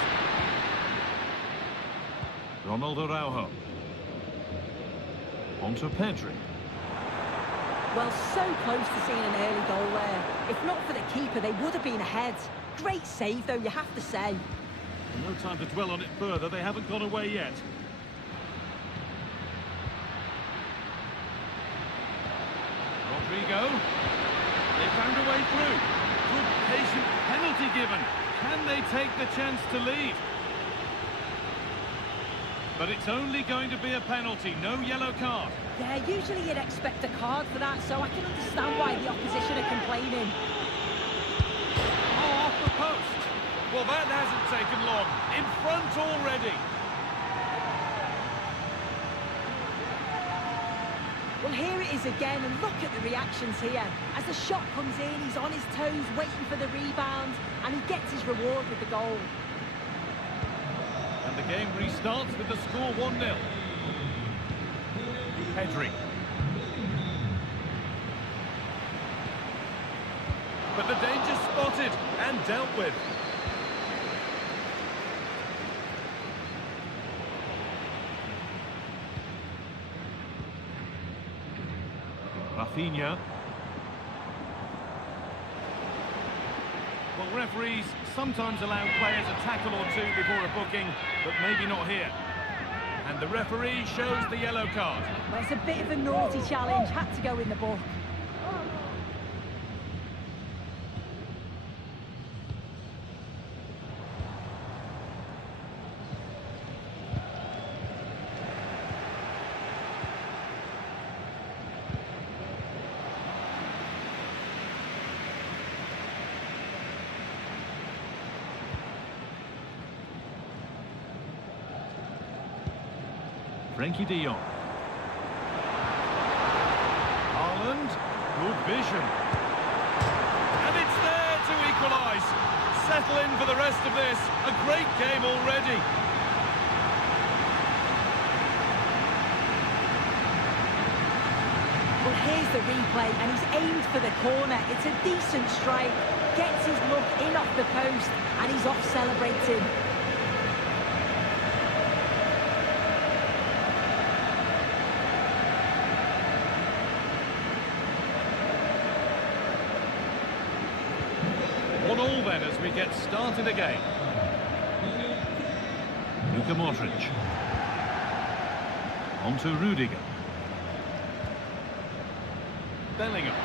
Ronald Araujo. On to Pedri. Well, so close to seeing an early goal there. If not for the keeper, they would have been ahead. Great save, though, you have to say. No time to dwell on it further. They haven't gone away yet. Rodrigo. They found a way through. Good, patient penalty given. Can they take the chance to lead? But it's only going to be a penalty, no yellow card. Yeah, usually you'd expect a card for that, so I can understand why the opposition are complaining. Oh, off the post. Well, that hasn't taken long. In front already. Well, here it is again, and look at the reactions here. As the shot comes in, he's on his toes, waiting for the rebound, and he gets his reward with the goal. And the game restarts with the score 1-0. Pedri. But the danger spotted and dealt with. Rafinha. Well, referees sometimes allow players a tackle or two before a booking, but maybe not here. And the referee shows the yellow card. Well, it's a bit of a naughty challenge, had to go in the book. Frenkie de Jong. Haaland, good vision. And it's there to equalise. Settle in for the rest of this. A great game already. Well, here's the replay, and he's aimed for the corner. It's a decent strike. Gets his look in off the post, and he's off celebrating. All then as we get started again. Luka Modric. On to Rudiger. Bellingham.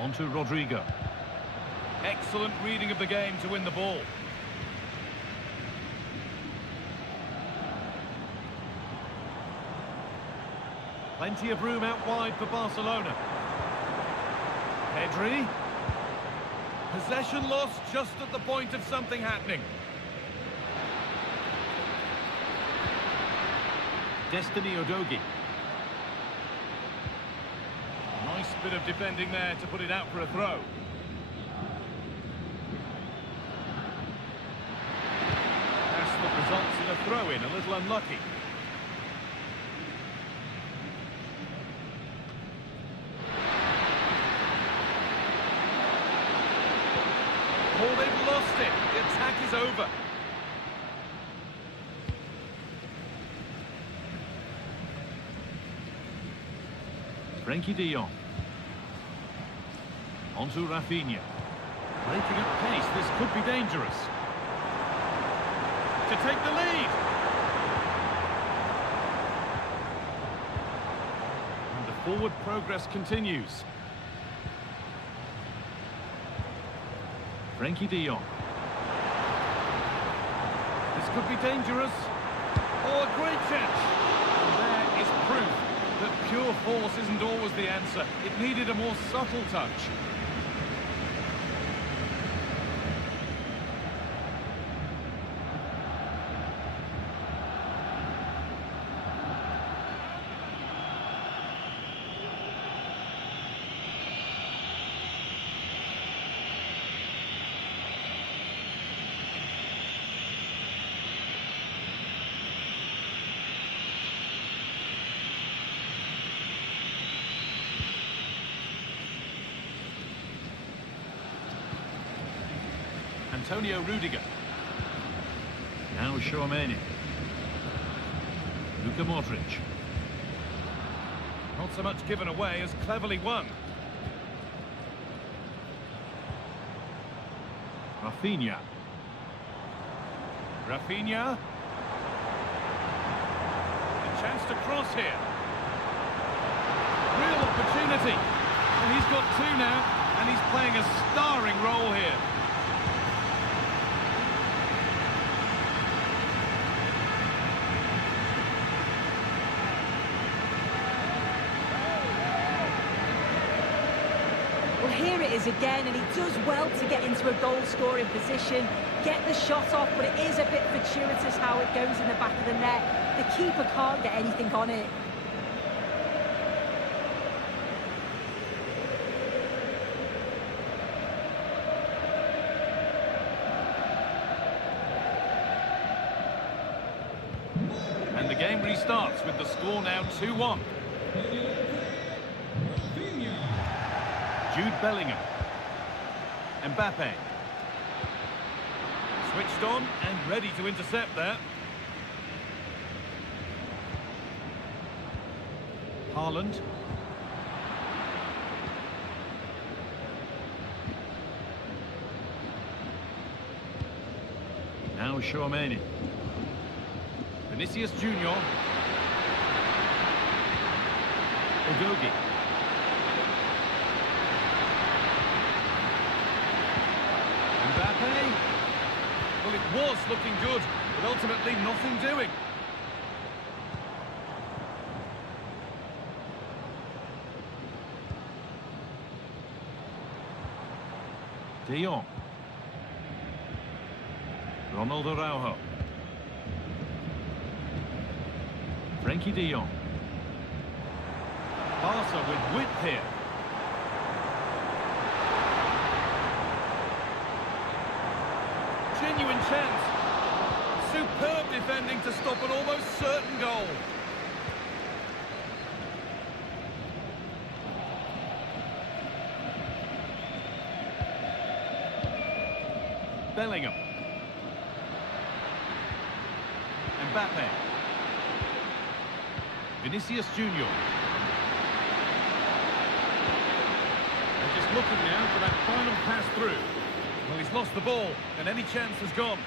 On to Rodrigo. Excellent reading of the game to win the ball. Plenty of room out wide for Barcelona. Pedri. Possession lost just at the point of something happening. Destiny Udogie. Nice bit of defending there to put it out for a throw. Pass that results in a throw-in, a little unlucky. Oh, they've lost it. The attack is over. Frenkie de Jong. On to Rafinha. Breaking up pace, this could be dangerous. To take the lead. And the forward progress continues. Frenkie de Jong. This could be dangerous. Oh, a great catch. And there is proof that pure force isn't always the answer. It needed a more subtle touch. Antonio Rudiger. Now Tchouaméni. Luka Modric. Not so much given away as cleverly won. Rafinha. Rafinha. A chance to cross here. Real opportunity. And he's got two now, and he's playing a starring role here. Well, here it is again, and he does well to get into a goal-scoring position, get the shot off, but it is a bit fortuitous how it goes in the back of the net. The keeper can't get anything on it. And the game restarts with the score now 2-1. Jude Bellingham. Mbappe. Switched on and ready to intercept there. Haaland. Now Tchouaméni. Vinicius Junior. Udogie. Mbappe. Well, it was looking good, but ultimately nothing doing. De Jong. Ronald Araujo. Frenkie de Jong. Barca with width here. Genuine chance. Superb defending to stop an almost certain goal. Bellingham. Mbappe. Vinicius Junior. They're just looking now for that final pass through. lost the ball, and any chance has gone.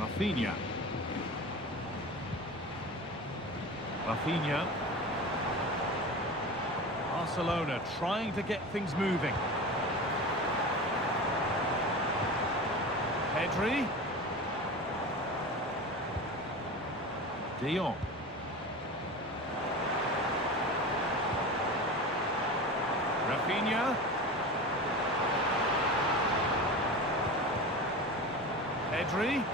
Rafinha. Rafinha. Barcelona trying to get things moving. Pedri. De Jong. Rafinha. Pedri.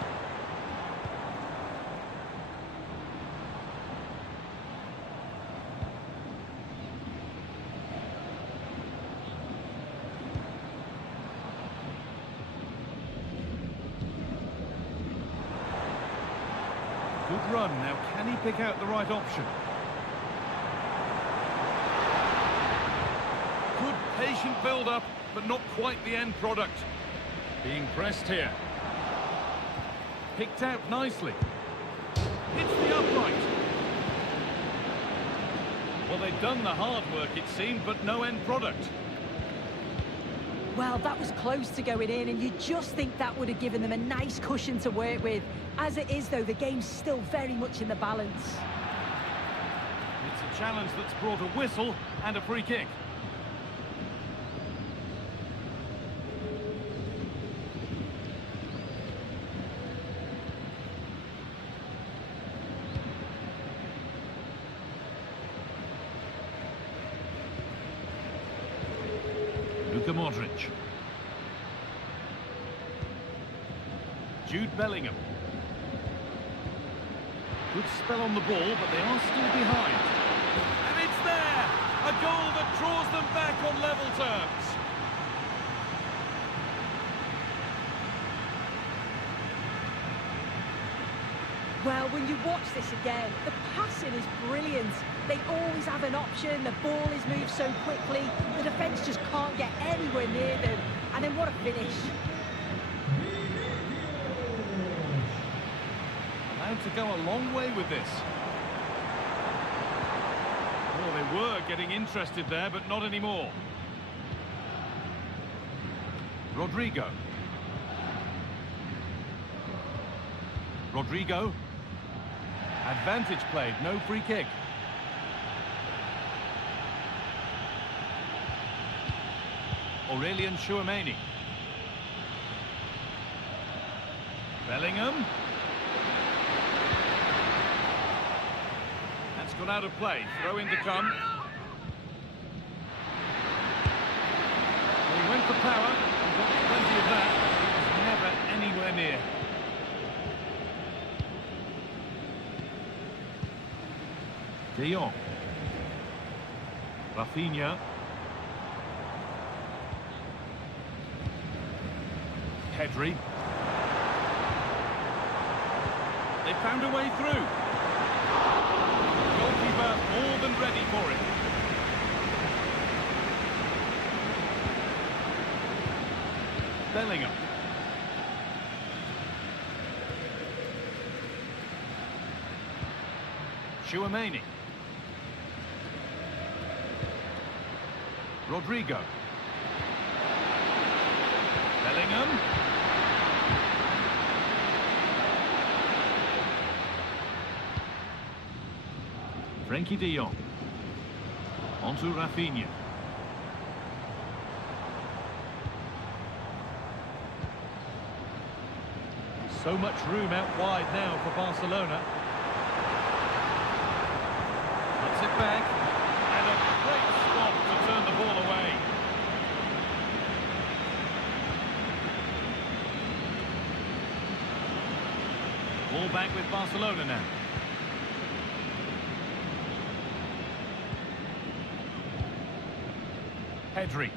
Good run. Now, can he pick out the right option? Good patient build-up, but not quite the end product. Being pressed here. Picked out nicely. Hits the upright. Well, they've done the hard work, it seemed, but no end product. Well, that was close to going in, and you just think that would have given them a nice cushion to work with. As it is, though, the game's still very much in the balance. It's a challenge that's brought a whistle and a free kick. Modric. Jude Bellingham. Good spell on the ball, but they are still behind. And it's there! A goal that draws them back on level terms. Well, when you watch this again, the passing is brilliant. They always have an option, the ball is moved so quickly, the defence just can't get anywhere near them. And then what a finish. Allowed to go a long way with this. Well, they were getting interested there, but not anymore. Rodrigo. Rodrigo. Advantage played, no free kick. Aurelian Tchouameni. Bellingham. That's gone out of play. Throw in to come. Well, he went for power and got plenty of that. It was never anywhere near. De Jong. Rafinha. Pedri. They found a way through. Goalkeeper more than ready for it. Bellingham. Tchouameni. Rodrigo. Bellingham. Frenkie de Jong. Onto Rafinha. So much room out wide now for Barcelona. Puts it back. And a great stop to turn the ball away. Ball back with Barcelona now. Pedri.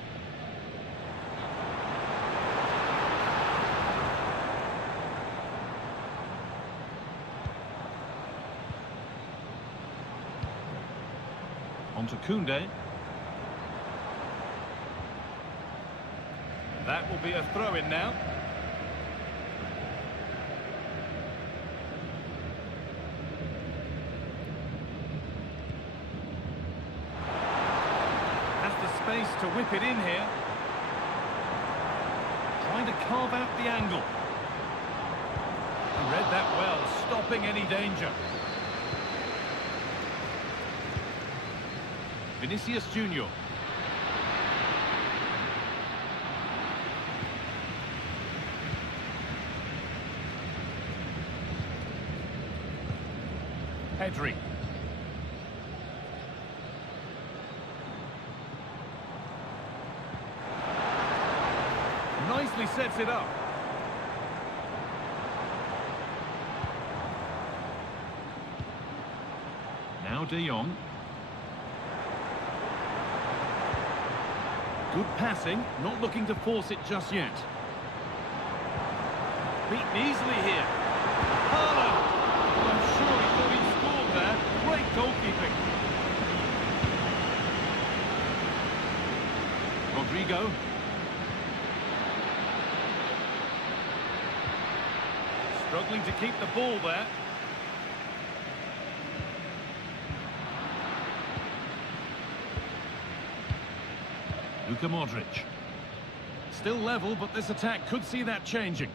On to Koundé. That will be a throw-in now. space to whip it in here. Trying to carve out the angle. He read that well, stopping any danger. Vinicius Junior. Pedri. Nicely sets it up. Now De Jong. Good passing, not looking to force it just yet. Beaten easily here. Haaland! I'm sure he thought he'd scored there. Great goalkeeping. Rodrigo. Struggling to keep the ball there. Luka Modric. Still level, but this attack could see that changing.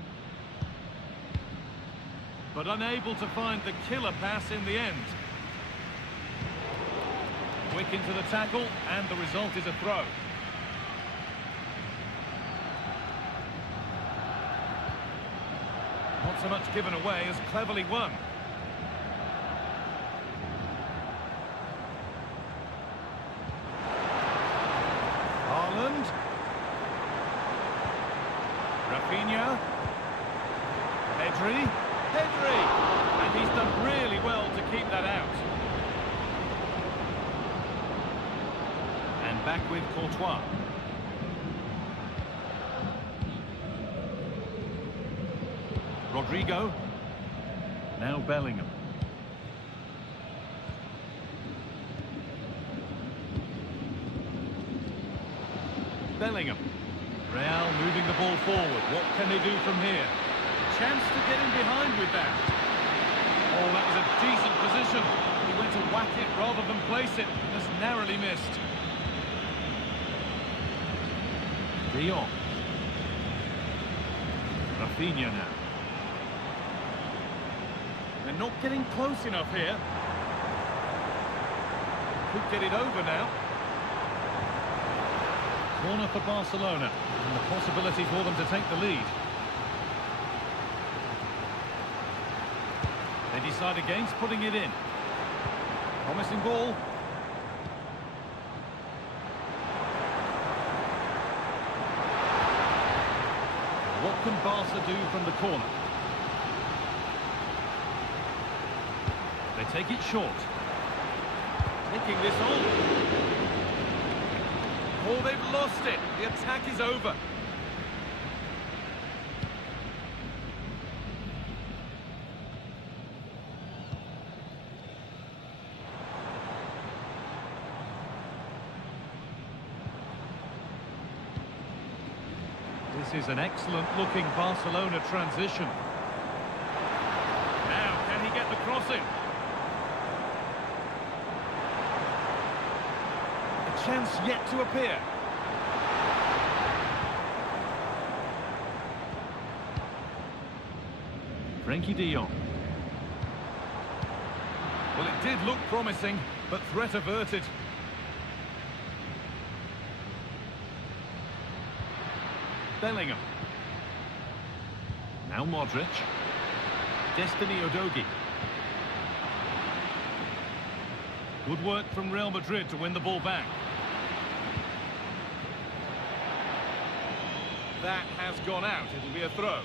But unable to find the killer pass in the end. Quick into the tackle, and the result is a throw. Not so much given away as cleverly won. Haaland. Rafinha. Pedri. And he's done really well to keep that out. And back with Courtois. Rodrigo. Now Bellingham. Bellingham. Real moving the ball forward. What can they do from here? Chance to get in behind with that. Oh, that was a decent position. He went to whack it rather than place it. Just narrowly missed. De Jong. Rafinha now. They're not getting close enough here. Could get it over now. Corner for Barcelona. And the possibility for them to take the lead. They decide against putting it in. Promising ball. What can Barca do from the corner? They take it short. Taking this on. Oh, they've lost it. The attack is over. This is an excellent-looking Barcelona transition. Now, can he get the crossing? A chance yet to appear. Frenkie de Jong. Well, it did look promising, but threat averted. Bellingham. Now Modric. Destiny Udogie. Good work from Real Madrid to win the ball back. That has gone out. It'll be a throw.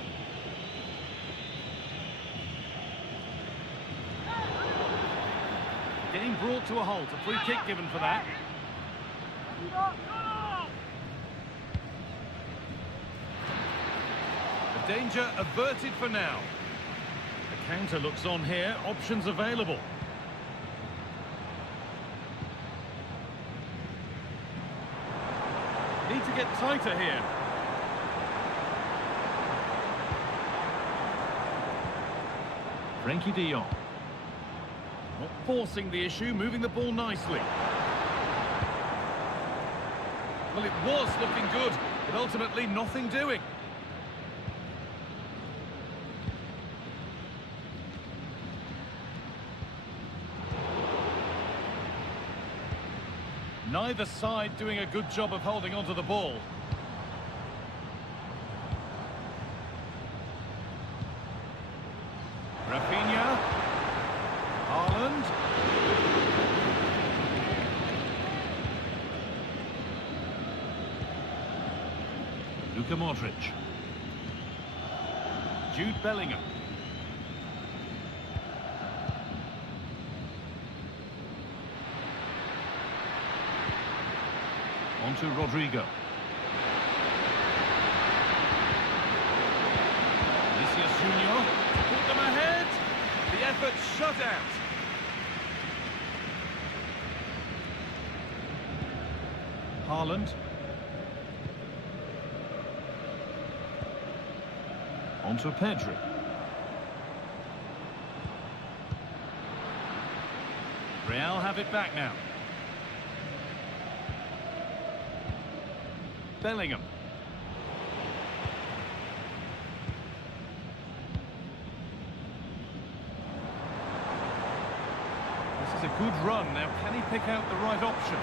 Getting brought to a halt. A free kick given for that. The danger averted for now. The counter looks on here. Options available. Need to get tighter here. Frenkie de Jong. Not forcing the issue, moving the ball nicely. Well, it was looking good, but ultimately nothing doing. Neither side doing a good job of holding onto the ball. Rafinha. Haaland. Luka Modric. Jude Bellingham. On to Rodrigo. Vinicius Junior. Put them ahead. The effort shut out. Haaland. On to Pedri. Real have it back now. Bellingham. This is a good run. Now, can he pick out the right option?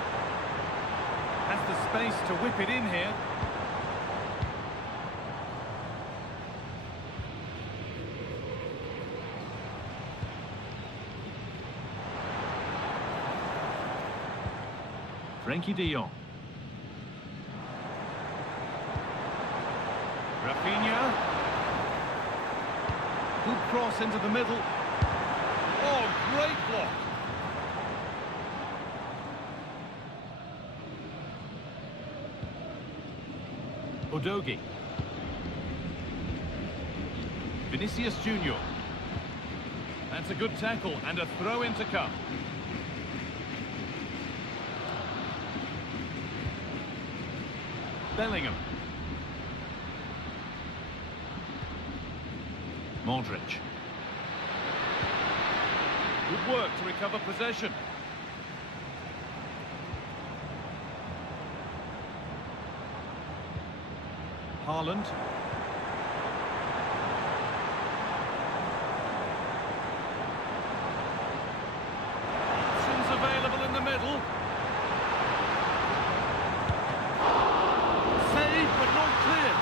Has the space to whip it in here. Frenkie de Jong. Rafinha. Good cross into the middle. Oh, great block. Udogie. Vinicius Junior. That's a good tackle and a throw in to come. Bellingham. Modric. Good work to recover possession. Haaland. Options available in the middle. Saved but not cleared.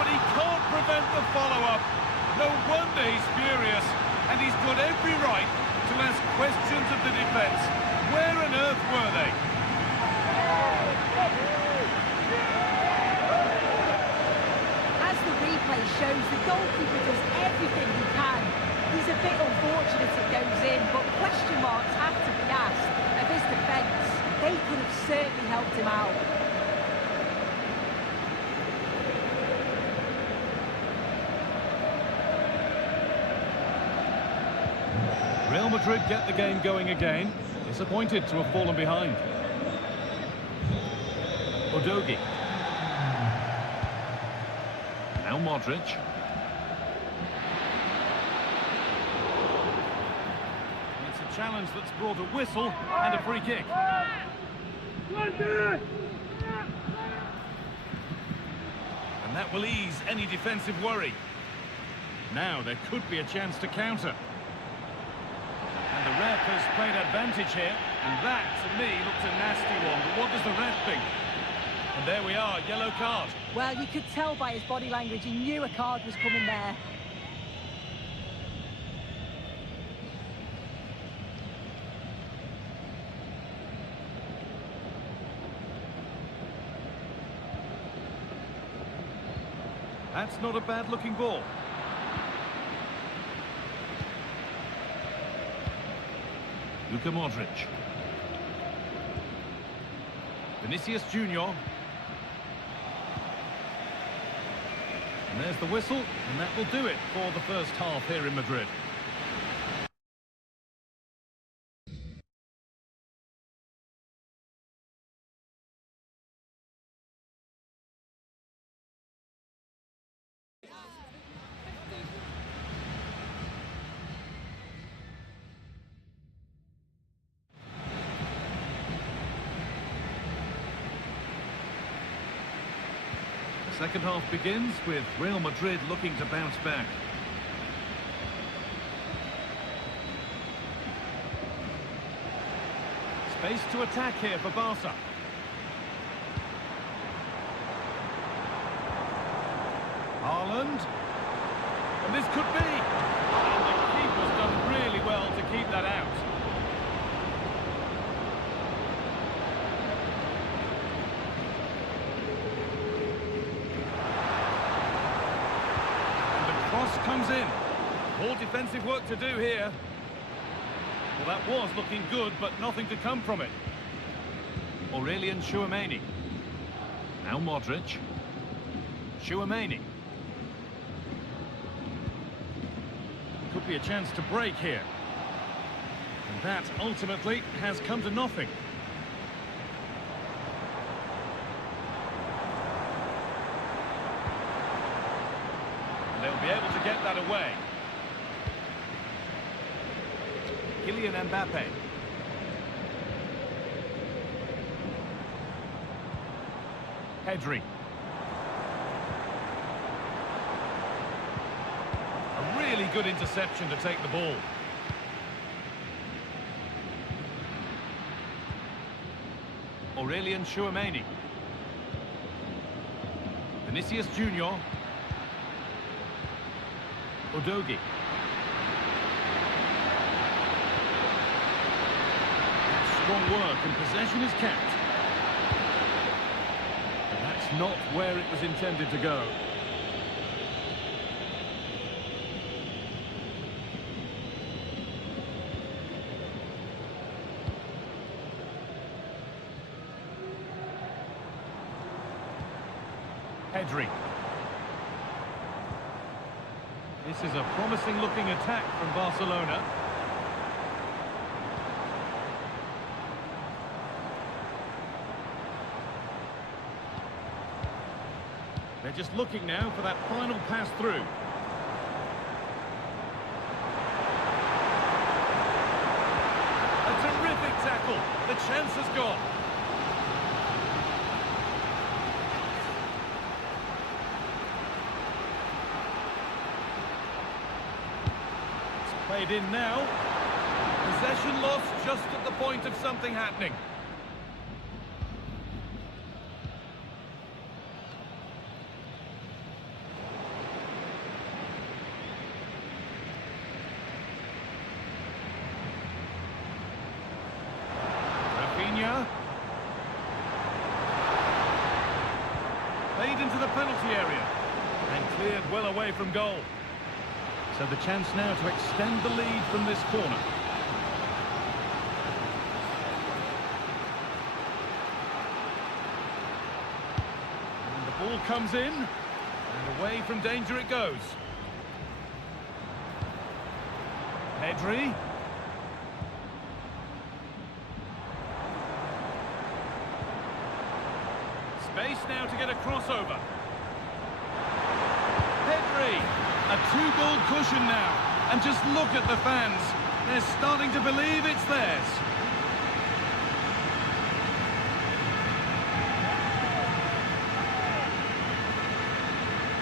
But he can't prevent the follow-up. No wonder he's furious, and he's got every right to ask questions of the defence. Where on earth were they? As the replay shows, the goalkeeper does everything he can. He's a bit unfortunate it goes in, but question marks have to be asked of his defence. They could have certainly helped him out. Real Madrid get the game going again. Disappointed to have fallen behind. Udogie. Now Modric. It's a challenge that's brought a whistle and a free kick. And that will ease any defensive worry. Now there could be a chance to counter. And the ref has played advantage here, and that, to me, looks a nasty one. But what does the ref think? And there we are, yellow card. Well, you could tell by his body language he knew a card was coming there. That's not a bad-looking ball. Luka Modric. Vinicius Junior. And there's the whistle, and that will do it for the first half here in Madrid. Second half begins with Real Madrid looking to bounce back. Space to attack here for Barca. Haaland. And this could be. And the keeper's done really well to keep that out. And the cross comes in. More defensive work to do here. Well, that was looking good, but nothing to come from it. Aurelien Tchouameni. Now Modric. Tchouameni. Could be a chance to break here. And that ultimately has come to nothing. And they'll be able to get that away. Kylian Mbappe. Pedri. A really good interception to take the ball. Aurelien Tchouameni. Vinicius Junior. Udogie. Strong work and possession is kept. And that's not where it was intended to go. Pedri. This is a promising looking attack from Barcelona. They're just looking now for that final pass through. A terrific tackle. The chance has gone. It's played in now. Possession lost just at the point of something happening. Played into the penalty area and cleared well away from goal. So the chance now to extend the lead from this corner. And the ball comes in and away from danger it goes. Pedri. Space now to get a crossover. Pedri, a two-goal cushion now. And just look at the fans. They're starting to believe it's theirs.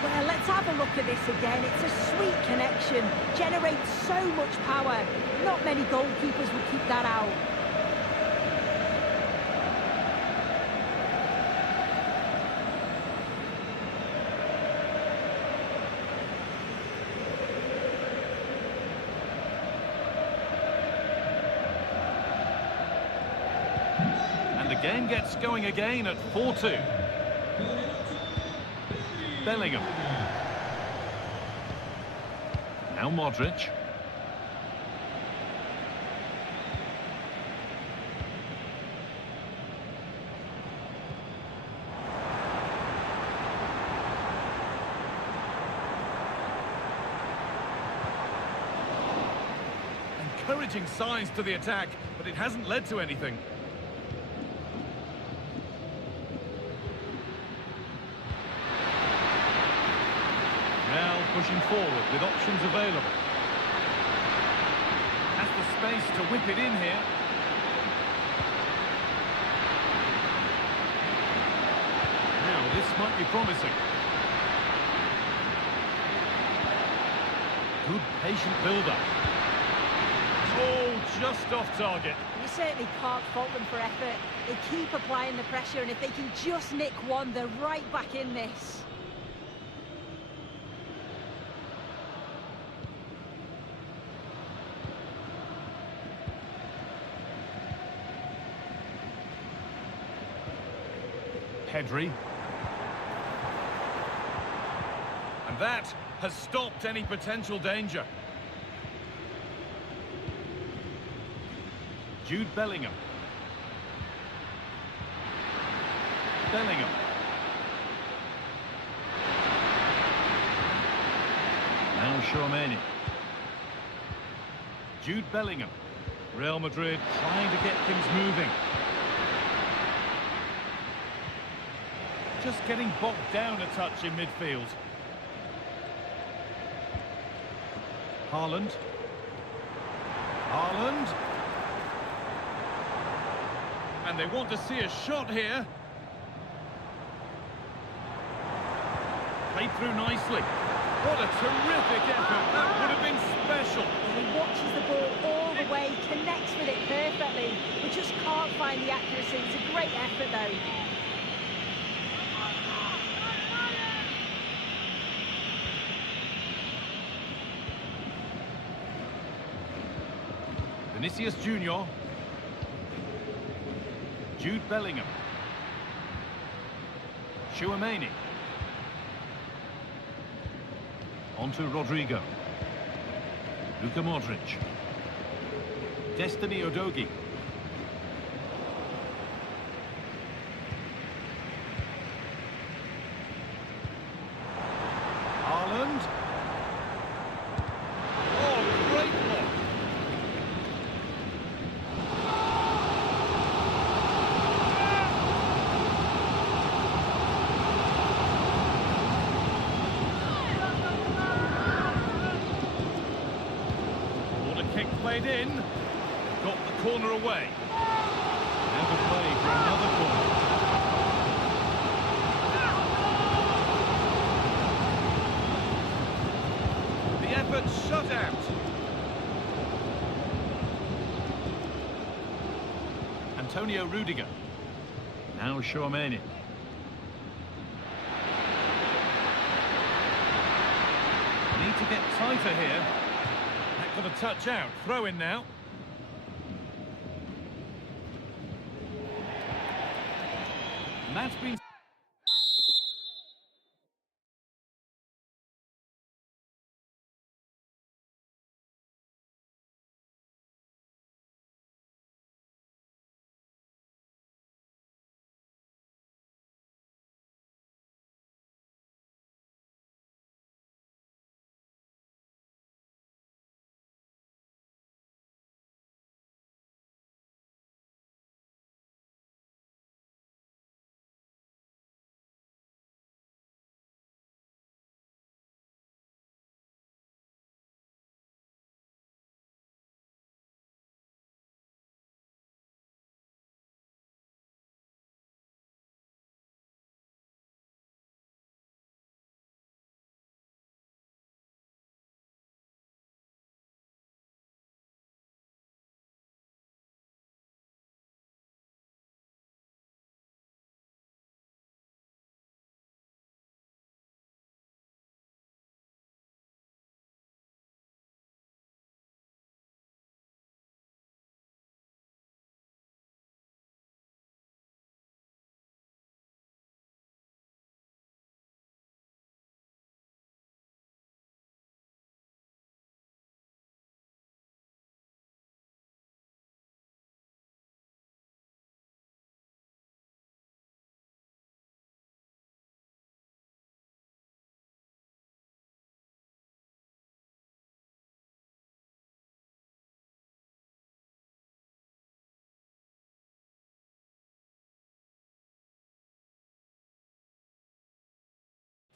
Well, let's have a look at this again. It's a sweet connection. Generates so much power. Not many goalkeepers will keep that out. The game gets going again at 4-2. Bellingham. Now Modric. Encouraging signs to the attack, but it hasn't led to anything. Now pushing forward with options available. Has the space to whip it in here. Now this might be promising. Good patient build-up. Oh, just off target. You certainly can't fault them for effort. They keep applying the pressure, and if they can just nick one, they're right back in this. Pedri. And that has stopped any potential danger. Jude Bellingham. Bellingham. Now Tchouaméni. Jude Bellingham. Real Madrid trying to get things moving. Just getting bogged down a touch in midfield. Haaland. Haaland. And they want to see a shot here. Played through nicely. What a terrific effort. That would have been special. He watches the ball all the way, connects with it perfectly, but just can't find the accuracy. It's a great effort, though. Vinicius Junior. Jude Bellingham. Tchouaméni. On to Rodrigo. Luka Modric. Destiny Udogie. Haaland. Oh, great block. Kick played in, got the corner away. Now to play for another corner. The effort shut out. Antonio Rudiger. Now Tchouaméni. Need to get tighter here. Got a touch out, throw in now. And that's been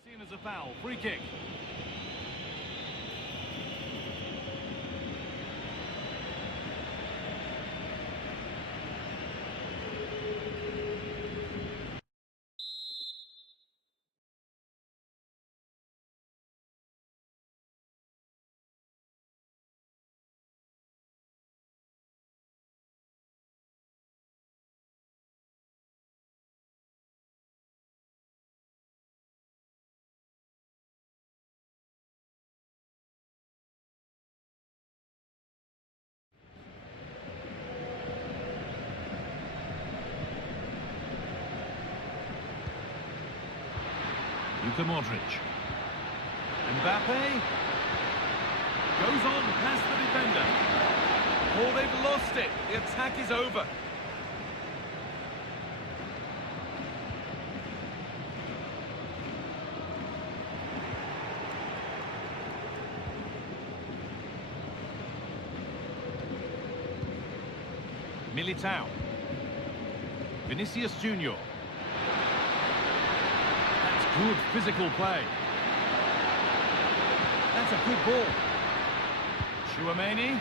seen as a foul. Free kick. Luka Modric. Mbappe goes on past the defender. Oh, they've lost it. The attack is over. Militao. Vinicius Junior. That's good physical play. That's a good ball. Chouameni.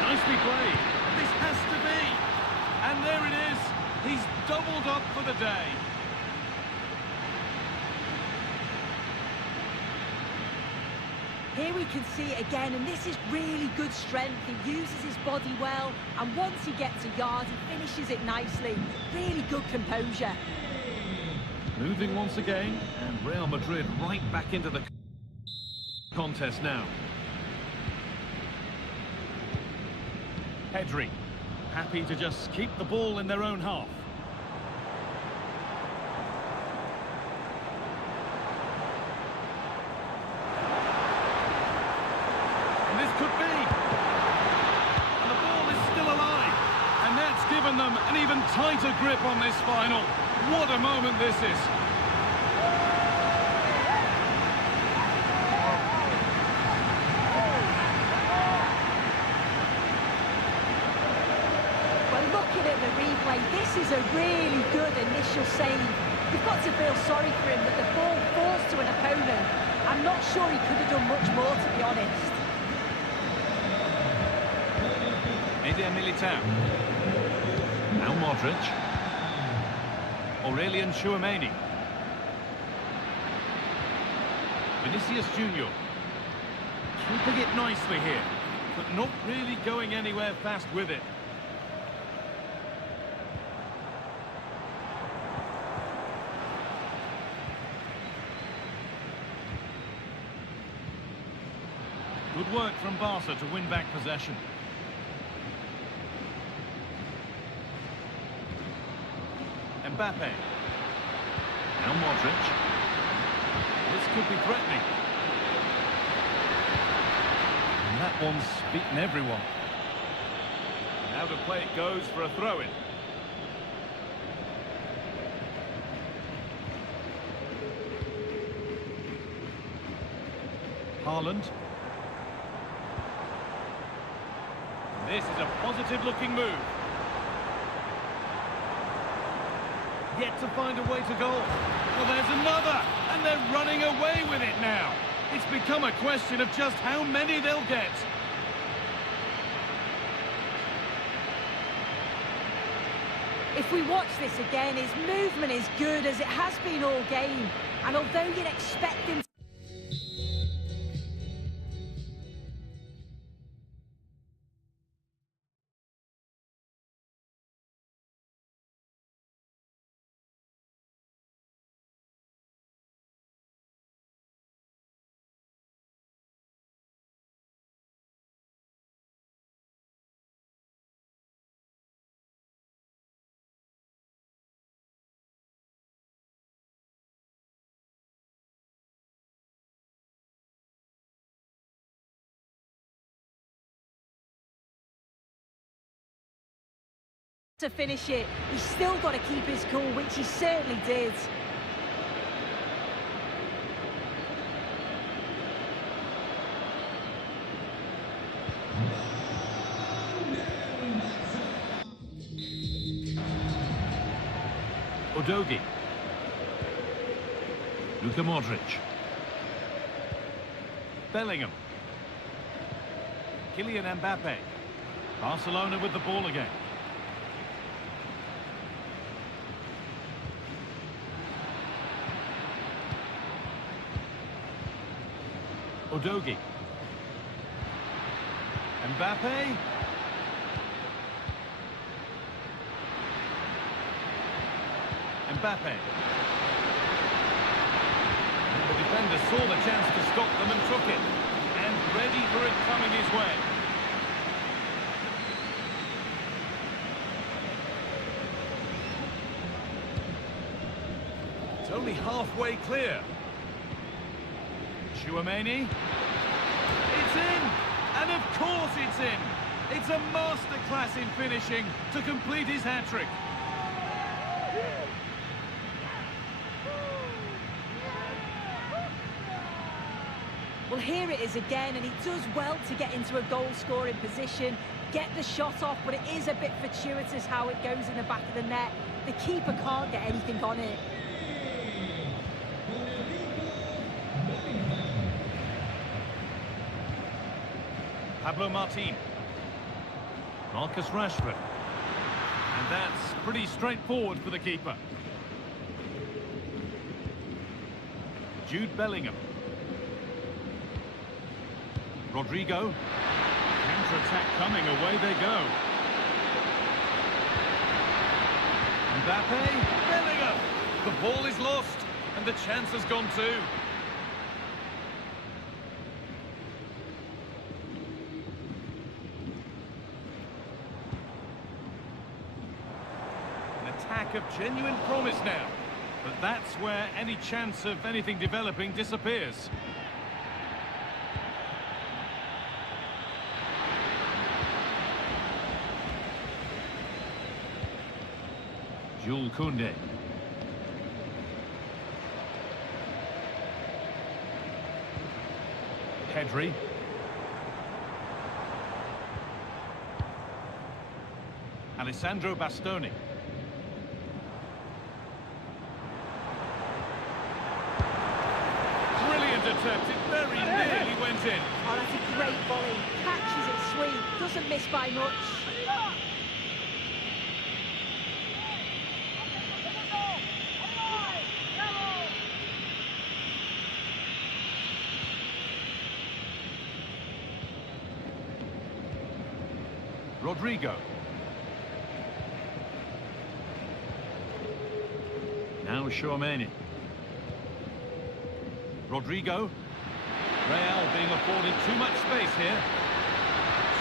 Nicely played. This has to be. And there it is. He's doubled up for the day. Here we can see it again, and this is really good strength. He uses his body well, and once he gets a yard, he finishes it nicely. Really good composure. Moving once again, and Real Madrid right back into the contest now. Pedri, happy to just keep the ball in their own half. And this could be. And the ball is still alive. And that's given them an even tighter grip on this final. What a moment this is. This is a really good initial save. You've got to feel sorry for him that the ball falls to an opponent. I'm not sure he could have done much more, to be honest. Militao. Now Modric. Aurelian Chouameni. Vinicius Junior. Keeping it nicely here, but not really going anywhere fast with it. Good work from Barca to win back possession. Mbappe. Now Modric. This could be threatening. And that one's beaten everyone. Now to play it goes for a throw-in. Haaland. This is a positive-looking move. Yet to find a way to goal. Well, there's another, and they're running away with it now. It's become a question of just how many they'll get. If we watch this again, his movement is good as it has been all game. And although you'd expect him to finish it, he's still got to keep his cool, which he certainly did. Udogie. Luka Modric. Bellingham. Kylian Mbappe. Barcelona with the ball again. Udogie. Mbappe. Mbappe. The defender saw the chance to stop them and took it. And ready for it coming his way. only halfway clear. Chouameni. It's in! And of course it's in! It's a masterclass in finishing to complete his hat-trick. Well, here it is again, and he does well to get into a goal-scoring position, get the shot off, but it is a bit fortuitous how it goes in the back of the net. The keeper can't get anything on it. Pablo Martin. Marcus Rashford. And that's pretty straightforward for the keeper. Jude Bellingham. Rodrigo. Counter-attack coming, away they go. Mbappe. Bellingham. The ball is lost, and the chance has gone too. Attack of genuine promise now, but that's where any chance of anything developing disappears. Jules Koundé. Pedri. Alessandro Bastoni. Attempt. It very nearly went in. Oh, that's a great volley. Catches it sweet. Doesn't miss by much. Rodrigo. Now Chouameni. Rodrigo. Real being afforded too much space here.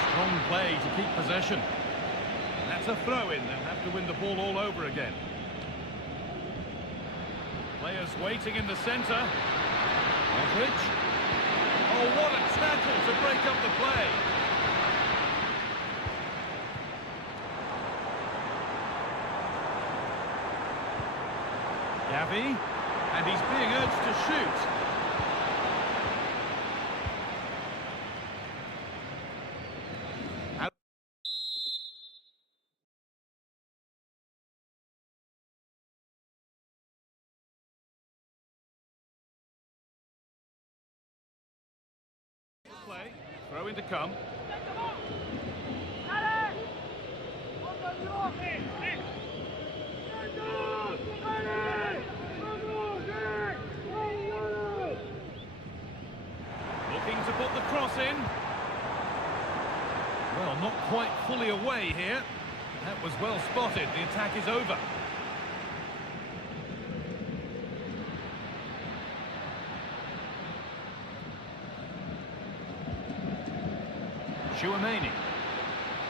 Strong play to keep possession. That's a throw-in. They'll have to win the ball all over again. Players waiting in the centre. Modric. Oh, what a tackle to break up the play. Gavi. And he's being urged to shoot. Play, throw in to come. Looking to put the cross in. Well, not quite fully away here. That was well spotted. The attack is over. Chouameni.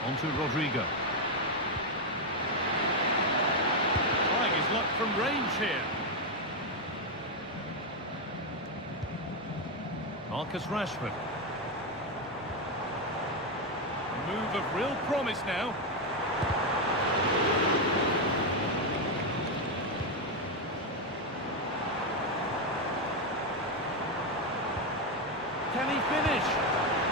Onto Rodrigo. Trying his luck from range here. Marcus Rashford. A move of real promise now. Can he finish?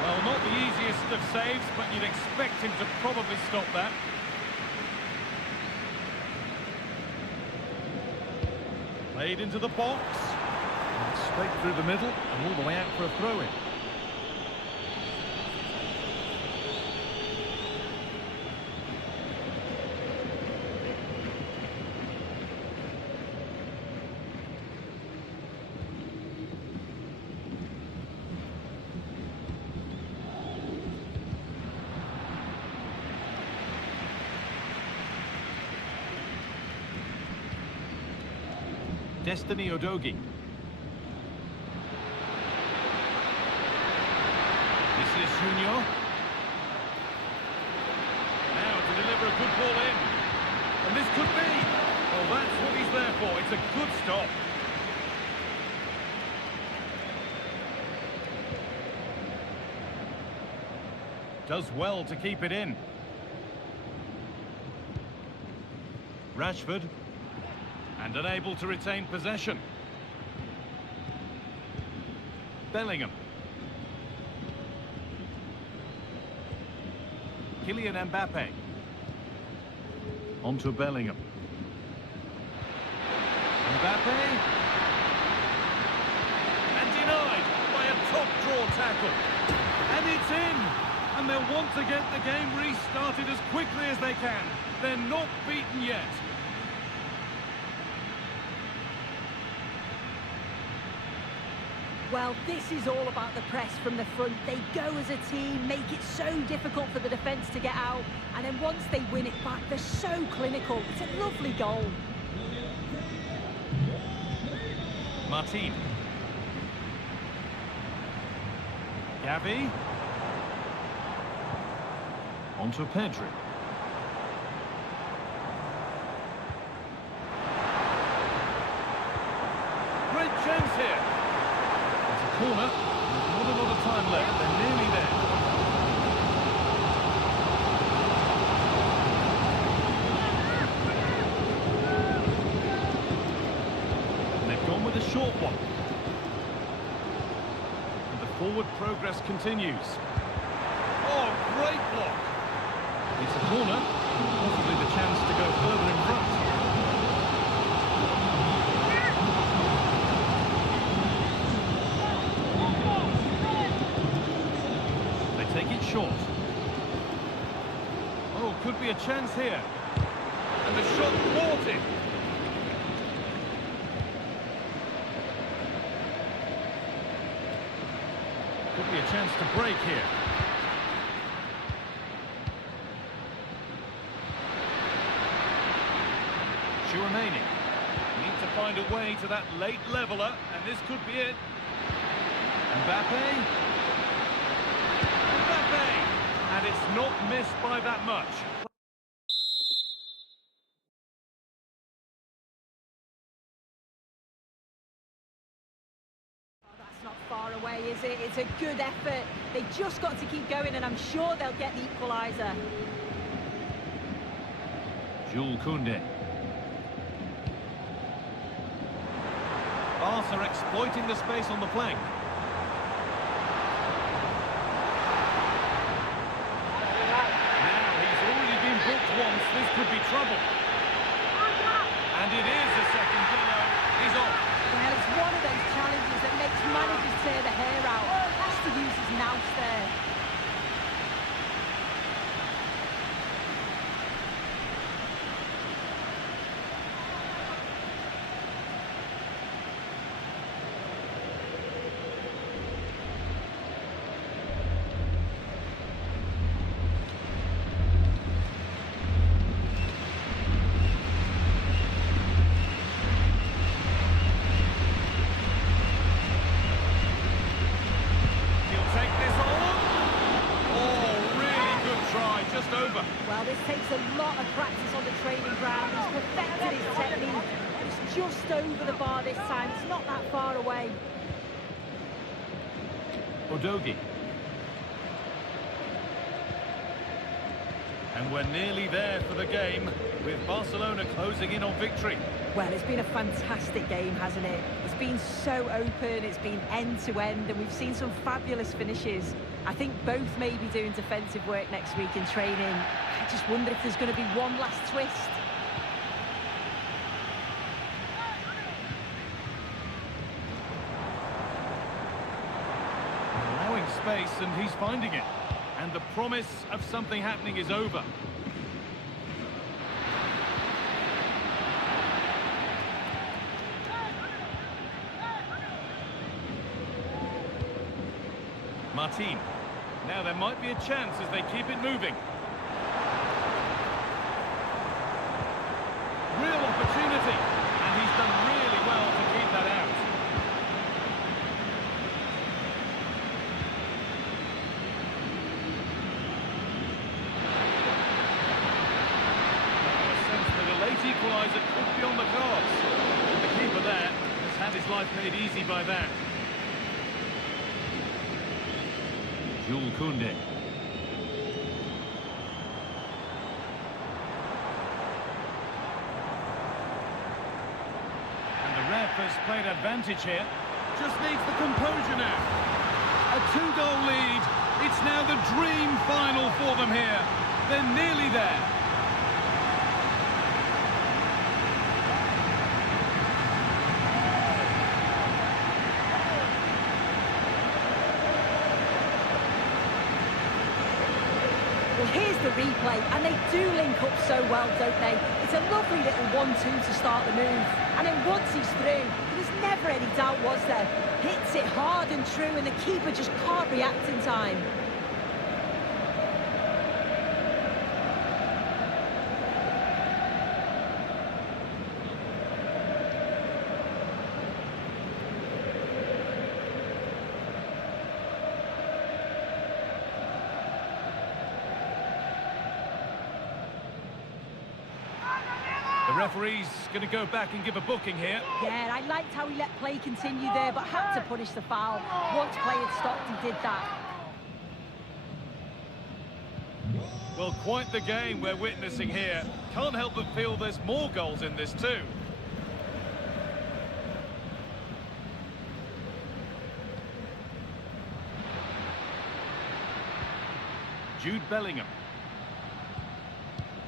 Well, not the easiest of saves, but you'd expect him to probably stop that. Played into the box. Straight through the middle and all the way out for a throw-in. Destiny Udogie. This is Junior. Now to deliver a good ball in. And this could be. Well, that's what he's there for. It's a good stop. Does well to keep it in. Rashford. And unable to retain possession. Bellingham. Kylian Mbappe. On to Bellingham. Mbappe. And denied by a top-draw tackle. And it's in. And they'll want to get the game restarted as quickly as they can. They're not beaten yet. Well, this is all about the press from the front. They go as a team, make it so difficult for the defence to get out, and then once they win it back, they're so clinical. It's a lovely goal. Martin. Gavi. On to Pedri. Great chance here. Corner, not a lot of time left, they're nearly there. And they've gone with a short one. And the forward progress continues. Oh, great block. It's a corner, and possibly the chance to go further in front. Take it short. Oh, could be a chance here. And the shot thwarted. Could be a chance to break here. Chouameni. Need to find a way to that late leveller, and this could be it. Mbappe. And it's not missed by that much. Oh, that's not far away, is it? It's a good effort. They've just got to keep going, and I'm sure they'll get the equaliser. Jules Koundé. Barca exploiting the space on the flank. Once, this could be trouble. And it is a second yellow. He's off. Well, it's one of those challenges that makes managers tear the hair out. Has to use his nous there. Well, this takes a lot of practice on the training ground. He's perfected his technique. It's just over the bar this time. It's not that far away. Udogie. And we're nearly there for the game, with Barcelona closing in on victory. Well, it's been a fantastic game, hasn't it? It's been so open, it's been end-to-end, and we've seen some fabulous finishes. I think both may be doing defensive work next week in training. I just wonder if there's going to be one last twist. Allowing space, and he's finding it. And the promise of something happening is over. Martin. Now there might be a chance as they keep it moving. Real opportunity. And he's done really well to keep that out. Now a sense that a late equaliser could be on the cards. And the keeper there has had his life made easy by that. Jules Koundé. has played advantage here. Just needs the composure now. A 2-goal lead. It's now the dream final for them here. They're nearly there. Well, here's the replay, and they do link up so well, don't they? It's a lovely little 1-2 to start the move. And then once he's through, there was never any doubt, was there? Hits it hard and true, and the keeper just can't react in time. The referee's going to go back and give a booking here. Yeah, I liked how he let play continue there, but had to punish the foul. Once play had stopped, he did that. Well, quite the game we're witnessing here. Can't help but feel there's more goals in this too. Jude Bellingham.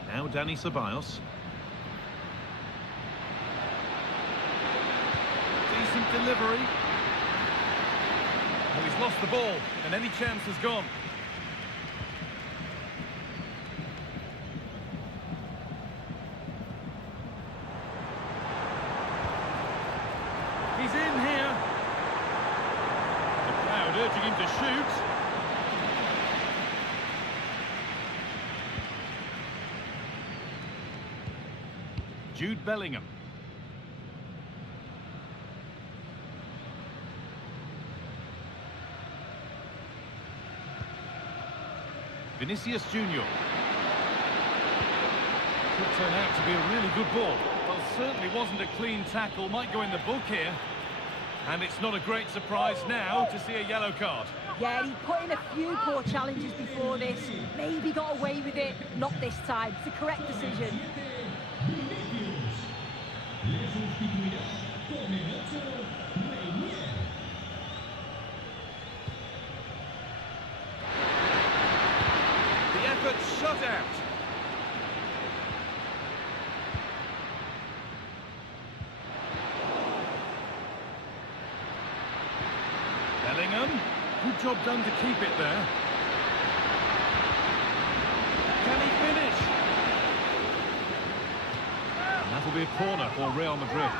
Now Dani Ceballos. Decent delivery. Well, he's lost the ball, and any chance has gone. He's in here. The crowd urging him to shoot. Jude Bellingham. Vinicius Junior. Could turn out to be a really good ball. Well, certainly wasn't a clean tackle. Might go in the book here. And it's not a great surprise now to see a yellow card. Yeah, he put in a few poor challenges before this. Maybe got away with it. Not this time. It's the correct decision. The effort shut out. Bellingham, good job done to keep it there. Can he finish? And that'll be a corner for Real Madrid.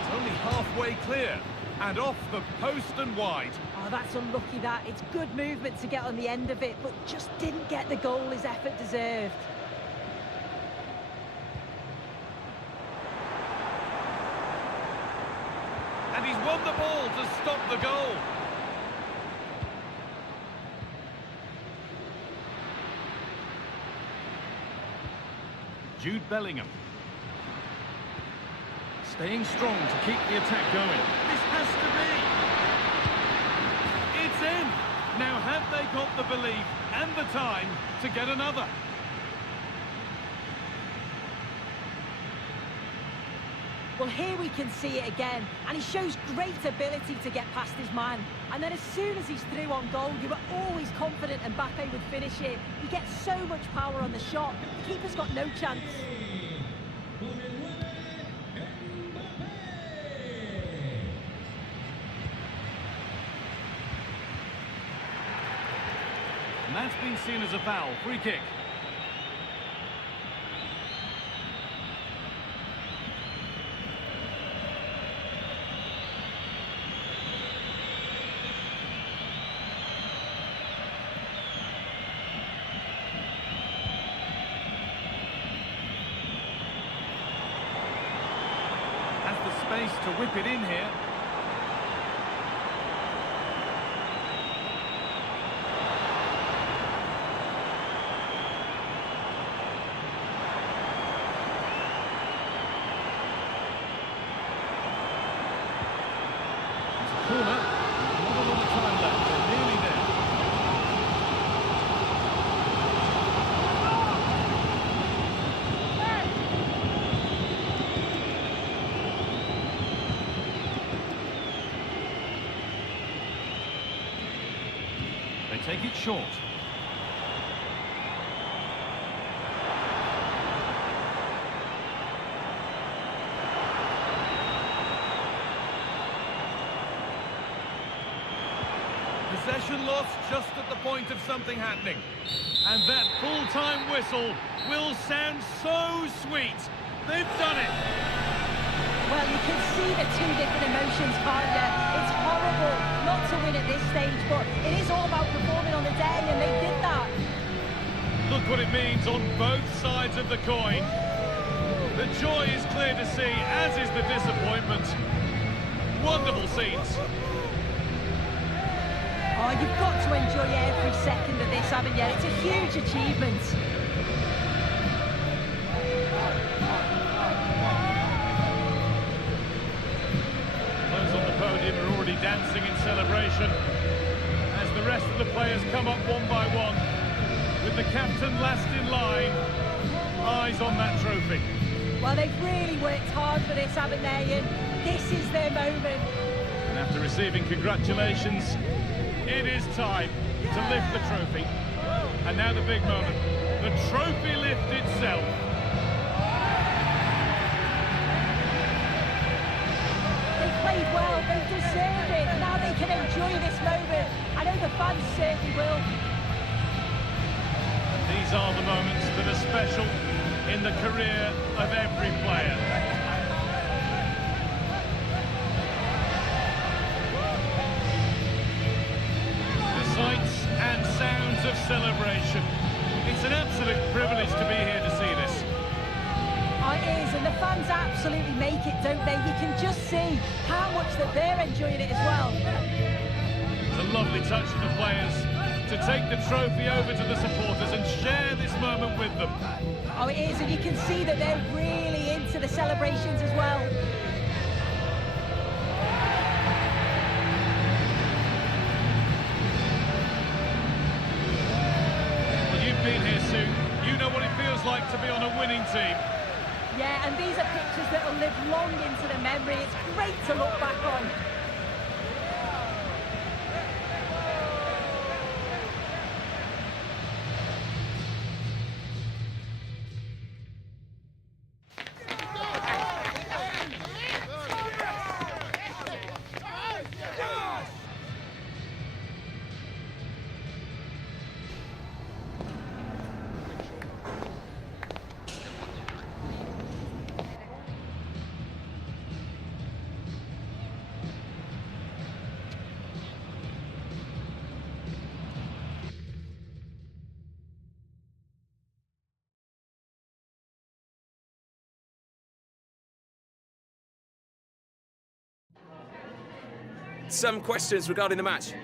It's only halfway clear. And off the post and wide. Oh, that's unlucky that. It's good movement to get on the end of it, but just didn't get the goal his effort deserved. And he's won the ball to stop the goal. Jude Bellingham. Staying strong to keep the attack going. This has to be. It's in. Now have they got the belief and the time to get another? Well, here we can see it again, and he shows great ability to get past his man. And then as soon as he's through on goal, you were always confident Mbappe would finish it. He gets so much power on the shot, the keeper's got no chance. And that's been seen as a foul. Free kick. Has the space to whip it in here. Corner, not a lot of time left, they're nearly there. take it short. Possession lost just at the point of something happening. And that full-time whistle will sound so sweet. They've done it. Well, you can see the two different emotions, can't you? It's horrible not to win at this stage, but it is all about performing on the day, and they did that. Look what it means on both sides of the coin. The joy is clear to see, as is the disappointment. Wonderful scenes. Oh, you've got to enjoy every second of this, haven't you? It's a huge achievement. Those on the podium are already dancing in celebration as the rest of the players come up one by one, with the captain last in line, eyes on that trophy. Well, they've really worked hard for this, haven't they? And this is their moment. And after receiving congratulations, it is time to lift the trophy. And now the big moment, the trophy lift itself. They played well, they deserve it. Now they can enjoy this moment. I know the fans certainly will. These are the moments that are special in the career of every player. Sights and sounds of celebration. It's an absolute privilege to be here to see this. Oh, it is, and the fans absolutely make it, don't they? You can just see how much that they're enjoying it as well. It's a lovely touch from the players to take the trophy over to the supporters and share this moment with them. Oh, it is, and you can see that they're really into the celebrations as well. Been here soon, you know what it feels like to be on a winning team. Yeah, and these are pictures that will live long into the memory. It's great to look back on. Some questions regarding the match.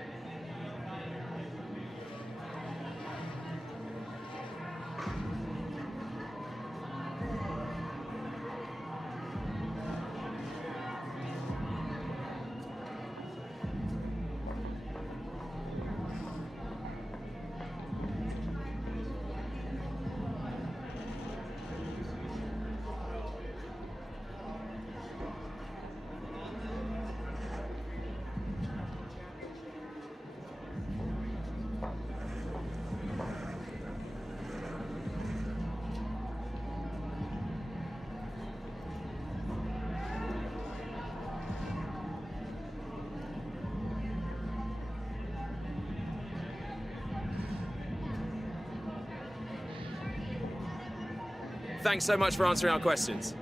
Thanks so much for answering our questions.